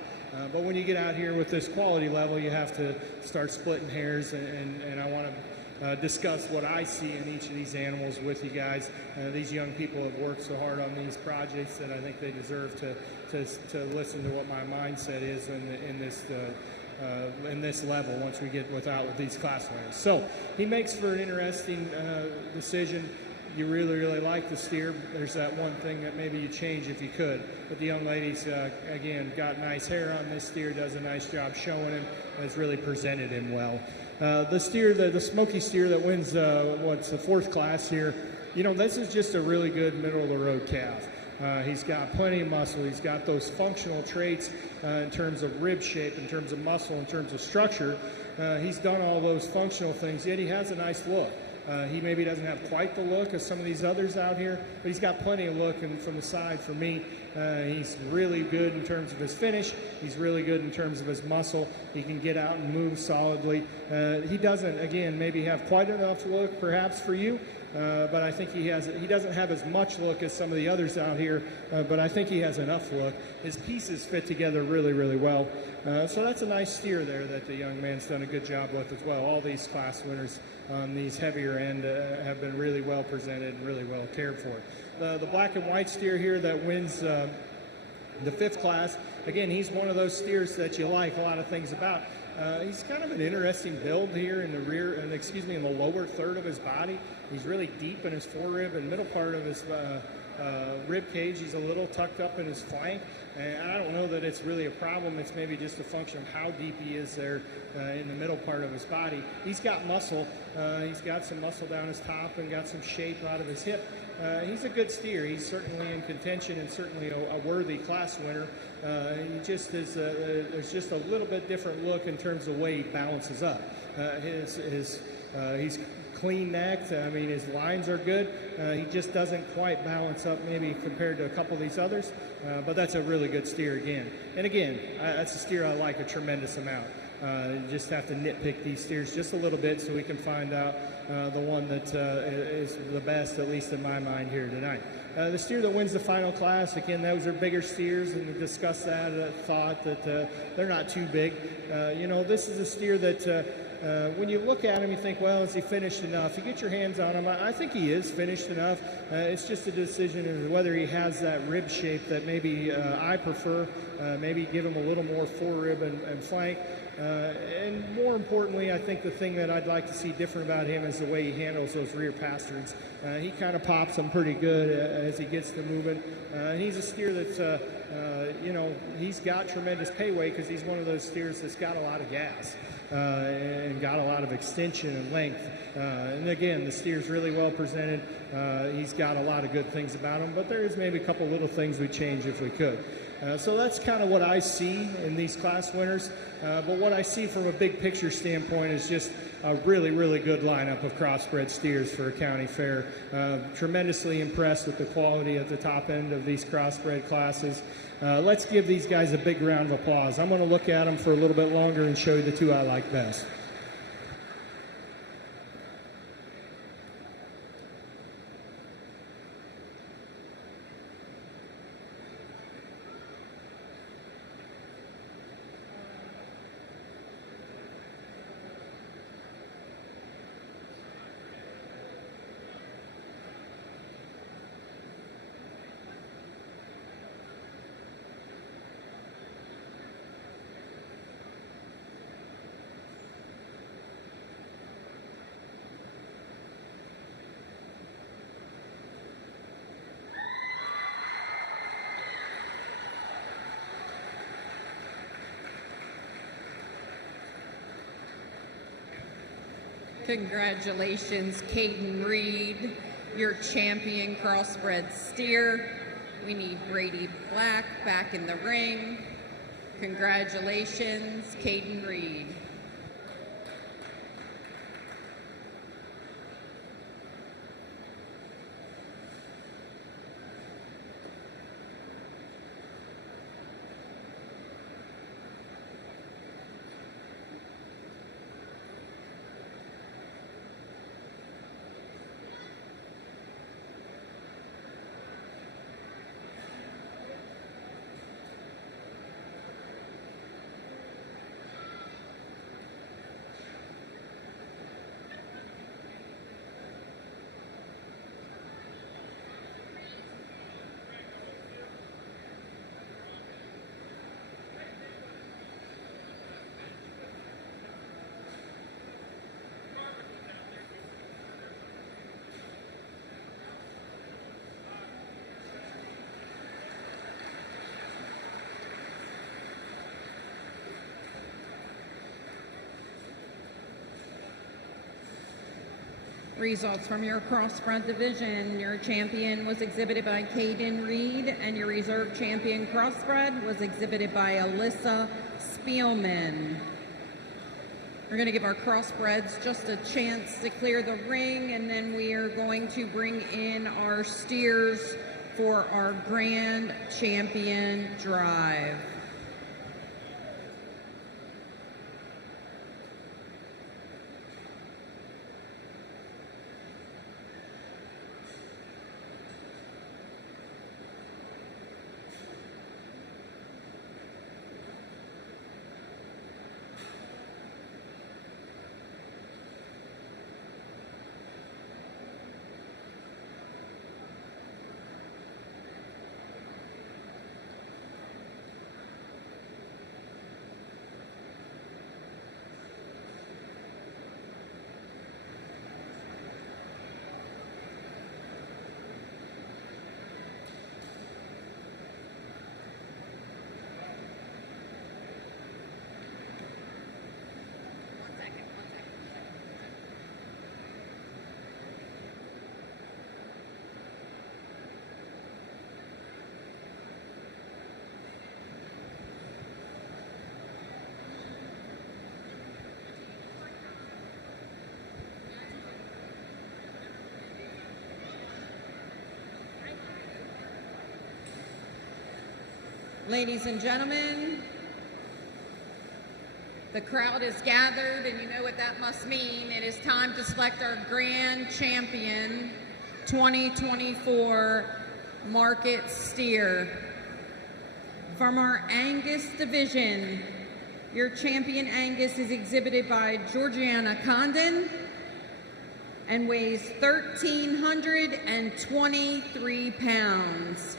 But when you get out here with this quality level, you have to start splitting hairs, and I want to discuss what I see in each of these animals with you guys. These young people have worked so hard on these projects that I think they deserve to listen to what my mindset is in this level once we get with these class winners. So he makes for an interesting decision. You really, really like the steer. There's that one thing that maybe you change if you could. But the young lady's, again, got nice hair on this steer, does a nice job showing him, has really presented him well. The steer, the smoky steer that wins the fourth class here, this is just a really good middle-of-the-road calf. He's got plenty of muscle. He's got those functional traits in terms of rib shape, in terms of muscle, in terms of structure. He's done all those functional things, yet he has a nice look. He maybe doesn't have quite the look of some of these others out here, but he's got plenty of look, and from the side for me, he's really good in terms of his finish. He's really good in terms of his muscle. He can get out and move solidly. He doesn't, again, maybe have quite enough look perhaps for you, but I think he doesn't have as much look as some of the others out here, but I think he has enough look. His pieces fit together really, really well. So that's a nice steer there that the young man's done a good job with as well. All these class winners on these heavier end have been really well presented and really well cared for. The black and white steer here that wins the fifth class, again, he's one of those steers that you like a lot of things about. He's kind of an interesting build here in the lower third of his body. He's really deep in his forerib and middle part of his rib cage. He's a little tucked up in his flank, and I don't know that it's really a problem. It's maybe just a function of how deep he is there in the middle part of his body. He's got muscle. He's got some muscle down his top and got some shape out of his hip. He's a good steer. He's certainly in contention and certainly a worthy class winner. He just is. There's just a little bit different look in terms of the way he balances up. He's clean neck. I mean, his lines are good. He just doesn't quite balance up maybe compared to a couple of these others. But that's a really good steer again. And again, that's a steer I like a tremendous amount. You just have to nitpick these steers just a little bit so we can find out the one that is the best, at least in my mind, here tonight. The steer that wins the final class, again, those are bigger steers, and we discussed that, thought that they're not too big. This is a steer that when you look at him, you think, well, is he finished enough? You get your hands on him. I think he is finished enough. It's just a decision of whether he has that rib shape that maybe I prefer. Maybe give him a little more forerib and flank. And more importantly, I think the thing that I'd like to see different about him is the way he handles those rear pasterns. He kind of pops them pretty good as he gets to moving. He's a steer that's, he's got tremendous pay weight because he's one of those steers that's got a lot of gas and got a lot of extension and length. And again, the steer's really well presented. He's got a lot of good things about him, but there is maybe a couple little things we'd change if we could. So that's kind of what I see in these class winners. But what I see from a big picture standpoint is just a really, really good lineup of crossbred steers for a county fair. Tremendously impressed with the quality at the top end of these crossbred classes. Let's give these guys a big round of applause. I'm going to look at them for a little bit longer and show you the two I like best. Congratulations, Caden Reed, your champion crossbred steer. We need Brady Black back in the ring. Congratulations, Caden Reed. Results from your crossbred division. Your champion was exhibited by Caden Reed, and your reserve champion crossbred was exhibited by Alyssa Spielman. We're going to give our crossbreds just a chance to clear the ring, and then we are going to bring in our steers for our grand champion drive. Ladies and gentlemen, the crowd is gathered, and you know what that must mean. It is time to select our grand champion 2024 market steer. From our Angus division, your champion Angus is exhibited by Georgiana Condon and weighs 1,323 pounds.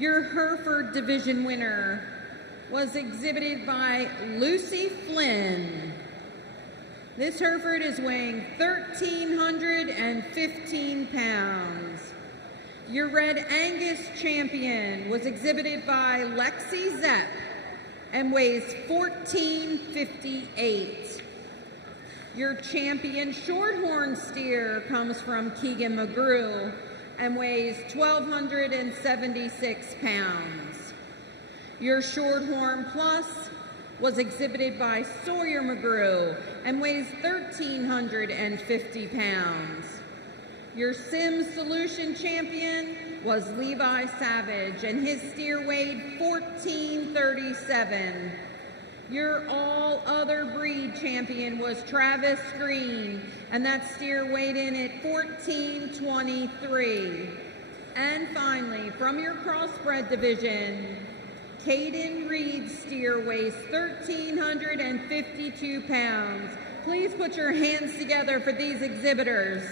Your Hereford division winner was exhibited by Lucy Flynn. This Hereford is weighing 1,315 pounds. Your Red Angus champion was exhibited by Lexi Zepp and weighs 1,458. Your champion Shorthorn steer comes from Keegan McGrew and weighs 1,276 pounds. Your Shorthorn Plus was exhibited by Sawyer McGrew and weighs 1,350 pounds. Your Sim Solution champion was Levi Savage, and his steer weighed 1,437. Your All Other Breed champion was Travis Green, and that steer weighed in at 1,423. And finally, from your Crossbred division, Caden Reed's steer weighs 1,352 pounds. Please put your hands together for these exhibitors.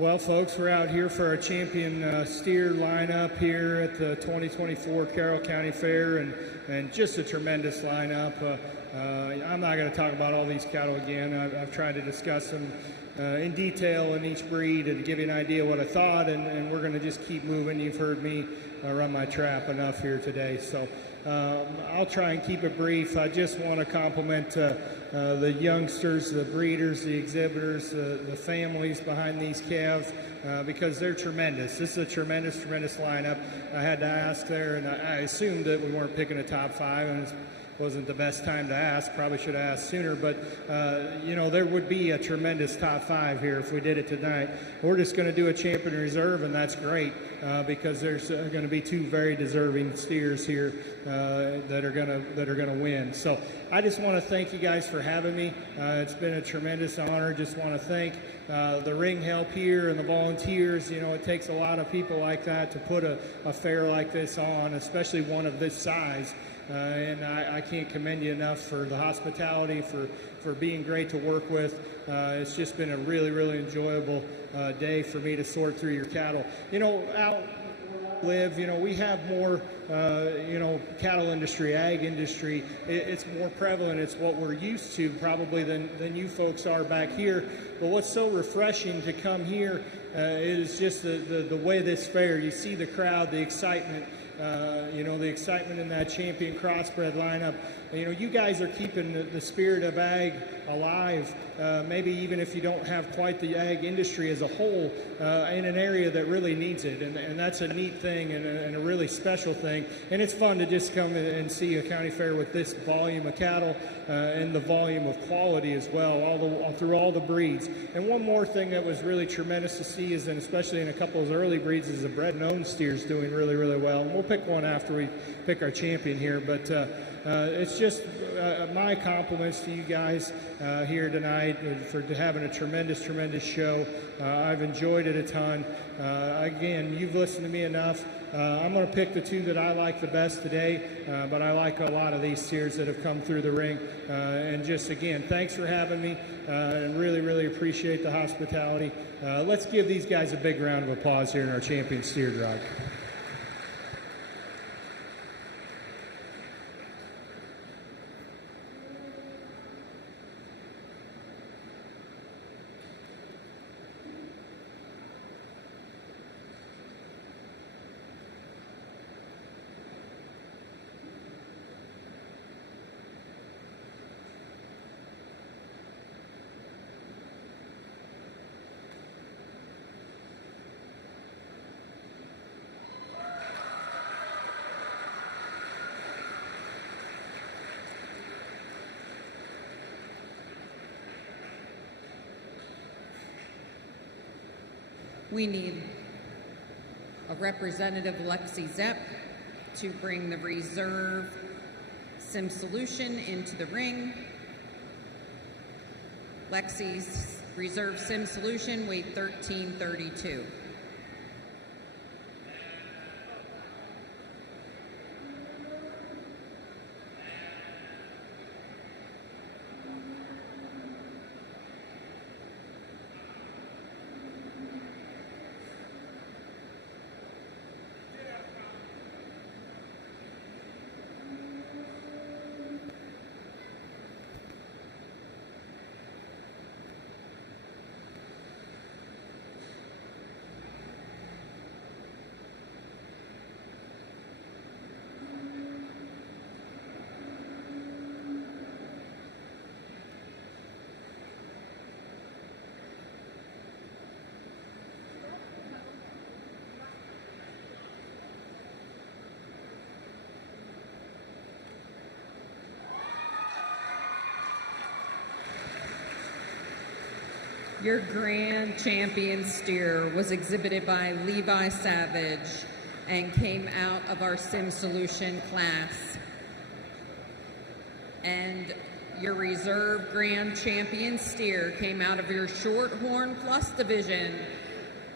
Well, folks, we're out here for our champion steer lineup here at the 2024 Carroll County Fair, and just a tremendous lineup. I'm not going to talk about all these cattle again. I've tried to discuss them in detail in each breed and to give you an idea what I thought, and we're going to just keep moving. You've heard me run my trap enough here today, so I'll try and keep it brief. I just want to compliment the youngsters, the breeders, the exhibitors, the families behind these calves, because they're tremendous. This is a tremendous lineup. I had to ask there, and I assumed that we weren't picking a top 5, and it wasn't the best time to ask. Probably should have asked sooner, but there would be a tremendous top 5 here if we did it tonight. We're just going to do a champion reserve, and that's great because there's going to be 2 very deserving steers here that are going to win. So I just want to thank you guys for having me. It's been a tremendous honor. Just want to thank the ring help here and the volunteers. It takes a lot of people like that to put a fair like this on, especially one of this size. And I can't commend you enough for the hospitality, for being great to work with. It's just been a really enjoyable day for me to sort through your cattle. Out where I live, we have more, cattle industry, ag industry. It's more prevalent. It's what we're used to probably than you folks are back here. But what's so refreshing to come here is just the way this fair. You see the crowd, the excitement. The excitement in that champion crossbred lineup. You guys are keeping the spirit of ag alive, maybe even if you don't have quite the ag industry as a whole in an area that really needs it. And that's a neat thing and a really special thing. And it's fun to just come and see a county fair with this volume of cattle and the volume of quality as well, through all the breeds. And one more thing that was really tremendous to see is, and especially in a couple of those early breeds, is the bred and owned steers doing really well. And we'll pick one after we pick our champion here, but it's just my compliments to you guys here tonight for having a tremendous show. I've enjoyed it a ton. Again, you've listened to me enough. I'm going to pick the 2 that I like the best today, but I like a lot of these steers that have come through the ring. And just again, thanks for having me, and really appreciate the hospitality. Let's give these guys a big round of applause here in our champion steer drive. We need a representative, Lexi Zepp, to bring the reserve Sim Solution into the ring. Lexi's reserve Sim Solution, weight 1332. Your grand champion steer was exhibited by Levi Savage and came out of our Sim Solution class. And your reserve grand champion steer came out of your Shorthorn Plus division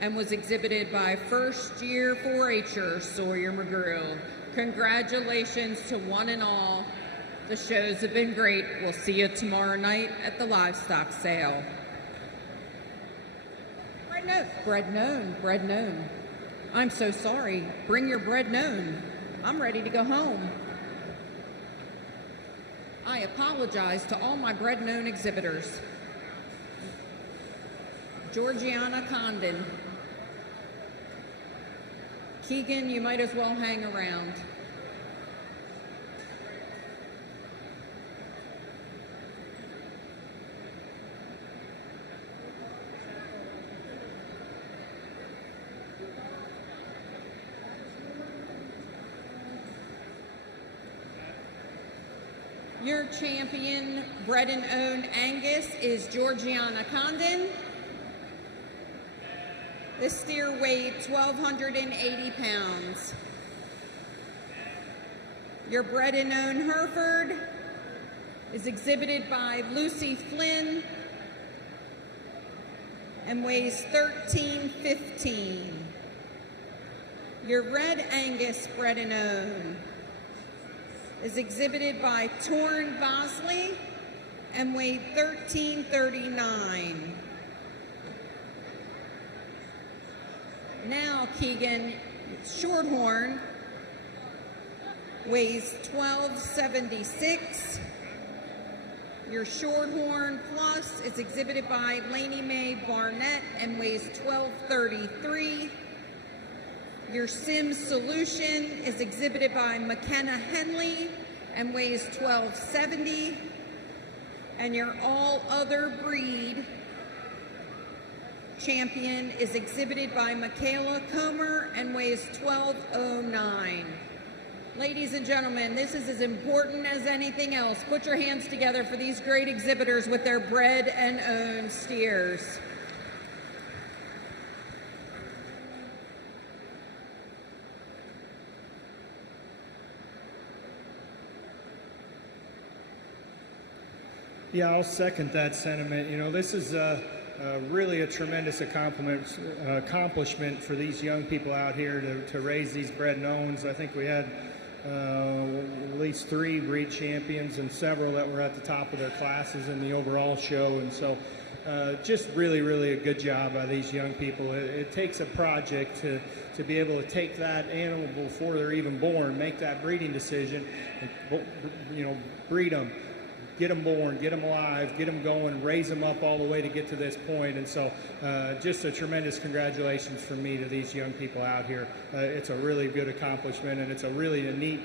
and was exhibited by first-year 4-H'er Sawyer McGrew. Congratulations to one and all. The shows have been great. We'll see you tomorrow night at the livestock sale. Ready No, bread known, bread known. I'm so sorry. Bring your bread known. I'm ready to go home. I apologize to all my bread known exhibitors. Georgiana Condon. Keegan, you might as well hang around. Your champion, Bread and Own Angus, is Georgiana Condon. This steer weighed 1,280 pounds. Your Bread and Own Hereford is exhibited by Lucy Flynn and weighs 1,315. Your Red Angus Bread and Own is exhibited by Torn Bosley and weighed 1,339. Now, Keegan Shorthorn weighs 1,276. Your Shorthorn Plus is exhibited by Lainey Mae Barnett and weighs 1,233. Your Sims Solution is exhibited by McKenna Henley and weighs 1,270. And your All Other Breed champion is exhibited by Michaela Comer and weighs 1,209. Ladies and gentlemen, this is as important as anything else. Put your hands together for these great exhibitors with their Bred and Owned steers. Yeah, I'll second that sentiment. You know, this is really a tremendous accomplishment for these young people out here to raise these bred and owns. I think we had at least 3 breed champions and several that were at the top of their classes in the overall show. And so just really, really a good job by these young people. It takes a project to be able to take that animal before they're even born, make that breeding decision, and, you know, breed them. Get them born, get them alive, get them going, raise them up all the way to get to this point. And so just a tremendous congratulations from me to these young people out here. It's a really good accomplishment, and it's a really neat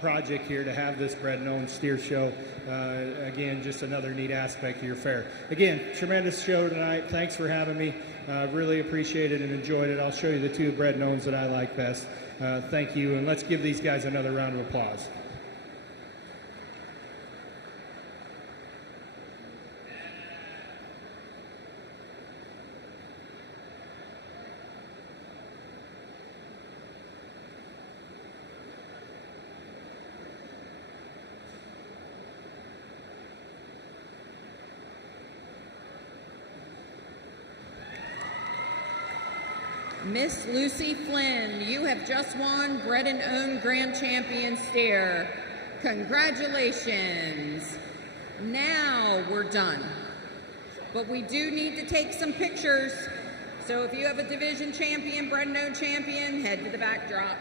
project here to have this Bred and Owned steer show. Again, just another neat aspect of your fair. Again, tremendous show tonight. Thanks for having me. Really appreciate it and enjoyed it. I'll show you the 2 Bred and Owns that I like best. Thank you, and let's give these guys another round of applause. Miss Lucy Flynn, you have just won Bred and Owned Grand Champion steer. Congratulations. Now we're done. But we do need to take some pictures. So if you have a division champion, Bred and Owned champion, head to the backdrop.